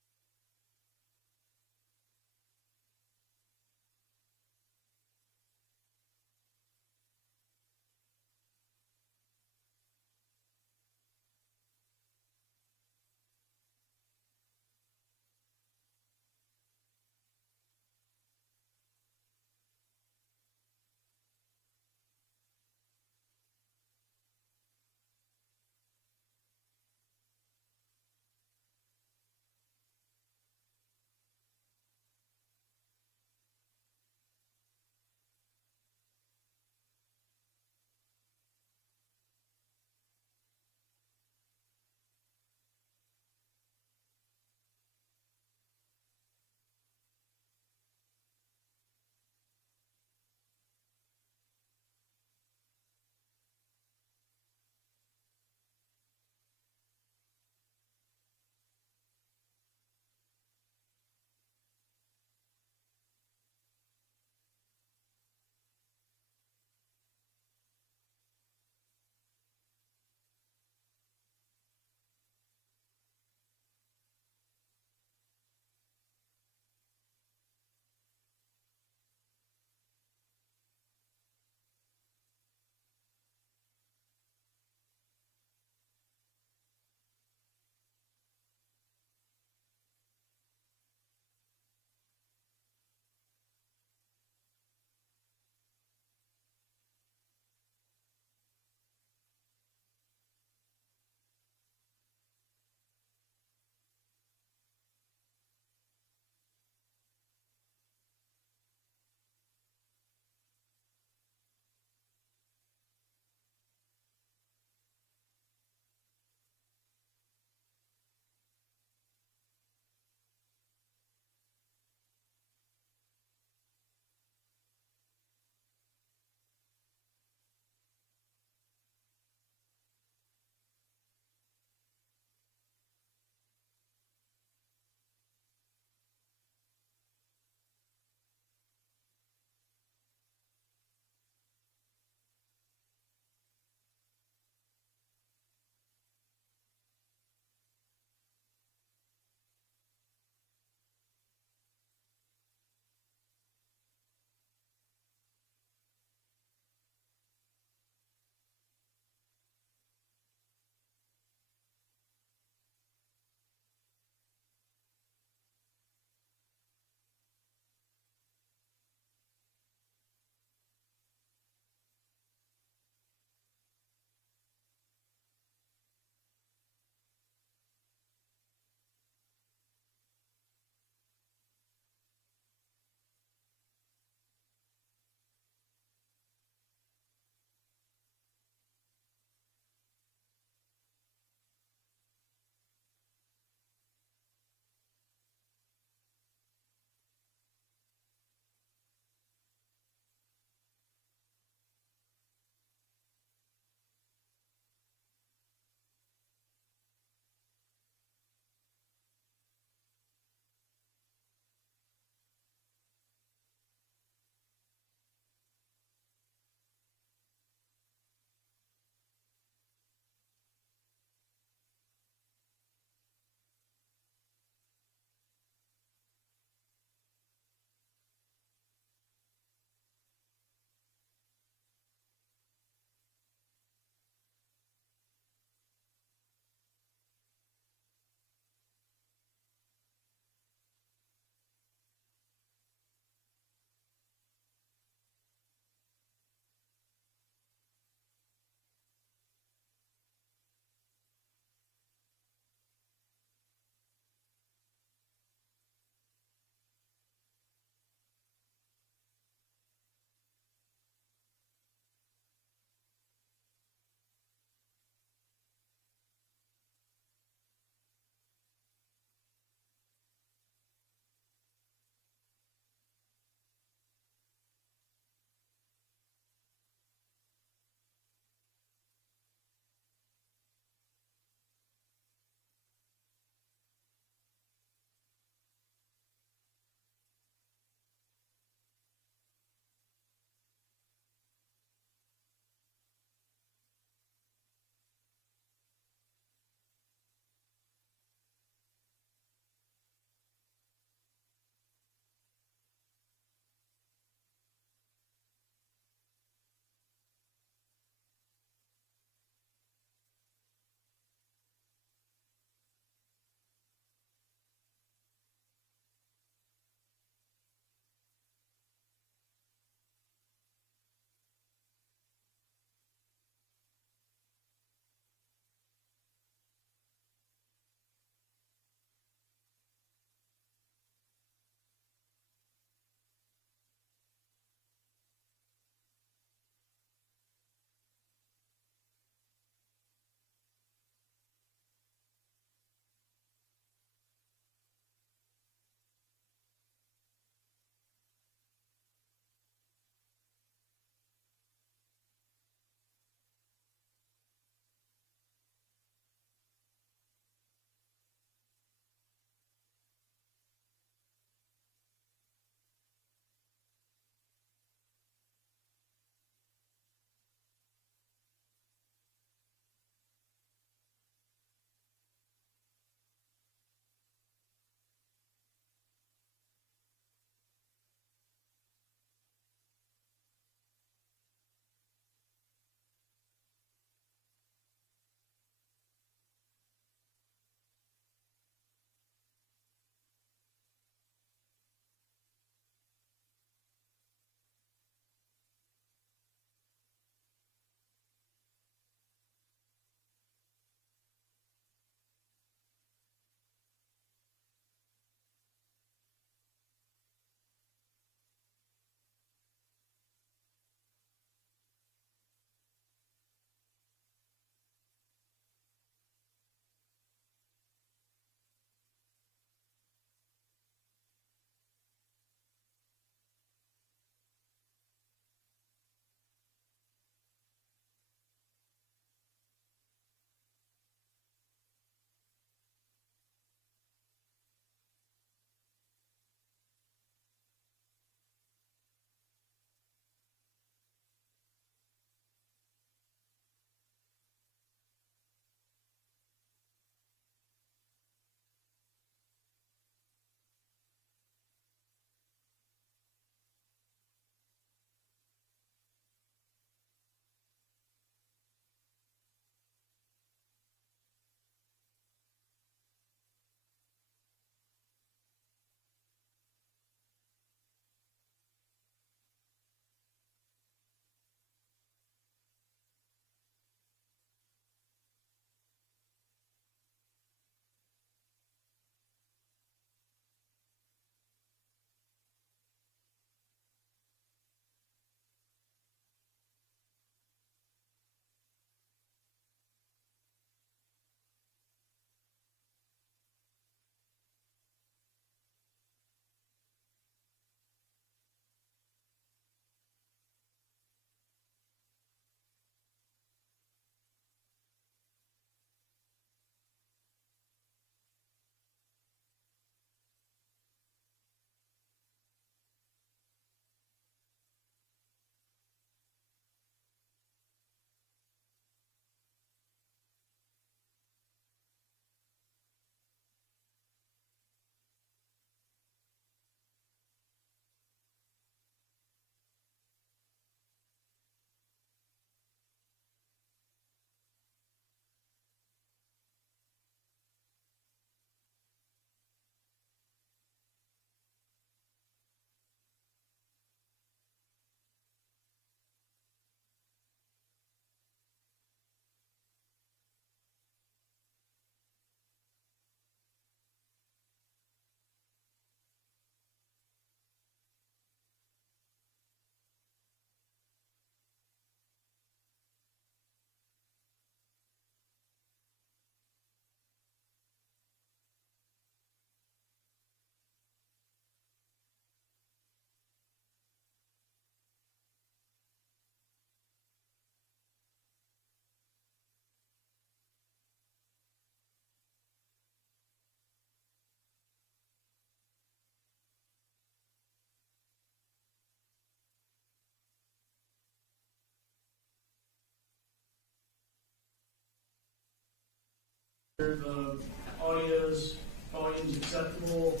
The audio's volume's acceptable.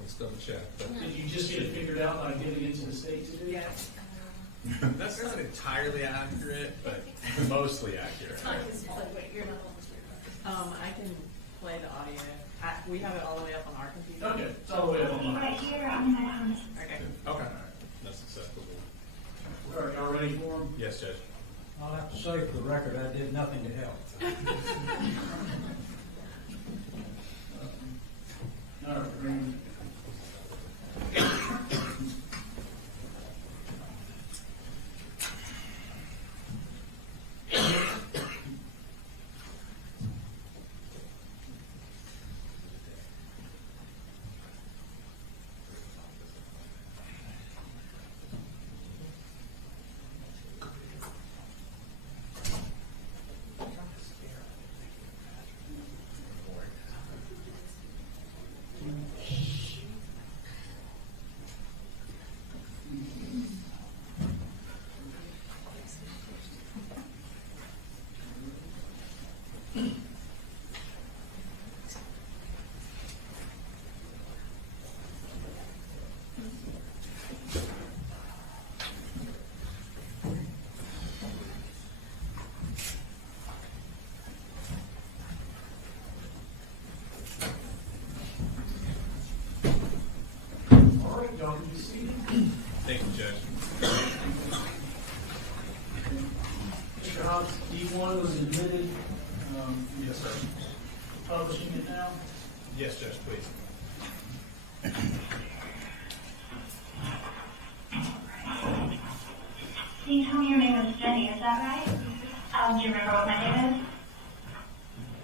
Let's double check. But Did you just get it figured out by giving it to the state to do? Yeah. that's not entirely accurate, but mostly accurate. Wait, you're not on the I can play the audio. We have it all the way up on our computer. Okay, it's all the way up on mine. Right here, I'm gonna Okay. Okay, that's acceptable. All right, y'all ready for them? Yes, Judge. I'll have to say for the record, I did nothing to help. All right, Brandon. All right, y'all can be seated. Thank you, Judge. Mr. Hobbs, D1 was admitted. Yes, sir. Publishing it now. Yes, Judge, please. you tell me your name is Jenny, is that right? Do you remember what my name is?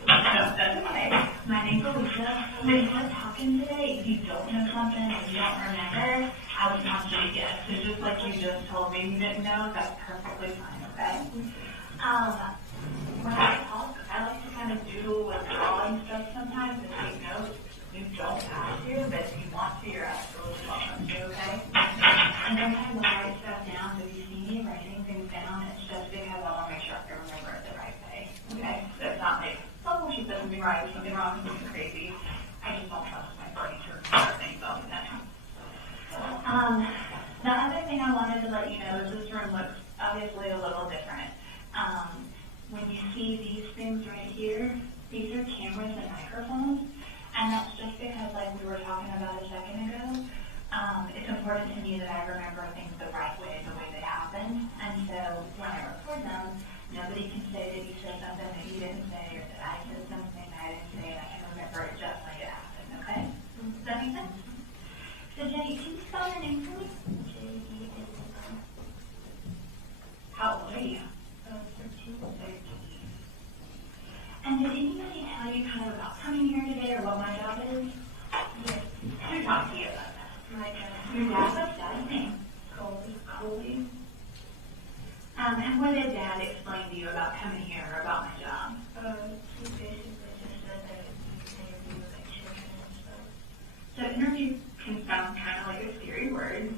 No, that's okay. My name's Alicia. When we're talking today, if you don't know something and you don't remember, I would want you to guess. So just like you just told me you didn't know, that's perfectly fine, okay? When I talk, I like to kind of doodle with drawing stuff sometimes and take notes. You don't have to, but if you want to, you're absolutely welcome to, okay? And then I will write stuff down. So if you see me writing things down, it's just because I want to make sure I can remember it the right way, okay? So it's not like, oh, she said something right, something wrong, something crazy. I just don't trust my brain to remember things all the time. The other thing I wanted to let you know is this room looks obviously a little different. When you see these things right here, these are cameras and microphones, and that's just because, like we were talking about a second ago, it's important to me that I remember things the right way, the way they happen. And so when I record them, nobody can say that you said something that you didn't say, or that I said something I didn't say, and I can remember it just like it happened, okay? Does that make sense? So Jenny, can you spell your name for me? J-E-N-N-I. How old are you? 13. And did anybody tell you kind of about coming here today or what my job is? Yes. Who talked to you about that? My dad. Your dad? What's dad's name? Colby. Colby. And what did Dad explain to you about coming here or about my job? He basically just said that you interview with like children and stuff. So interview can sound kind of like a scary word.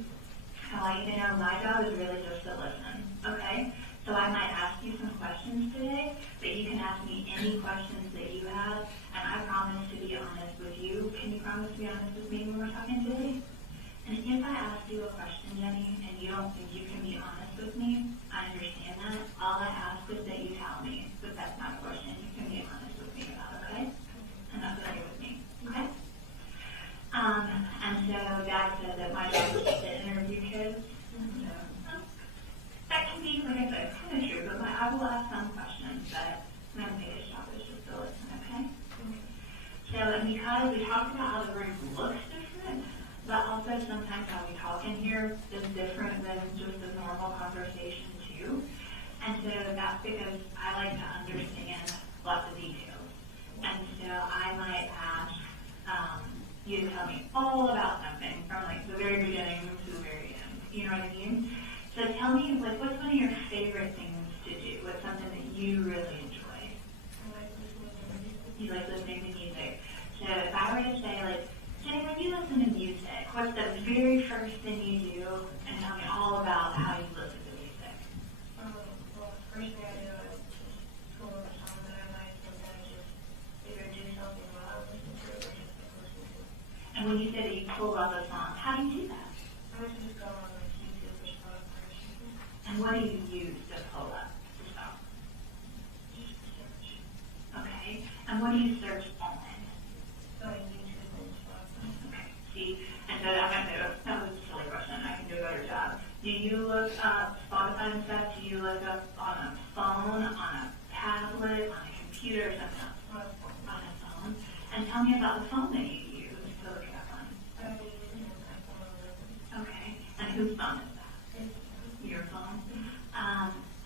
I want you to know my job is really just to listen, okay? So I might ask you some questions today, but you can ask me any questions that you have, and I promise to be honest with you. Can you promise to be honest with me when we're talking today? And if I ask you a question, Jenny, and you don't think you can be honest with me, I understand that. All I ask is that you tell me that that's not a question you can be honest with me about, okay? And that's okay with me, okay? And so Dad said that my job is to interview kids. And so that can be, like I said, kind of true, but I will ask some questions, but my biggest job is just to listen, okay? So, and because we talked about how the room looks different, but also sometimes how we talk in here is different than just a normal conversation too. And so that's because I like to understand lots of details. And so I might ask you to tell me all about something from like the very beginning to the very end. You know what I mean? So tell me, like, what's one of your favorite things to do? What's something that you really enjoy? You like listening to music. So if I were to say, like, Jenny, when you listen to music, what's the very first thing you do? And tell me all about how you listen to music. Well, first thing I do is just pull up a song that I like, and then what do you use to pull up the phone? Okay, and what do you search on? Okay, see, and so that was a silly question, I can do a better job. Do you look up Spotify and stuff? Do you look up on a phone, on a tablet, on a computer, or something? On a phone? And tell me about the phone that you use to look it up on. Okay, and whose phone is that? Your phone?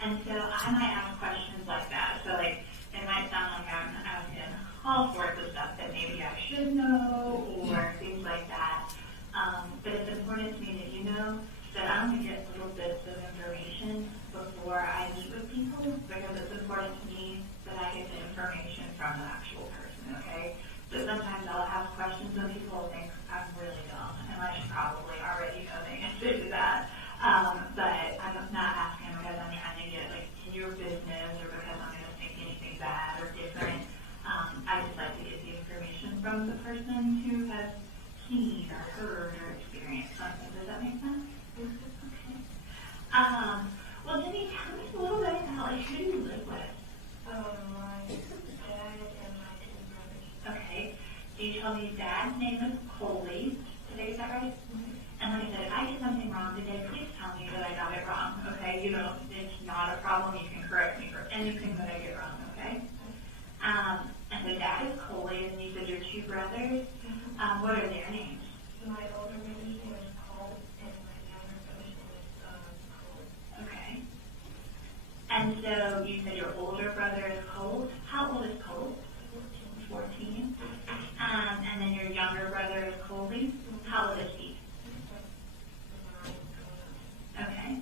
And so I might ask questions like that. So like, it might sound like I'm asking all sorts of stuff that maybe I should know or things like that. But it's important to me that you know that I only get little bits of information before I meet with people because it's important to me that I get the information from the actual person, okay? So sometimes I'll ask questions and people will think I'm really dumb and I should probably already know the answer to that. But I'm not asking because I'm trying to get like in your business or because I'm going to think anything bad or different. I just like to get the information from the person who has seen or heard or experienced something. Does that make sense? Okay. Well, Jenny, tell me a little bit about like who do you live with? My dad and my two brothers. Okay. So you told me dad's name is Coley. Today, is that right? Mm-hmm. And like I said, if I get something wrong today, please tell me that I got it wrong. Okay? You know, it's not a problem. You can correct me for anything that I get wrong. Okay? And so dad is Coley, and you said your two brothers. Mm-hmm. What are their names? My older brother's name is Colt, and my younger brother's name is Colt. Okay. And so you said your older brother is Colt. How old is Colt? 14. And then your younger brother is Colby. How old is he? Okay.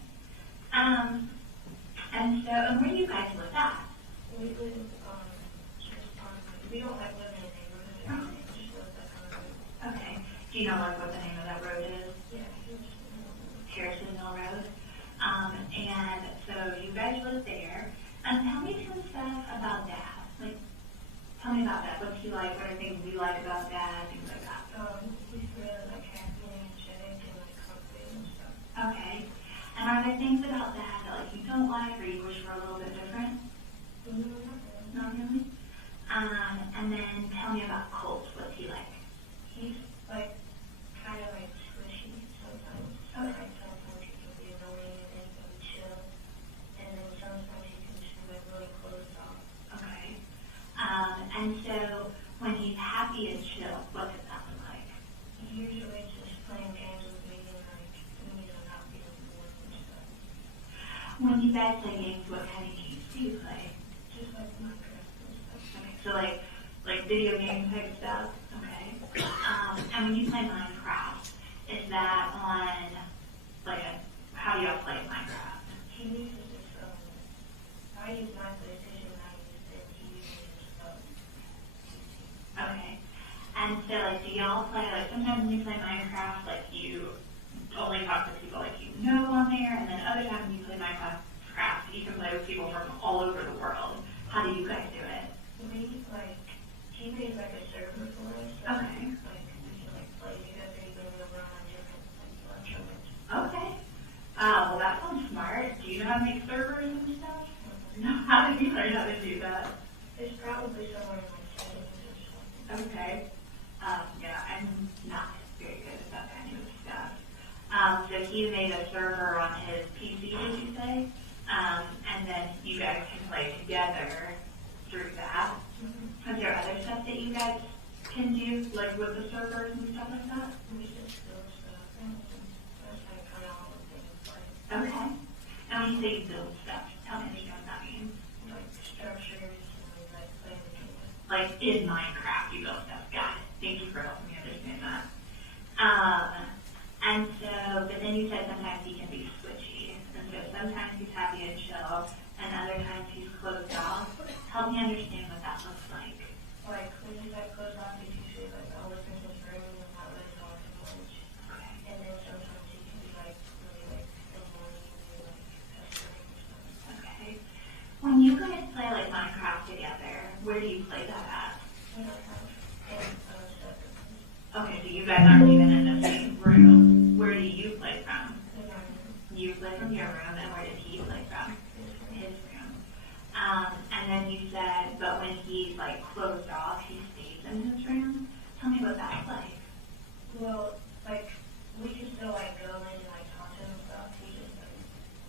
And so, and where do you guys live at? We live we don't like live in a neighborhood. Okay. Do you know like what the name of that road is? Yeah. Harrison Mill Road. And so you guys live there. And tell me some stuff about Dad. Like, tell me about that. What's he like? What are things we like about Dad? Things like that. He's really like happy and energetic and like confident and stuff. Okay. And are there things about Dad that like you don't like or you wish were a little bit different? Not really. And then tell me about Colt. What's he like? He's like kind of like squishy sometimes. Okay. Sometimes he can be annoying and then he can be chill. And then sometimes he can just be like really closed off. Okay. And so when he's happy and chill, what does that look like? Usually just playing games with me and like, you know, not being bored and stuff. When you guys play games, what kind of games do you play? Just like Minecraft and stuff. Okay, so like video game type stuff? Okay. And when you play Minecraft, is that on, like, how do y'all play Minecraft? He uses his phone. I use my PlayStation and I use it. He uses his phone. Okay. And so, like, do y'all play, like, sometimes when you play Minecraft, like, you only talk to people, like, you know on there, and then other times when you play Minecraft, you can play with people from all over the world. How do you guys do it? We, like, he made, like, a server for us. Okay. Like, we can, like, play together even over on different, like, electronics. Okay. Well, that sounds smart. Do you know how to make servers and stuff? No. How did you learn how to do that? It's probably somewhere in my settings or something. Okay. Yeah, I'm not very good at that kind of stuff. So he made a server on his PC, did you say? And then you guys can play together through that. Mm-hmm. Is there other stuff that you guys can do, like with the servers and stuff like that? We just build stuff. That's like kind of all the things like. Okay. And when you say you build stuff, tell me what that means. Like structures and like playing the game. Like in Minecraft, you build stuff. Got it. Thank you for helping me understand that. And so, but then you said sometimes he can be switchy. And so sometimes he's happy and chill, and other times he's closed off. Help me understand what that looks like. Like, when he's like closed off, he's usually like, I'll listen to his room and not really talking much. Okay. And then sometimes he can be like, really like, annoying and like, pestering or stuff you fled from your room, and where did he flee from? His room. And then you said, but when he like closed off, he stays in his room. Tell me what that's like. Well, like, we can still, like, go in and, like, talk to him and stuff. He just, like,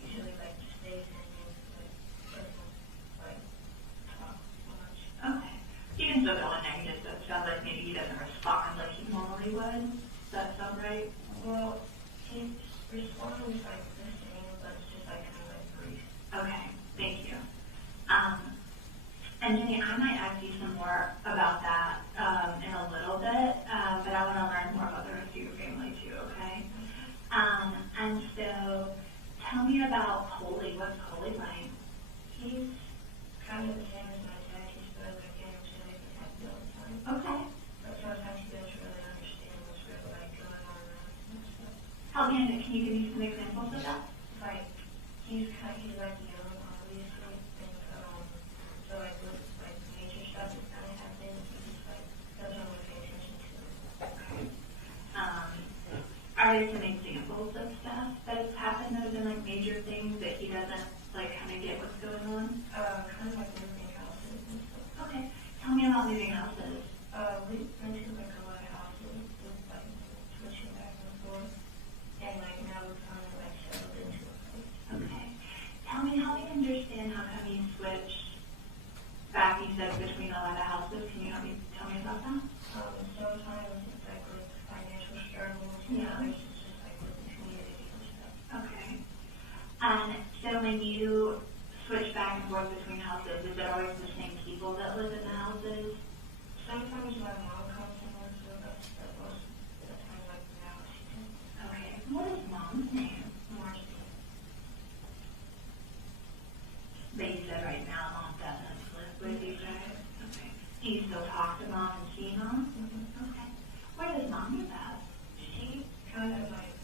usually, like, stays in and, like, doesn't, like, talk much. Okay. You can still go in there, he just sounds like maybe he doesn't respond like he normally would. Does that sound right? Well, he responds, like, the same, but it's just, like, kind of, like, brief. Okay, thank you. And Jenny, I might ask you some more about that in a little bit, but I want to learn more about the rest of your family too, okay? And so, tell me about Coley. What's Coley like? He's kind of the same as my dad. He's really, like, energetic and happy all the time. Okay. But sometimes he doesn't really understand what's really, like, going on around him and stuff. Help me, can you give me some examples of that? Like, he's like, young, obviously, and, so, like, with, like, major stuff that's kind of happening, he just, like, doesn't really pay attention to it. Okay. Are there some examples of stuff that has happened that have been like major things that he doesn't like kind of get what's going on? Kind of like moving houses and stuff. Okay. Tell me about moving houses. We went to, like, a lot of houses with, like, switching back and forth, and, like, now we're kind of, like, settled into a place. Okay. Help me understand how come you switched back, you said, between a lot of houses. Can you tell me about that? Sometimes it's, like, with financial struggles, Yeah. others it's just, like, with the community and stuff. Okay. So when you switch back and forth between houses, is it always the same people that live in the houses? Sometimes my mom comes and lives with us, but most of the time, like, now she can. Okay. What is mom's name? Marcy. But you said right now mom doesn't live with you guys? Okay. Do you still talk to mom and see mom? Okay. Where does mom live at? She kind of, like,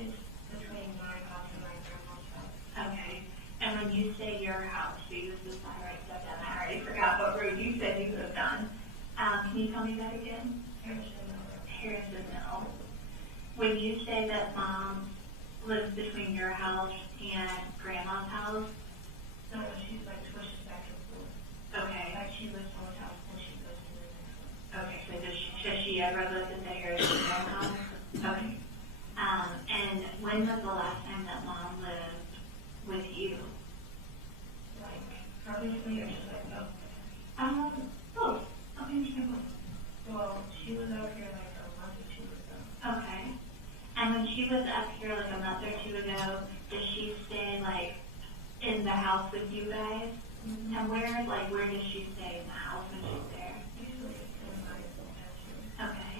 is between my house and my grandma's house. Okay. And when you say your house, so you use my right step down, I already forgot what road you said you lived on. Can you tell me that again? Harrison Mill. When you say that mom lives between your house and grandma's house, No, she's, like, switches back and forth. okay. Like, she lives on the house and she goes to the next one. Okay, so does she ever live in the Harrison Mill house? Okay. And when was the last time that mom lived with you? Like, obviously, it's just, like, Both. Okay, well, she was out here, like, a month or two ago. Okay. And when she was up here like a month or two ago, does she stay like in the house with you guys? Mm-hmm. And where does she stay in the house when she's there? Usually it's in my bedroom. Okay.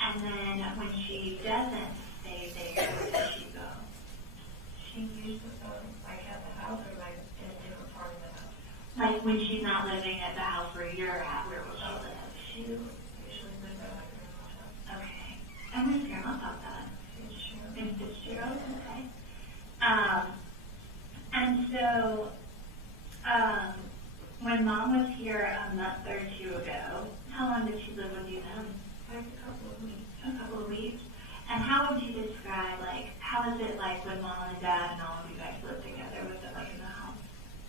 And then when she doesn't stay there, where does she go? She used to go, like, at the house or, like, in a different part of the house. Like when she's not living at the house where you're at, where will she live? She usually lives at my grandma's house. Okay. And where's grandma's house at? Fitzgerald. In Fitzgerald, okay. And so, when mom was here a month or two ago, how long did she live with you then? Like a couple of weeks. A couple of weeks. And how would you describe, like, how is it like when mom and dad and all of you guys lived together? Was it like in the house?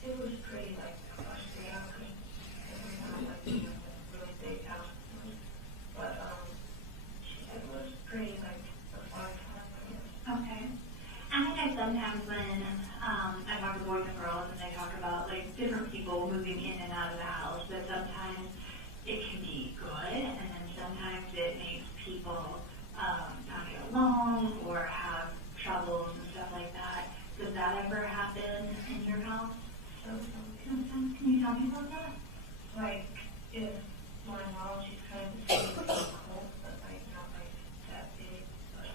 It was pretty, like, rusty out because we had, like, a really big house. But, it was pretty, like, a fun time, I guess. Okay. I think I sometimes when I talk to boys and girls and they talk about like different people moving in and out of the house, that sometimes it can be good and then sometimes it makes people not get along or have troubles and stuff like that. Does that ever happen in your house? Sometimes. Can you tell me about that? Like, if my mom, she's kind of the same as Colt, but, like, not, like, that big. But,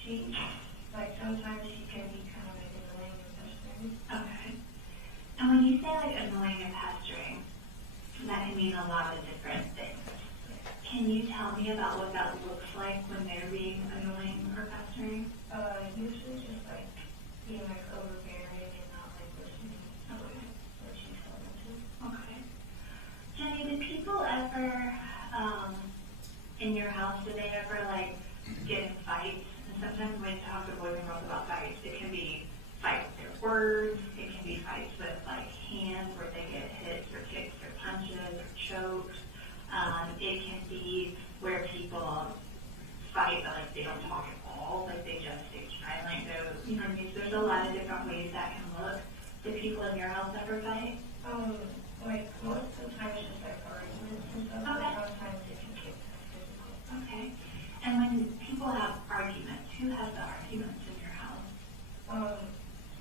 she, like, sometimes she can be kind of, like, annoying and frustrating. Okay. And when you say like annoying and pestering, that can mean a lot of different things. Can you tell me about what that looks like when they're being annoying or pestering? Usually just, like, being, like, overbearing and not, like, listening to what she's telling to. Okay. Jenny, do people ever, in your house, do they ever like get in fights? And sometimes when you talk to boys and girls about fights, it can words, it can be fights with like hands where they get hit or kicked or punches or choked. It can be where people fight but like they don't talk at all, like they just stay silent. You know what I mean? So there's a lot of different ways that can look. Do people in your house ever fight? Like most of the time it's just like arguments and stuff, but sometimes it can get physical. Okay. And when people have arguments, who has the arguments in your house?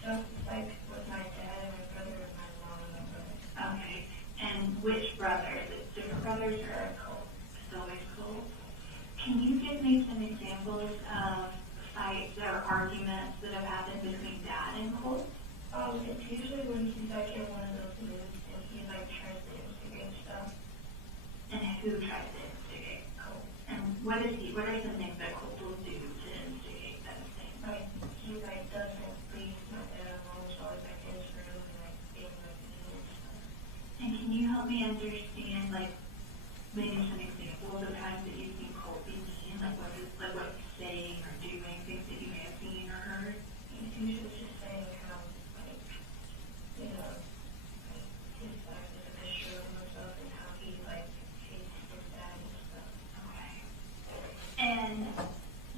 Just like with my dad and my brother and my mom and my brother. Okay. And which brother? Is it different brothers or Colt. it's always Colt? Can you give me some examples of fights or arguments that have happened between Dad and Colt? It's usually when he's like in one of those moods and he like tries to instigate stuff. And who tries to instigate Colt? And what are some things that Colt will do to instigate those things? Like he like doesn't leave my dad alone, so always like in his room and like being like mean and stuff. And can you help me understand like maybe some examples of times that you've seen Colt be mean? Like what he's saying or doing, things that you may have seen or heard? He's usually just saying how like, you know, like his dad is a bit sure of himself and how he like hates his dad and stuff. Okay. And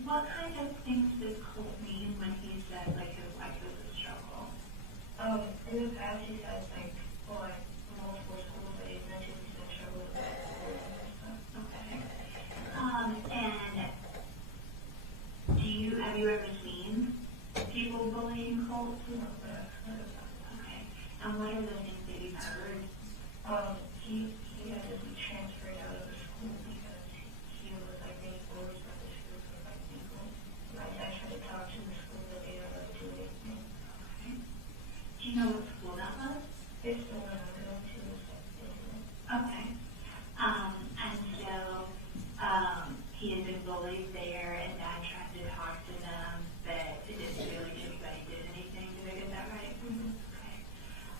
what kind of things does Colt mean when he says like his life is a struggle? In the past he says like, well, like multiple schools that he's mentioned he's in trouble with school and stuff. Okay. And have you ever seen people bullying Colt? No, but I've heard about it. Okay. And what are the things that you've heard? He had to be transferred out of the school because he was like being bullied by the school for like people. My dad tried to talk to the school, but they don't let him do anything. Okay. Do you know what school that was? It's the one I'm going to. Okay. And so, he had been bullied there, and Dad tried to talk to them, but it didn't feel like anybody did anything. Did I get that right? Mm-hmm. Okay.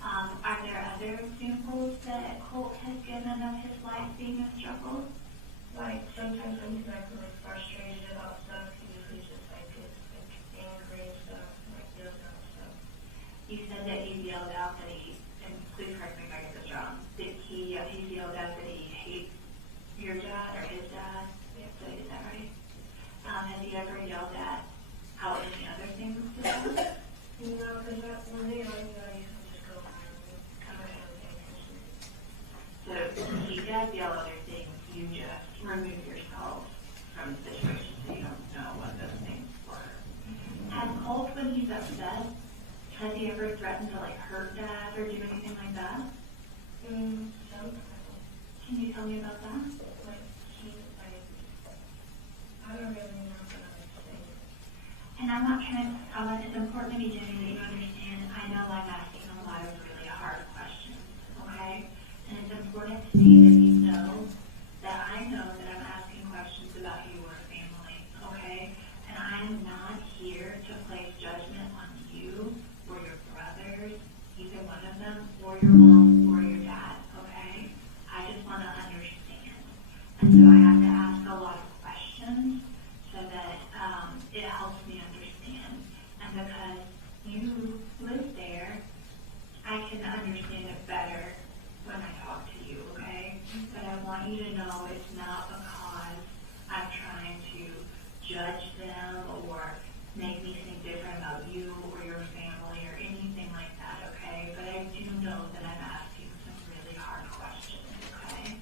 Are there other examples that Colt has given of his life being a struggle? Like sometimes when he's like really frustrated about stuff, he usually just like gets like angry and stuff, and like yells out stuff. You said that he yelled out that he, and please correct me if I get this wrong, that he yelled out that he hates your dad or his dad? Yeah. Did I get that right? Has he ever yelled at how any other things to them? No, because when they argue, I usually just go home and kind of have the attention. So he does yell other things, you just remove yourself from the situation so you don't know what those things were. Has Colt, when he's upset, has he ever threatened to like hurt Dad or do anything like that? Sometimes. Can you tell me about that? Like, I don't really know what I would say. And I'm not trying to, it's important to me, Jenny, that you understand, I know I'm asking a lot of really hard questions, okay? And it's important to me that you know that I know that I'm asking questions about your family, okay? And I'm not here to place judgment on you or your brothers, either one of them, or your mom or your dad, okay? I just want to understand. And so I have to ask a lot of questions so that it helps me understand. And because you live there, I can understand it better when I talk to you, okay? But I want you to know it's not because I'm trying to judge them or make me think different about you or your family or anything like that, okay? But I do know that I'm asking some really hard questions, okay?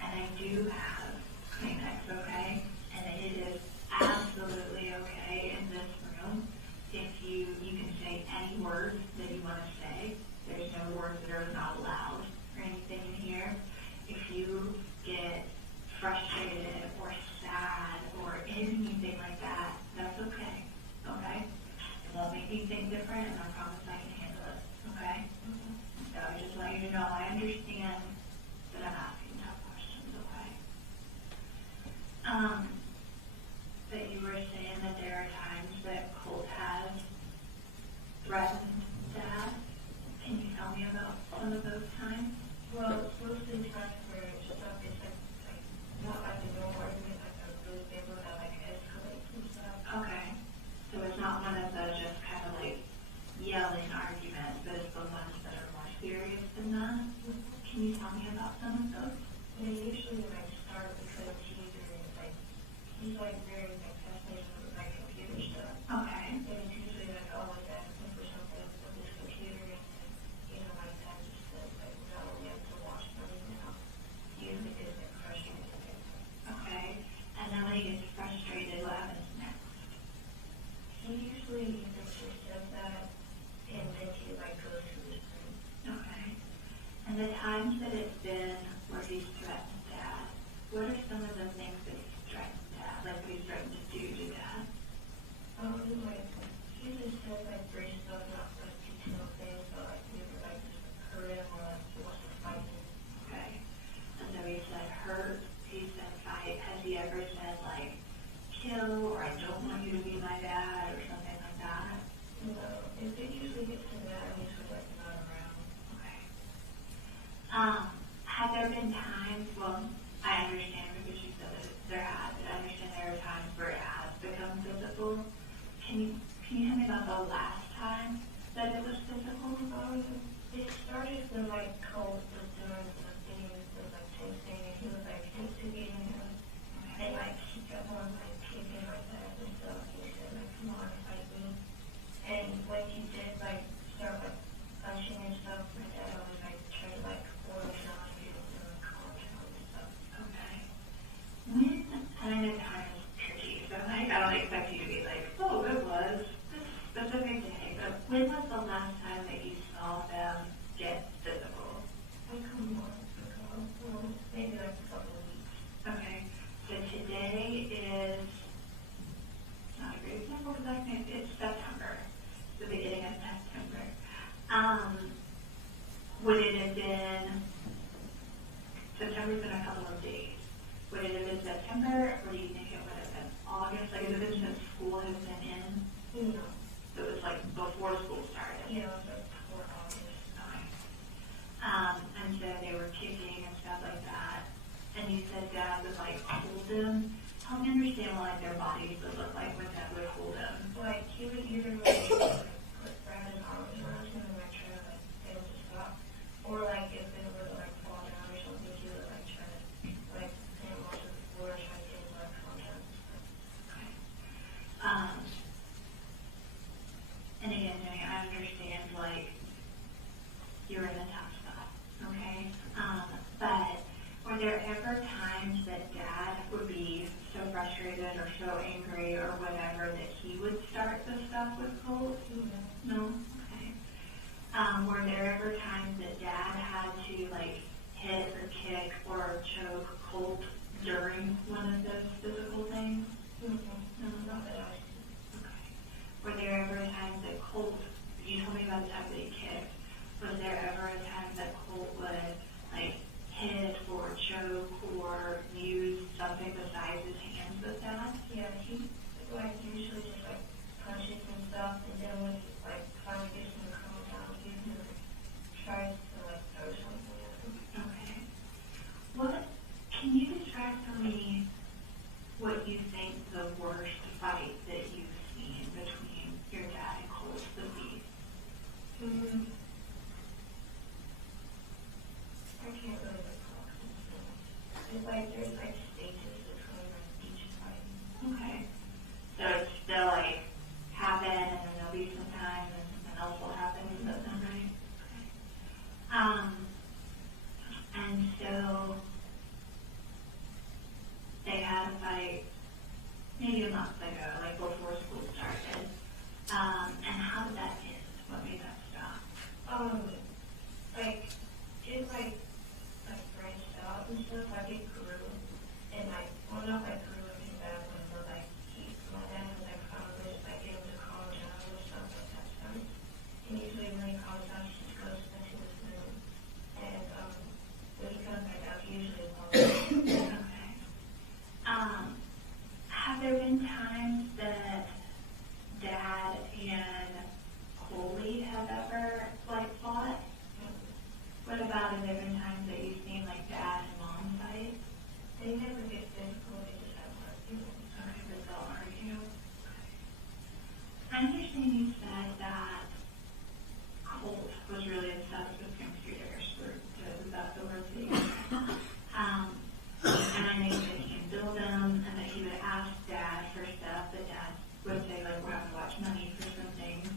And I do have Kleenex, okay? And it is absolutely okay in this room if you can say any words that you want to say. There's no words that are not allowed or anything in here. If you get frustrated or sad or anything like that, that's okay, okay? It won't make me think different, and I promise I can handle it, okay? So I just want you to know I understand that I'm asking tough questions, okay? But you were saying that there are times that Colt has threatened Dad. Can you tell me about some of those times? Well, it's mostly times where stuff is like not like a normal argument, like a really big one that like escalates and stuff. Okay. So it's not one of the just kind like brief stuff, not like detailed things, but like we were like just heard him or like he wants to fight him. Okay. And so he said hurt, he said fight. Has he ever said like kill or I don't want you to be my dad or something like that? No, if it usually gets to that, he's like not around. Okay. Have there been times, well, I understand because you said that there has, but I understand there are times where it has become physical. Can you tell me about the last time that it was physical? It started when like Colt was doing something with like tasting and he was like instigating him. And like he kept on like kicking like that and stuff. He said like, come on, fight me. And when he did like start like punching and stuff, my dad always like tried to like order it on him and calm down and stuff. Okay. When, and I know time is tricky, so like I don't expect you to be like, oh, it was this specific day, but when was the last time that you saw them get physical? Like a month ago, maybe like a couple of weeks. Okay, so today is not a great example because I think it's September, the beginning of September. Would it have been, September's been a couple of days, would it have been September or do you think it would have been August? Like, has it been since school has been in? No. So it was like before school started? Yeah, it was like before August. Okay. And so they were kicking and stuff like that. And you said Dad would like hold them. Help me understand what like their bodies would look like when Dad would hold them. Like he would either like put Brandon's arms around him and like try to like get him to stop, or like if they were to like fall down or something, he would like try to like put him onto the floor, try to get him like calm down. Okay. And again, Jenny, I understand like you're in a tough spot, okay? But were there ever times that Dad would be so frustrated or so angry or whatever that he would start the stuff with Colt? No? Okay. Were there ever times that Dad had to like hit or kick or choke Colt during one of those physical things? No, not that I. Okay. Were there ever times that Colt, you told me about the time that he kicked, was there ever a time that Colt would like hit or choke or use something besides his hands with that? Yeah, he like usually just like punches and stuff, and then when he like finally gets him to calm down, he like tries to like throw something at him. Okay. What, can you describe for me what you think the worst fight that you've seen between your dad and Colt would be? I can't really recall. It's like there's like stages between like each fight. Okay. So it's still like happen and then there'll be some time and something else will happen, is that sound right? Okay. And so they had a fight maybe a month ago, like before school started. And how did that end? What made that stop? Like it like branched out and stuff, like it grew, and like I don't know if it grew really bad, but like my dad was like probably just like able to calm down or something like that stuff. And usually when he calms down, he just goes into his room, and when he comes back out, he usually calms down. Okay. Have there been times that Dad and Coley have ever like fought? What about have there been times that you've seen like Dad and Mom fight? They never get physical, they just have arguments. Okay, but they'll argue. I understand you said that Colt was really obsessed with computers. Was that the word that you used? And I know that he can build them and that he would ask Dad for stuff, that Dad would say like, we're going to watch money for some things.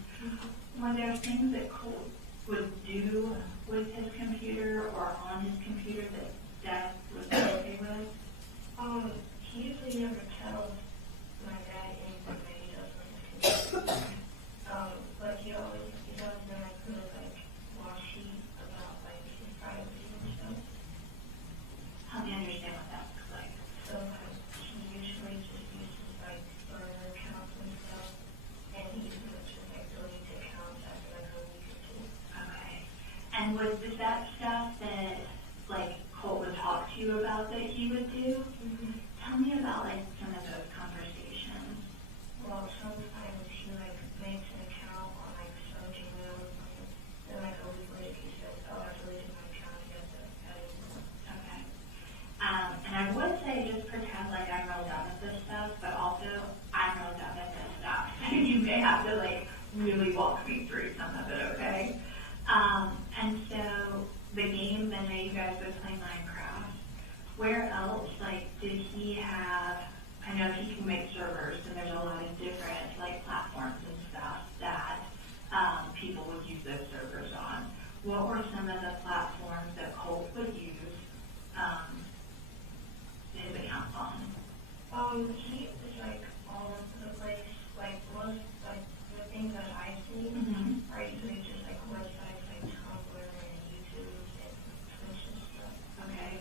Were there things that Colt would do with his computer or on his computer that Dad was okay with? He usually never tells my dad anything that he does with his computer. But he always been like really like washy about like his privacy and stuff. Help me understand what that looks like. So like he usually just uses like burner accounts and stuff, and he just like deletes may have to like really walk me through some of it, okay? And so the game, I know you guys would play Minecraft. Where else, like, did he have, I know he can make servers, and there's a lot of different, like, platforms and stuff that people would use those servers on. What were some of the platforms that Colt would use his accounts on? He is like all over the place, like most, like the things that I see are usually just like websites like Tumblr and YouTube and Twitch and stuff. Okay,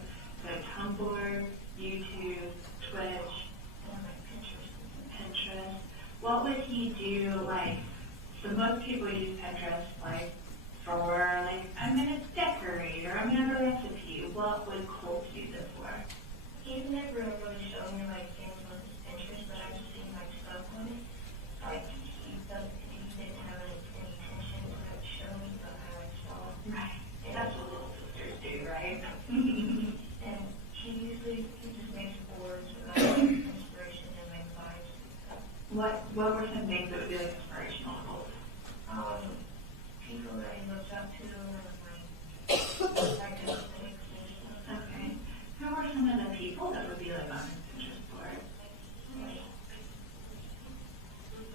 so Tumblr, YouTube, Twitch, And like Pinterest. What would he do, like, so most people use Pinterest, like, for, like, I'm gonna decorate, or I'm gonna have a recipe. What would Colt use it for? He's never really shown me like things on his Pinterest, but I've seen like stuff on it. Like he didn't have any intention to like show me, but I like saw. Right. And that's what little sisters do, right? And he just makes boards with like inspiration and like vibes and stuff. What were some things that would be, like, inspirational to Colt? People that he looks up to and like aesthetics and stuff. Okay. Who were some of the people that would be, like, on his Pinterest board?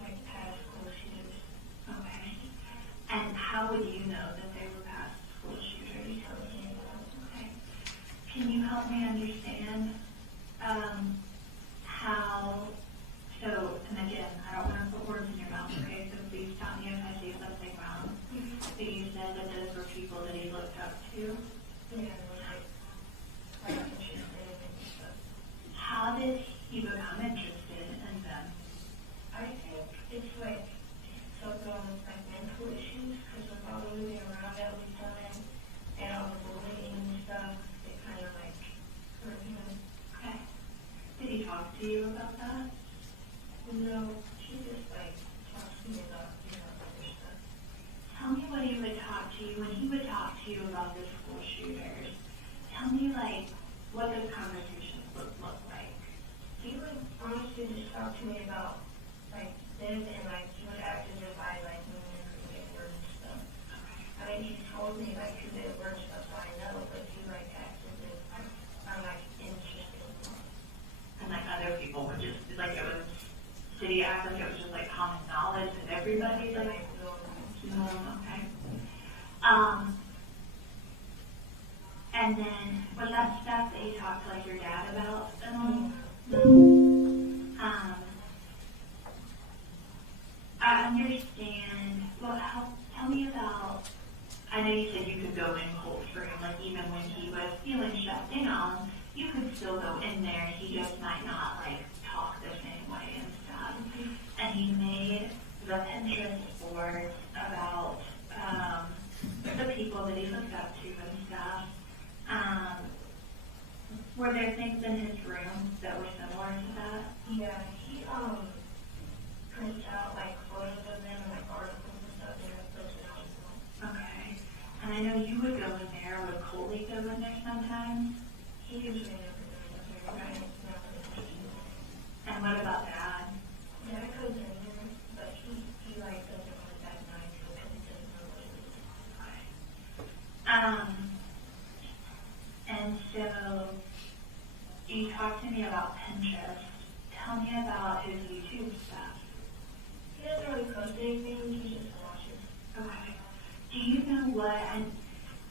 Like past school shooters. Okay. And how would you know that they were past school shooters? Okay. Can you help me understand how, so, and again, I don't want to put words in your mouth, okay, so please tell me if I say something wrong. But you said that those were people that he looked up to. Yeah, like interested and stuff. How did he become interested in them? I think it's like something with like mental issues because of all the moving around all the time and all the bullying and stuff. It kind of like hurt him. Okay. Did he talk to you about that? No, he just like talks to me about other stuff. Tell me what he would talk to you, when he would talk to you about the school shooters. Tell me, like, what those conversations would look like. He would honestly just talk to me about like them and like he would act as if I like knew him who they were and stuff. I mean, he told me like who they were and stuff, so I know, but he like acts as if I'm like interested. And, like, other people would just, like, it was, did he act like it was just, like, common knowledge that everybody, like, no, okay. And then, was that stuff that you talked to, like, your dad about at all? I understand, well, tell me about, I know you said you could go in cold for him, like, even when he was feeling shut down, you could still go in there, he just might not, like, talk the same way and stuff. And he made the Pinterest board about, the people that he looked up to and stuff. Were there things in his room that were similar to that? Yeah, he prints out like photos of them and like articles and stuff and puts it on his wall. Okay. And I know you would go in there, would Coley go in there sometimes? He usually never does it. Right. Never. And what about Dad? Yeah, I goes in there, but he like doesn't want that night because he doesn't know what it is. And so you talked to me about Pinterest. Tell me about his YouTube stuff. He doesn't really post anything, he just watches. Okay. Do you know what, and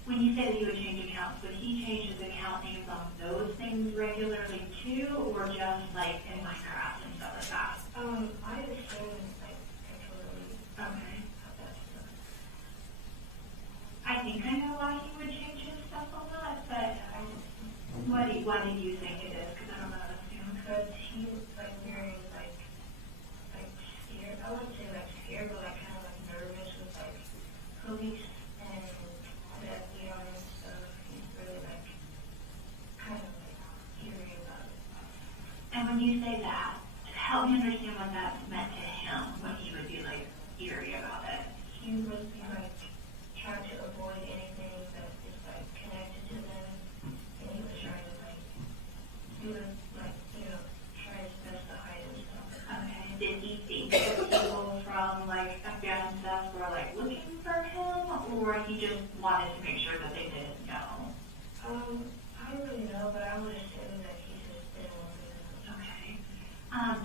when you said that he would change accounts, would he change his account names on those things regularly too, or just like in Minecraft and stuff like that? I assume like controlling Okay. that stuff. I think I know why he would change his stuff a lot, but why did you think it is? Because I don't know this too. Because he was like very like scared. I wouldn't say like scared, but like kind of like nervous with like police and the FBI and stuff. He's really like kind of like eerie about it. And when you say that, help me understand what that meant to him when he would be like eerie about it. He would be like trying to avoid anything that is like connected to them, and he was trying to like or he just wanted to make sure that they didn't know? I don't really know, but I would assume that he just didn't want to know. Okay.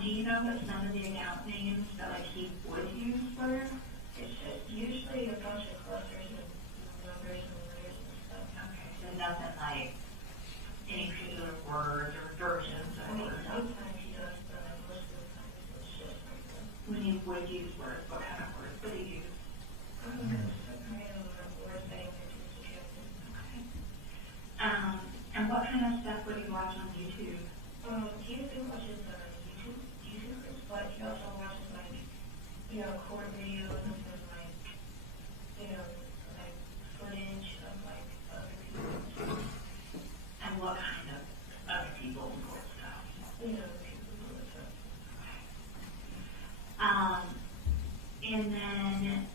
Do you know what some of the account names that like he would use were? It's just usually a bunch of clusters and numbers and letters and stuff. Okay, so nothing like any particular words or versions I of mean, words. sometimes he does, but most of the time it's just like the, When he would use words, what kind of words would he use? I don't know, some kind of words that he would use to get them. Okay. And what kind of stuff would he watch on YouTube? He usually watches YouTubers, but he also watches like, court videos and like, like footage of like other people. And what kind of other people and court stuff? People who do stuff. And then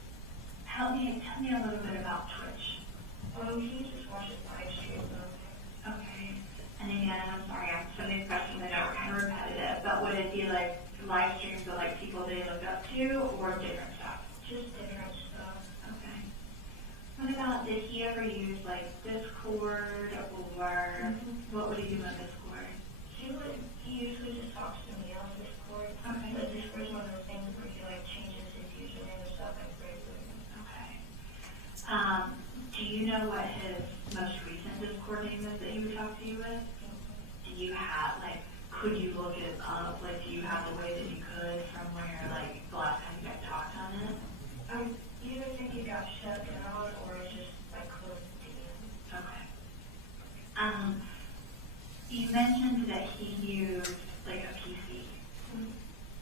tell me a little bit about Twitch. He just watches live streams on there. Okay. And again, I'm sorry, some of these questions I know are kind of repetitive, but would it be like live streams of like people they look up to or different stuff? Just different stuff. Okay. What about, did he ever use like Discord or what would he do on Discord? He usually just talks to me on Discord. Okay. But Discord's one of those things where he like changes his username and stuff like regularly. Okay. Do you know what his most recent Discord name is that he would talk to you with? Do you have, like, could you look it up? Like, do you have a way that you could from where, like, the last time you guys talked on it? I either think he got shut down or it's just like closed to him. Okay. You mentioned that he used, like, a PC.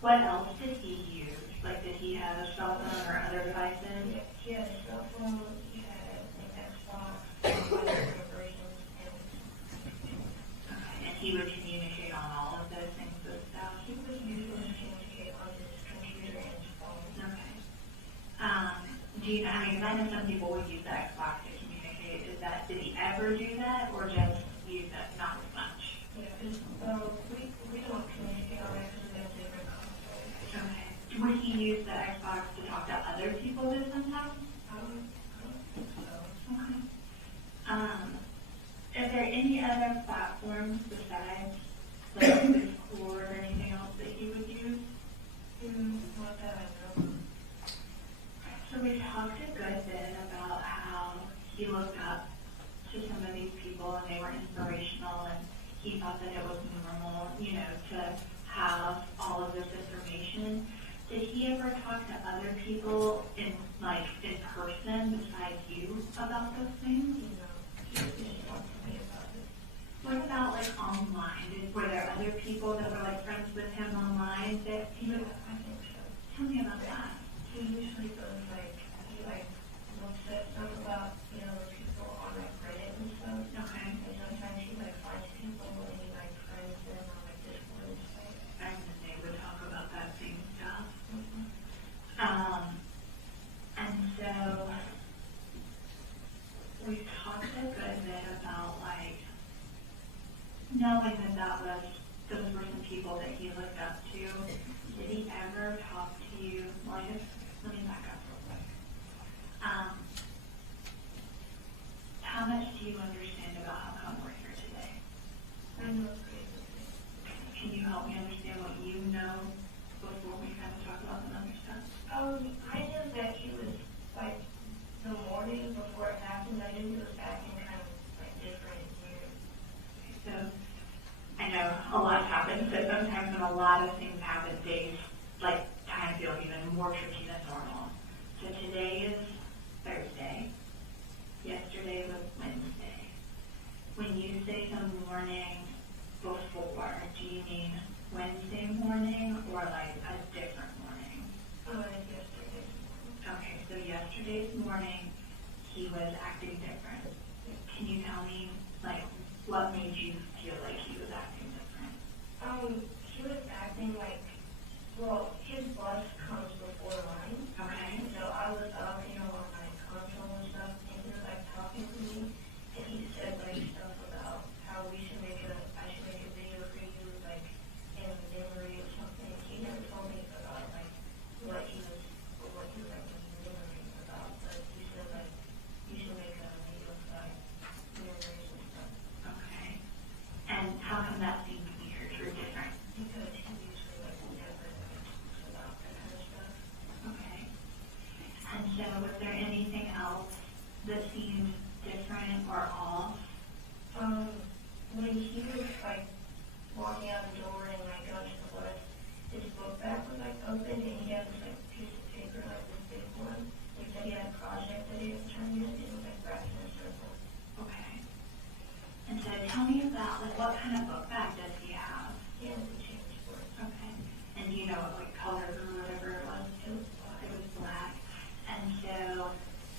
What else did he use? Like, did he have a cell phone or other devices? He had a cell phone, he had an Xbox, other versions, and Okay. And he would communicate on all of those things with stuff? he would usually communicate on his computer and his phone. Okay. I know some people would use the Xbox to communicate. Did he ever do that or just use that not as much? Yeah, we don't communicate on it because we have different consoles. Okay. Would he use the Xbox to talk to other people with sometimes? I don't think so. Okay. Are there any other platforms besides like Discord or anything else that he would use? Not that I know. So we talked a good bit about how he looked up to some of these people and they were inspirational and he thought that it was normal, to have all of this information. Did he ever talk to other people in person besides you about those things? He just talked to me about it. What about like online? Were there other people that were like friends with him online that he would? I think so. Tell me about that. He usually goes he looks at stuff about, people on Reddit and stuff. Okay. And sometimes he finds people and he friends them on Discord and stuff. And then they would talk about that same stuff. And so we talked a good bit about knowing that those were some people that he looked up to. Did he ever talk to you? Well, let me back up real quick. How much do you understand about how come we're here today? I know it's crazy. Can you help me understand what you know before we kind of talk about the other stuff? I knew that he was the morning before it happened. I knew he was acting kind of different and weird. So I know a lot happens, but sometimes when a lot of things happen, days, time feel even more tricky than normal. So today is Thursday. Yesterday was Wednesday. When you say the morning before, do you mean Wednesday morning or a different morning? Yesterday's morning. Okay, so yesterday's morning, he was acting different. Can you tell me, what made you feel like he was acting different? He was acting his bus comes before mine. Okay. So I was up, on my console and stuff, and he was talking to me, and he said stuff about how I should make a video for you, in memory or something. He never told me about what he was remembering about, but he said kind of book bag does he have? He has a change for it. Okay. And do you know what like color or whatever it was? It was black. And so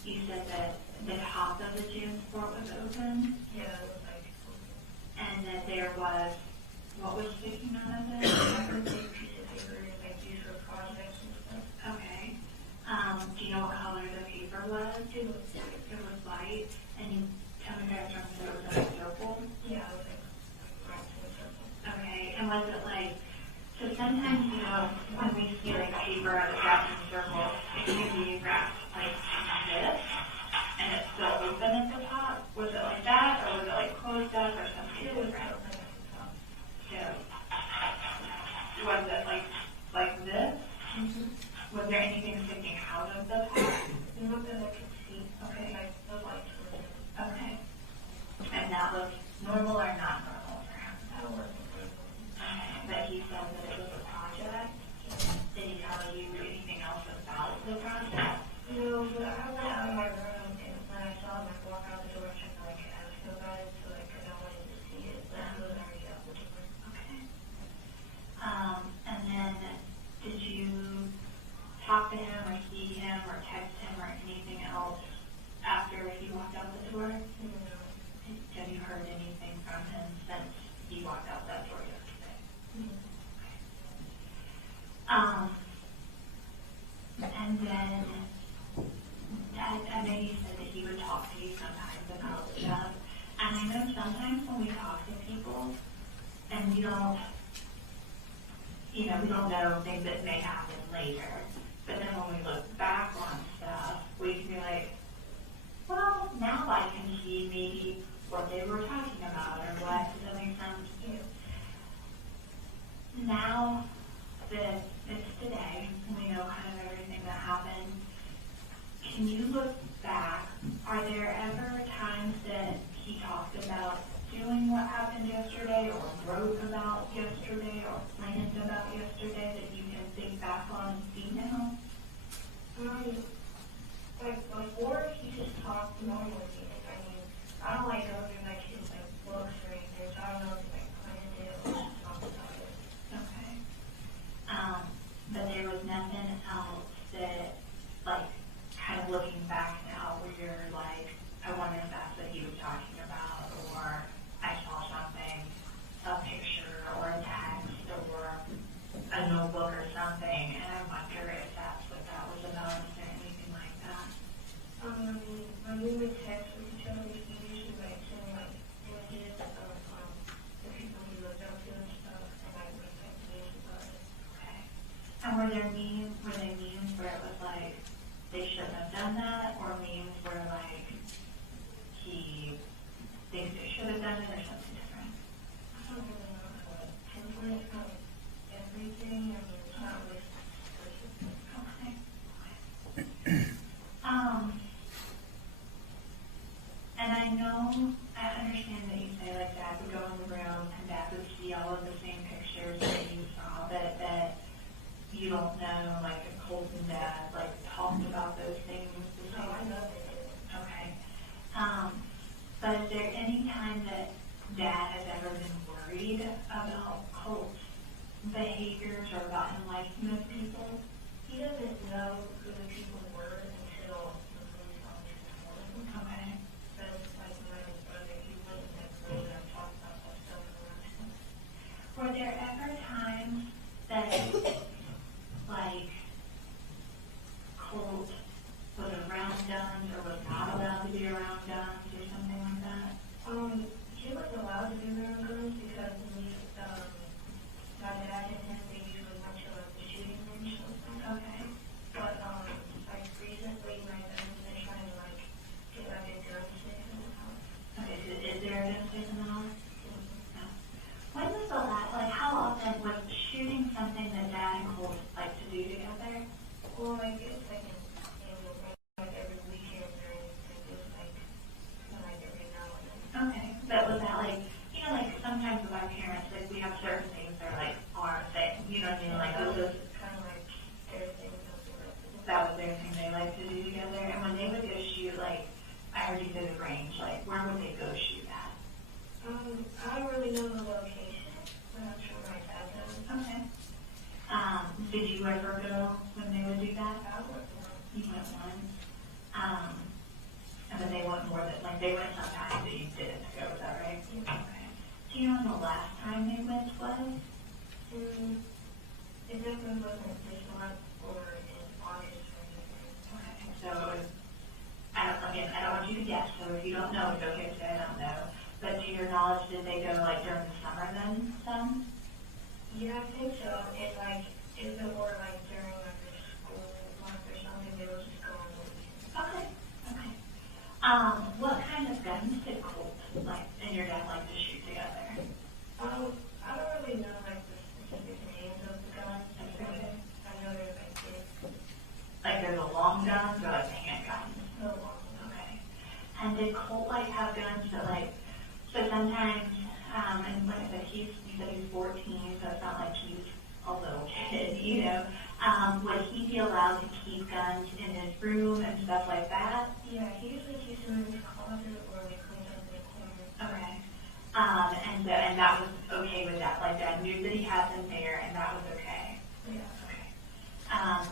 you said that the top of the transport was open? Yeah, it was like open. And that there was, what was sticking out of it? A big piece of paper, like used for projects and stuff. Okay. Do you know what color the paper was? It was white. And you tell me that from it was like a circle? Yeah, it was like wrapped in a circle. Okay. And was it like, so sometimes, you know, when we see like paper wrapped in a circle, it can be wrapped like this, and it's still open at the top. Was it like that, or was it like closed up, or something? It was open at the top. So, was it like this? Mm-hmm. Was there anything sticking out of the top? Not that I could see. Okay. Like the lights were there. Okay. And that was normal or not normal for him? That wasn't normal. Okay. But he said that it was a project. Did he tell you anything else about the project? No, but I went out of my room, and when I saw him, I walked out the door and like ask him about it, so like, 'cause I wanted to see it, but he was already out the door. Okay. And then did you talk to him or see him or text him or anything else after he walked out the door? No. Have you heard anything from him since he walked out that door yesterday? Mm-hmm. And then I know you said that he would talk to you sometimes about stuff, and I know sometimes when we talk to people and we don't, you know, we don't know things that may happen later, but then when we look back on stuff, we can be like, well, now I can see maybe what they were talking about or what, does that make sense to you? Now that it's today, and we know kind of everything that happened, can you look back? Are there ever times that he talked about doing what happened yesterday, or wrote about yesterday, or planned about yesterday that you can think back on and see now? Like before, he just talked normally. I mean, I don't like going through my kids' like books or anything, so I don't know if he like planned it or just talked about it. Okay. But there was nothing else that, like, kind of looking back now where you're like, I wonder if that's what he was talking about, or I saw something, a picture or a text or a notebook or something, and I wonder if that's what that was about. Is there anything like that? When we would text with each other, we usually like send like images of the people we looked up to and stuff, and I would text news about it. Okay. And were there memes where it was like they shouldn't have done that, or memes where like he thinks they should have done it, or something different? I don't really know how to pinpoint everything. I mean, it's not really specific. Okay. And I know, I understand that you say like Dad would go in the room and Dad would see all of the same pictures that you saw, that you don't know, like if Colt and Dad like talked about those things. Oh, I know they did. Okay. But is there any time that Dad has ever been worried about Colt's behaviors or about him liking those people? He doesn't know who the people were until the police officer told him. Okay. That's like my brother, he wouldn't have told him, talked about that stuff around him. Were there ever times that, like, Colt was around guns or was not allowed to be around guns or something like that? He was allowed to be around guns because we, my dad and him, they usually went to like the shooting range or something. Okay. But, like recently, my dad's been trying to like get like a gun safe in the house. Okay, so is there a gun safe in the house? No. When was the last, like how often was shooting something that Dad and Colt like to do together? Well, like it's like like every weekend or anything, it was like every now and then. Okay, but was that like, you know, like sometimes with our parents, like we have certain things that are like our thing, you know what I mean? Like those are kind of like their thing. That was their thing they like to do together. And when they would go shoot, like I heard you say the range, like where would they go shoot at? I don't really really know the location, but I'm sure my dad does. Okay. Did you ever go when they would do that? I went once. You went once. And then they went more than, like, they went sometimes that you didn't go, is that right? Yeah. Okay. Do you know when the last time they went was? It definitely wasn't this month or in August or anything. Okay. So, I don't want you to guess, so if you don't know, it's okay to say I don't know. But to your knowledge, did they go, like, during the summer then, some? Yeah, I think so. If it were like during like the school month or something, they would just go on the weekend. Okay, okay. What kind of guns did Colt, like, and your dad like to shoot together? I don't really know like the specific names of the guns. Okay. I know they're like big, Like, they're the long guns or like the handguns? no long. Okay. And did Colt, like, have guns that, like, so sometimes, and like I said, you said he's 14, so it's not like he's a little kid, you know? Would he be allowed to keep guns in his room and stuff like that? Yeah, he usually keeps them in his closet or like cleans up in the corner. Okay. And that was okay with that, like, Dad knew that he had them there, and that was okay? Yeah. Okay.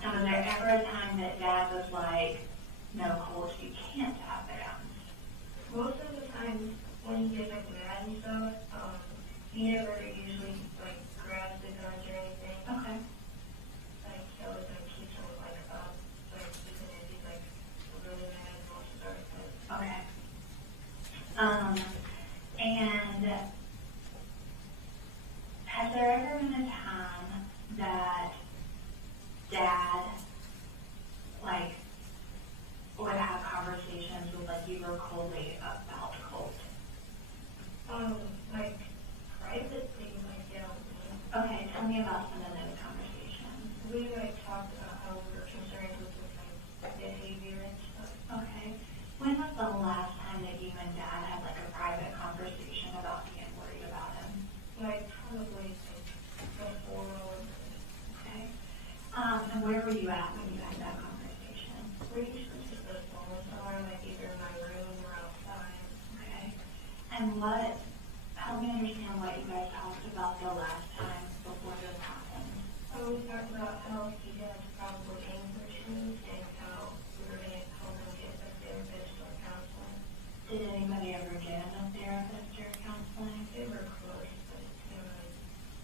And was there ever a time that Dad was like, no, Colt, you can't have the guns? Most of the time when he gets like mad and stuff, he never usually like grabs the guns or anything. Okay. Like he'll just like keep them like up, like even if he's like really mad and wants to start a fight. Okay. And has there ever been a time that Dad, like, would have conversations with, like, you or Coley about Colt? Like privately, like yeah. Okay, tell me about some of those conversations. We like talked about how we were concerned with his like behavior and stuff. Okay. When was the last time that you and Dad had, like, a private conversation about being worried about him? Like probably like before or Okay. And where were you at when you had that conversation? we usually just go somewhere like either in my room or outside. Okay. And help me understand what you guys talked about the last time before this happened. We talked about how he had probably anger issues and how we were going to help him get a therapist or counseling. Did anybody ever get him a therapist or counseling? They were close, but it didn't really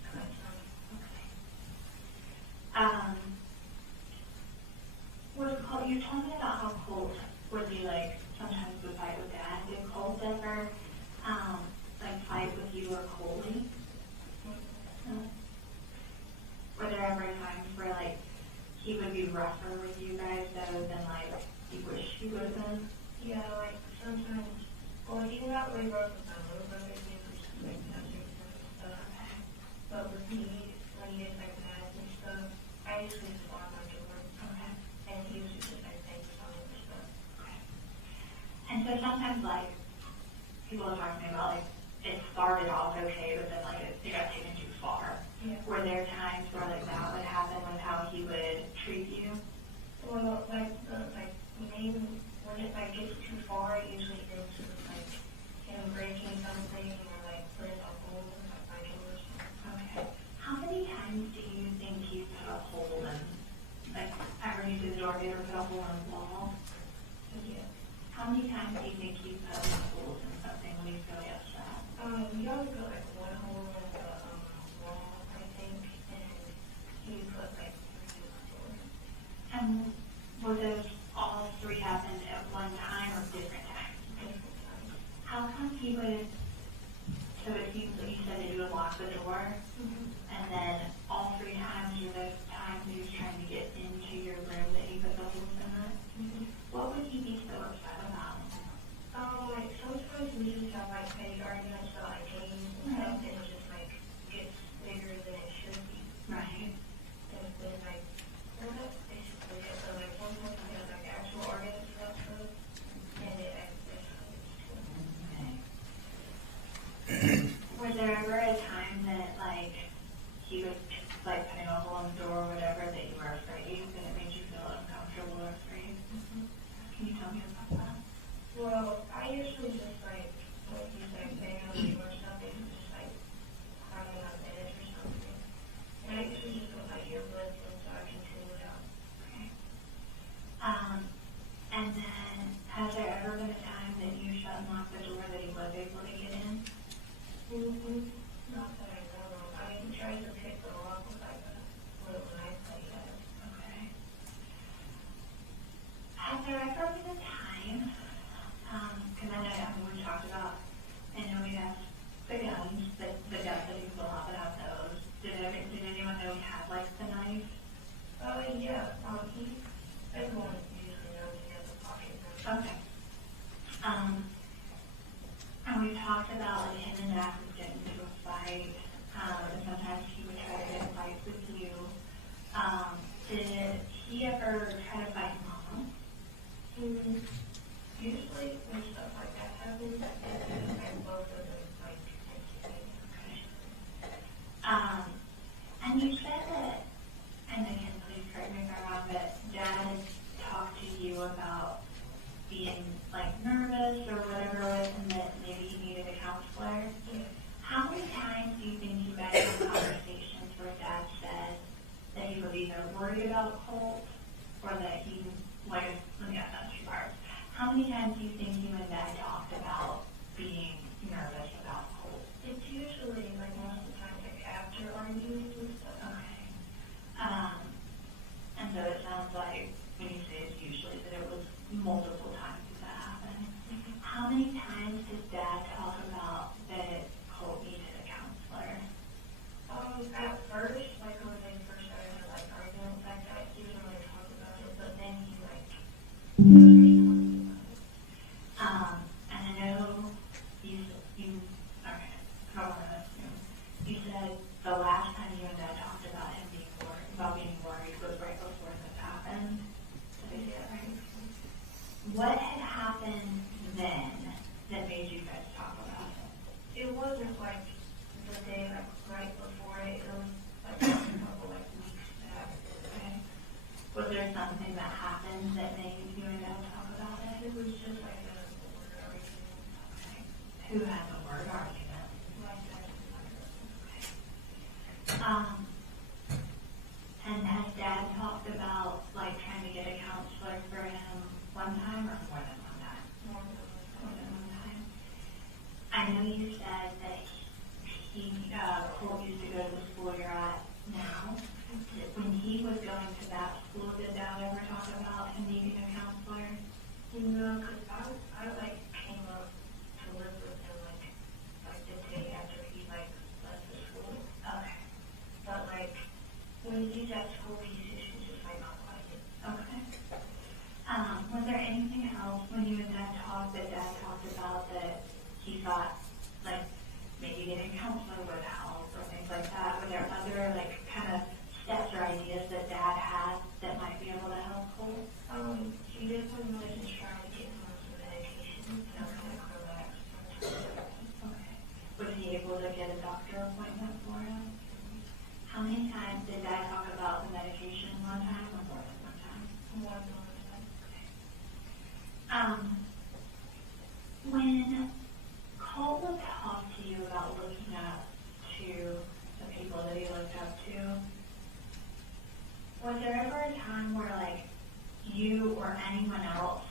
come from. Okay. You told me about how Colt would be like, sometimes would fight with Dad. Did Colt ever, like, fight with you or Coley? No? Were there ever times where, like, he would be rougher with you guys though than, like, you wish he would have been? Yeah, like sometimes, well, he got really rough with my little brother, he was just like touching him and stuff. But with me, when he gets like mad and stuff, I usually just lock my door. Okay. And he usually just like thanks on it and stuff. Okay. And so sometimes, like, people are talking about, like, it started off okay, but then, like, it got taken too far. Yeah. Were there times where, like, that would happen with how he would treat you? Well, like the main, when it like gets too far, it usually ends with like him breaking something or like putting a hole in like my doors. Okay. How many times do you think you put a hole in, like, I heard you say the door, have you ever put a hole in a wall? Yeah. How many times do you think you put holes in something when he's really upset? We always put like one hole in the wall, I think, and he put like 3 in the door. And were those all 3 happened at one time or different times? Different times. How come he would, so it seems like you said that you would lock the door, and then all 3 times were those times he was trying to get into your room that he put the holes in it? What would he be so upset about? Like sometimes we just have like petty arguments about like games and stuff, and it just like gets bigger than it should be. Right. And then like, well, that's basically it. So like one time we had like actual arguments about stuff, and it escalates to. Okay. I broke the time, because I know we talked about, I know we have the guns, the guns that he pulled out without those. Did anyone know he had like the knife? Oh, yeah, everyone usually knows he has a pocket knife. Okay. And we talked about like him and Max would get into a fight, and sometimes he would try to get in fights with you. Did he ever try to fight Mom? Usually when stuff like that happens, and both of them like, And you said that, and again, please correct me if I'm wrong, but Dad had talked to you about being like nervous or whatever it was, and that maybe he needed a counselor. How many times do you think you guys had conversations where Dad said that he was either worried about Colt or that he, like, let me ask that two parts. How many times do you think you and Dad talked about being nervous about Colt? it's usually like most of the time like after arguments and stuff. Okay. And so it sounds like when you say it's usually that it was multiple times that happened. How many times did Dad talk about that Colt needed a counselor? At first, like when they first started like arguing like that, he didn't really talk about it, but then he like And I know you okay, you said the last time you and Dad talked about him being worried was right before this happened. Did I say that right? What had happened then that made you guys talk about it? it wasn't like the day like right before it was like a couple like weeks back. Okay. Was there something that happened that made you and Dad talk about it? It was just like a word argument. Okay. Who had the word argument? Like that. And has Dad talked about like trying to get a counselor for him one time or more than one time? More More than one time. I know you said that Colt used to go to the school you're at now. When he was going to that school, did Dad ever talk about him needing a counselor? No, because I like came up to live with him like the day after he like left the school. Okay. But like when he's at school, he's usually just like not quiet. Okay. Was there anything else when you and Dad talked that Dad talked about that he thought like maybe getting a counselor would help or things like that? Were there other like kind of steps or ideas that Dad had that might be able to help Colt? He definitely was just trying to get him on some medication, you know, kind of relax. Okay. Was he able to get a doctor appointment for him? How many times did Dad talk about the medication? One time or more than one time? More than one time. When Colt would talk to you about looking up to the people that he looked up to, was there ever a time where like you or anyone else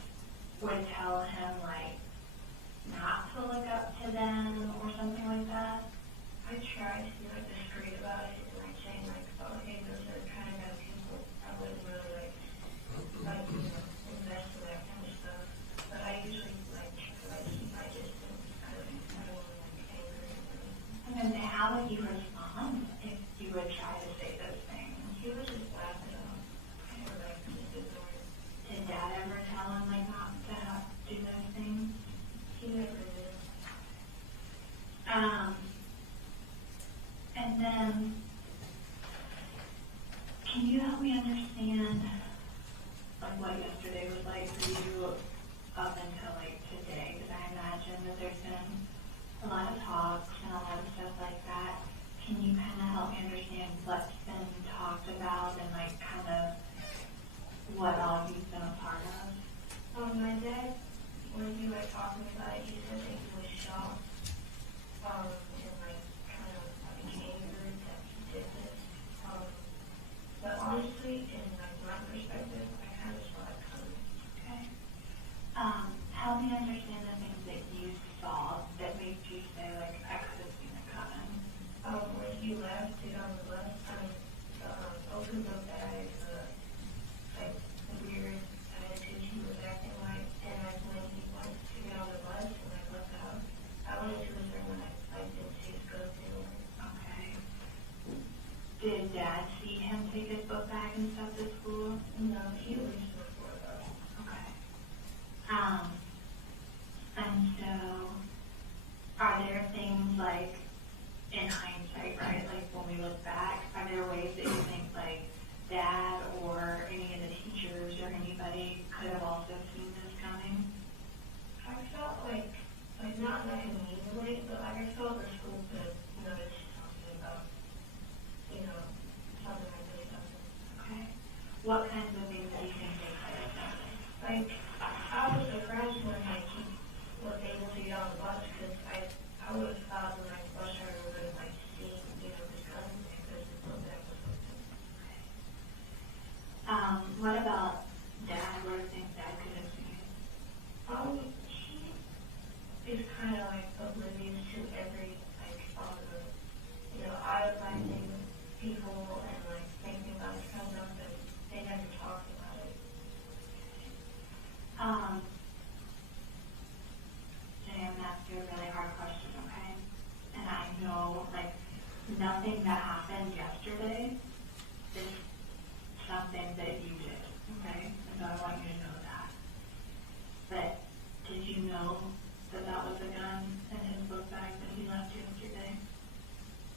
would tell him like not to look up to them or something like that? I tried to be like discreet about it and like saying like, oh hey, those are kind of people I wouldn't really like you know, invest in that kind of stuff. But I usually like keep my distance. I don't want to like angry at them. And then how would you respond if you would try to say those things? He would just laugh it off. Kind of like just ignore it. Did Dad ever tell him like not to do those things? He never did. And then, can you help me understand like what yesterday was like for you up until like today? Because I imagine that there's been a lot of talks and a lot of stuff like that. Can you kind of help me understand what's been talked about and like kind of what all you've been a part of? My dad, when he like talking about it, he said that he was shocked. And like kind of like angry that he did this. But honestly, in like my perspective, I kind of saw it coming. Okay. Help me understand the things that you saw that made you say like I could have seen it coming. When he left it on the left, opened the bag, like the weird bag like, I was surprised when like he was able to get on the bus, because I would have thought when like the bus driver would have like seen, you know, his gun, because his book bag was open. What about Dad? What do you think Dad could have seen? He is kind of like oblivious to every, like, all the, you know, idolizing people and like thinking about his cousin, but they never talked about it. Jenny, I'm gonna ask you a really hard question, okay? And I know, like, nothing that happened yesterday is something that you did, okay? And so I want you to know that. But did you know that that was a gun in his book bag that he left yesterday?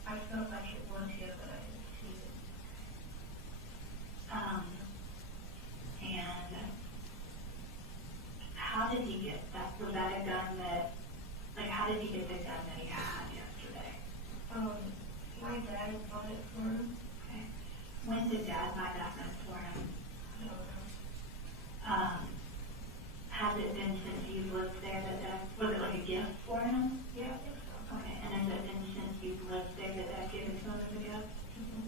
I felt like it was here, but I didn't see it. And how did he get that? Was that a gun that, like, how did he get the gun that he had yesterday? My dad bought it for him. Okay. When did Dad buy that gun for him? I don't know. Has it been since you've lived there that Dad, was it like a gift for him? Yeah, I think so. Okay, and has it been since you've lived there that Dad gave it to him as a gift? Mm-hmm.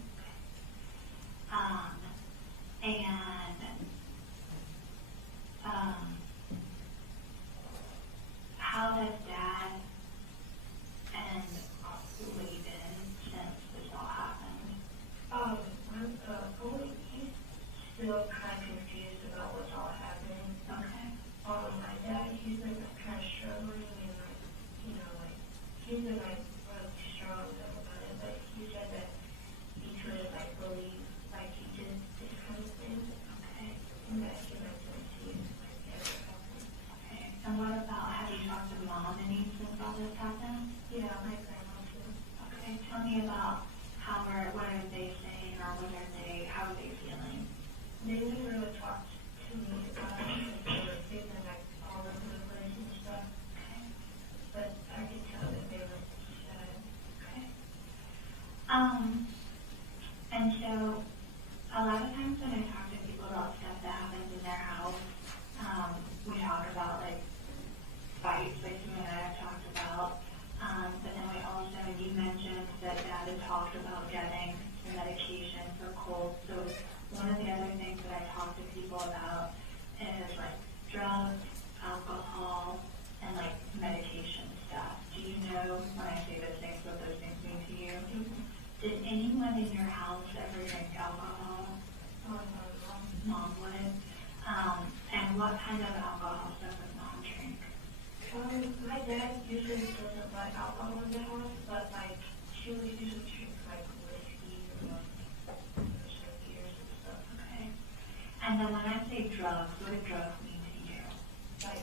How has Dad and Lee been since this all happened? He's still kind of confused about what's all happening. Okay. My dad, he's been kind of struggling and like, you know, like, he's been like really strong about it, but he said that he could like believe like he did this kind of thing. Okay. And that he like didn't see it like ever happen. Okay. And what about, have you talked to Mom any since all this happened? Yeah, my grandma too. Okay. Tell me about what are they saying, or how are they feeling? They didn't really talk to me about it because they were feeling like all over the place and stuff. Okay. But I could tell that they were sad. Okay. And so a lot of times when I talk to people about stuff that happens in their house, we talk about like fights, like you and I have talked about. But then we also, you mentioned that Dad had talked about getting medication for Colt. So one of the other things that I talk to people about is like drugs, alcohol, and like medication stuff. Do you know when I say those things, what those things mean to you? Did anyone in your house ever drink alcohol? Mom would. And what kind of alcohol stuff would Mom drink? My dad usually doesn't like alcohol in the house, but like she would usually drink like whiskey or like beers and stuff. Okay. And then when I say drugs, what do drugs mean to you? Like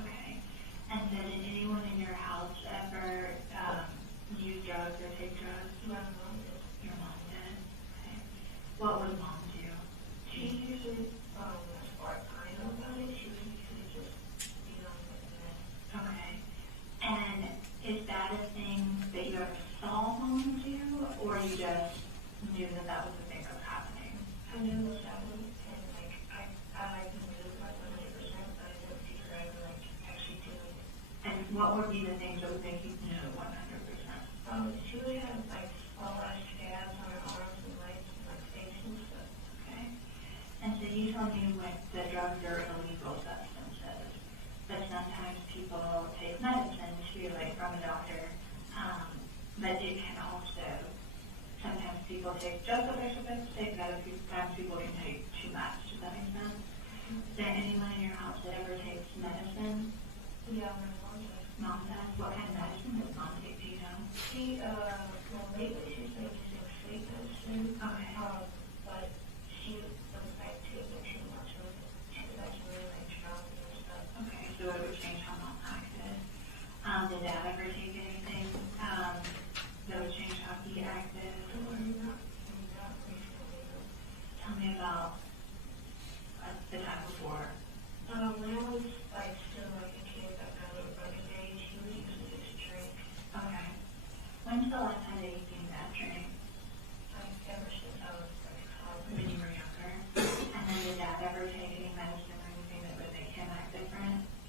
Okay. And so did anyone in your house ever use drugs or take drugs? my mom did. Your mom did? Okay. What would Mom do? She usually spark time about it. She would usually just be on with it. Okay. And is that a thing that you ever saw Mom do, or you just knew that that was the thing that was happening? I knew it was happening, and like I knew like 100%, but I didn't see her ever like actually doing it. And what would be the things that would make you know 100%? She would have like small scabs on her arms and legs and like face and stuff. Okay. And so you told me when the drugs are illegal substances, but sometimes people take medicine too, like from a doctor. But it can also, sometimes people take just what they're supposed to take, but other times people can take too much. Does that make sense? Is there anyone in your house that ever takes medicine? Yeah, my mom does. Mom does? What kind of medicine does Mom take? Do you know? She, well, lately she's been using sleep medicine. Okay. But she was like taking too much of it. She was like really like drowning and stuff. Okay, so it would change how Mom acted. Did Dad ever take anything that would change how he acted? Not recently. Tell me about the time before. When I was like still like a kid, I got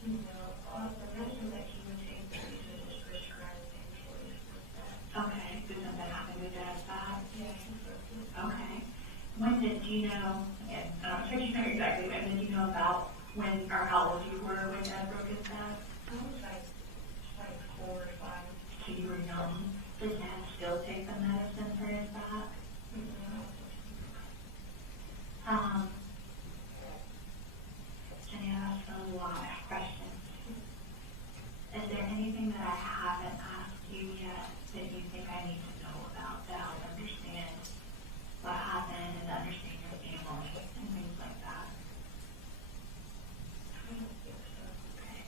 you know, the medicine that he would take that he was prescribed painkillers with that. Okay, did something happen with Dad's back? Yeah, he broke it. Okay. When did you know, again, I'm not sure you know exactly, but did you know about when, or how old you were when Dad broke his back? I was like 4 or 5. So you were young. Does Dad still take the medicine for his back? Jenny, I asked a lot of questions. Is there anything that I haven't asked you yet that you think I need to know about to help understand what happened and understand your family and things like that? I don't think so. Okay.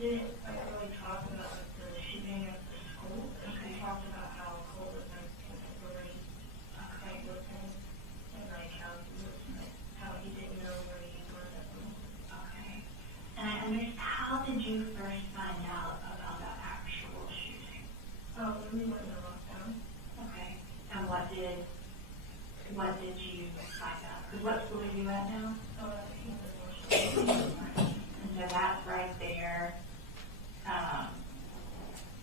didn't like really talk about like, the shooting at the school. He talked about how Colt was like really uptight with him and like how he was like how he didn't know where he was at the moment. Okay. And I understand, how did you first find out about the actual shooting? When we went in the lockdown. Okay. And what did you find out? Because what school are you at now? And so that's right there.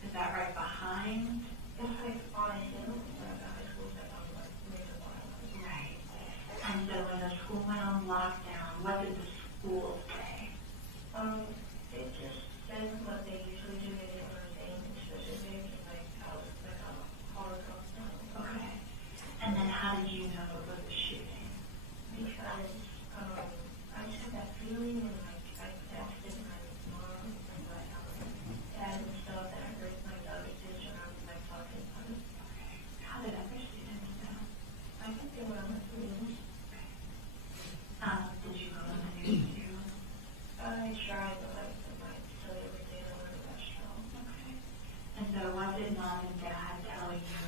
Is that right behind? It's like on a hill, like the high school that I'm like near the bottom. Right. And so when the school went on lockdown, what did the school say? They just said what they usually do. They didn't really say anything specific, and like how it's like a Holocaust. Okay. And then how did you know it was a shooting? Because I just had that feeling, and like I texted my mom and my dad and stuff, and I heard my other sister and I was like talking about it. Okay. How did other students know? I think they were on the news. Did you go on the news too? I tried, but like so they were saying I wasn't that strong. Okay. And so what did mom and dad tell you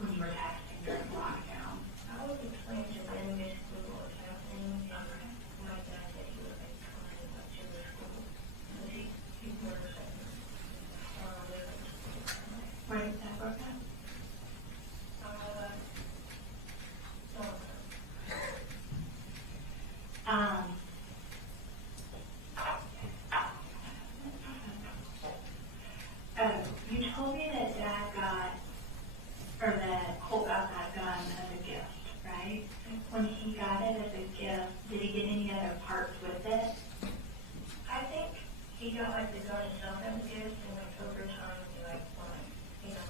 when you were texting during lockdown? I was explaining to them basically what was happening. My dad said he was like coming like to the school because he works at Where did that work at? You told me that Dad got, or that Colt got that gun as a gift, right? When he got it as a gift, did he get any other parts with it? I think he got like the gun itself as a gift, and like over time he like bought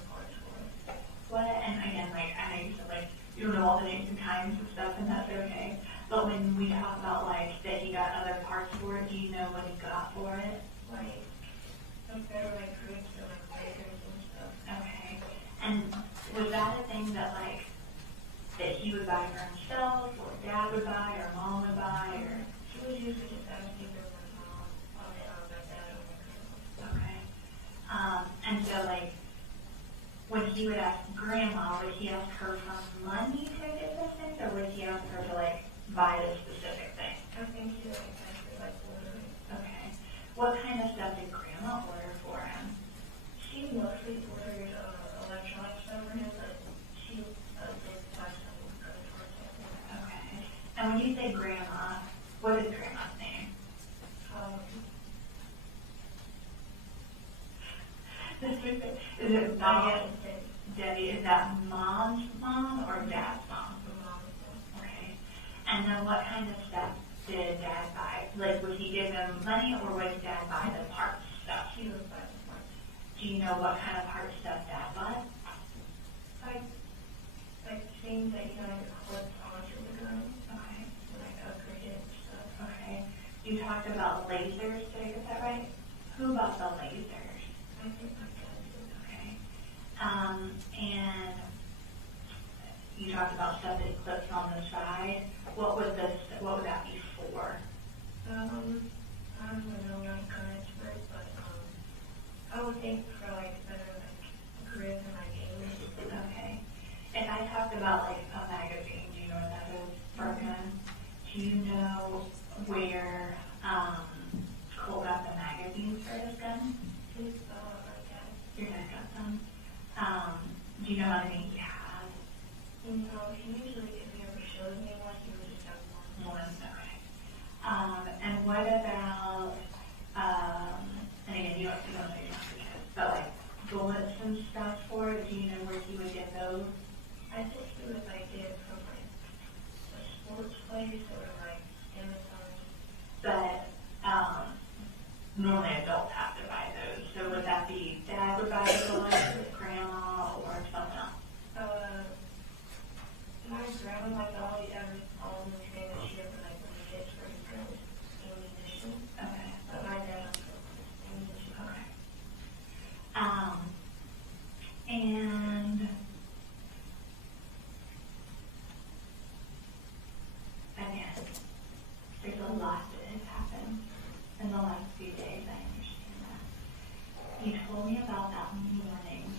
parts for it. What, and again, like, I know you said, like, you don't know all the names and times and stuff, and that's okay. But when we talk about, like, that he got other parts for it, do you know what he got for it? Like there were like groups and like breakers and stuff. Okay. And was that a thing that, like, that he would buy for himself, or Dad would buy, or Mom would buy, or? He was usually just asking for my mom, my dad, or my grandma. Okay. And so, like, when he would ask Grandma, would he ask her for money to get those things, or would he ask her to, like, buy this specific thing? I think he like asked for like ordering. Okay. What kind of stuff did Grandma order for him? She mostly ordered electronic stuff for him, but she did buy some credit cards. Okay. And when you say Grandma, what is Grandma's name? Is it Mom? Debbie, is that Mom's mom or Dad's mom? Okay. And then what kind of stuff did Dad buy? Like, would he give him money, or would Dad buy the parts stuff? He would buy the parts. Do you know what kind of parts stuff Dad bought? Like things that you know like clip onto the gun. Okay. Like upgrade it and stuff. Okay. You talked about lasers, did I get that right? Who bought the lasers? I think my dad did. Okay. And you talked about stuff that clips on the side. What would that be for? I don't even know, I'm kind of expert, but I would think for like better like grip and like aiming. Okay. And I talked about like a magazine, do you know what that is for a gun? Do you know where Cole got the magazines for his gun? His my dad. Your dad got some. Do you know how many he has? You know, he usually, if he ever shows me one, he would just have one. One, okay. And what about, and again, you don't know your messages, but like bullets and stuff for it, do you know where he would get those? I think he would like get it from like a sports place or like Amazon. But, normally adults have to buy those, so would that be Dad would buy the bullets, or Grandma, or someone else? My grandma like all the things that she ever like when he gets for his guns, ammunition. Okay. But my dad ammunition. Okay. And again, there's a lot that has happened in the last few days, I understand that. he told me about that morning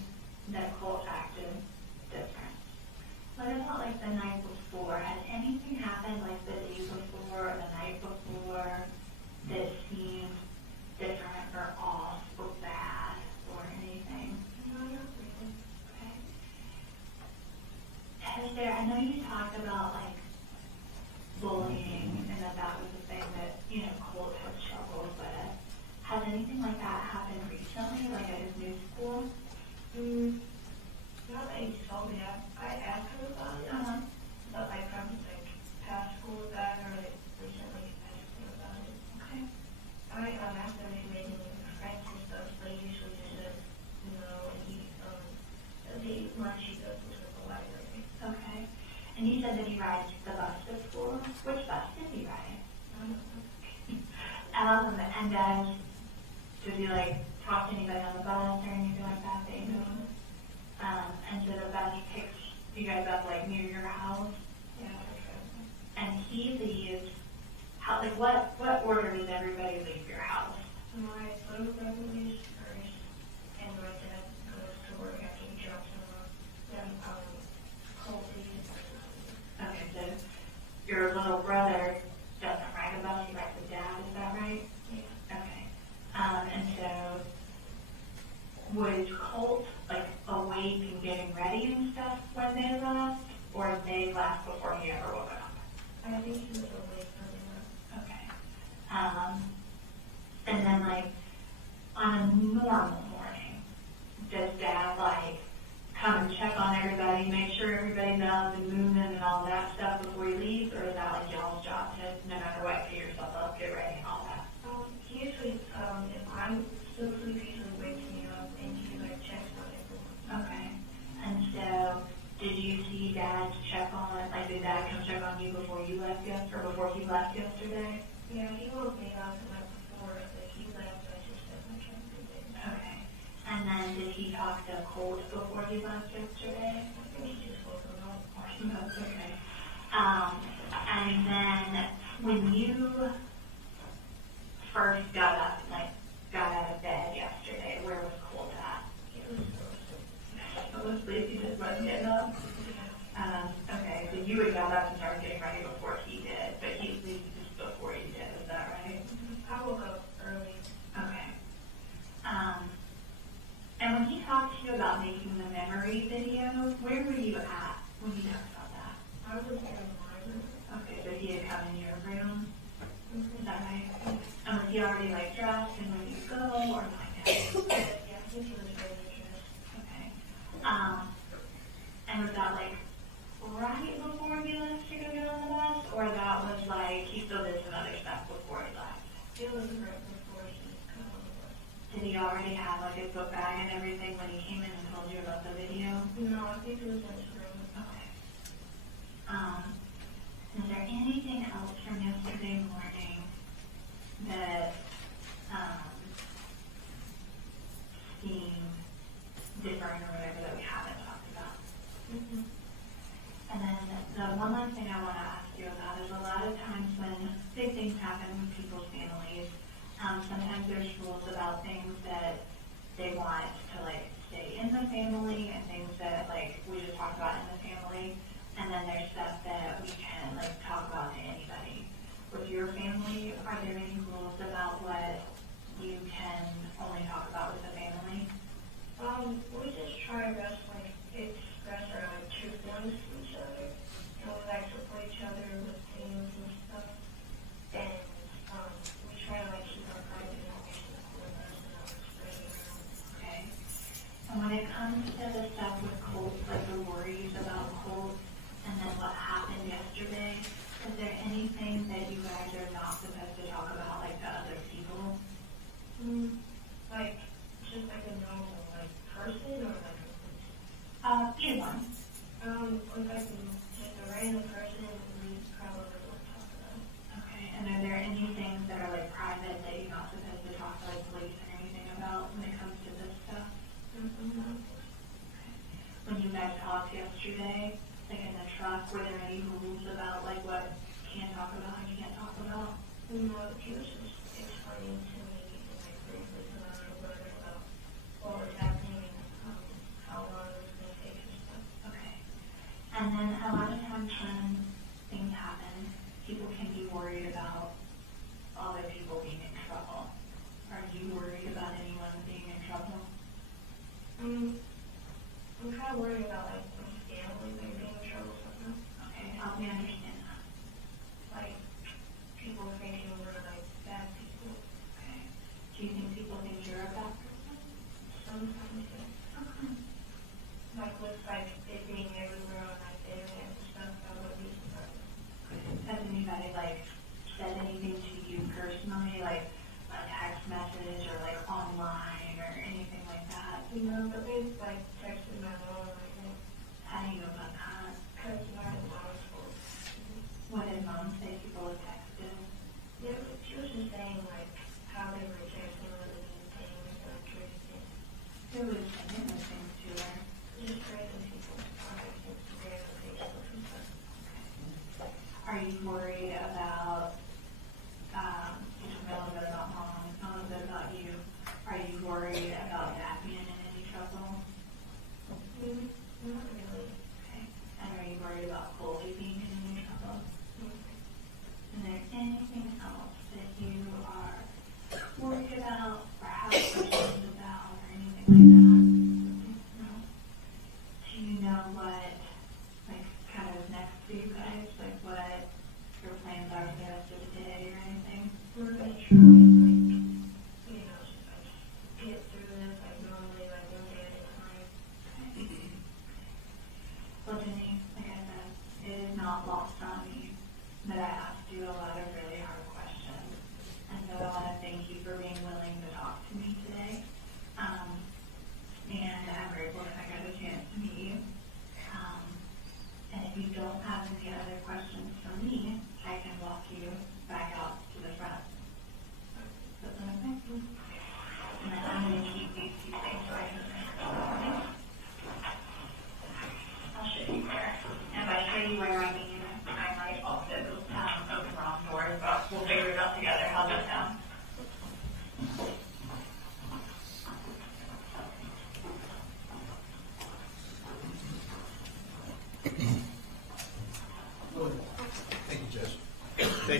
that Colt acted different. What about like the night before? Had anything happened like the day before or the night before that seemed different or off or bad or anything? No, not really. Okay. Has there, I know you talked about like bullying and that was the thing that, you know, Colt had struggled with. Has anything like that happened recently, like at his new school? Not that he told me. I asked him about it. But like from like past school with that or like recently I asked him about it. Okay. I asked him if he made any friends and stuff, but he usually just says no, and he lunch he goes to the library. Okay. And you said that he rides the bus to school. Which bus did he ride? And does he like talk to anybody on the bus or anything like that? And so the bus picks you guys up like near your house. Yeah, okay. And he leaves. How like what order does everybody leave your house? My little brother leaves first, and my dad goes to work after he drops him off. Then Colt leaves. Okay, so your little brother doesn't ride a bus, he rides with dad, is that right? Yeah. Okay. And so was Colt like awake and getting ready and stuff when they left, or they left before he ever woke up? I think he was awake when they left. Okay. And then like on a normal morning, does dad like come and check on everybody, make sure everybody's up and moving and all that stuff before he leaves, or is that like y'all's job to no matter what, get yourself up, get ready and all that? He usually, if I'm still asleep, he usually wakes me up and he like checks on everyone. Okay. And so did you see dad check on, like did dad come check on you before you left or before he left yesterday? Yeah, he woke me up the night before, but he left, I just said like everything. Okay. And then did he talk to Colt before he left yesterday? I think he just woke him up. Okay. And then when you first got up, like got out of bed yesterday, where was Colt at? He was so So asleep, he just wasn't getting up? Okay, so you had got up and started getting ready before he did, but he sleep just before you did, is that right? I woke up early. Okay. And when he talked to you about making the memory video, where were you at when he talked about that? I was in my room. Okay, so he had come in your room, is that right? And was he already like dressed and ready to go, or not yet? Yeah, I think he was ready to dress. Okay. And was that like right before he left to go get on the bus, or that was like he still did some other stuff before he left? It was right before he got on the bus. Did he already have like his book bag and everything when he came in and told you about the video? No, I think it was in his room. Okay. Is there anything else from yesterday morning that seemed different or whatever that we haven't talked about? And then the one last thing I want to ask you about is a lot of times when big things happen with people's families, sometimes there's rules about things that they want to like stay in the family and things that like we just talked about in the family, and then there's stuff that we can like talk about to anybody. With your family, are there any rules about what you can only talk about with the family? We just try our best to like express our like true feelings to each other, and we like support each other with things and stuff. And we try to like keep our private information with us and not spread it around. Okay. And when it comes to the stuff with Colt, like the worries about Colt and then what happened yesterday, is there anything that you guys are not supposed to talk about like to other people? Like just like a normal like person or like a police? Either one. Like just a random person, we probably won't talk about. Okay. And are there any things that are like private that you're not supposed to talk to like police or anything about when it comes to this stuff? When you guys talked yesterday, like in the truck, were there any rules about like what you can talk about and you can't talk about? No, he was just explaining to me like briefly so I learned about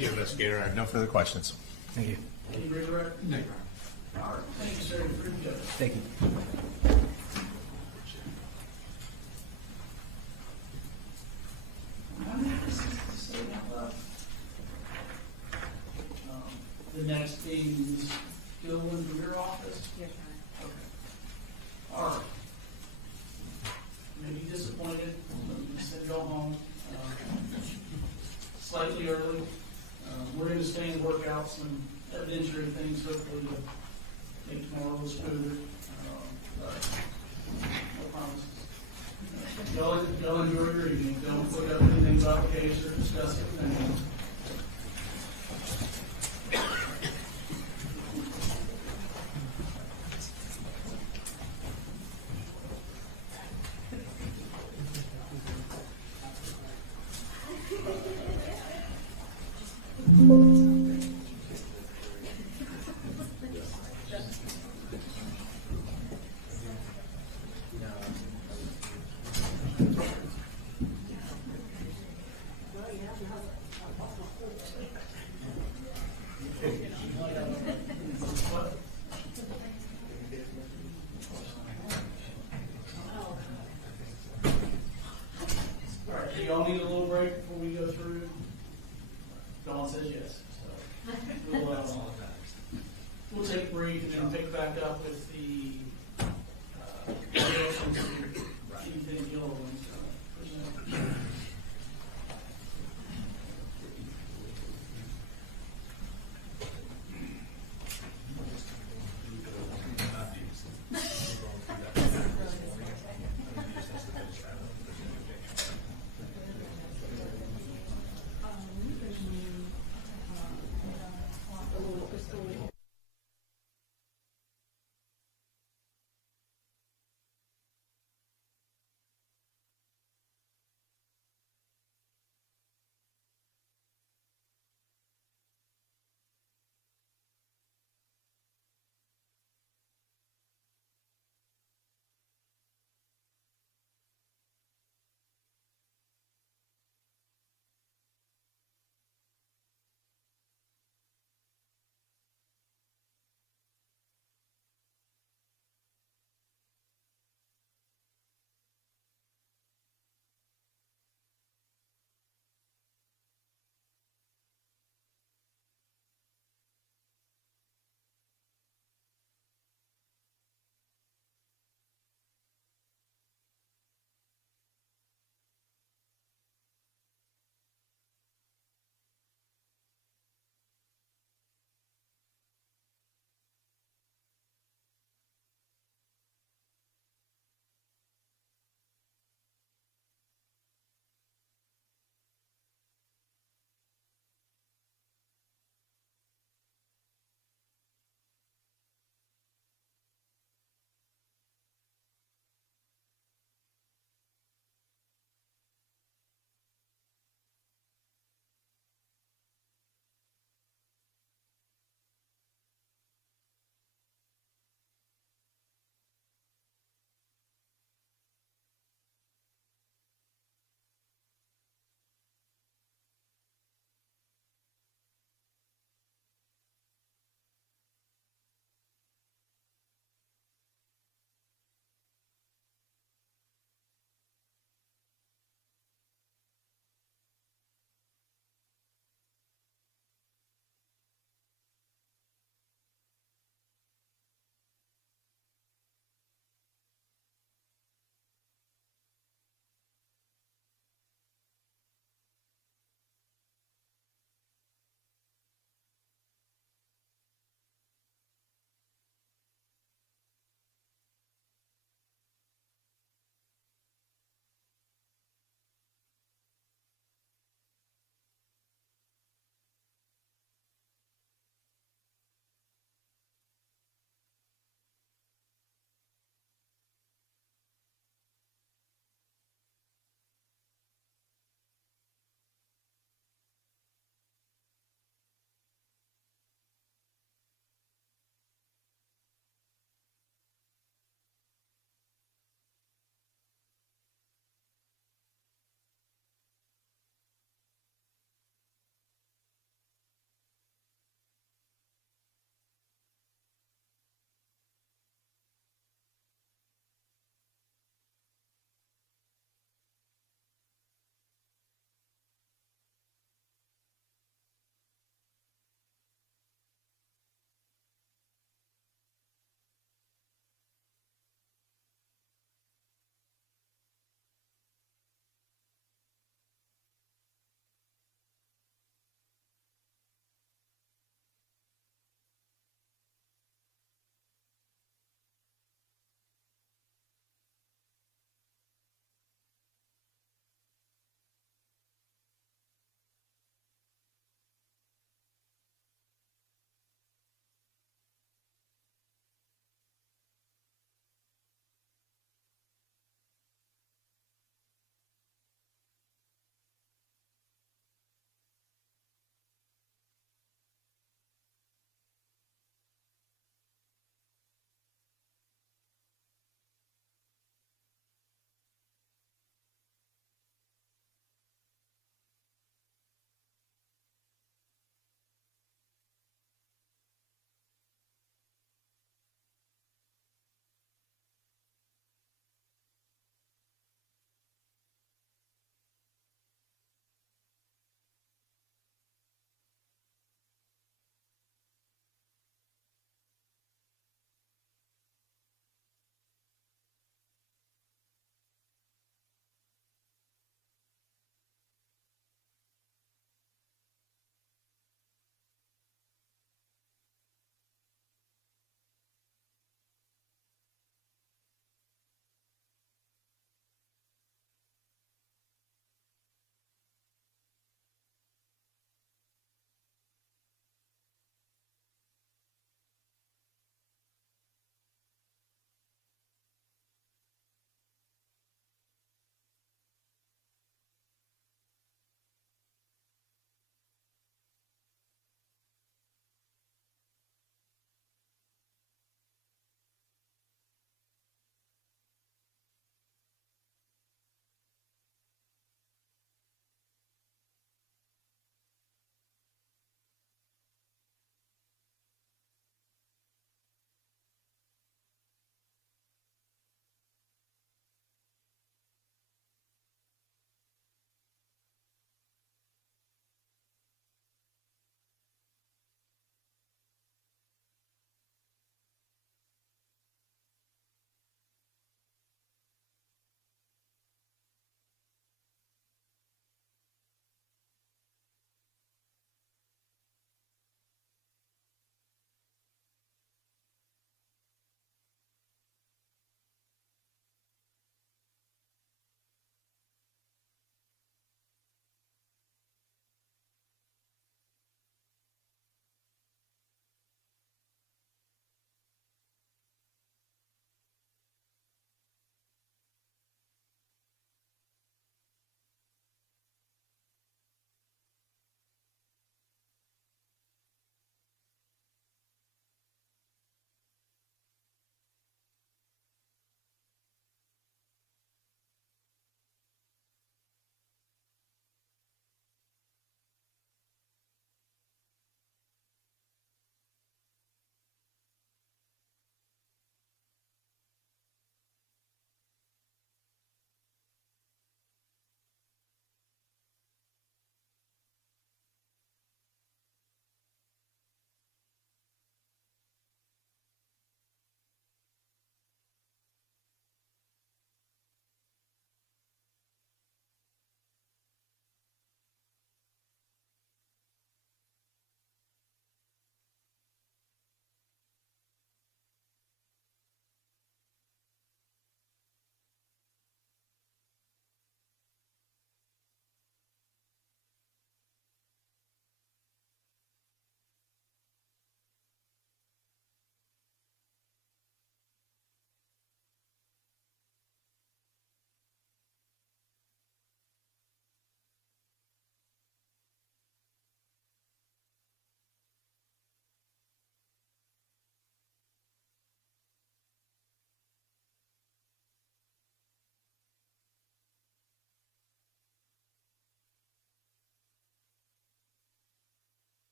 Thank you, Investigator. I have no further questions. Thank you. Any redirect? No. All right, thank you, sir. Approve judge. Thank you. The next thing is still in your office? Yes, sir. Okay. All right. Maybe disappointed, you said go home, slightly early. We're gonna stay and work out some evidentiary things, hopefully to make tomorrow a little smoother. But no promises. Y'all enjoy your evening. Don't look up anything about the case or discuss it. All right, do y'all need a little break before we go through? Dawn says yes, so we'll take a break and then pick back up with the, anything yellow ones, present.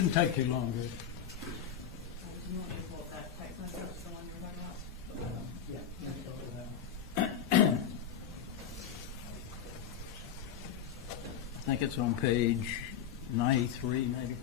Shouldn't take too long, good. Do you want me to pull up that text message, the one you're talking about? I think it's on page 93, maybe.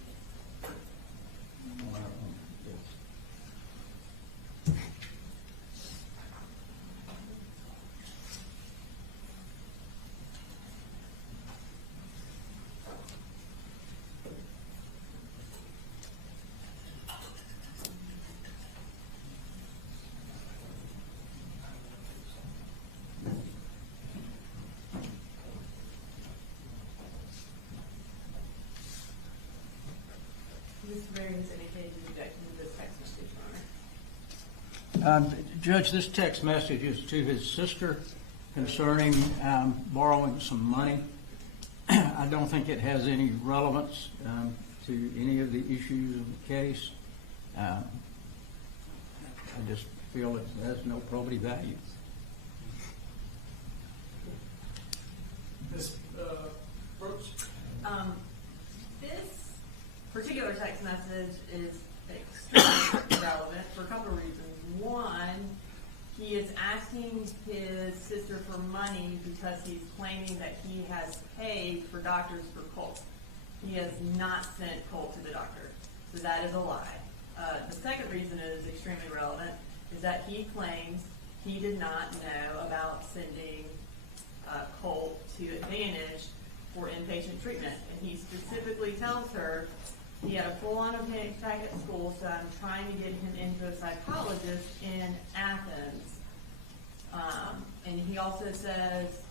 Mr. Berry has indicated his objection to this text message, Your Honor. Judge, this text message is to his sister concerning borrowing some money. I don't think it has any relevance to any of the issues of the case. I just feel it has no probity value. Ms. Brooks? This particular text message is extremely relevant for a couple of reasons. One, he is asking his sister for money because he's claiming that he has paid for doctors for Colt. He has not sent Colt to the doctor, so that is a lie. The second reason it is extremely relevant is that he claims he did not know about sending Colt to Advantage for inpatient treatment. And he specifically tells her he had a full-on attack at school, so I'm trying to get him into a psychologist in Athens. And he also says,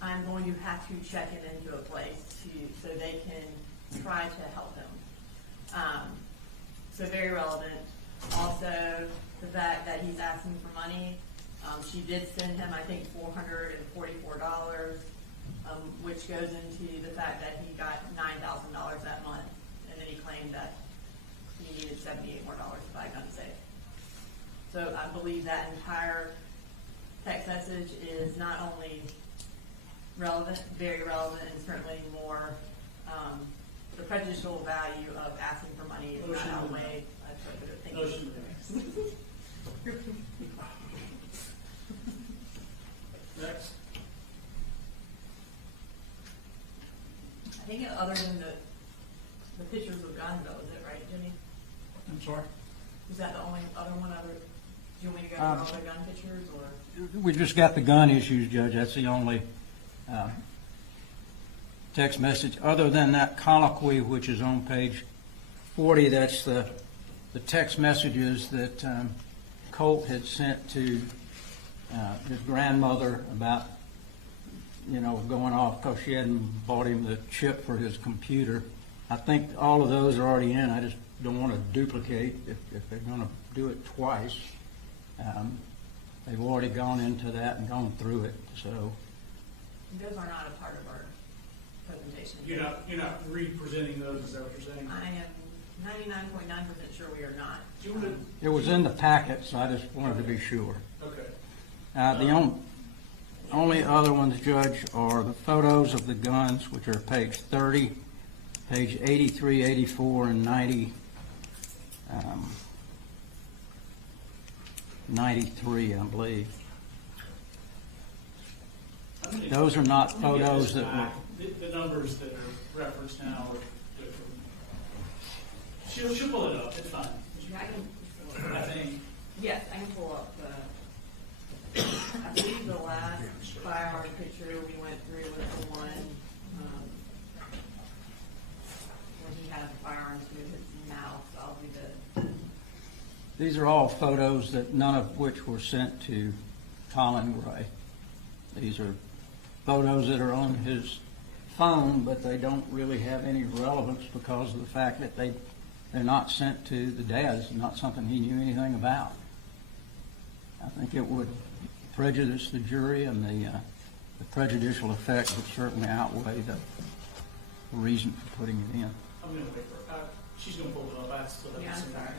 I'm going to have to check him into a place so they can try to help him. So very relevant. Also, the fact that he's asking for money. She did send him, I think, $444, which goes into the fact that he got $9,000 that month. And then he claimed that he needed $78 more to buy a gun safe. So I believe that entire text message is not only relevant, very relevant, and certainly more, the prejudicial value of asking for money is not outweighed. Motion. Next. I think other than the pictures of guns, though, is it right, Jimmy? I'm sorry? Is that the only other one? Do you want me to go through all the gun pictures, or? We just got the gun issues, Judge. That's the only text message. Other than that colloquy, which is on page 40, that's the text messages that Colt had sent to his grandmother about, going off because she hadn't bought him the chip for his computer. I think all of those are already in. I just don't want to duplicate if they're going to do it twice. They've already gone into that and gone through it, so. Those are not a part of our presentation. You're not re-presenting those, is that what you're saying? I am 99.9% sure we are not. Do you want to? It was in the packet, so I just wanted to be sure. Okay. The only other ones, Judge, are the photos of the guns, which are page 30, page 83, 84, and 90. 93, I believe. Those are not photos that were. The numbers that are referenced now are different. She'll pull it up, it's fine. I think. Yes, I can pull up I believe the last firearm picture we went through was the one where he had the firearms with his mouth. So I'll do These are all photos that none of which were sent to Colin Gray. These are photos that are on his phone, but they don't really have any relevance because of the fact that they're not sent to the dad. It's not something he knew anything about. I think it would prejudice the jury, and the prejudicial effect would certainly outweigh the reason for putting it in. I'm going to wait for her. She's going to pull it up. I still haven't Yeah, I'm seen it. sorry.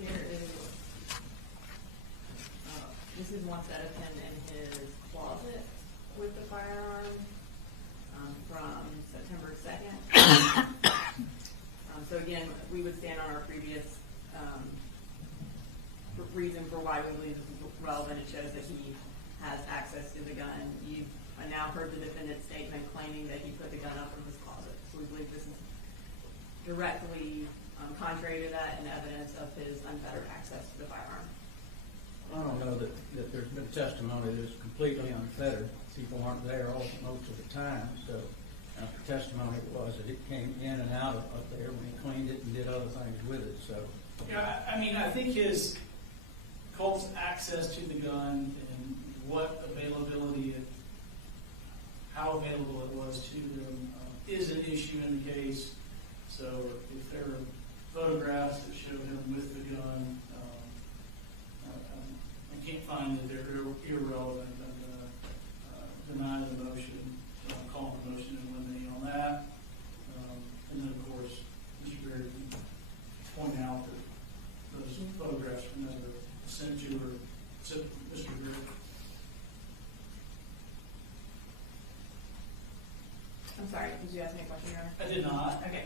Here is, this is one that have been in his closet with the firearm from September 2nd. So again, we would stand on our previous, reason for why we believe this is relevant. It shows that he has access to the gun. You've now heard the defendant's statement claiming that he put the gun up in his closet. So we believe this is directly contrary to that and evidence of his unfettered access to the firearm. I don't know that there's been testimony that's completely unfettered. People aren't there most of the time, so the testimony was that it came in and out of there when he cleaned it and did other things with it, so. Yeah, I mean, I think Colt's access to the gun and what availability, how available it was to them is an issue in the case. So if there are photographs that show him with the gun, I can't find that they're irrelevant. I'm deny the motion, call the motion and eliminate on that. And then, of course, Mr. Gray can point out that those photographs were never sent to or to Mr. Gray. I'm sorry, did you ask me a question, Your Honor? I did not. Okay.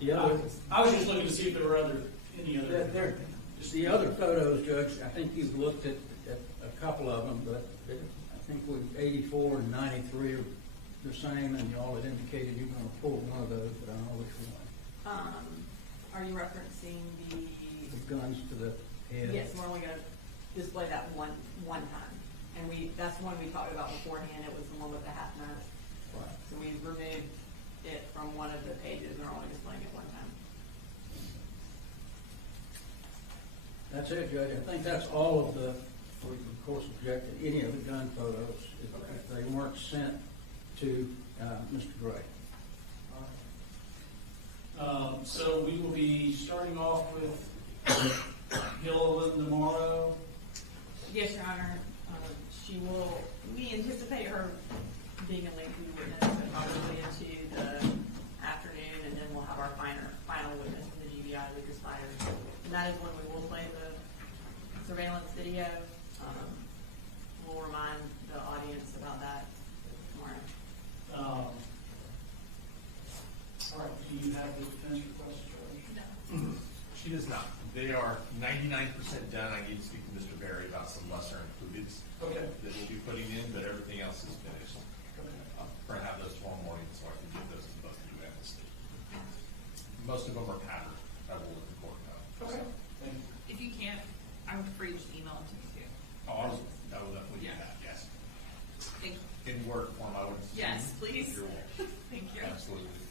The other, I was just looking to see if there were any other. the other photos, Judge, I think you've looked at a couple of them, but I think with 84 and 93 are the same, and y'all had indicated you're going to pull one of those, but I don't know which one. Are you referencing The guns to the head. Yes, we're only gonna display that one time. And that's the one we talked about beforehand. It was the one with the half mask. Right. So we removed it from one of the pages and we're only displaying it one time. That's it, Judge. I think that's all of the, we of course object to any of the gun photos if they weren't sent to Mr. Gray. So we will be starting off with Gilliland tomorrow. Yes, Your Honor. We anticipate her being a lengthy witness, but probably into the afternoon, and then we'll have our final witness from the GBI, Lucas Myers. And that is when we will play the surveillance video. We'll remind the audience about that tomorrow. All right, do you have the defense request, George? No. She does not. They are 99% done. I need to speak to Mr. Berry about some lesser included Okay. that we'll be putting in, but everything else is finished. I'm going to have those tomorrow morning so I can get those to both of you and the state. Most of them are patterned. I will let the court know. Okay. Thank you. If you can't, I would free just email them to me too. Oh, I will definitely do that, yes. Thank you. In Word form, I would. Yes, please. You're welcome. Thank you. Absolutely.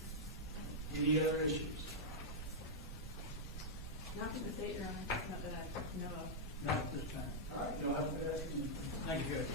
Any other issues? Not from the state, Your Honor. Not that I know of. Not at this time. All right, you'll have a good afternoon. Thank you, Judge.